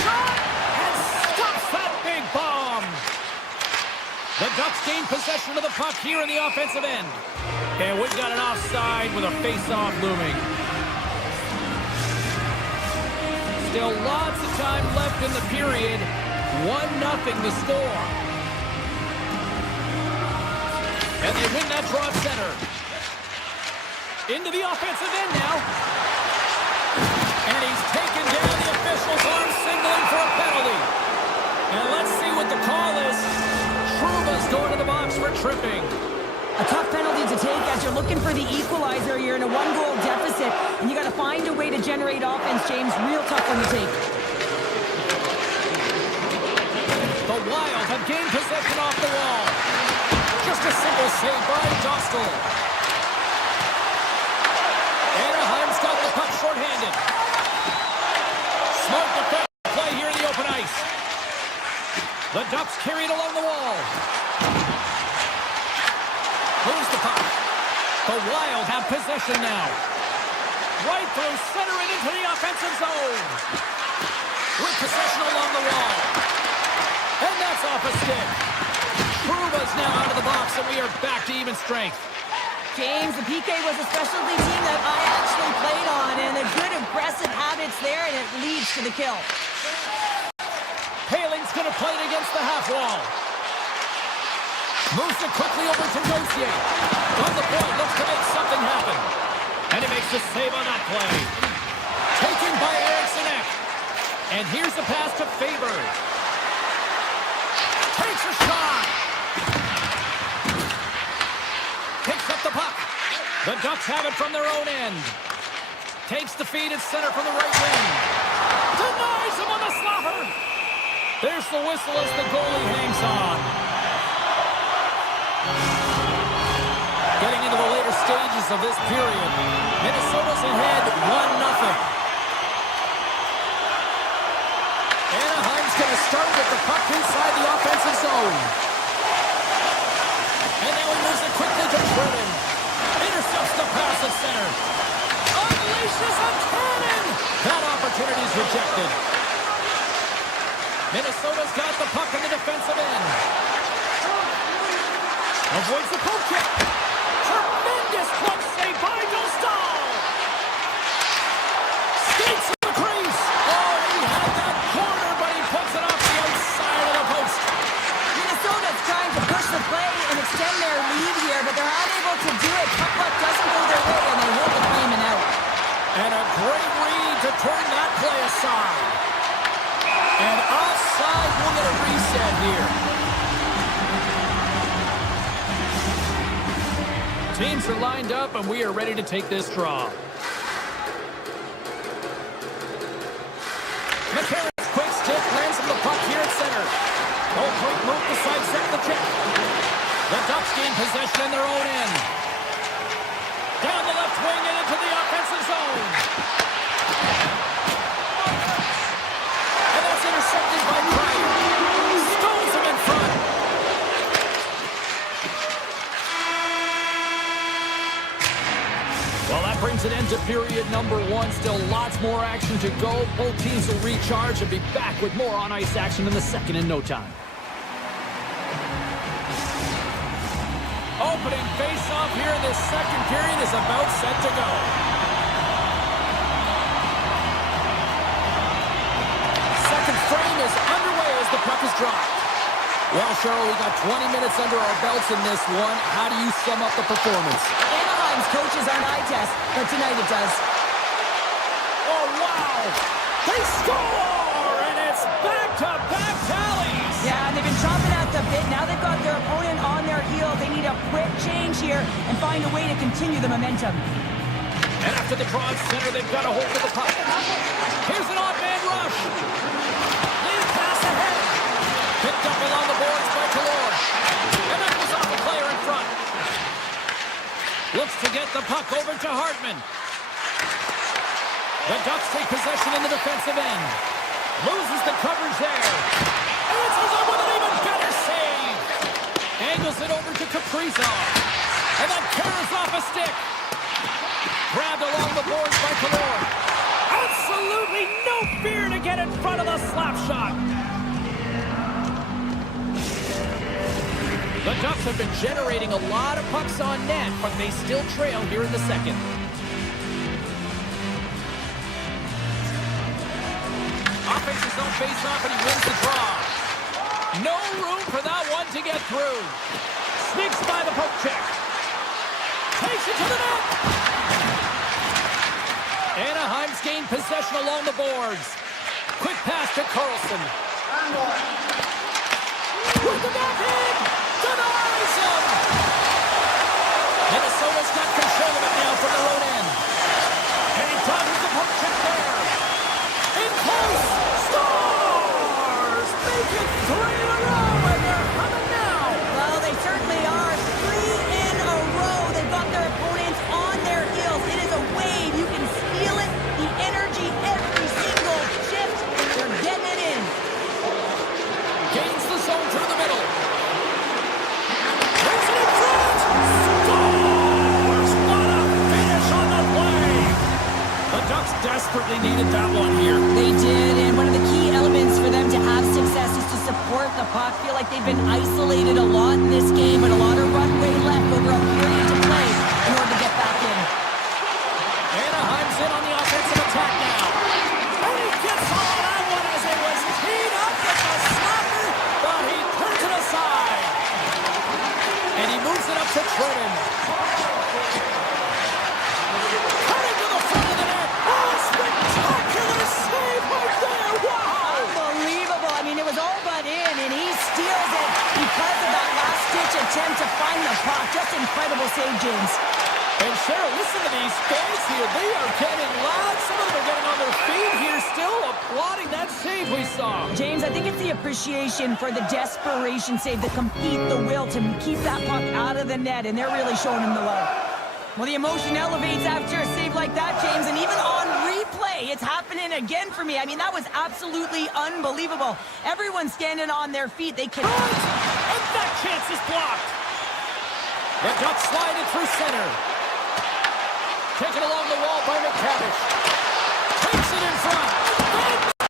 Shot! And stops that big bomb. The Ducks gain possession of the puck here in the offensive end. And we've got an offside with a face-off looming. Still lots of time left in the period. 1-0 the score. And they win that draw at center. Into the offensive end now. And he's taken down. The officials are signaling for a penalty. And let's see what the call is. Trouba's going to the box for tripping. A tough penalty to take as you're looking for the equalizer. You're in a one-goal deficit, and you got to find a way to generate offense, James. Real tough one to take. The Wild have gained possession off the wall. Just a simple save by Dostal. Anaheim's got the puck shorthanded. Smart defensive play here in the open ice. The Ducks carry it along the wall. Moves the puck. The Wild have possession now. Right through center and into the offensive zone. With possession along the wall. And that's off a stick. Trouba's now out of the box, and we are back to even strength. James, the PK was a specialty team that I actually played on, and a good aggressive habits there, and it leads to the kill. Paling's going to play it against the half wall. Moves it quickly over to Gauthier. On the point, looks to make something happen. And he makes the save on that play. Taken by Eriksson Ek. And here's the pass to Faber. Takes a shot. Picks up the puck. The Ducks have it from their own end. Takes the feed at center from the right wing. Denies him on the slapper. There's the whistle as the goalie hangs on. Getting into the later stages of this period. Minnesota's ahead 1-0. Anaheim's going to start with the puck inside the offensive zone. And now he moves it quickly to Britain. Intercepts the pass at center. Unleashes a cannon. That opportunity is rejected. Minnesota's got the puck in the defensive end. Avoids the poke check. Tremendous clutch save by Dostal. Skates in the crease. Oh, he had that corner, but he side. We'll get a reset here. Teams are lined up, and we are ready to take this draw. McCarron's quick stick lands him the puck here at center. Oh, quick move to sidestep the check. The Ducks gain possession in their own end. Down the left wing and into the offensive zone. And that's intercepted by Kraken. Stones him in front. Well, that brings an end to period number one. Still lots more action to go. Both teams will recharge and be back with more on-ice action in the second in no time. Opening face-off here in this second period is about set to go. Second frame is underway as the puck is dropped. Well, Cheryl, we got 20 minutes under our belts in this one. How do you sum up the performance? Anaheim's coaches aren't eye test, but tonight it does. Oh, wow! They score! And it's back-to-back tallies! Yeah, and they've been chomping at the bit. Now they've got their opponent on their heels. They need a quick change here and find a way to continue the momentum. And after the draw at center, they've got a hold of the puck. Here's an odd man rush. Lead pass ahead. Picked up along the boards by Kalor. And that was off the player in front. Looks to get the puck over to Hartman. The Ducks take possession in the defensive end. Loses the coverage there. And it's up with an even better save. Angles it over to Kaprizov. And then carries off a stick. Grabbed along the boards by Kalor. Absolutely no fear to get in front of the slap shot. The Ducks have been generating a lot of pucks on net, but they still trail here in the second. Offensive zone face-off, and he wins the draw. No room for that one to get through. Sneaks by the poke check. Takes it to the net. Anaheim's gained possession along the boards. Quick pass to Carlson. With the backhand. Denies him. Minnesota's got control of it now from their own end. And he dodges the poke check there. In close. Stars. Make it 3 in a row, and they're coming now. Well, they certainly are. 3 in a row. They've got their opponents on their heels. It is a wave. You can feel it. The energy every single shift. They're getting it in. Gains the zone through the middle. Brings it in front. Scores! What a finish on the play. The Ducks desperately needed that one here. They did, and one of the key elements for them to have success is to support the puck. Feel like they've been isolated a lot in this game, but a lot of runway left over a period to play in order to get back in. Anaheim's in on the offensive attack now. And he gets all that one as it was teed up with the slapper, but he turns it aside. And he moves it up to Trenton. Cutting to the front of the net. Oh, a spectacular save right there. Wow. Unbelievable. I mean, it was all but in, and he steals it because of that last-ditch attempt to find the puck. Just incredible save, James. And Cheryl, listen to these fans here. They are getting loud. Some of them are getting on their feet here, still applauding that save we saw. James, I think it's the appreciation for the desperation save, the compete, the will to keep that puck out of the net, and they're really showing him the love. Well, the emotion elevates after a save like that, James, and even on replay, it's happening again for me. I mean, that was absolutely unbelievable. Everyone's standing on their feet. They can... And that chance is blocked. The Ducks slide it through center. Taken along the wall by McCavish. Takes it in front.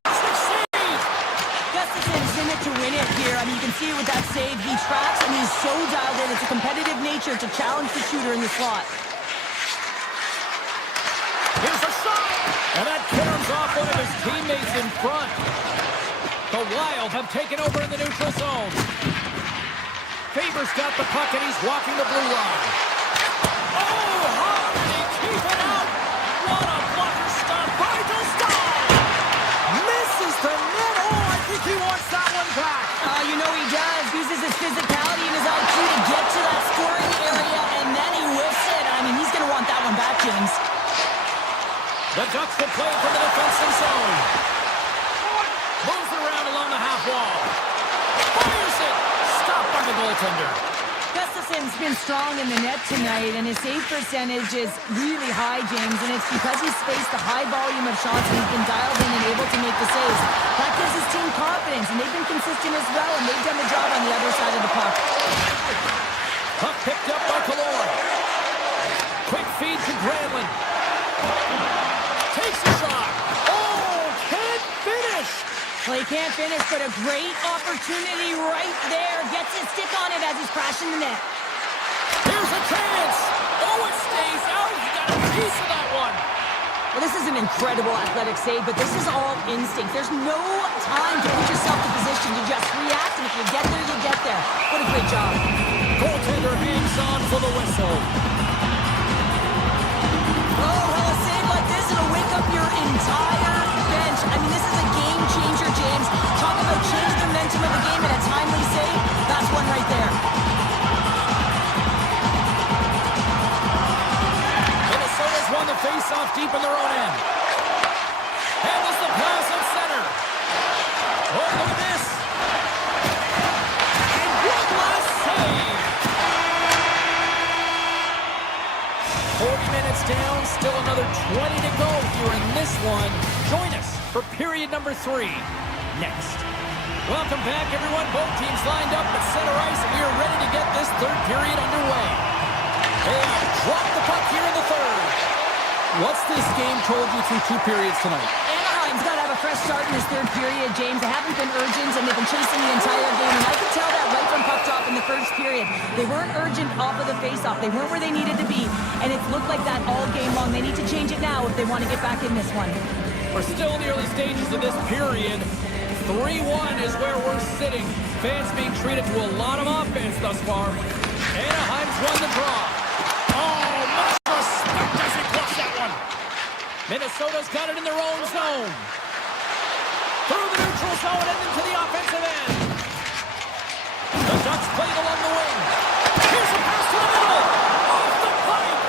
Fantastic save. Gustafson's in it to win it here. I mean, you can see it with that save. He tracks, and he's so dialed in. It's a competitive nature to challenge the shooter in the slot. Here's a shot. And that caroms off one of his teammates in front. The Wild have taken over in the neutral zone. Faber's got the puck, and he's walking the blue line. Oh, how did he keep it out? What a blocker stop by Dostal. Misses the net. Oh, I think he wants that The Ducks will play from the defensive zone. Moves it around along the half wall. Fires it. Stopped by the goaltender. Gustafson's been strong in the net tonight, and his save percentage is really high, James, and it's because he's faced a high volume of shots and he's been dialed in and able to make the saves. That gives his team confidence, and they've been consistent as well, and they've done the job on the other side of the puck. Puck picked up by Kaloy. Quick feed to Granlund. Takes a shot. Oh, can't finish. Well, he can't finish, but a great opportunity right there. Gets his stick on it as he's crashing the net. Here's a chance. Oh, it stays out. He got a piece of that one. Well, this is an incredible athletic save, but this is all instinct. There's no time to put yourself in position to just react, and if you get there, you get there. What a great job. Goaltender hangs on for the whistle. Oh, well, a save like this, it'll wake up your entire bench. I mean, this is a game changer, James. Talk about changing the momentum of the game in a timely save. That's one right there. Minnesota's won the face-off deep in their own end. Handles the pass at center. Oh, look at this. And one last save. 40 minutes down, still another 20 to go here in this one. Join us for period number 3 next. Welcome back, everyone. Both teams lined up at center ice, and we are ready to get this third period underway. They have dropped the puck here in the third. What's this game told you through 2 periods tonight? Anaheim's got to have a fresh start in this third period, James. They haven't been urgent, and they've been chasing the entire game. And I could tell that right from puck drop in the first period. They weren't urgent off of the faceoff. They weren't where they needed to be, and it's looked like that all game long. They need to change it now if they want to get back in this one. We're still in the early stages of this period. 3-1 is where we're sitting. Fans being treated to a lot of offense thus far. Anaheim's won the draw. Oh, much respect as he clutched that one. Minnesota's got it in their own zone. Through the neutral zone and into the offensive end. The Ducks play it along the wing. Here's a pass to the middle. Off the pipe.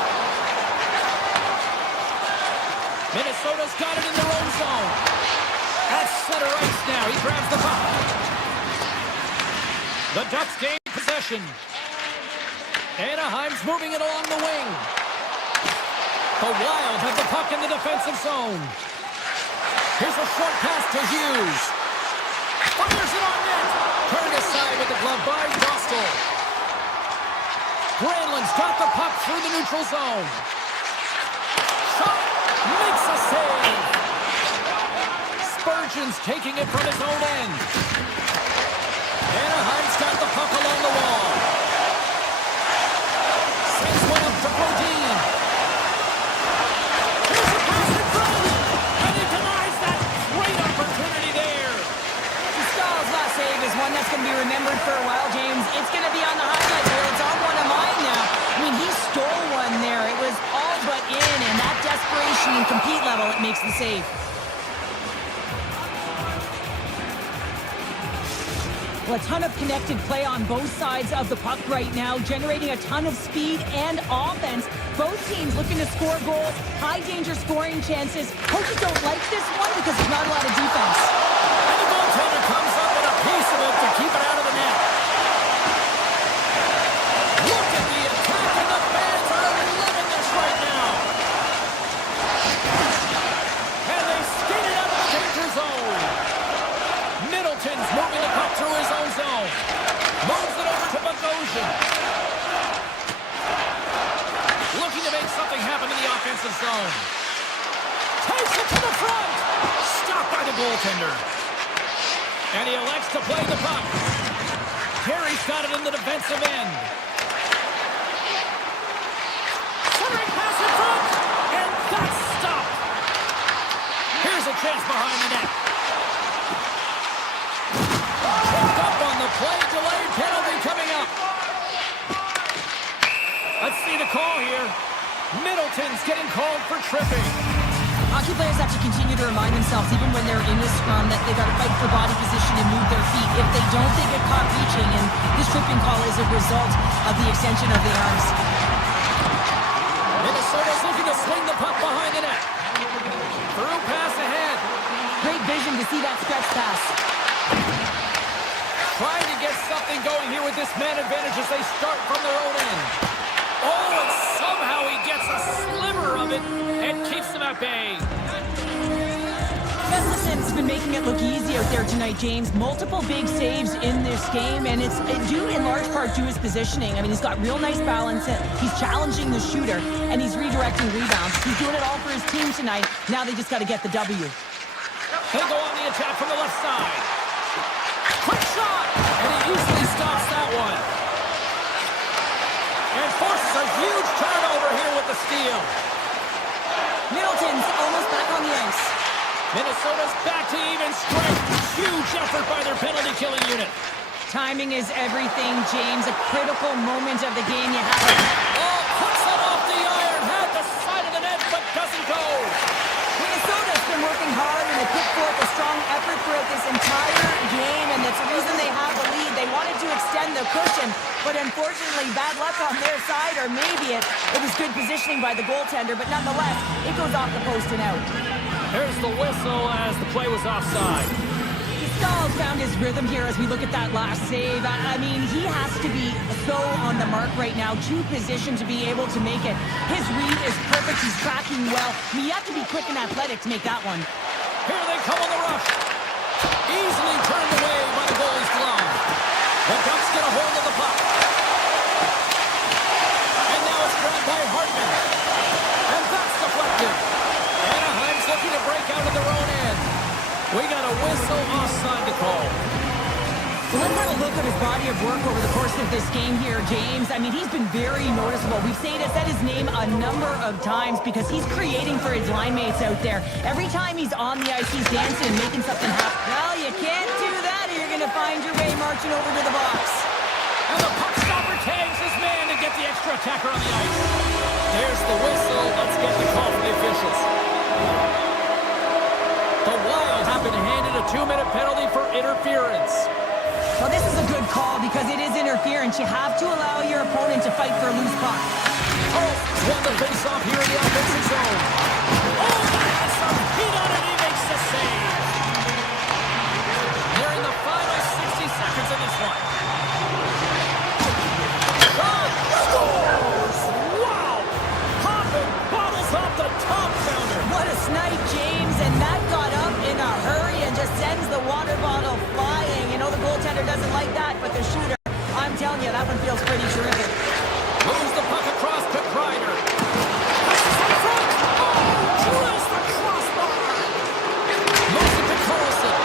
Minnesota's got it in their own zone. At center ice now. He grabs the puck. The Ducks gain possession. Anaheim's moving it along the wing. The Wild have the puck in the defensive zone. Here's a short pass to Hughes. Fires it on net. Turned aside with the glove by Dostal. Granlund's got the puck through the neutral zone. Shot. Makes a save. Spurgeon's taking it from his own end. Anaheim's got the puck along the wall. Sends one up to Bodine. Here's a pass in front. And he denies that great opportunity there. Stahl's last save is one that's going to be remembered for a while, James. It's going to be on the highlight reel. It's on one of mine now. I mean, he stole one there. It was all but in, and that desperation and compete level, it makes the save. Well, a ton of connected play on both sides of the puck right now, generating a ton of speed and offense. Both teams looking to score goals, high-danger scoring chances. Coaches don't like this one because there's not a lot of defense. And the goaltender comes up with a piece of it to keep it out of the net. Look at the attack, and the fans are loving this right now. And they skate it out of the danger zone. Middleton's moving the puck through his own zone. Moves it over to Bogosian. Looking to make something happen in the offensive zone. Takes it to the front. Stopped by the goaltender. And he elects to play the puck. Terry's got it in the defensive end. Centering pass in front. And that's stopped. Here's a chance behind the net. Picked up on the play, delayed penalty coming up. Let's see the call here. Middleton's getting called for tripping. Hockey players have to continue to remind themselves, even when they're in the scrum, that they've got to fight for body position and move their feet. If they don't, they get caught reaching, and this tripping call is a result of the extension of the arms. Minnesota's looking to swing the puck behind the net. through pass ahead. Great vision to see that stretch pass. Trying to get something going here with this man advantage as they start from their own end. Oh, and somehow he gets a sliver of it and keeps them at bay. Gustafson's been making it look easy out there tonight, James. Multiple big saves in this game, and it's due in large part to his positioning. I mean, he's got real nice balance. He's challenging the shooter, and he's redirecting rebounds. He's doing it all for his team tonight. Now they just got to get the W. They go on the attack from the left side. Quick shot! And he easily stops that one. And forces a huge turnover here with the steal. Middleton's almost back on the ice. Minnesota's back to even strength. Huge effort by their penalty-killing unit. Timing is everything, James. A critical moment of the game. You have it. Oh, puts it off the iron. Had the side of the net, but doesn't go. Minnesota's been working hard, and they put forth a strong effort throughout this entire game, and that's the reason they have the lead. They wanted to extend the cushion, but unfortunately, bad luck on their side, or maybe it was good positioning by the goaltender, but nonetheless, it goes off the post and out. There's the whistle as the play was offside. Stahl found his rhythm here as we look at that last save. I mean, he has to be so on the mark right now, too positioned to be able to make it. His read is perfect. He's tracking well. I mean, you have to be quick and athletic to make that one. Here they come on the rush. Easily turned away by the goalie's glove. The Ducks get a hold of the puck. And now it's grabbed by Hartman. And that's deflected. Anaheim's looking to break out of their own end. We got a whistle offside to call. So let's have a look at his body of work over the course of this game here, James. I mean, he's been very noticeable. We've said his name a number of times because he's creating for his line mates out there. Every time he's on the ice, he's dancing and making something happen. Well, you can't do that or you're going to find your way marching over to the box. And the puck stopper tags his man to get the extra attacker on the ice. There's the whistle. Let's get the call from the officials. The Wild have been handed a 2-minute penalty for interference. Well, this is a good call because it is interference. You have to allow your opponent to fight for a loose puck. Oh, won the face-off here in the offensive zone. Oh, that has some heat on it. He makes the save. They're in the final 60 seconds of this one. Shot scores! Wow! Hopping bottles off the top sounder. What a snipe, James, and that got up in a hurry and just sends the water bottle flying. You know the goaltender doesn't like that, but the shooter, I'm telling you, that one feels pretty terrific. Moves the puck across to Kreider. Passes in front. Oh, drills the crossbar. Moves it to Carlson.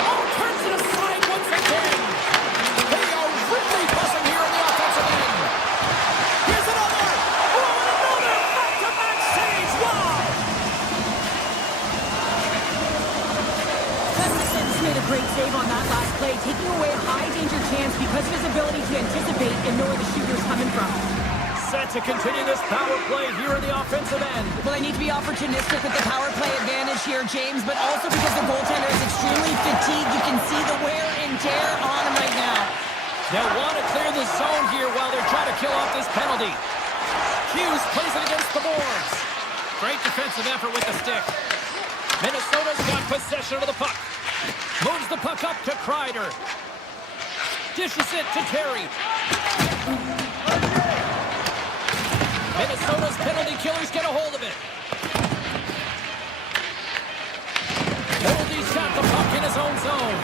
Oh, turns it aside once again. They are really buzzing here in the offensive end. Here's another. Oh, and another back-to-back saves. Wow. Gustafson's made a great save on that last play, taking away a high-danger chance because of his ability to anticipate and know where the shooter's coming from. Set to continue this power play here in the offensive end. Well, they need to be opportunistic with the power play advantage here, James, but also because the goaltender is extremely fatigued. You can see the wear and tear on him right now. They'll want to clear the zone here while they're trying to kill off this penalty. Hughes plays it against the boards. Great defensive effort with the stick. Minnesota's got possession of the puck. Moves the puck up to Kreider. Dishes it to Terry. Minnesota's penalty killers get a hold of it. Holdy's got the puck in his own zone.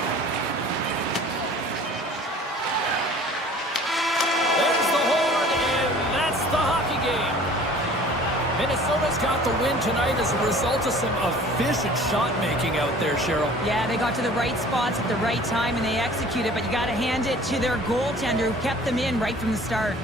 There's the horn, and that's the hockey game. Minnesota's got the win tonight as a result of some efficient shot-making out there, Cheryl. Yeah, they got to the right spots at the right time, and they executed, but you got to hand it to their goaltender who kept them in right from the start.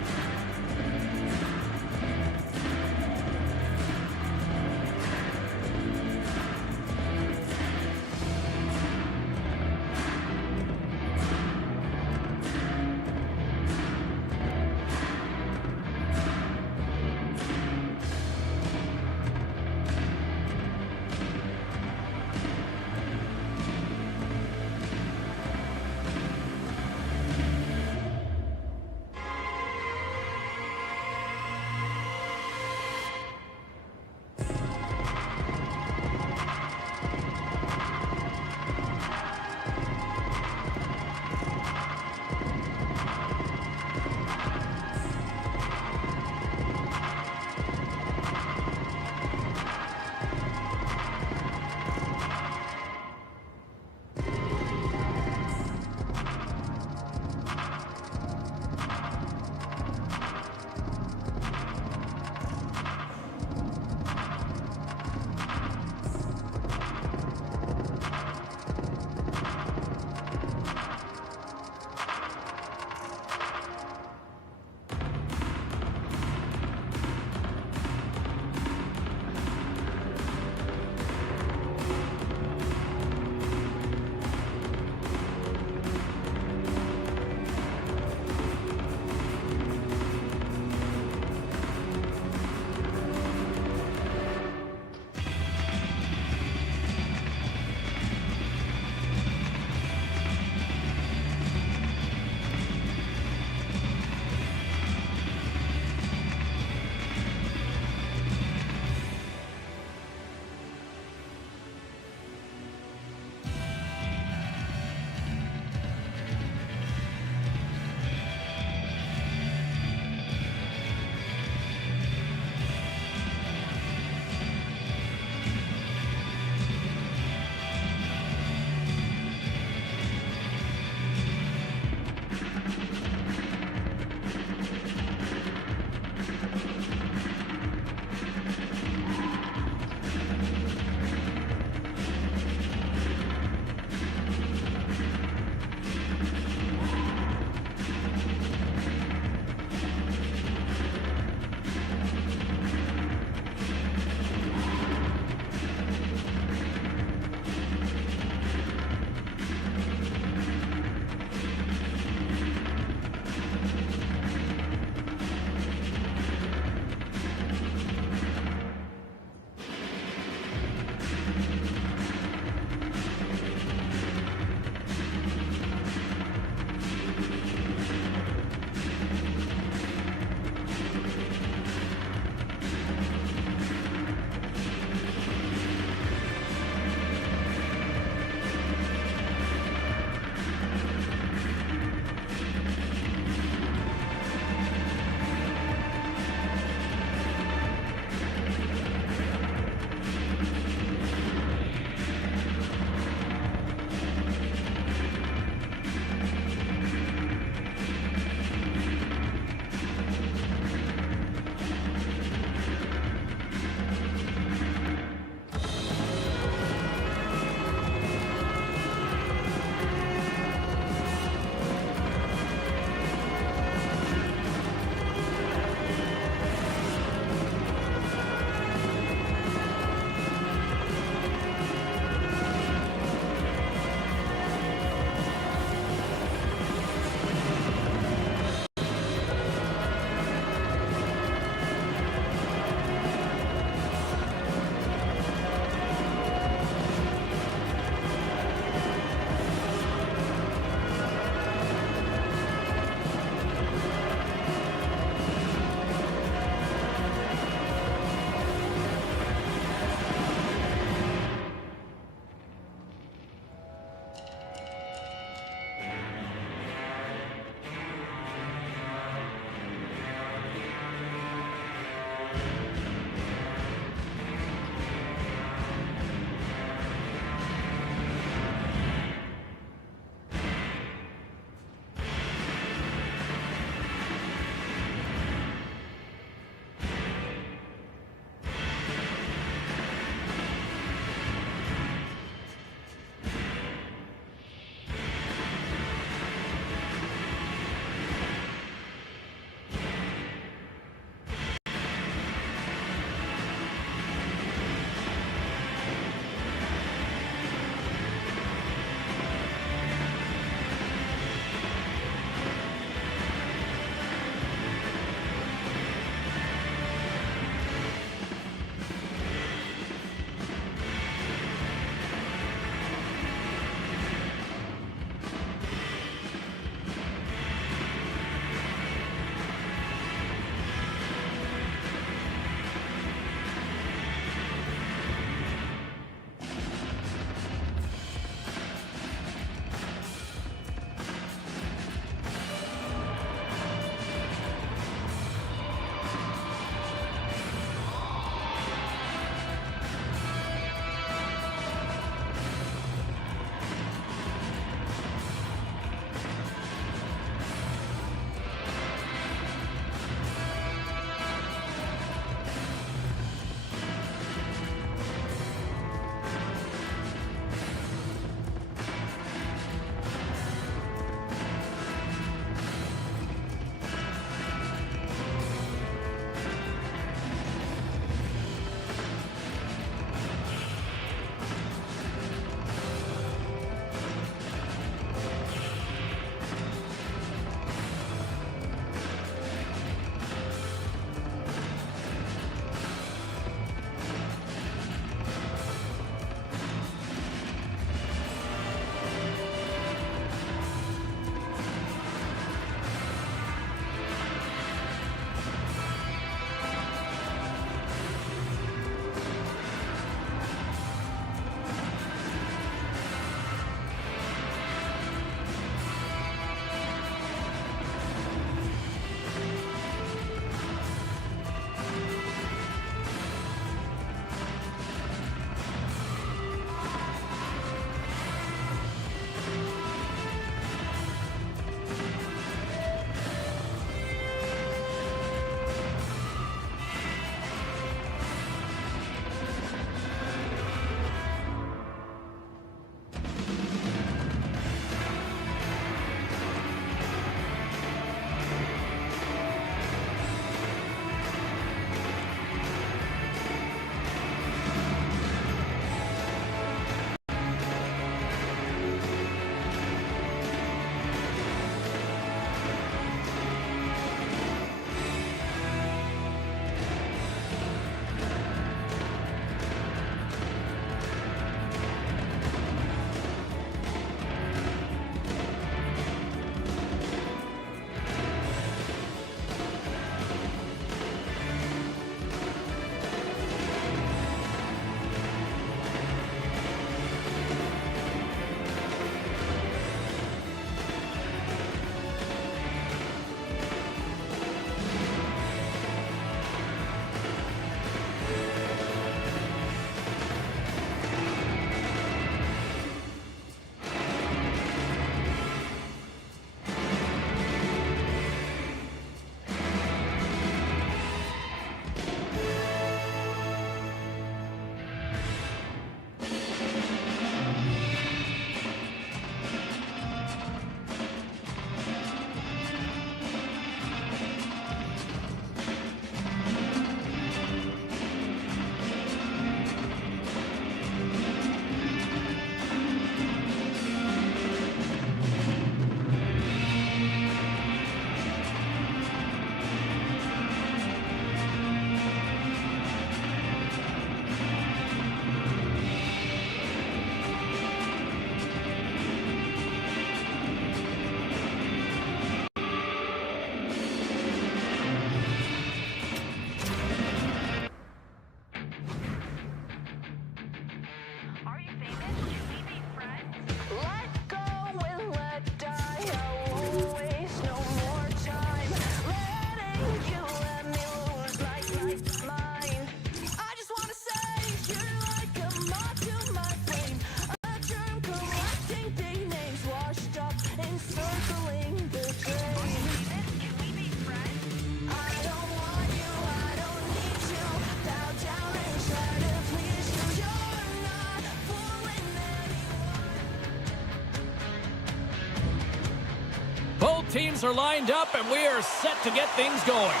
teams are lined up, and we are set to get things going.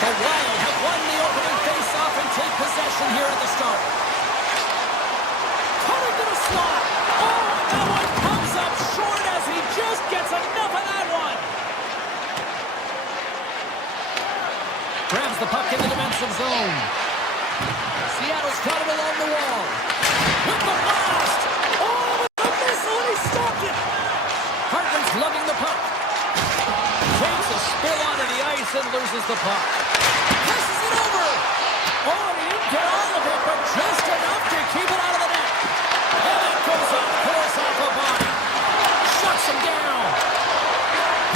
The Wild have won the opening face-off and take possession here at the start. Cutting to the slot. Oh, that one comes up short as he just gets enough of that one. Grabs the puck in the defensive zone. Seattle's got it along the wall. With the blast. Oh, with the missile, and he stopped it. Hartman's lugging the puck. Takes a spill onto the ice and loses the puck. Passes it over. Oh, and he didn't get all of it, but just enough to keep it out of the net. And it goes off course off the body. Shuts him down.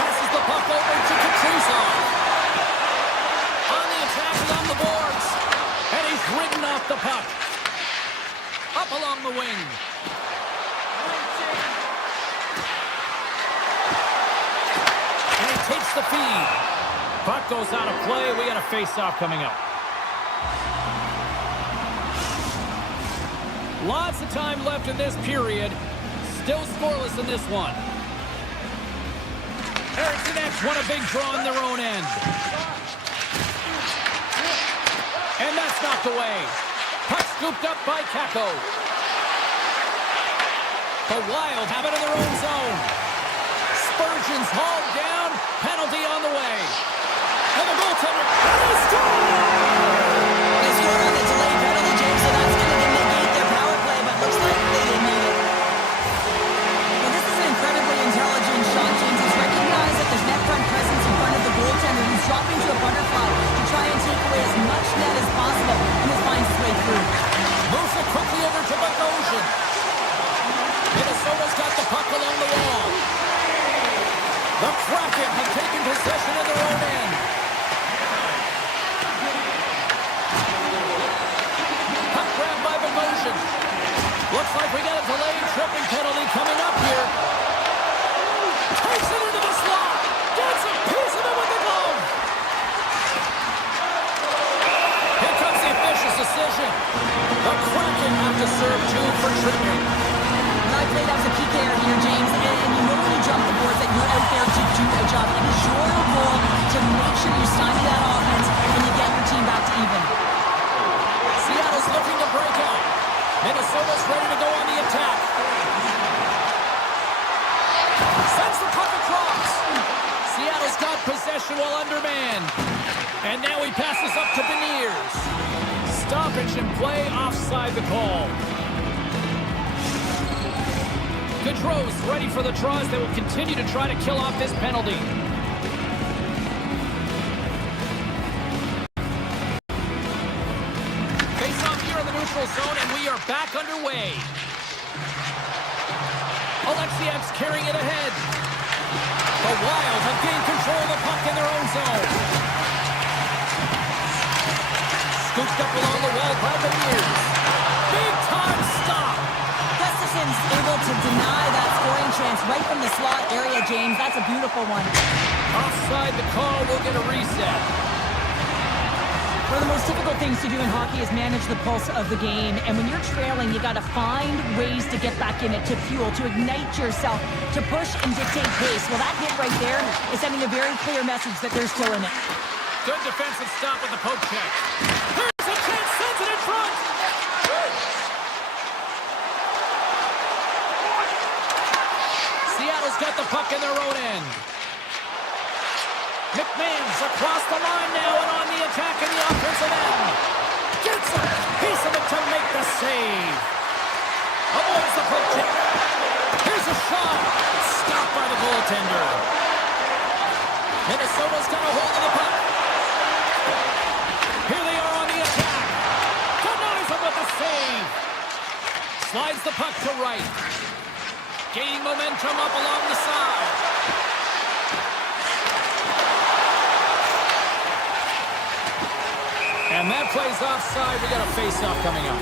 Passes the puck over to Kaprizov. On the attack along the boards. And he's ridden off the puck. Up along the wing. And he takes the feed. Puck goes out of play. We got a face-off coming up. Lots of time left in this period. Still scoreless in this one. Eriksson X won a big draw on their own end. And that's knocked away. Puck scooped up by Kakko. The Wild have it in their own zone. Spurgeon's hauled down. Penalty on the way. And the goaltender. And they score! They scored on the delayed penalty, James, so that's going to negate their power play, but looks like they didn't need it. Well, this is an incredibly intelligent shot, James. He's recognized that there's net front presence in front of the goaltender. He's dropping to a butterfly to try and take away as much net as possible, and this finds his way through. Moves it quickly over to Bogosian. Minnesota's got the puck along the wall. The Kraken have taken possession of their own end. Puck grabbed by Bogosian. Looks like we got a delayed tripping penalty coming up here. Takes it into the slot. Gets a piece of it with the glove. Here comes the official's decision. The Kraken have to serve two for tripping. I played as a PK here, James, and you know when you jump the boards that you're out there to do a job. It is your goal to make sure you stymie that offense and you get your team back to even. Seattle's looking to break out. Minnesota's ready to go on the attack. Sends the puck across. Seattle's got possession while undermanned. And now he passes up to Beniers. Stoppage in play, offside the call. Gaudreau's ready for the draws. They will continue to try to kill off this penalty. Face off here in the neutral zone, and we are back underway. Alexiev's carrying it ahead. The Wild have gained control of the puck in their own zone. Scooped up along the wall by Beniers. Big time stop. Gustafson's able to deny that scoring chance right from the slot area, James. That's a beautiful one. Offside the call. We'll get a reset. One of the most difficult things to do in hockey is manage the pulse of the game. And when you're trailing, you got to find ways to get back in it, to fuel, to ignite yourself, to push and dictate pace. Well, that hit right there is sending a very clear message that they're still in it. Good defensive stop with the poke check. There's a chance. Sends it in front. Seattle's got the puck in their own end. McMahon's across the line now and on the attack in the offensive end. Gets a piece of it to make the save. Avoids the poke check. Here's a shot. Stopped by the goaltender. Minnesota's got a hold of the puck. Here they are on the attack. Denies him with the save. Slides the puck to right. Gaining momentum up along the side. And that plays offside. We got a face-off coming up.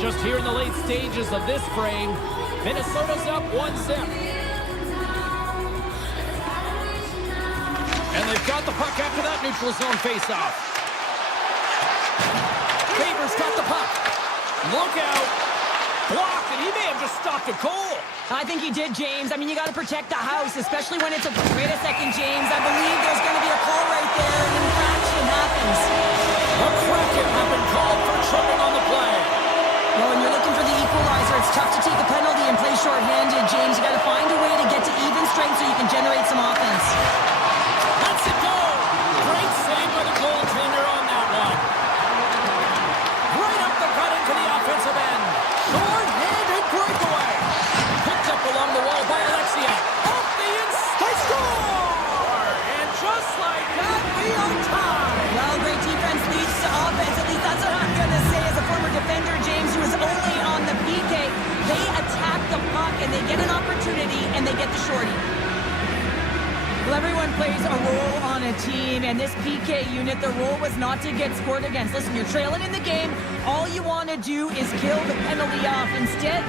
Just here in the late stages of this frame, Minnesota's up 1-0. And they've got the puck after that neutral zone face-off. Faber's got the puck. Look out. Blocked, and he may have just stopped a goal. I think he did, James. I mean, you got to protect the house, especially when it's a... Wait a second, James. I believe there's going to be a call right there. An infraction happens. A Kraken have been called for tripping on the play. Well, when you're looking for the equalizer, it's tough to take a penalty and play shorthanded, James. You got to find a way to get to even strength so you can generate some offense. That's a goal. Great save by the goaltender on that one. Right up the gut into the offensive end. Short-handed breakaway. Picked up along the wall by Alexia. Off the inside. They score! And just like that, we are tied. Well, great defense leads to offense. At least that's what I'm going to say as a former defender, James, who was only on the PK. They attack the puck, and they get an opportunity, and they get the shorty. Well, everyone plays a role on a team, and this PK unit, their role was not to get scored against. Listen, you're trailing in the game. All you want to do is kill the penalty off. Instead,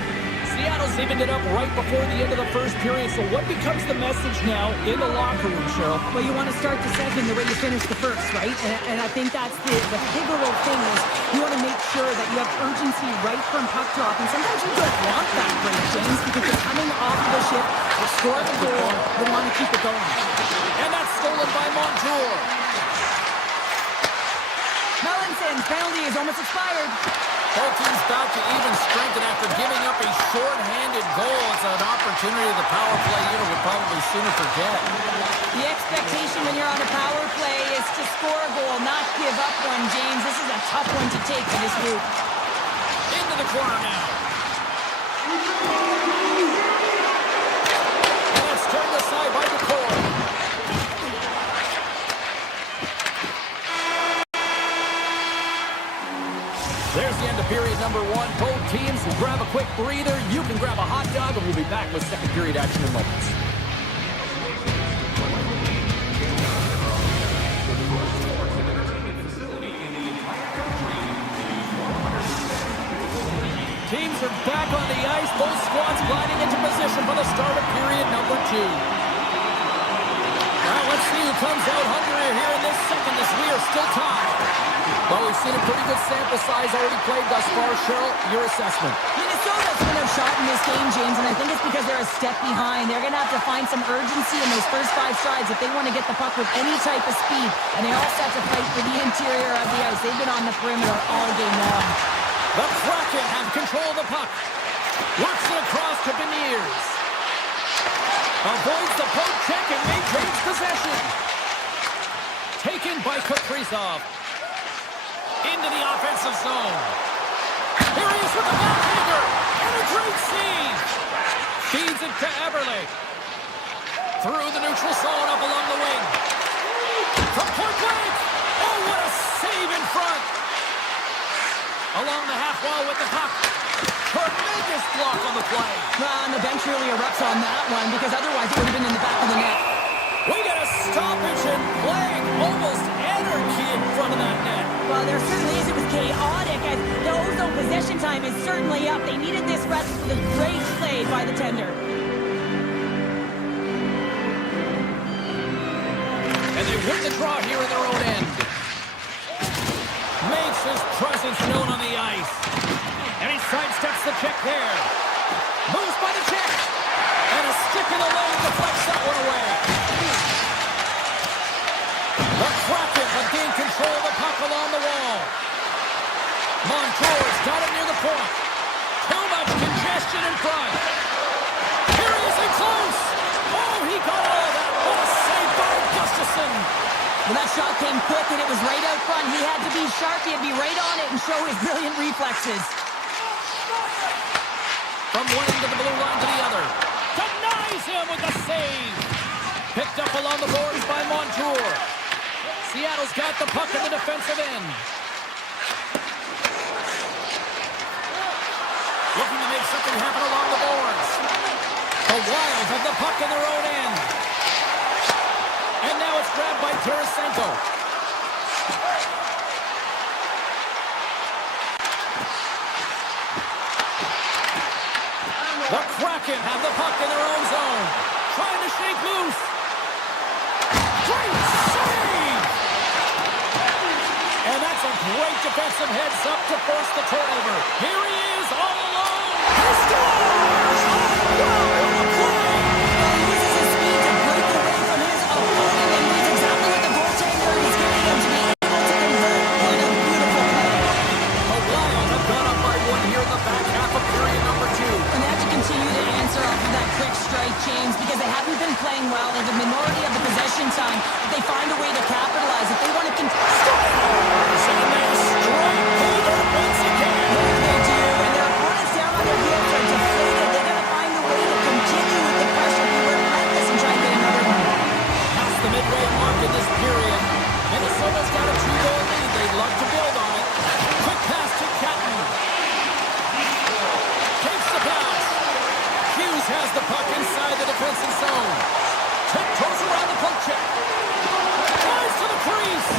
Seattle's evened it up right before the end of the first period. So what becomes the message now in the locker room, Cheryl? well, you want to start the second the way you finish the first, right? And I think that's the pivotal thing is you want to make sure that you have urgency right from puck drop. And sometimes you don't want that break, James, because you're coming off of the ship, you score the goal, you want to keep it going. And that's stolen by Montour. Melanson, penalty is almost expired. Both teams back to even strength, and after giving up a short-handed goal, it's an opportunity the power play unit would probably sooner forget. The expectation when you're on a power play is to score a goal, not give up one, James. This is a tough one to take for this group. Into the corner now. And it's turned aside by the core. There's the end of period number one. Both teams will grab a quick breather. You can grab a hot dog, and we'll be back with second period action in moments. Teams are back on the ice. Both squads gliding into position for the start of period number two. All right, let's see who comes out hungrier here in this second as we are still tied. Well, we've seen a pretty good sample size already played thus far. Cheryl, your assessment. Minnesota's been outshot in this game, James, and I think it's because they're a step behind. They're going to have to find some urgency in those first 5 strides if they want to get the puck with any type of speed. And they also have to fight for the interior of the ice. They've been on the perimeter all game long. The Kraken have control of the puck. Works it across to Beniers. Avoids the poke check and maintains possession. Taken by Kaprizov. Into the offensive zone. Here he is with the backhander. And a great save. Feeds it to Eberle. Through the neutral zone up along the wing. From point blank. Oh, what a save in front. Along the half wall with the puck. Tremendous block on the play. Well, and the bench really erupts on that one because otherwise it would have been in the back of the net. We got a stoppage and playing almost anarchy in front of that net. Well, there certainly is. It was chaotic as the ozone possession time is certainly up. They needed this rest for the great play by the tender. And they win the draw here in their own end. Makes his presence known on the ice. And he sidesteps the check there. Moves by the check. And a stick in the lane deflects that one away. The Kraken have gained control of the puck along the wall. Montour's got it near the point. Too much congestion in front. Here he is in close. Oh, he got all that. What a save by Gustafsson. Well, that shot came quick and it was right out front. He had to be sharp. He had to be right on it and show his brilliant reflexes. From one end of the blue line to the other. Denies him with the save. Picked up along the boards by Montour. Seattle's got the puck in the defensive end. Looking to make something happen along the boards. The Wild have the puck in their own end. And now it's grabbed by Tarasenko. The Kraken have the puck in their own zone. Trying to shake loose. Great save! And that's a great defensive heads up to force the turnover. Here he is all alone. He scores! Oh, wow, what a play! He uses his speed to break away from his opponent and reads exactly what the goaltender is giving him to be able to convert. What a beautiful play. The Wild have gone up by one here in the back half of period number 2. And they have to continue to answer off of that quick strike, James, because they haven't been playing well in the minority of the possession time. If they find a way to capitalize, if they want to continue. And they strike holder once again. They do, and their opponents down on their heels are deflated. They got to find a way to continue with the pressure, be relentless, and try and get another one. Past the midway mark in this period. Minnesota's got a 2-goal lead. They'd love to build on it. Quick pass to Kraken. Takes the pass. Hughes has the puck inside the defensive zone. Tiptoes around the poke check. Drives to the crease.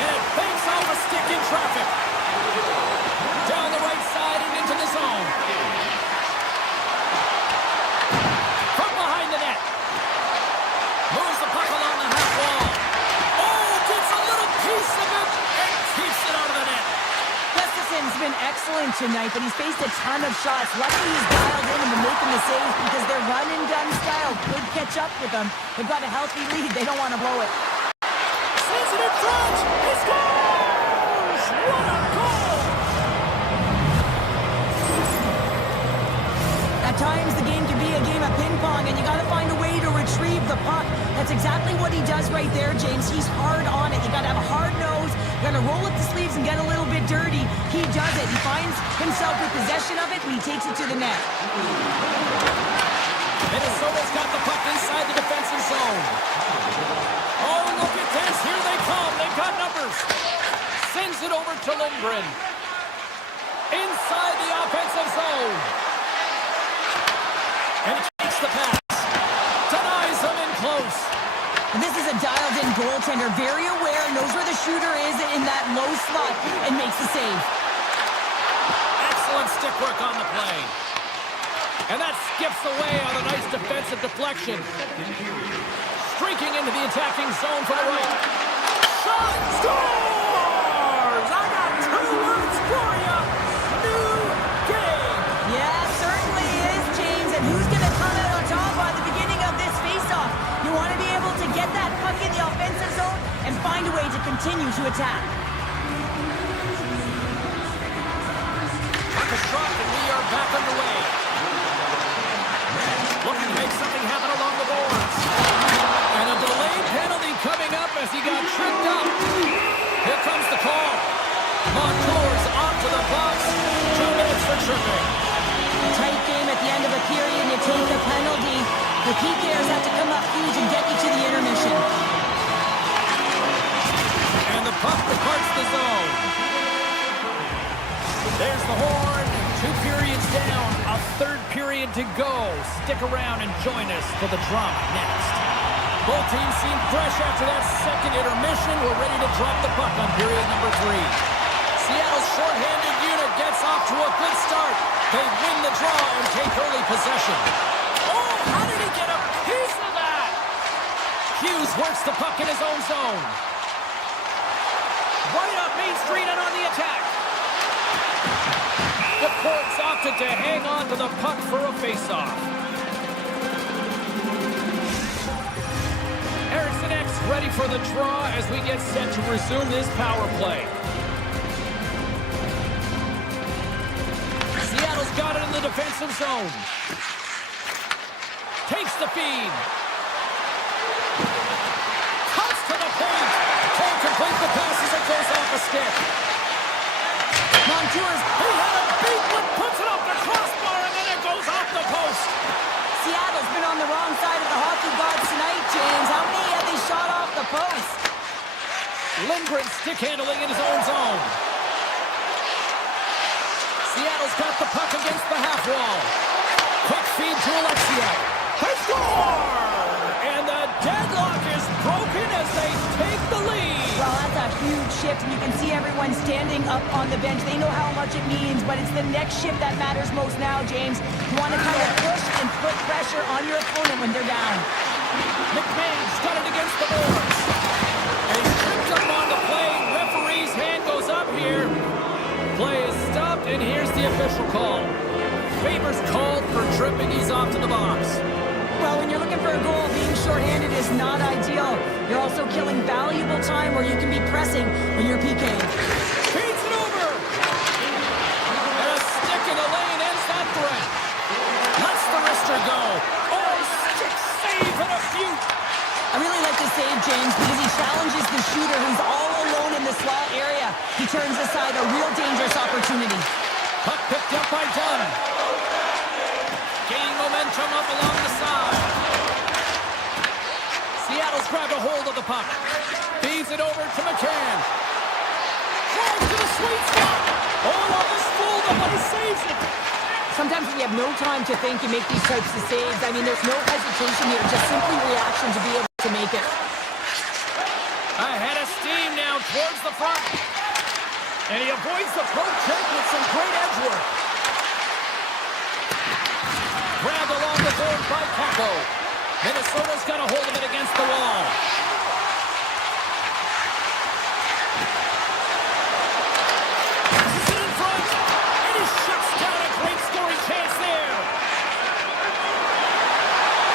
And it banks off a stick in traffic. Down the right side and into the zone. From behind the net. Moves the puck along the half wall. Oh, gets a little piece of it and keeps it out of the net. Gustafson's been excellent tonight, but he's faced a ton of shots. Luckily, he's dialed in and been making the saves because their run-and-gun style could catch up with them. They've got a healthy lead. They don't want to blow it. Sends it in front. He scores! What a goal! At times, the game can be a game of ping-pong, and you got to find a way to retrieve the puck. That's exactly what he does right there, James. He's hard on it. You got to have a hard nose. You got to roll up the sleeves and get a little bit dirty. He does it. He finds himself with possession of it, and he takes it to the net. Minnesota's got the puck inside the defensive zone. Oh, look at this. Here they come. They've got numbers. Sends it over to Lindgren. Inside the offensive zone. And he takes the pass. Denies him in close. And this is a dialed-in goaltender, very aware, knows where the shooter is in that low slot, and makes the save. Excellent stick work on the play. And that skips away on a nice defensive deflection. Streaking into the attacking zone for the right. Shot! Scores! I got 2 words for you. New game. Yeah, it certainly is, James. And who's going to come out on top at the beginning of this faceoff? You want to be able to get that puck in the offensive zone and find a way to continue to attack. Puck is dropped and we are back underway. Looking to make something happen along the boards. And a delayed penalty coming up as he got tripped up. Here comes the call. Montour's onto the box. 2 minutes for tripping. Tight game at the end of a period, and you take a penalty. The PKers have to come up huge and get you to the intermission. And the puck departs the zone. There's the horn. 2 periods down. A 3rd period to go. Stick around and join us for the drama next. Both teams seem fresh after that second intermission. We're ready to drop the puck on period number 3. Seattle's shorthanded unit gets off to a good start. They win the draw and take early possession. Oh, how did he get a piece of that? Hughes works the puck in his own zone. Right up Main Street and on the attack. The Ports opted to hang on to the puck for a face-off. Eriksson X ready for the draw as we get set to resume this power play. Seattle's got it in the defensive zone. Takes the feed. Cuts to the paint. Can't complete the pass as it goes off a stick. Montour's He had a beat one, puts it off the crossbar, and then it goes off the post. Seattle's been on the wrong side of the hockey gods tonight, James. How many have they shot off the post? Lindgren stick handling in his own zone. Seattle's got the puck against the half wall. Quick feed to Alexiak. They score! And the deadlock is broken as they take the lead. Well, that's a huge shift, and you can see everyone standing up on the bench. They know how much it means, but it's the next shift that matters most now, James. You want to kind of push and put pressure on your opponent when they're down. McMahon's got it against the boards. And he's tripped up on the play. Referee's hand goes up. the official call. Favors called for tripping. He's off to the box. Well, when you're looking for a goal, being shorthanded is not ideal. You're also killing valuable time where you can be pressing when you're PKing. Feeds it over. And a stick in the lane ends that threat. Lets the wrister go. Oh, stick save and a few. I really like the save, James, because he challenges the shooter who's all alone in the slot area. He turns aside a real dangerous opportunity. Puck picked up by Dunn. Gaining momentum up along the side. Seattle's grabbed a hold of the puck. Feeds it over to McCann. Drives to the sweet spot. Oh, almost fooled him, but he saves it. Sometimes when you have no time to think, you make these types of saves. I mean, there's no hesitation here, just simply reaction to be able to make it. Ahead of steam now towards the front. And he avoids the poke check with some great edge work. Grabbed along the board by Kako. Minnesota's got a hold of it against the wall. Passes it in front. And he shuts down a great scoring chance there.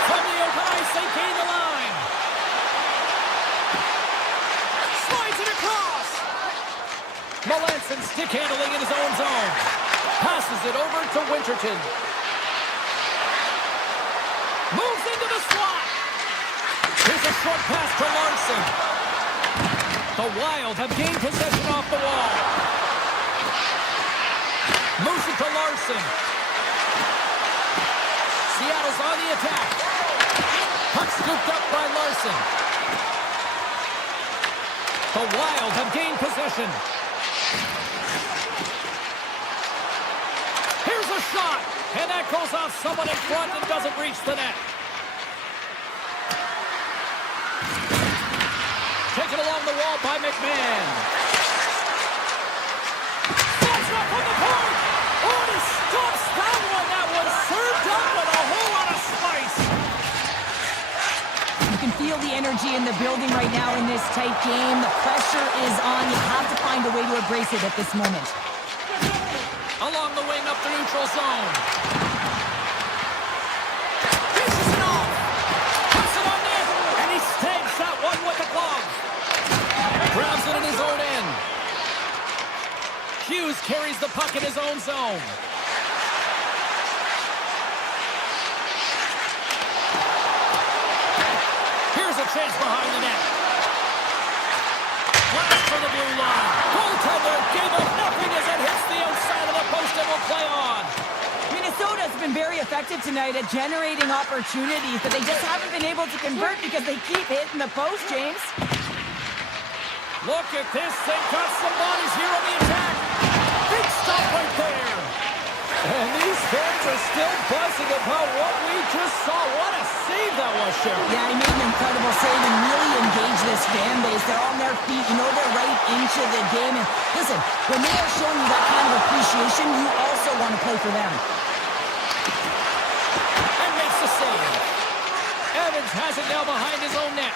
From the open ice, they gain the line. Slides it across. Melanson stick handling in his own zone. Passes it over to Winterton. Moves into the slot. Here's a short pass to Larson. The Wild have gained possession off the wall. Moves it to Larson. Seattle's on the attack. Puck scooped up by Larson. The Wild have gained possession. Here's a shot. And that goes off someone in front and doesn't reach the net. Taken along the wall by McMahon. Slides up on the point. Oh, and he stops that one. That was served up with a whole lot of spice. You can feel the energy in the building right now in this tight game. The pressure is on. You have to find a way to embrace it at this moment. Along the wing up the neutral zone. Fishes it off. Puts it on net. And he stabs that one with the glove. Grabs it in his own end. Hughes carries the puck in his own zone. Here's a chance behind the net. Blast for the blue line. Goaltender gave up nothing as it hits the outside of the post and will play on. Minnesota's been very effective tonight at generating opportunities, but they just haven't been able to convert because they keep hitting the post, James. Look at this. They've got some bodies here on the attack. Big stop right there. And these fans are still buzzing about what we just saw. What a save that was, Sheriff. Yeah, he made an incredible save and really engaged this fan base. They're on their feet. You know they're right into the game. And listen, when they are showing you that kind of appreciation, you also want to play for them. And makes the save. Evans has it now behind his own net.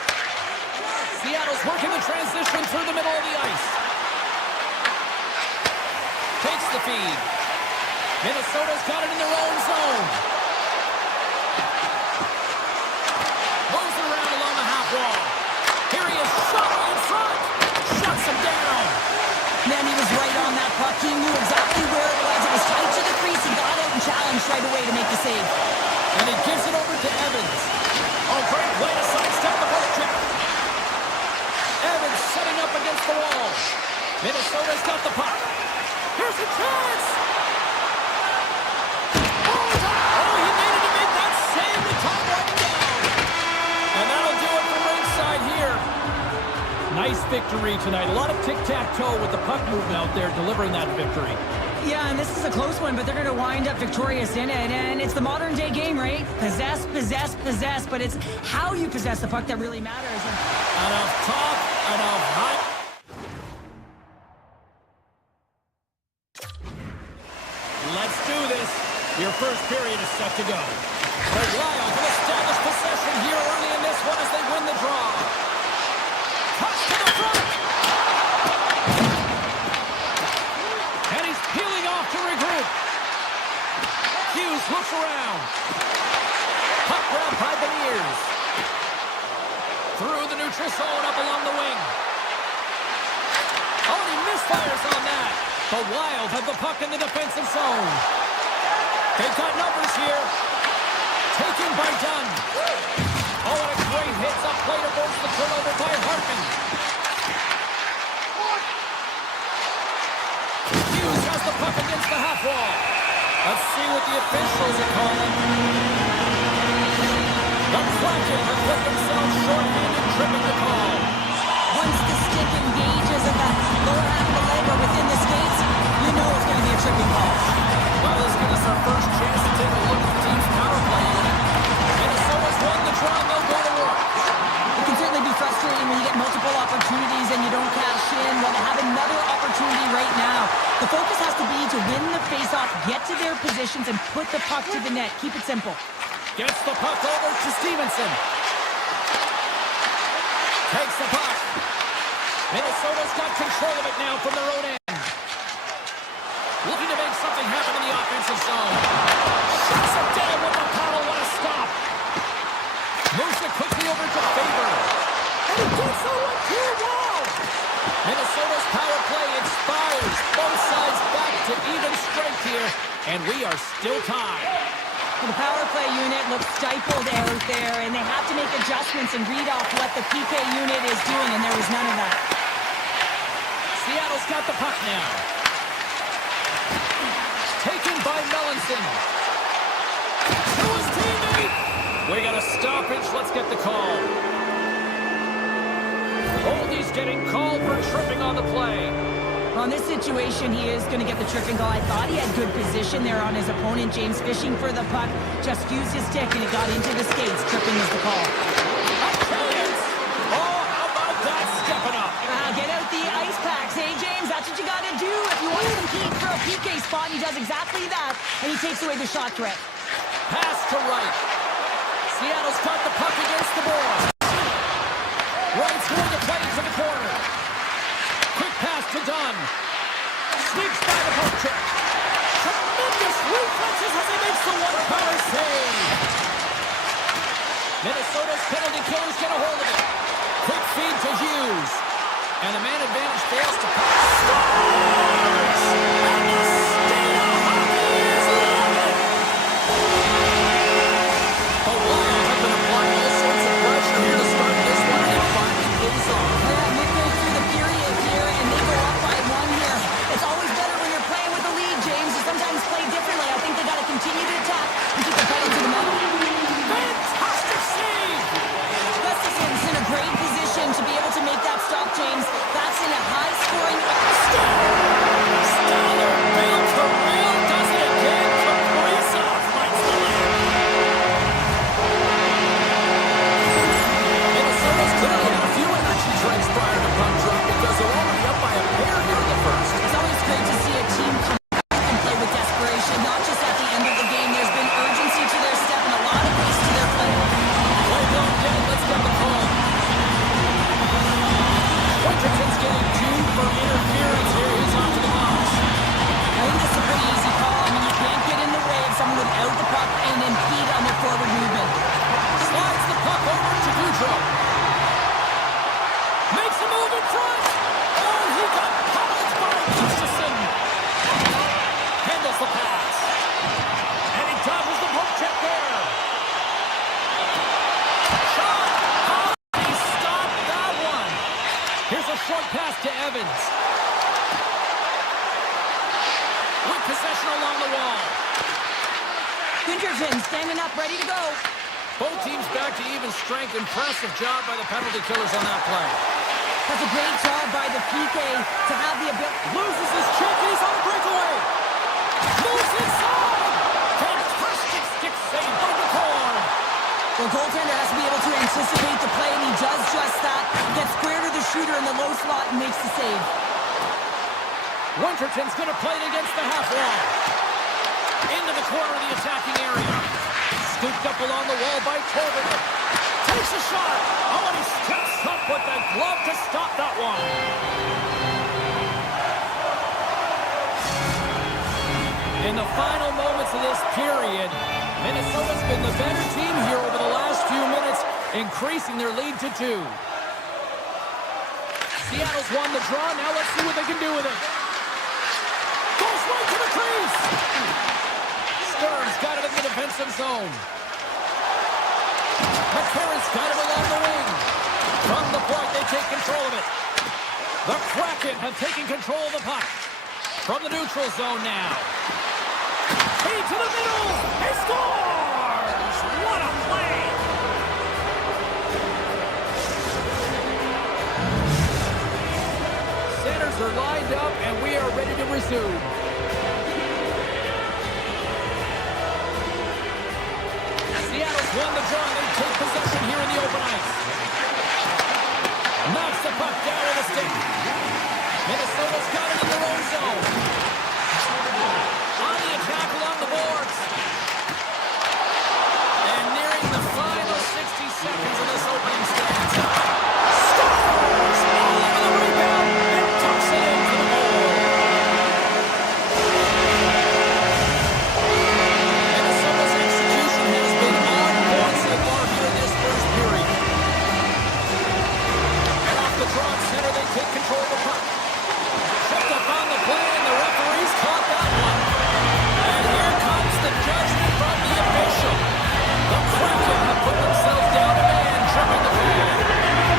Seattle's working the transition through the middle of the ice. Takes the feed. Minnesota's got it in their own zone. Moves it around along the half wall. Here he is, shot in front. Shuts him down. Man, he was right on that puck. He knew exactly where it was. It was tight to the crease. He got out and challenged right away to make the save. And he gives it over to Evans. Oh, great way to sidestep the post check. Evans setting up against the wall. Minnesota's got the puck. Here's a chance. Oh, he needed to make that save to top right down. And that'll do it from ringside here. Nice victory tonight. A lot of tic-tac-toe with the puck movement out there delivering that victory. Yeah, and this is a close one, but they're going to wind up victorious in it. And it's the modern-day game, right? Possess, possess, possess. But it's how you possess the puck that really matters. And up top, and up high. Let's do this. Your first period is set to go. The Wild have established possession here early in this one as they win the draw. Push to the front. And he's peeling off to regroup. Hughes looks around. Puck grab by the ears. Through the neutral zone, up along the wing. Oh, and he misfires on that. The Wild have the puck in the defensive zone. They've got numbers here. Taken by Dunn. Oh, and a great hits up play to force the turnover by Hartman. Hughes has the puck against the half wall. Let's see what the officials are calling. The Kraken have put themselves short-handed, tripping the call. Once the stick engages in the lower half of the leg or within the skates, you know it's going to be a tripping call. Well, this gives us our first chance to take a look at the team's power play unit. Minnesota's won the draw, and they'll go to work. It can certainly be frustrating when you get multiple opportunities and you don't cash in. Well, they have another opportunity right now. The focus has to be to win the faceoff, get to their positions, and put the puck to the net. Keep it simple. Gets the puck over to Stevenson. Takes the puck. Minnesota's got control of it now from their own end. Looking to make something happen in the offensive zone. Shuts it down with the paddle. What a stop. Moves it quickly over to Faber. And he gets the 1-2 wall. Minnesota's power play expires. Both sides back to even strength here. And we are still tied. The power play unit looks stifled out there, and they have to make adjustments and read off what the PK unit is doing, and there was none of that. Seattle's got the puck now. Taken by Melanson. To his teammate. We got a stoppage. Let's get the call. Oldie's getting called for tripping on the play. On this situation, he is going to get the tripping goal. I thought he had good position there on his opponent. James fishing for the puck, just used his stick, and it got into the skates. Tripping is the call. A chance! Oh, how about that stepping up? Get out the ice packs, hey, James? That's what you got to do. If you want to compete for a PK spot, he does exactly that, and he takes away the shot threat. Pass to right. Seattle's got the puck against the board. Right through the play to the corner. Quick pass to Dunn. Sneaks by the poke check. Tremendous reflexes as he makes the one-power save. Minnesota's penalty killers get a hold of it. Quick feed to Hughes. And the man advantage fails to pass. Scores! And the state of hockey is livid! The Wild have been applying all sorts of pressure here to start this one, and it finally pays off. Midway through the period here, and they go up by one here. It's always better when you're playing with the lead, James. You sometimes play differently. I think they got to continue to attack and keep the pedal to the metal. Fantastic save! Gustafson's in a great position to be able to make that stop, James. That's in a high-scoring... Stellar Bill Carell does it again. Kaprizov lights the lead. Minnesota's clearly had a few energy drinks prior to puck drop because they're already up by a pair here in the first. It's always great to see a team come back and play with desperation, not just at the end of the game. There's been urgency to their step and a lot of pace to their play. Play blown dead. Let's get the call. Washington's getting due for interference here. He's on to the box. I think this is a pretty easy call. I mean, you can't get in the way of someone without the puck and impede on their forward movement. Slides the puck over to Goudreau. Makes a move in front. Oh, he got pummeled by Gustafson. Handles the pass. And he dodges the poke check there. Shot. How did he stop that one? Here's a short pass to Evans. With possession along the wall. Gunterson standing up, ready to go. Both teams back to even strength. Impressive job by the penalty killers on that play. That's a great job by the PK to have the ability. Loses his check and he's on the breakaway. Moves inside. Fantastic stick save by the corner. The goaltender has to be able to anticipate the play, and he does just that. Gets square to the shooter in the low slot and makes the save. Winterton's going to play it against the half wall. Into the corner of the attacking area. Scooped up along the wall by Tobin. Takes a shot. Oh, and he steps up with the glove to stop that one. In the final moments minutes of this period. Minnesota's been the better team here over the last few minutes, increasing their lead to 2. Seattle's won the draw. Now let's see what they can do with it. Goes right to the crease. Sturm's got it in the defensive zone. McCarron's got it along the wing. From the point, they take control of it. The Kraken have taken control of the puck. From the neutral zone now. Feed to the middle. He scores! What a play! Centers are lined up, and we are ready to resume. Seattle's won the draw. They take possession here in the open ice. Knocks the puck down with a stick. Minnesota's got it in their own zone. On the attack along the boards. And nearing the final 60 seconds of this opening stanza. Scores! All over the rebound and tucks it into the goal. Minnesota's execution has been on point so far here in this first period. And off the draw center, they take control of the puck. Tripped up on the play, and the referees caught that one. And here comes the judgment from the official. The Kraken have put themselves down a man, tripping the pad.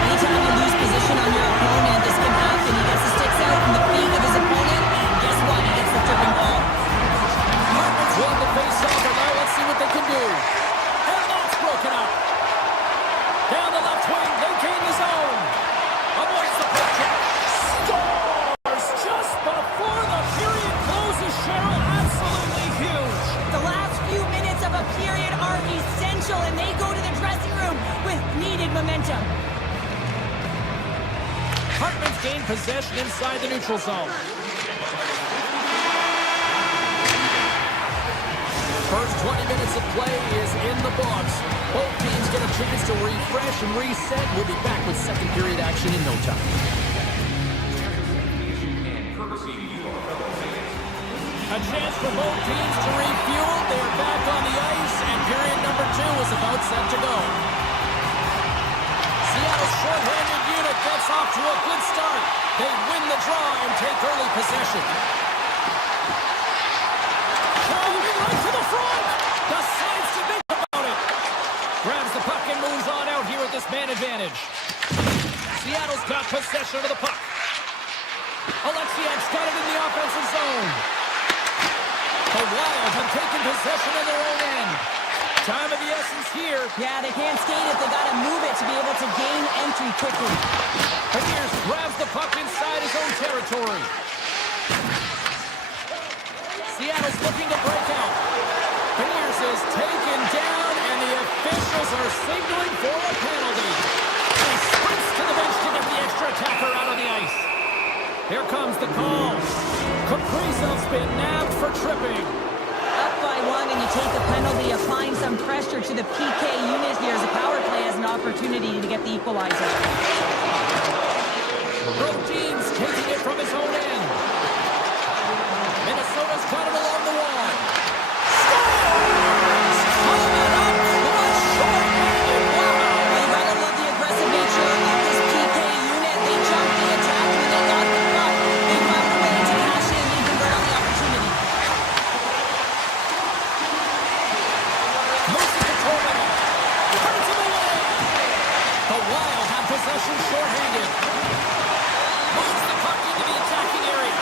Anytime you lose position on your opponent, this can happen. He gets the sticks out in the feet of his opponent, and guess what? He gets the tripping ball. Hartman's won the face-off, and now let's see what they can do. And that's broken up. Down the left wing, they gain the zone. Avoids the puck check. Scores just before the period closes, Cheryl. Absolutely huge. The last few minutes of a period are essential, and they go to the dressing room with needed momentum. Hartman's gained possession inside the neutral zone. First 20 minutes of play is in the books. Both teams get a chance to refresh and reset. We'll be back with second period action in no time. A chance for both teams to refuel. They are back on the ice, and period number 2 is about set to go. Seattle's short-handed unit gets off to a good start. They win the draw and take early possession. Moving right to the front. Decides to think about it. Grabs the puck and moves on out here at this man advantage. Seattle's got possession of the puck. Alexiak's got it in the offensive zone. The Wild have taken possession of their own end. Time of the essence here. Yeah, they can't skate it. They got to move it to be able to gain entry quickly. Beniers grabs the puck inside his own territory. Seattle's looking to break out. Beniers is taken down, and the officials are signaling for a penalty. He sprints to the bench to get the extra attacker out on the ice. Here comes the call. Kaprizov's been nabbed for tripping. Up by 1, and you take the penalty, applying some pressure to the PK unit here as a power play has an opportunity to get the equalizer. Both teams taking it from his own end. Minnesota's got it along the wall. Scores! Coming up, what short-handed wow! You gotta love the aggressive nature of this PK unit. They jumped the attack when they got the puck. They found a way to cash in and convert on the opportunity. Moves it to Torben. Turns him away. The Wild have possession short-handed. Moves the puck into the attacking area.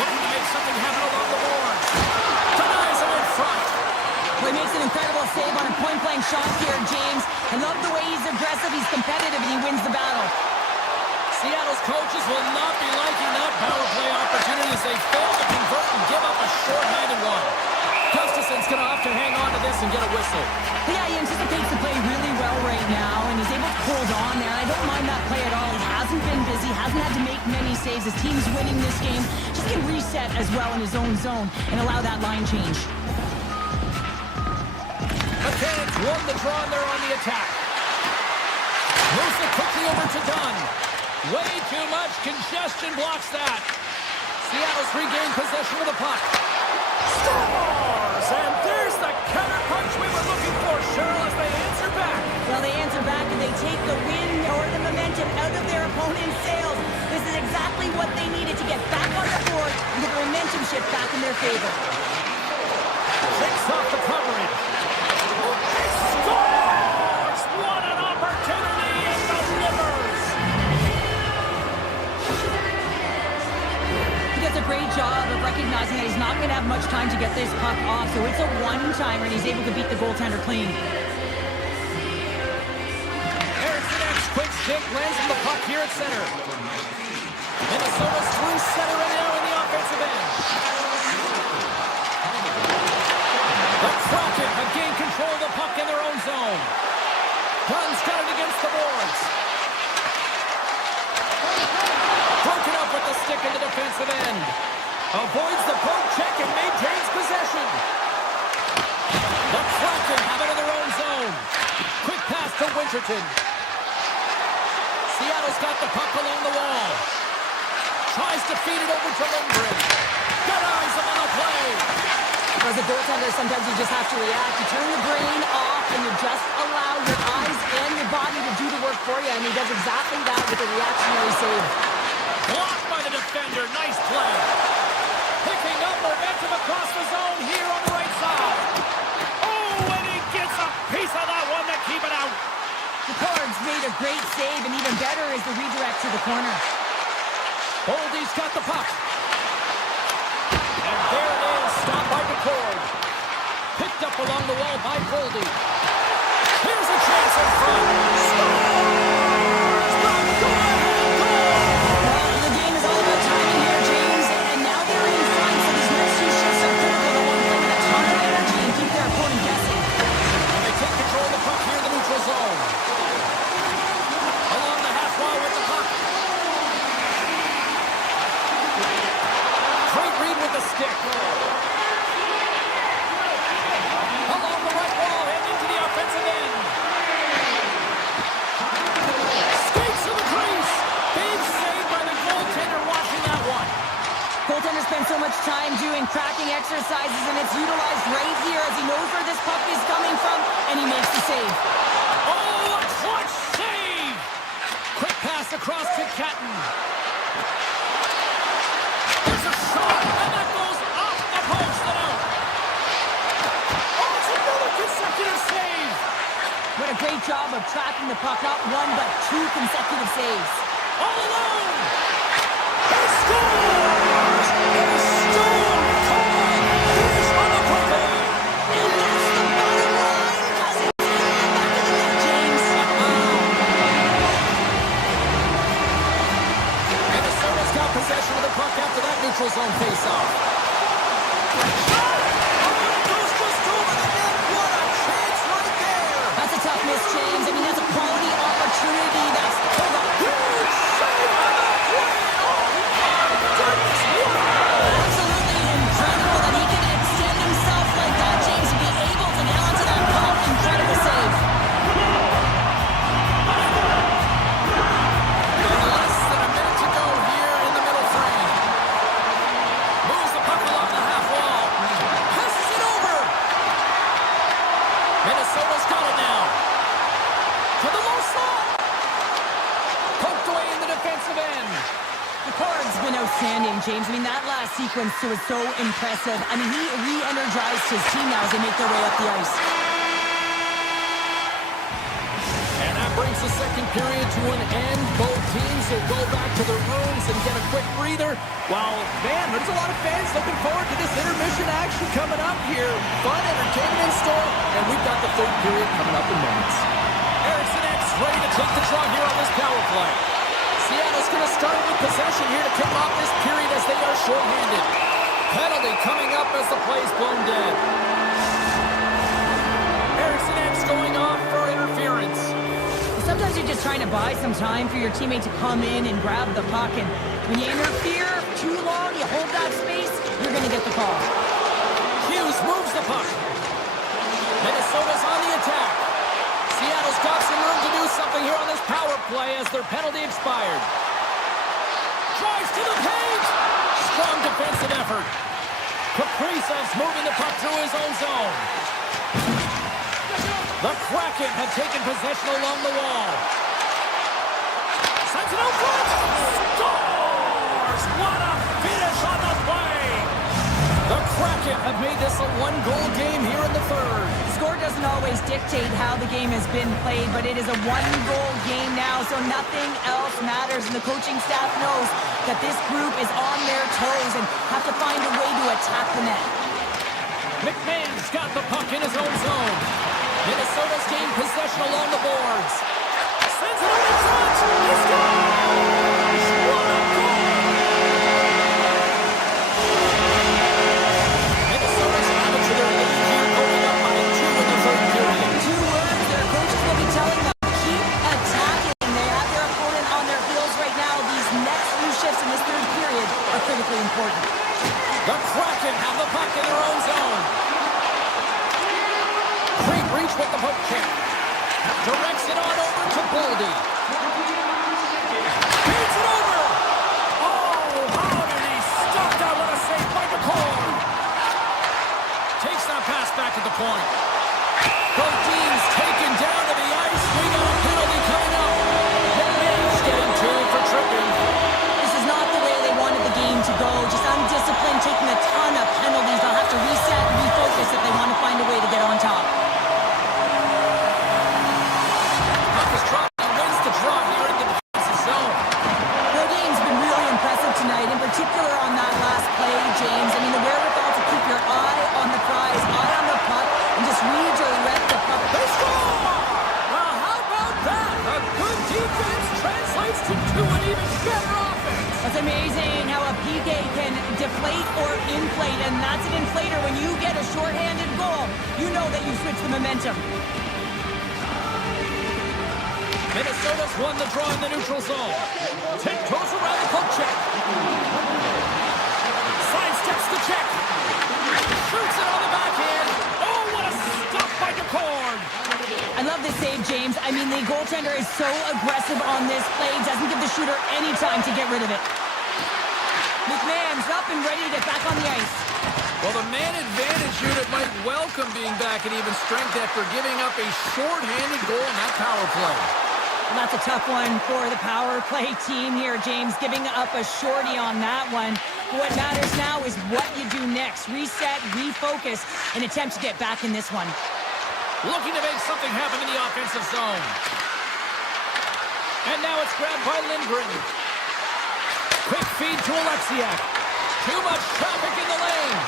Looking to make something happen along the boards. Denies him in front. Well, he makes an incredible save on a point-blank shot here, James. I love the way he's aggressive, he's competitive, and he wins the battle. Seattle's coaches will not be liking that power play opportunity as they fail to convert and give up a short-handed one. Gustafson's going to have to hang on to this and get a whistle. Yeah, he anticipates the play really well right now, and he's able to hold on there. I don't mind that play at all. He hasn't been busy, hasn't had to make many saves. His team's winning this game. Just can reset as well in his own zone and allow that line change. Mechanics won the draw, and they're on the attack. Moves it quickly over to Dunn. Way too much congestion blocks that. Seattle's regained possession of the puck. Scores! And there's the counter punch we were looking for, Cheryl, as they answer back. Well, they answer back and they take the wind or the momentum out of their opponent's sails. This is exactly what they needed to get back on the board and get the momentum shift back in their favor. Takes off the coverage. Scores! What an opportunity and delivers! He does a great job of recognizing that he's not going to have much time to get this puck off, so it's a one-timer and he's able to beat the goaltender clean. Quick stick lands on the puck here at center. Minnesota's through center and now in the offensive end. The Kraken have gained control of the puck in their own zone. Gunn's got it against the boards. Broken up with the stick in the defensive end. Avoids the poke check and maintains possession. The Kraken have it in their own zone. Quick pass to Winterton. Seattle's got the puck along the wall. Tries to feed it over to Lindgren. Got eyes on the play. As a goaltender, sometimes you just have to react. You turn your brain off and you just allow your eyes and your body to do the work for you, and he does exactly that with a reactionary save. Blocked by the defender. Nice play. Picking up momentum across the zone here on the right side. Oh, and he gets a piece of that one to keep it out. The Cards made a great save, and even better is the redirect to the corner. Boldy's got the puck. And there it is, stopped by McCord. Picked up along the wall by Boldy. Here's a chance in front. Scores! Well, the game is all about timing here, James, and now they're in front, so these next two shifts are critical to one play with a ton of energy and keep their opponent guessing. And they take control of the puck here in the neutral zone. Along the half wall with the puck. Great read with the stick. Along the right wall and into the offensive end. Skates to the crease. Big save by the goaltender watching that one. Goaltender spends so much time doing cracking exercises, and it's utilized right here as he knows where this puck is coming from, and he makes the save. Oh, a clutch save! Quick pass across to Catton. There's a shot, and that goes off the post and out. Oh, it's another consecutive save! What a great job of tracking the puck, not one but two consecutive saves. All alone! He scores! A stone cold finish on the play! And that's the bottom line, because it's in the back of the net, James. Minnesota's got possession of the puck after that neutral zone faceoff. Goes just over the net. What a chance right there! That's a tough miss, James. I mean, that's a quality opportunity. That's hold on. Huge save on that play! Oh, my goodness! Absolutely incredible that he can extend himself like that, James, and be able to get onto that puck. Incredible save. Less than a minute to go here in the middle frame. Moves the puck along the half wall. Passes it over. Minnesota's got it now. To the low slot. Poked away in the defensive end. The Cards been outstanding, James. I mean, that last sequence was so impressive. I mean, he re-energized his team now as they make their way up the ice. And that brings the second period to an end. Both teams will go back to their rooms and get a quick breather. Well, man, there's a lot of fans looking forward to this intermission action coming up here. Fun, entertainment in store, and we've got the third period coming up in moments. Erickson X ready to take the draw here on this power play. Seattle's going to start with possession here to kick off this period as they are shorthanded. Penalty coming up as the play's blown dead. Erickson X going off for interference. Sometimes you're just trying to buy some time for your teammate to come in and grab the puck, and when you interfere too long, you hold that space, you're going to get the call. Hughes moves the puck. Minnesota's on the attack. Seattle's got some room to do something here on this power play as their penalty expired. Drives to the paint. Strong defensive effort. Caprice He's moving the puck through his own zone. The Kraken have taken possession along the wall. Sends it out front. Scores! What a finish on the play! The Kraken have made this a one-goal game here in the third. The score doesn't always dictate how the game has been played, but it is a one-goal game now, so nothing else matters. And the coaching staff knows that this group is on their toes and have to find a way to attack the net. McMahon's got the puck in his own zone. Minnesota's gained possession along the boards. Sends it out in front. He scores! What a goal! Minnesota's added to their lead here, going up by 2 in the third period. 2 words their coaches will be telling them: keep attacking. They have their opponent on their heels right now. These next few shifts in this third period are critically important. The Kraken have the puck in their own zone. Great reach with the poke check. Directs it on over to Boldy. Beats it over. Oh, how did he stop that? What a save by McCall. Takes that pass back to the point. Both teams taken down to the ice. We got a penalty coming up. McMahon's getting 2 for tripping. This is not the way they wanted the game to go. Just undisciplined, taking a ton of penalties. They'll have to reset and refocus if they want to find a way to get on top. Puck is dropped. He wins the draw here in the defensive zone. Brodeen's been really impressive tonight, in particular on that last play, James. I mean, the wherewithal to keep your eye on the prize, eye on the puck, and just redirect the puck. They score! Well, how about that? A good defense translates to an even better offense. That's amazing how a PK can deflate or inflate, and that's an inflator. When you get a shorthanded goal, you know that you switch the momentum. Minnesota's won the draw in the neutral zone. Tiptoes around the poke check. Sidesteps the check. Shoots it on the backhand. Oh, what a stop by DeCorn. I love this save, James. I mean, the goaltender is so aggressive on this play. Doesn't give the shooter any time to get rid of it. McMahon's up and ready to get back on the ice. Well, the man advantage unit might welcome being back at even strength after giving up a short-handed goal in that power play. And that's a tough one for the power play team here, James, giving up a shorty on that one. What matters now is what you do next. Reset, refocus, and attempt to get back in this one. Looking to make something happen in the offensive zone. And now it's grabbed by Lindgren. Quick feed to Alexiak. Too much traffic in the lane.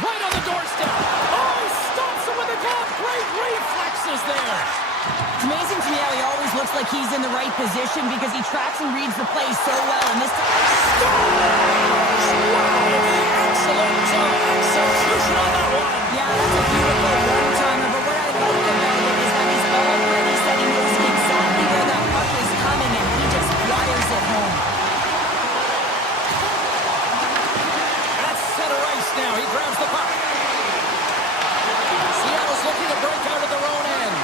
Right on the doorstep. Oh, he stops him with a glove. Great reflexes there. It's amazing to me how he always looks like he's in the right position because he tracks and reads the play so well. And this time, Scores! Wow, the excellent execution on that one. yeah, that's a beautiful one-timer. But what I like about it is that he's already said he knows exactly where that puck is coming, and he just wires it home. That's center ice now. He grabs the puck. Seattle's looking to break out of their own end.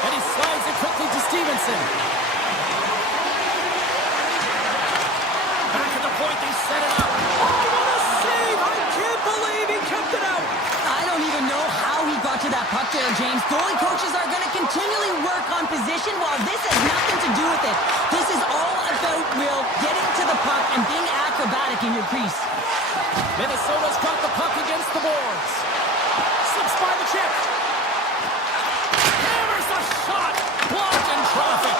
And he slides it quickly to Stevenson. Back at the point, they set it up. Oh, what a save! I can't believe he kept it out. I don't even know how he got to that puck there, James. Goalie coaches are going to continually work on position while this has nothing to do with it. This is all about Will getting to the puck and being acrobatic in your crease. Minnesota's got the puck against the boards. Slips by the check. Hammers the shot. Blocked in traffic.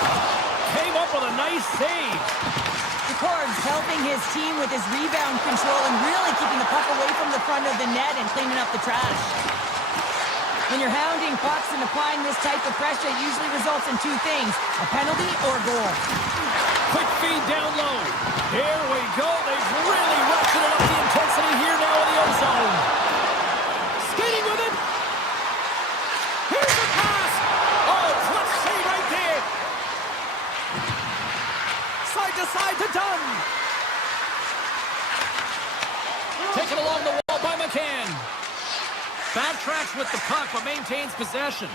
Came up with a nice save. DeCord's helping his team with his rebound control and really keeping the puck away from the front of the net and cleaning up the trash. When you're hounding pucks and applying this type of pressure, it usually results in 2 things, a penalty or a goal. Quick feed down low. Here we go. They've really ratcheted up the intensity here now in the O-zone. Skating with it. Here's the pass. Oh, clutch save right there. Side to side to Dunn. Taken along the wall by McCann. Backtracks with the puck, but maintains possession.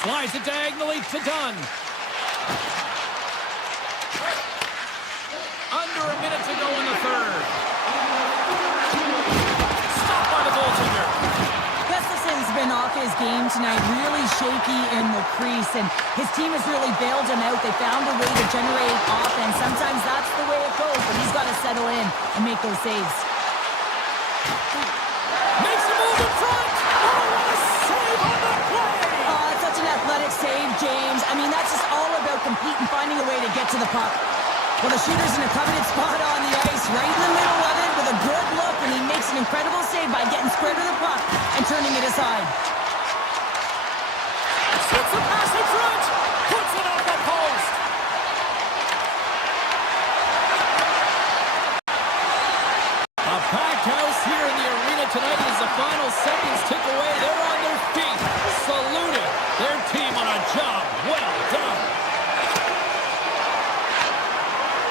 Slides it diagonally to Dunn. Under a minute to go in the third. game tonight, really shaky in the crease, and his team has really bailed him out. They found a way to generate offense. Sometimes that's the way it goes, but he's got to settle in and make those saves. Makes a move in front. Oh, what a save on the play. Oh, it's such an athletic save, James. I mean, that's just all about competing, finding a way to get to the puck. Well, the shooter's in a coveted spot on the ice, right in the middle of it with a good look, and he makes an incredible save by getting square to the puck and turning it aside. Sets the pass in front. Puts it on the post. A packed house here in the arena tonight as the final seconds tick away. They're on their feet, saluting their team on a job well done.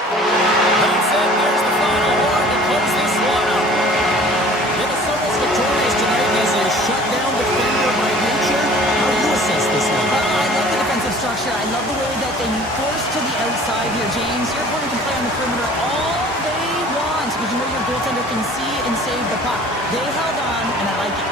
That's it. There's the final horn to close this one up. Minnesota's victorious tonight as a shutdown defender by nature. How do you assess this one? I love the defensive structure. I love the way that they force to the outside here, James. Your opponent can play on the perimeter all they want because you know your goaltender can see and save the puck. They held on, and I like it.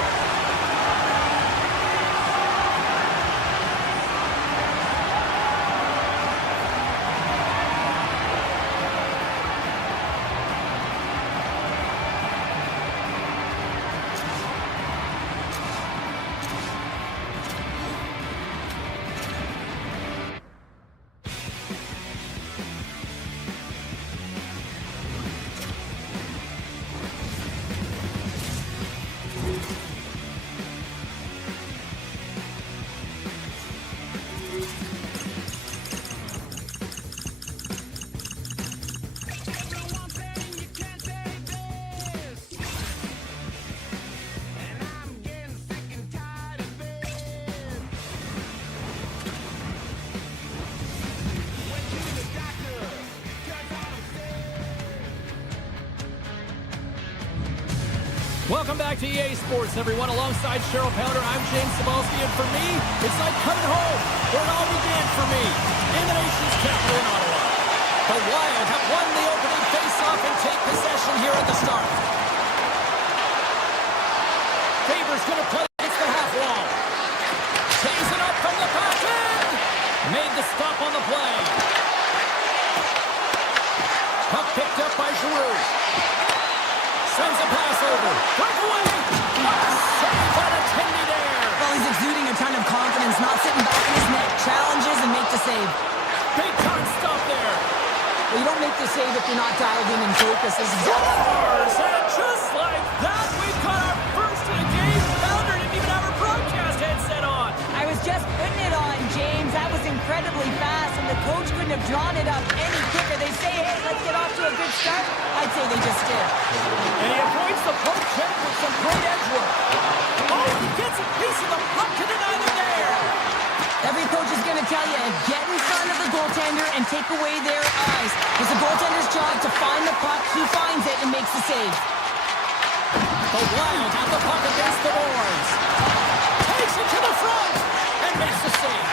Welcome back to EA Sports, everyone. Alongside Cheryl Pounder, I'm James Cebulski, and for me, it's like coming home, where it all began for me, in the nation's capital in Ottawa. The Wild have won the opening face-off and take possession here at the start. Faber's going to play against the half wall. Tees it up from the back end. Made the stop on the play. Puck picked up by Giroux. Sends a pass over. Breakaway. Save by the Tindy there. Well, he's exuding a ton of confidence, not sitting back in his net, challenges and make the save. Big time stop there. Well, you don't make the save if you're not dialed in and focused. This is Scores! And just like that, we've got our first of the game. Pounder didn't even have her broadcast headset on. I was just putting it on, James. That was incredibly fast, and the coach couldn't have drawn it up any quicker. They say, hey, let's get off to a good start. I'd say they just did. And he avoids the poke check with some great edge work. Oh, he gets a piece of the puck to deny them there. Every coach is going to tell you, get in front of the goaltender and take away their eyes. It's the goaltender's job to find the puck. He finds it and makes the save. The Wild have the puck against the boards. Takes it to the front and makes the save.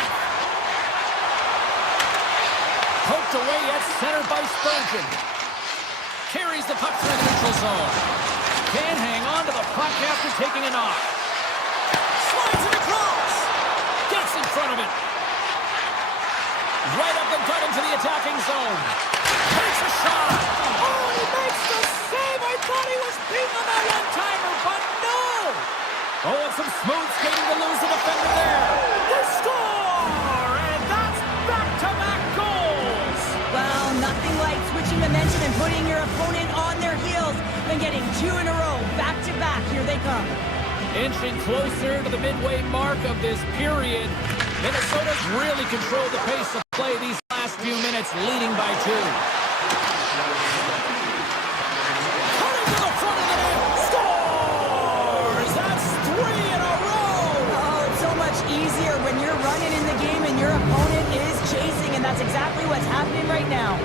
Poked away at center by Spurgeon. Carries the puck through the neutral zone. Can't hang on to the puck after taking a knock. Slides it across. Gets in front of it. Right up the gut into the attacking zone. Takes a shot. Oh, he makes the save. I thought he was beating on that one-timer, but no. Oh, and some smooth skating to lose the defender there. The score! And that's back-to-back goals. Well, nothing like switching momentum and putting your opponent on their heels than getting two in a row, back-to-back. Here they come. Inching closer to the midway mark of this period. Minnesota's really controlled the pace of play these last few minutes, leading by 2. Cutting to the front of the net. Scores! That's 3 in a row! Oh, it's so much easier when you're running in the game and your opponent is chasing, and that's exactly what's happening right now.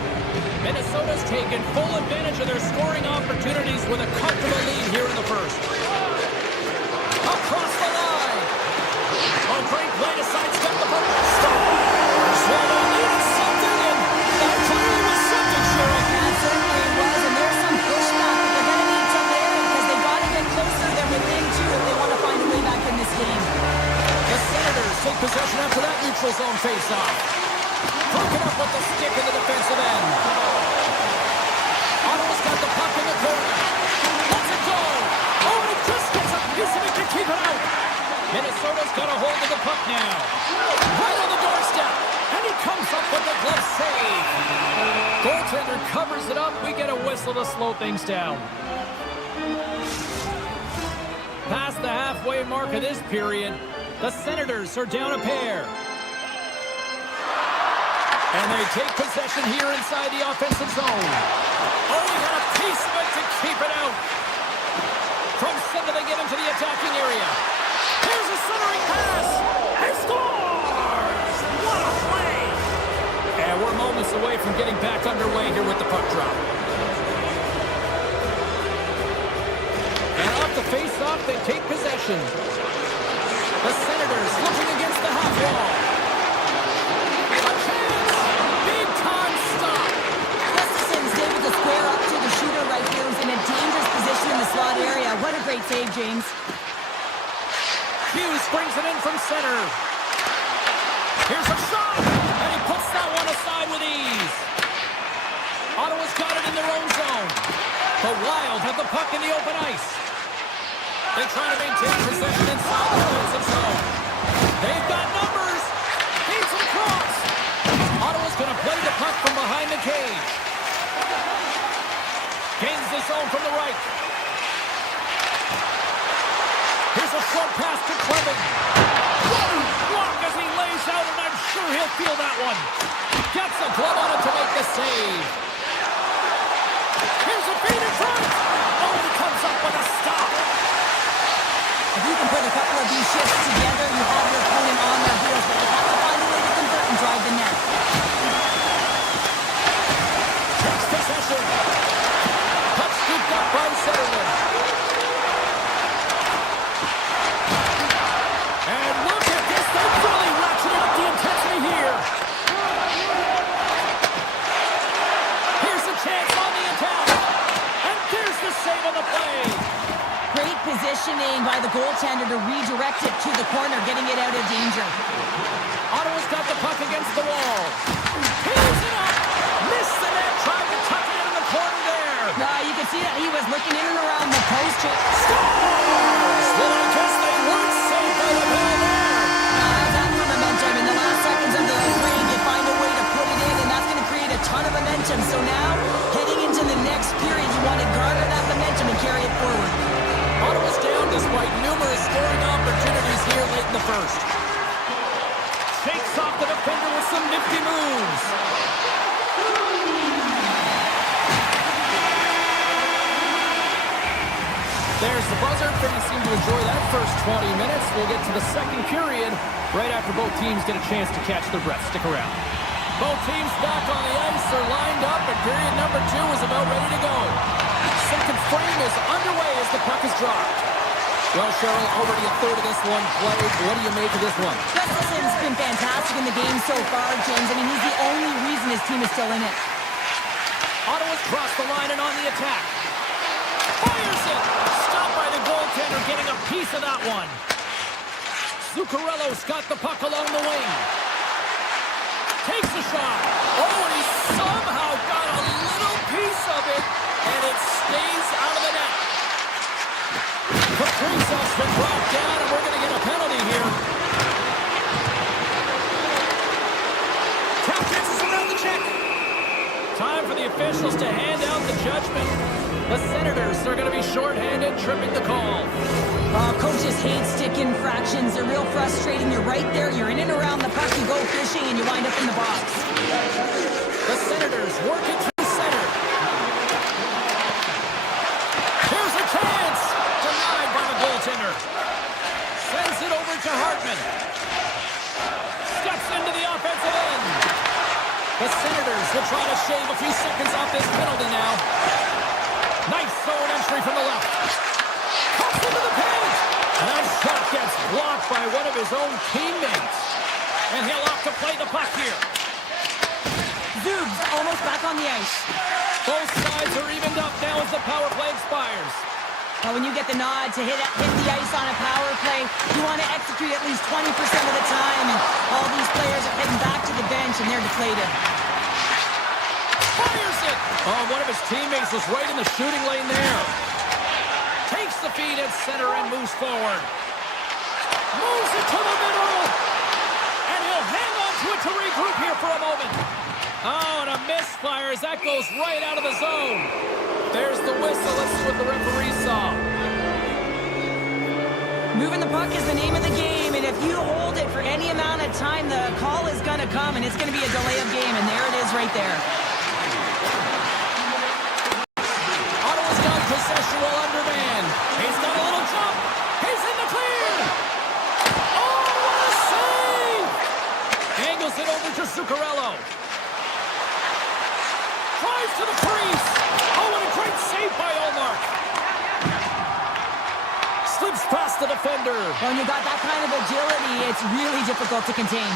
Minnesota's taken full advantage of their scoring opportunities with a comfortable lead here in the first. Across the line. A great play to sidestep the puck. Scores! Well, they needed something, and that clearly was something, Cheryl. That certainly was, and there's some pushback that they're going to need to layer because they got to get closer than within 2 if they want to find a way back in this game. hold of the puck now. Right on the doorstep. And he comes up with the glove save. Goaltender covers it up. We get a whistle to slow things down. Past the halfway mark of this period, the Senators are down a pair. And they take possession here inside the offensive zone. Oh, he got a piece of it to keep it out. From center, they get into the attacking area. Here's a centering pass. He scores! What a play! And we're moments away from getting back underway here with the puck drop. And off the face-off, they take possession. The Senators looking against the half wall. A chance! Big-time stop! Gustafson's able to square up to the shooter right here, who's in a dangerous position in the slot area. What a great save, James. Hughes brings it in from center. Here's a shot, and he puts that one aside with ease. Ottawa's got it in their own zone. The Wild have the puck in the open ice. They try to maintain possession inside the offensive zone. They've got numbers. Feeds it across. Ottawa's going to play the puck from behind the cage. Gains the zone from the right. Here's a short pass to Clement. What a block as he lays out, and I'm sure he'll feel that one. Gets a glove on it to make the save. Here's a feed in front. Oh, he comes up with a stop. If you can put a couple of these shifts together, you have your opponent on their heels, but you have to find a way to convert and drive the net. Takes possession. Puck scooped up by Sutherland. And look at this. They're really ratcheting up the intensity here. Here's a chance on the attack. And there's the save on the play. Great positioning by the goaltender to redirect it to the corner, getting it out of danger. Ottawa's got the puck against the wall. He's it up. Missed the net. Tried to tuck it in the corner there. You can see that he was looking in and around the post. Scores! Well, I guess they weren't safe by the ball there. That's the momentum. In the last seconds of the frame, you find a way to put it in, and that's going to create a ton of momentum. So now, heading into the next period, you want to garner that momentum and carry it forward. Ottawa's down despite numerous scoring opportunities here late in the first. Shakes off the defender with some nifty moves. There's the buzzer. Fans seem to enjoy that first 20 minutes. We'll get to the second period right after both teams get a chance to catch their breath. Stick around. Both teams back on the ice. They're lined up, and period number 2 is about ready to go. Second frame is underway as the puck is dropped. Well, Cheryl, already a third of this one played. What do you make of this one? Gustafson's been fantastic in the game so far, James. I mean, he's the only reason his team is still in it. Ottawa's crossed the line and on the attack. Fires it! Stopped by the goaltender, getting a piece of that one. Zuccarello's got the puck along the wing. Takes a shot. Oh, and he somehow got a little piece of it, and it stays out of the net. Kaprizov's been brought down, and we're going to get a penalty here. Captains is around the check. Time for the officials to hand out the judgment. The Senators are going to be shorthanded, tripping the call. Coaches hate stick infractions. They're real frustrating. You're right there. You're in and around the puck. You go fishing, and you wind up in the box. The Senators working through center. Here's a chance. Denied by the goaltender. Sends it over to Hartman. Steps into the offensive end. The Senators will try to shave a few seconds off this penalty now. Nice zone entry from the left. Cuts into the paint. And that shot gets blocked by one of his own teammates. And he'll opt to play the puck here. Zub's almost back on the ice. Both sides are evened up now as the power play expires. Now, when you get the nod to hit the ice on a power play, you want to execute at least 20% of the time, and all these players are heading back to the bench, and they're deflated. Fires it! Oh, one of his teammates was right in the shooting lane there. Takes the feed at center and moves forward. Moves it to the middle. And he'll hang on to it to regroup here for a moment. Oh, and a misfire as that goes right out of the zone. There's the whistle. Let's see what the referee saw. Moving the puck is the name of the game, and if you hold it for any amount of time, the call is going to come, and it's going to be a delay of game, and there it is right there. Ottawa's got possession while undermanned. He's got a little jump. He's in the clear. Oh, what a save! Angles it over to Zuccarello. Drives to the crease. Oh, what a great save by Ullmark. Slips past the defender. When you got that kind of agility, it's really difficult to contain.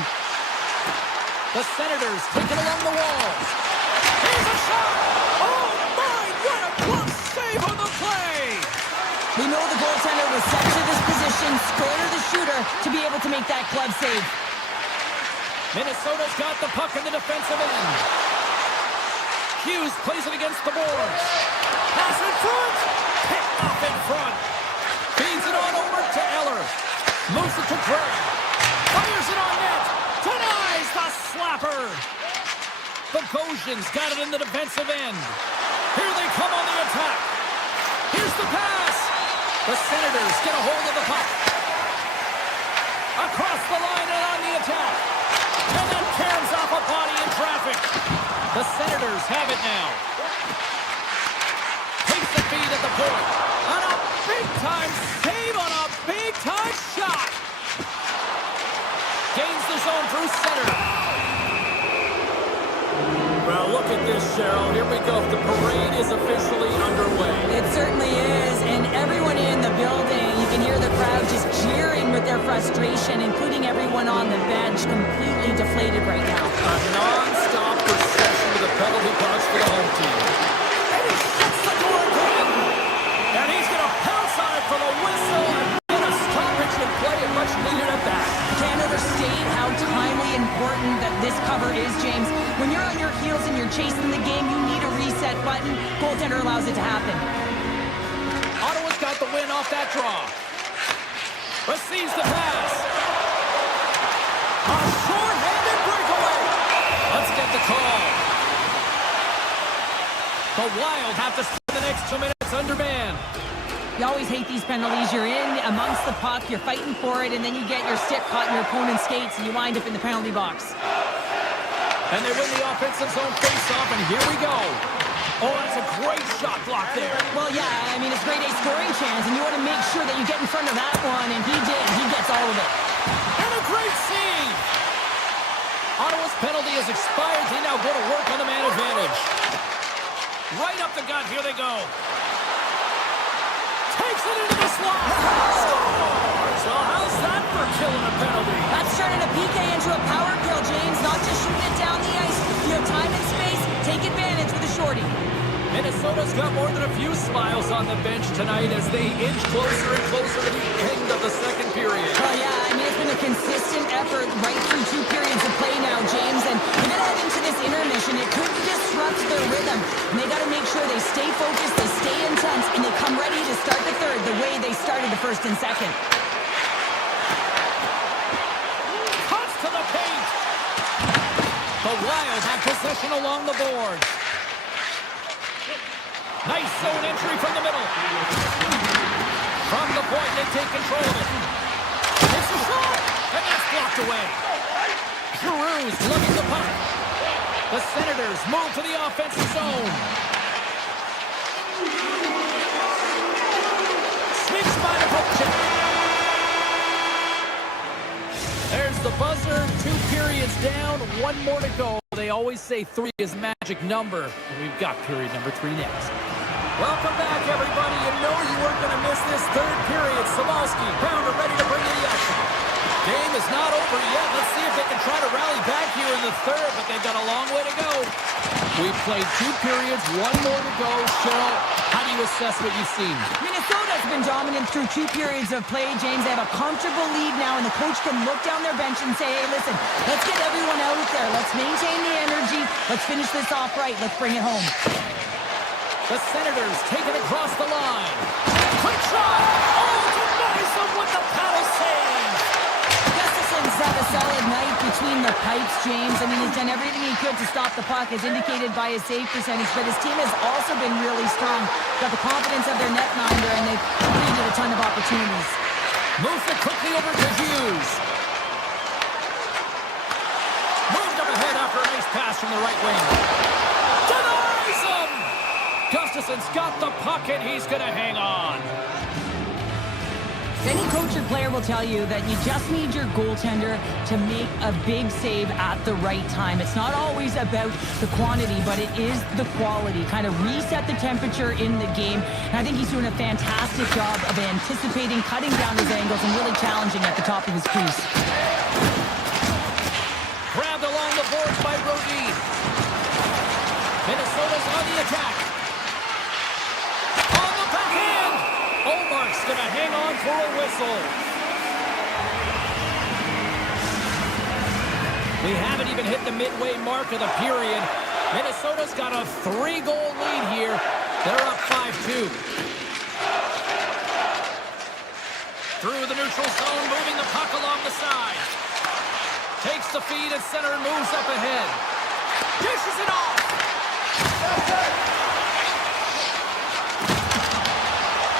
The Senators take it along the walls. Here's a shot. Oh, my, what a glove save on the play. We know the goaltender was set to this position, scorer the shooter, to be able to make that glove save. Minnesota's got the puck in the defensive end. Hughes plays it against the boards. Pass in front. Picked off in front. Feeds it on over to Eller. Moves it to Gray. Fires it on net. Denies the slapper. Bogosian's got it in the defensive end. Here they come on the attack. Here's the pass. The Senators get a hold of the puck. Across the line and on the attack. And then caroms off a body in traffic. The Senators have it now. Takes the feed at the point. On a big-time save on a big-time shot. Gains the zone through center. Well, look at this, Cheryl. Here we go. The parade is officially underway. It certainly is, and everyone in the building, you can hear the crowd just cheering with their frustration, including everyone on the bench, completely deflated right now. A non-stop procession with a penalty box for the home team. And he shuts the door again. And he's going to pounce on it for the whistle and a stoppage in play, and much needed at that. Can't overstate how timely and important that this cover is, James. When you're on your heels and you're chasing the game, you need a reset button. Goaltender allows it to happen. Ottawa's got the win off that draw. Receives the pass. A short-handed breakaway. Let's get the call. The Wild have to spend the next 2 minutes undermanned. You always hate these penalties. You're in amongst the puck, you're fighting for it, and then you get your stick caught in your opponent's skates, and you wind up in the penalty box. And they win the offensive zone face-off, and here we go. Oh, that's a great shot block there. Well, yeah, I mean, it's grade A scoring chance, and you want to make sure that you get in front of that one, and he did. He gets all of it. And a great save. Ottawa's penalty has expired. They now go to work on the man advantage. Right up the gut. Here they go. Takes it into the slot. Scores! Well, how's that for killing a penalty? That's turning a PK into a power kill, James. Not just shooting it down the ice. You have time and space. Take advantage with a shorty. Minnesota's got more than a few smiles on the bench tonight as they inch closer and closer to the end of the second period. Well, yeah, I mean, it's been a consistent effort right through 2 periods of play now, James. And we're going to head into this intermission. It could disrupt their rhythm. And they got to make sure they stay focused, they stay intense, and they come ready to start the third the way they started the first and second. Cuts to the paint. The Wild have possession along the boards. Nice zone entry from the middle. From the point, they take control of it. It's a shot, and that's blocked away. Giroux's lugging the puck. The Senators move to the offensive zone. Sneaks by the poke check. There's the buzzer. 2 periods down, 1 more to go. They always say 3 is magic number. We've got period number 3 next. Welcome back, everybody. You know you weren't going to miss this third period. Sabalski, Pounder ready to bring you the action. Game is not over yet. Let's see if they can try to rally back here in the third, but they've got a long way to go. We've played 2 periods, 1 more to go. Cheryl, how do you assess what you've seen? Minnesota's been dominant through 2 periods of play, James. They have a comfortable lead now, and the coach can look down their bench and say, hey, listen, let's get everyone out there. Let's maintain the energy. Let's finish this off right. Let's bring it home. The Senators take it across the line. Quick shot! Oh, denies them with the paddle save! Kraken's had a solid night between the pipes, James. I mean, he's done everything he could to stop the puck, as indicated by his save percentage, but his team has also been really strong. Got the confidence of their netminder, and they've created a ton of opportunities. Moves it quickly over to Hughes. Moved up ahead after a nice pass from the right wing. Denies him! Gustafson's got the puck, and he's going to hang on. Any coach or player will tell you that you just need your goaltender to make a big save at the right time. It's not always about the quantity, but it is the quality. Kind of reset the temperature in the game. And I think he's doing a fantastic job of anticipating, cutting down his angles, and really challenging at the top of his crease. Grabbed along the boards by Brody. Minnesota's on the attack. On the backhand! Omark's going to hang on for a whistle. We haven't even hit the midway mark of the period. Minnesota's got a 3-goal lead here. They're up 5-2. Through the neutral zone, moving the puck along the side. Takes the feed at center and moves up ahead. Dishes it off.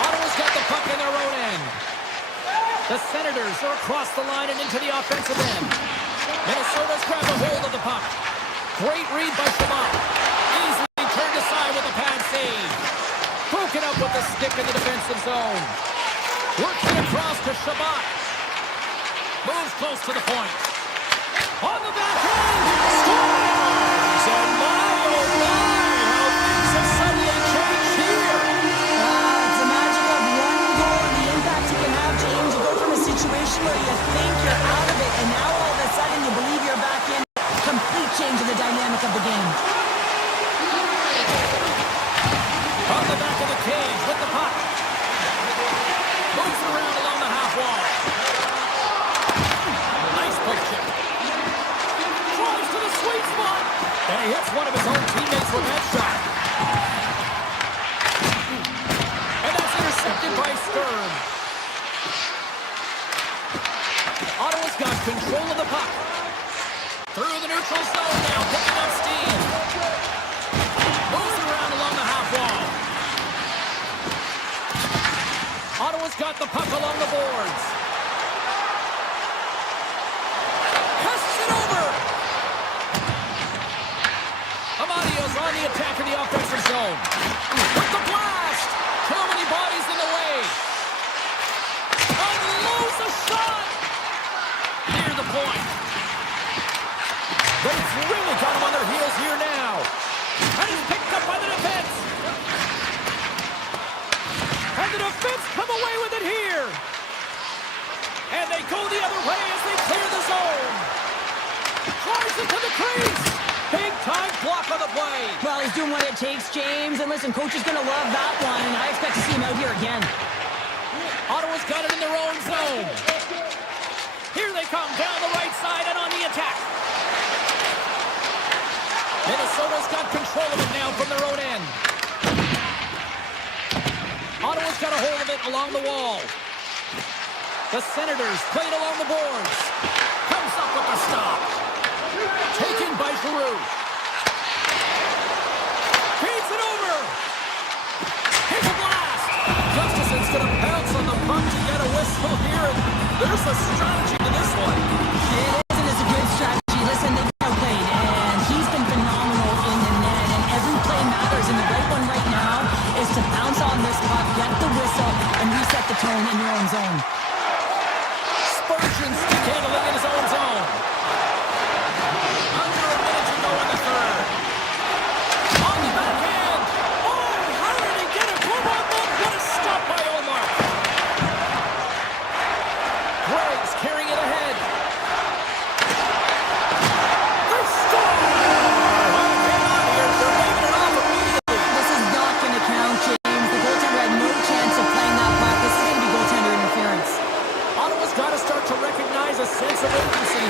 Ottawa's got the puck in their own end. The Senators are across the line and into the offensive end. Minnesota's grabbed a hold of the puck. Great read by Shabbat. Easily turned aside with a pad save. Broken up with the stick in the defensive zone. Working across to Shabbat. Moves close to the point. On the backhand. Scores! And my, oh my, how things have suddenly changed here. It's the magic of one goal and the impact you can have, James. You go from a situation where you think you're out of it, and now all of a sudden you believe you're back in. Complete change in the dynamic of the game. On the back of the cage with the puck. Moves around along the half wall. Nice poke check. Drives to the sweet spot. And he hits one of his own teammates with that shot. And that's intercepted by Sturm. Ottawa's got control of the puck. Through the neutral zone now, picking up steam. Moves around along the half wall. Ottawa's got the puck along the boards. Passes it over. Amadio's on the attack in the offensive zone. With the blast. Too many bodies in the way. Unloads a shot. Near the point. They've really got him on their heels here now. And he's picked up by the defense. And the defense come away with it here. And they go the other way as they clear the zone. Drives it to the crease. Big time block on the play. Well, he's doing what it takes, James. And listen, coach is going to love that one, and I expect to see him out here again. Ottawa's got it in their own zone. Here they come down the right side and on the attack. Minnesota's got control of it now from their own end. Ottawa's got a hold of it along the wall. The Senators played along the boards. Comes up with the stop. Taken by Giroux. Feeds it over. Here's a blast. Gustafson's going to pounce on the puck to get a whistle here. And there's a strategy to this one. It is, and it's a good strategy. Listen, they've outplayed, and he's been phenomenal in the net, and every play matters, and the right one right now is to bounce on this puck, get the whistle, and reset the tone in your own zone. Spurgeon stick handling in his own zone. Under a minute to go in the third. On the backhand. Oh, how did he get a glove on that? What a stop by Omar. Greg's carrying it ahead. They score! Oh, hang on here. They're waving it off immediately. This is not going to count, James. The goaltender had no chance of playing that puck. This is going to be goaltender interference. Ottawa's got to start to recognize a sense of urgency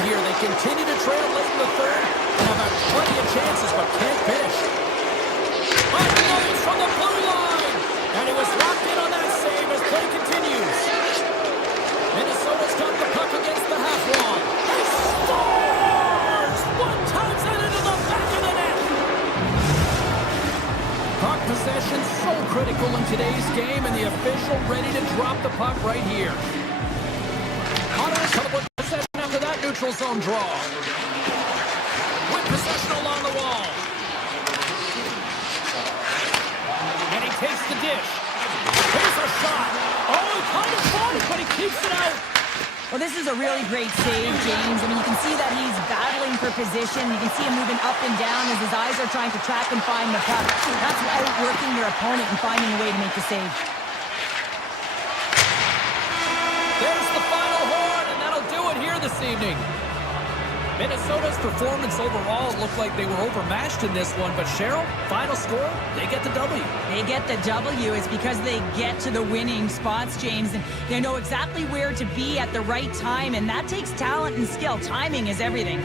today's game, and the official ready to drop the puck right here. Ottawa's coming with possession after that neutral zone draw. With possession along the wall. And he takes the dish. Here's a shot. Oh, he kind of fought it, but he keeps it out. Well, this is a really great save, James. I mean, you can see that he's battling for position. You can see him moving up and down as his eyes are trying to track and find the puck. That's outworking your opponent and finding a way to make the save. There's the final horn, and that'll do it here this evening. Minnesota's performance overall looked like they were overmatched in this one, but Cheryl, final score, they get the W. They get the W. It's because they get to the winning spots, James, and they know exactly where to be at the right time, and that takes talent and skill. Timing is everything.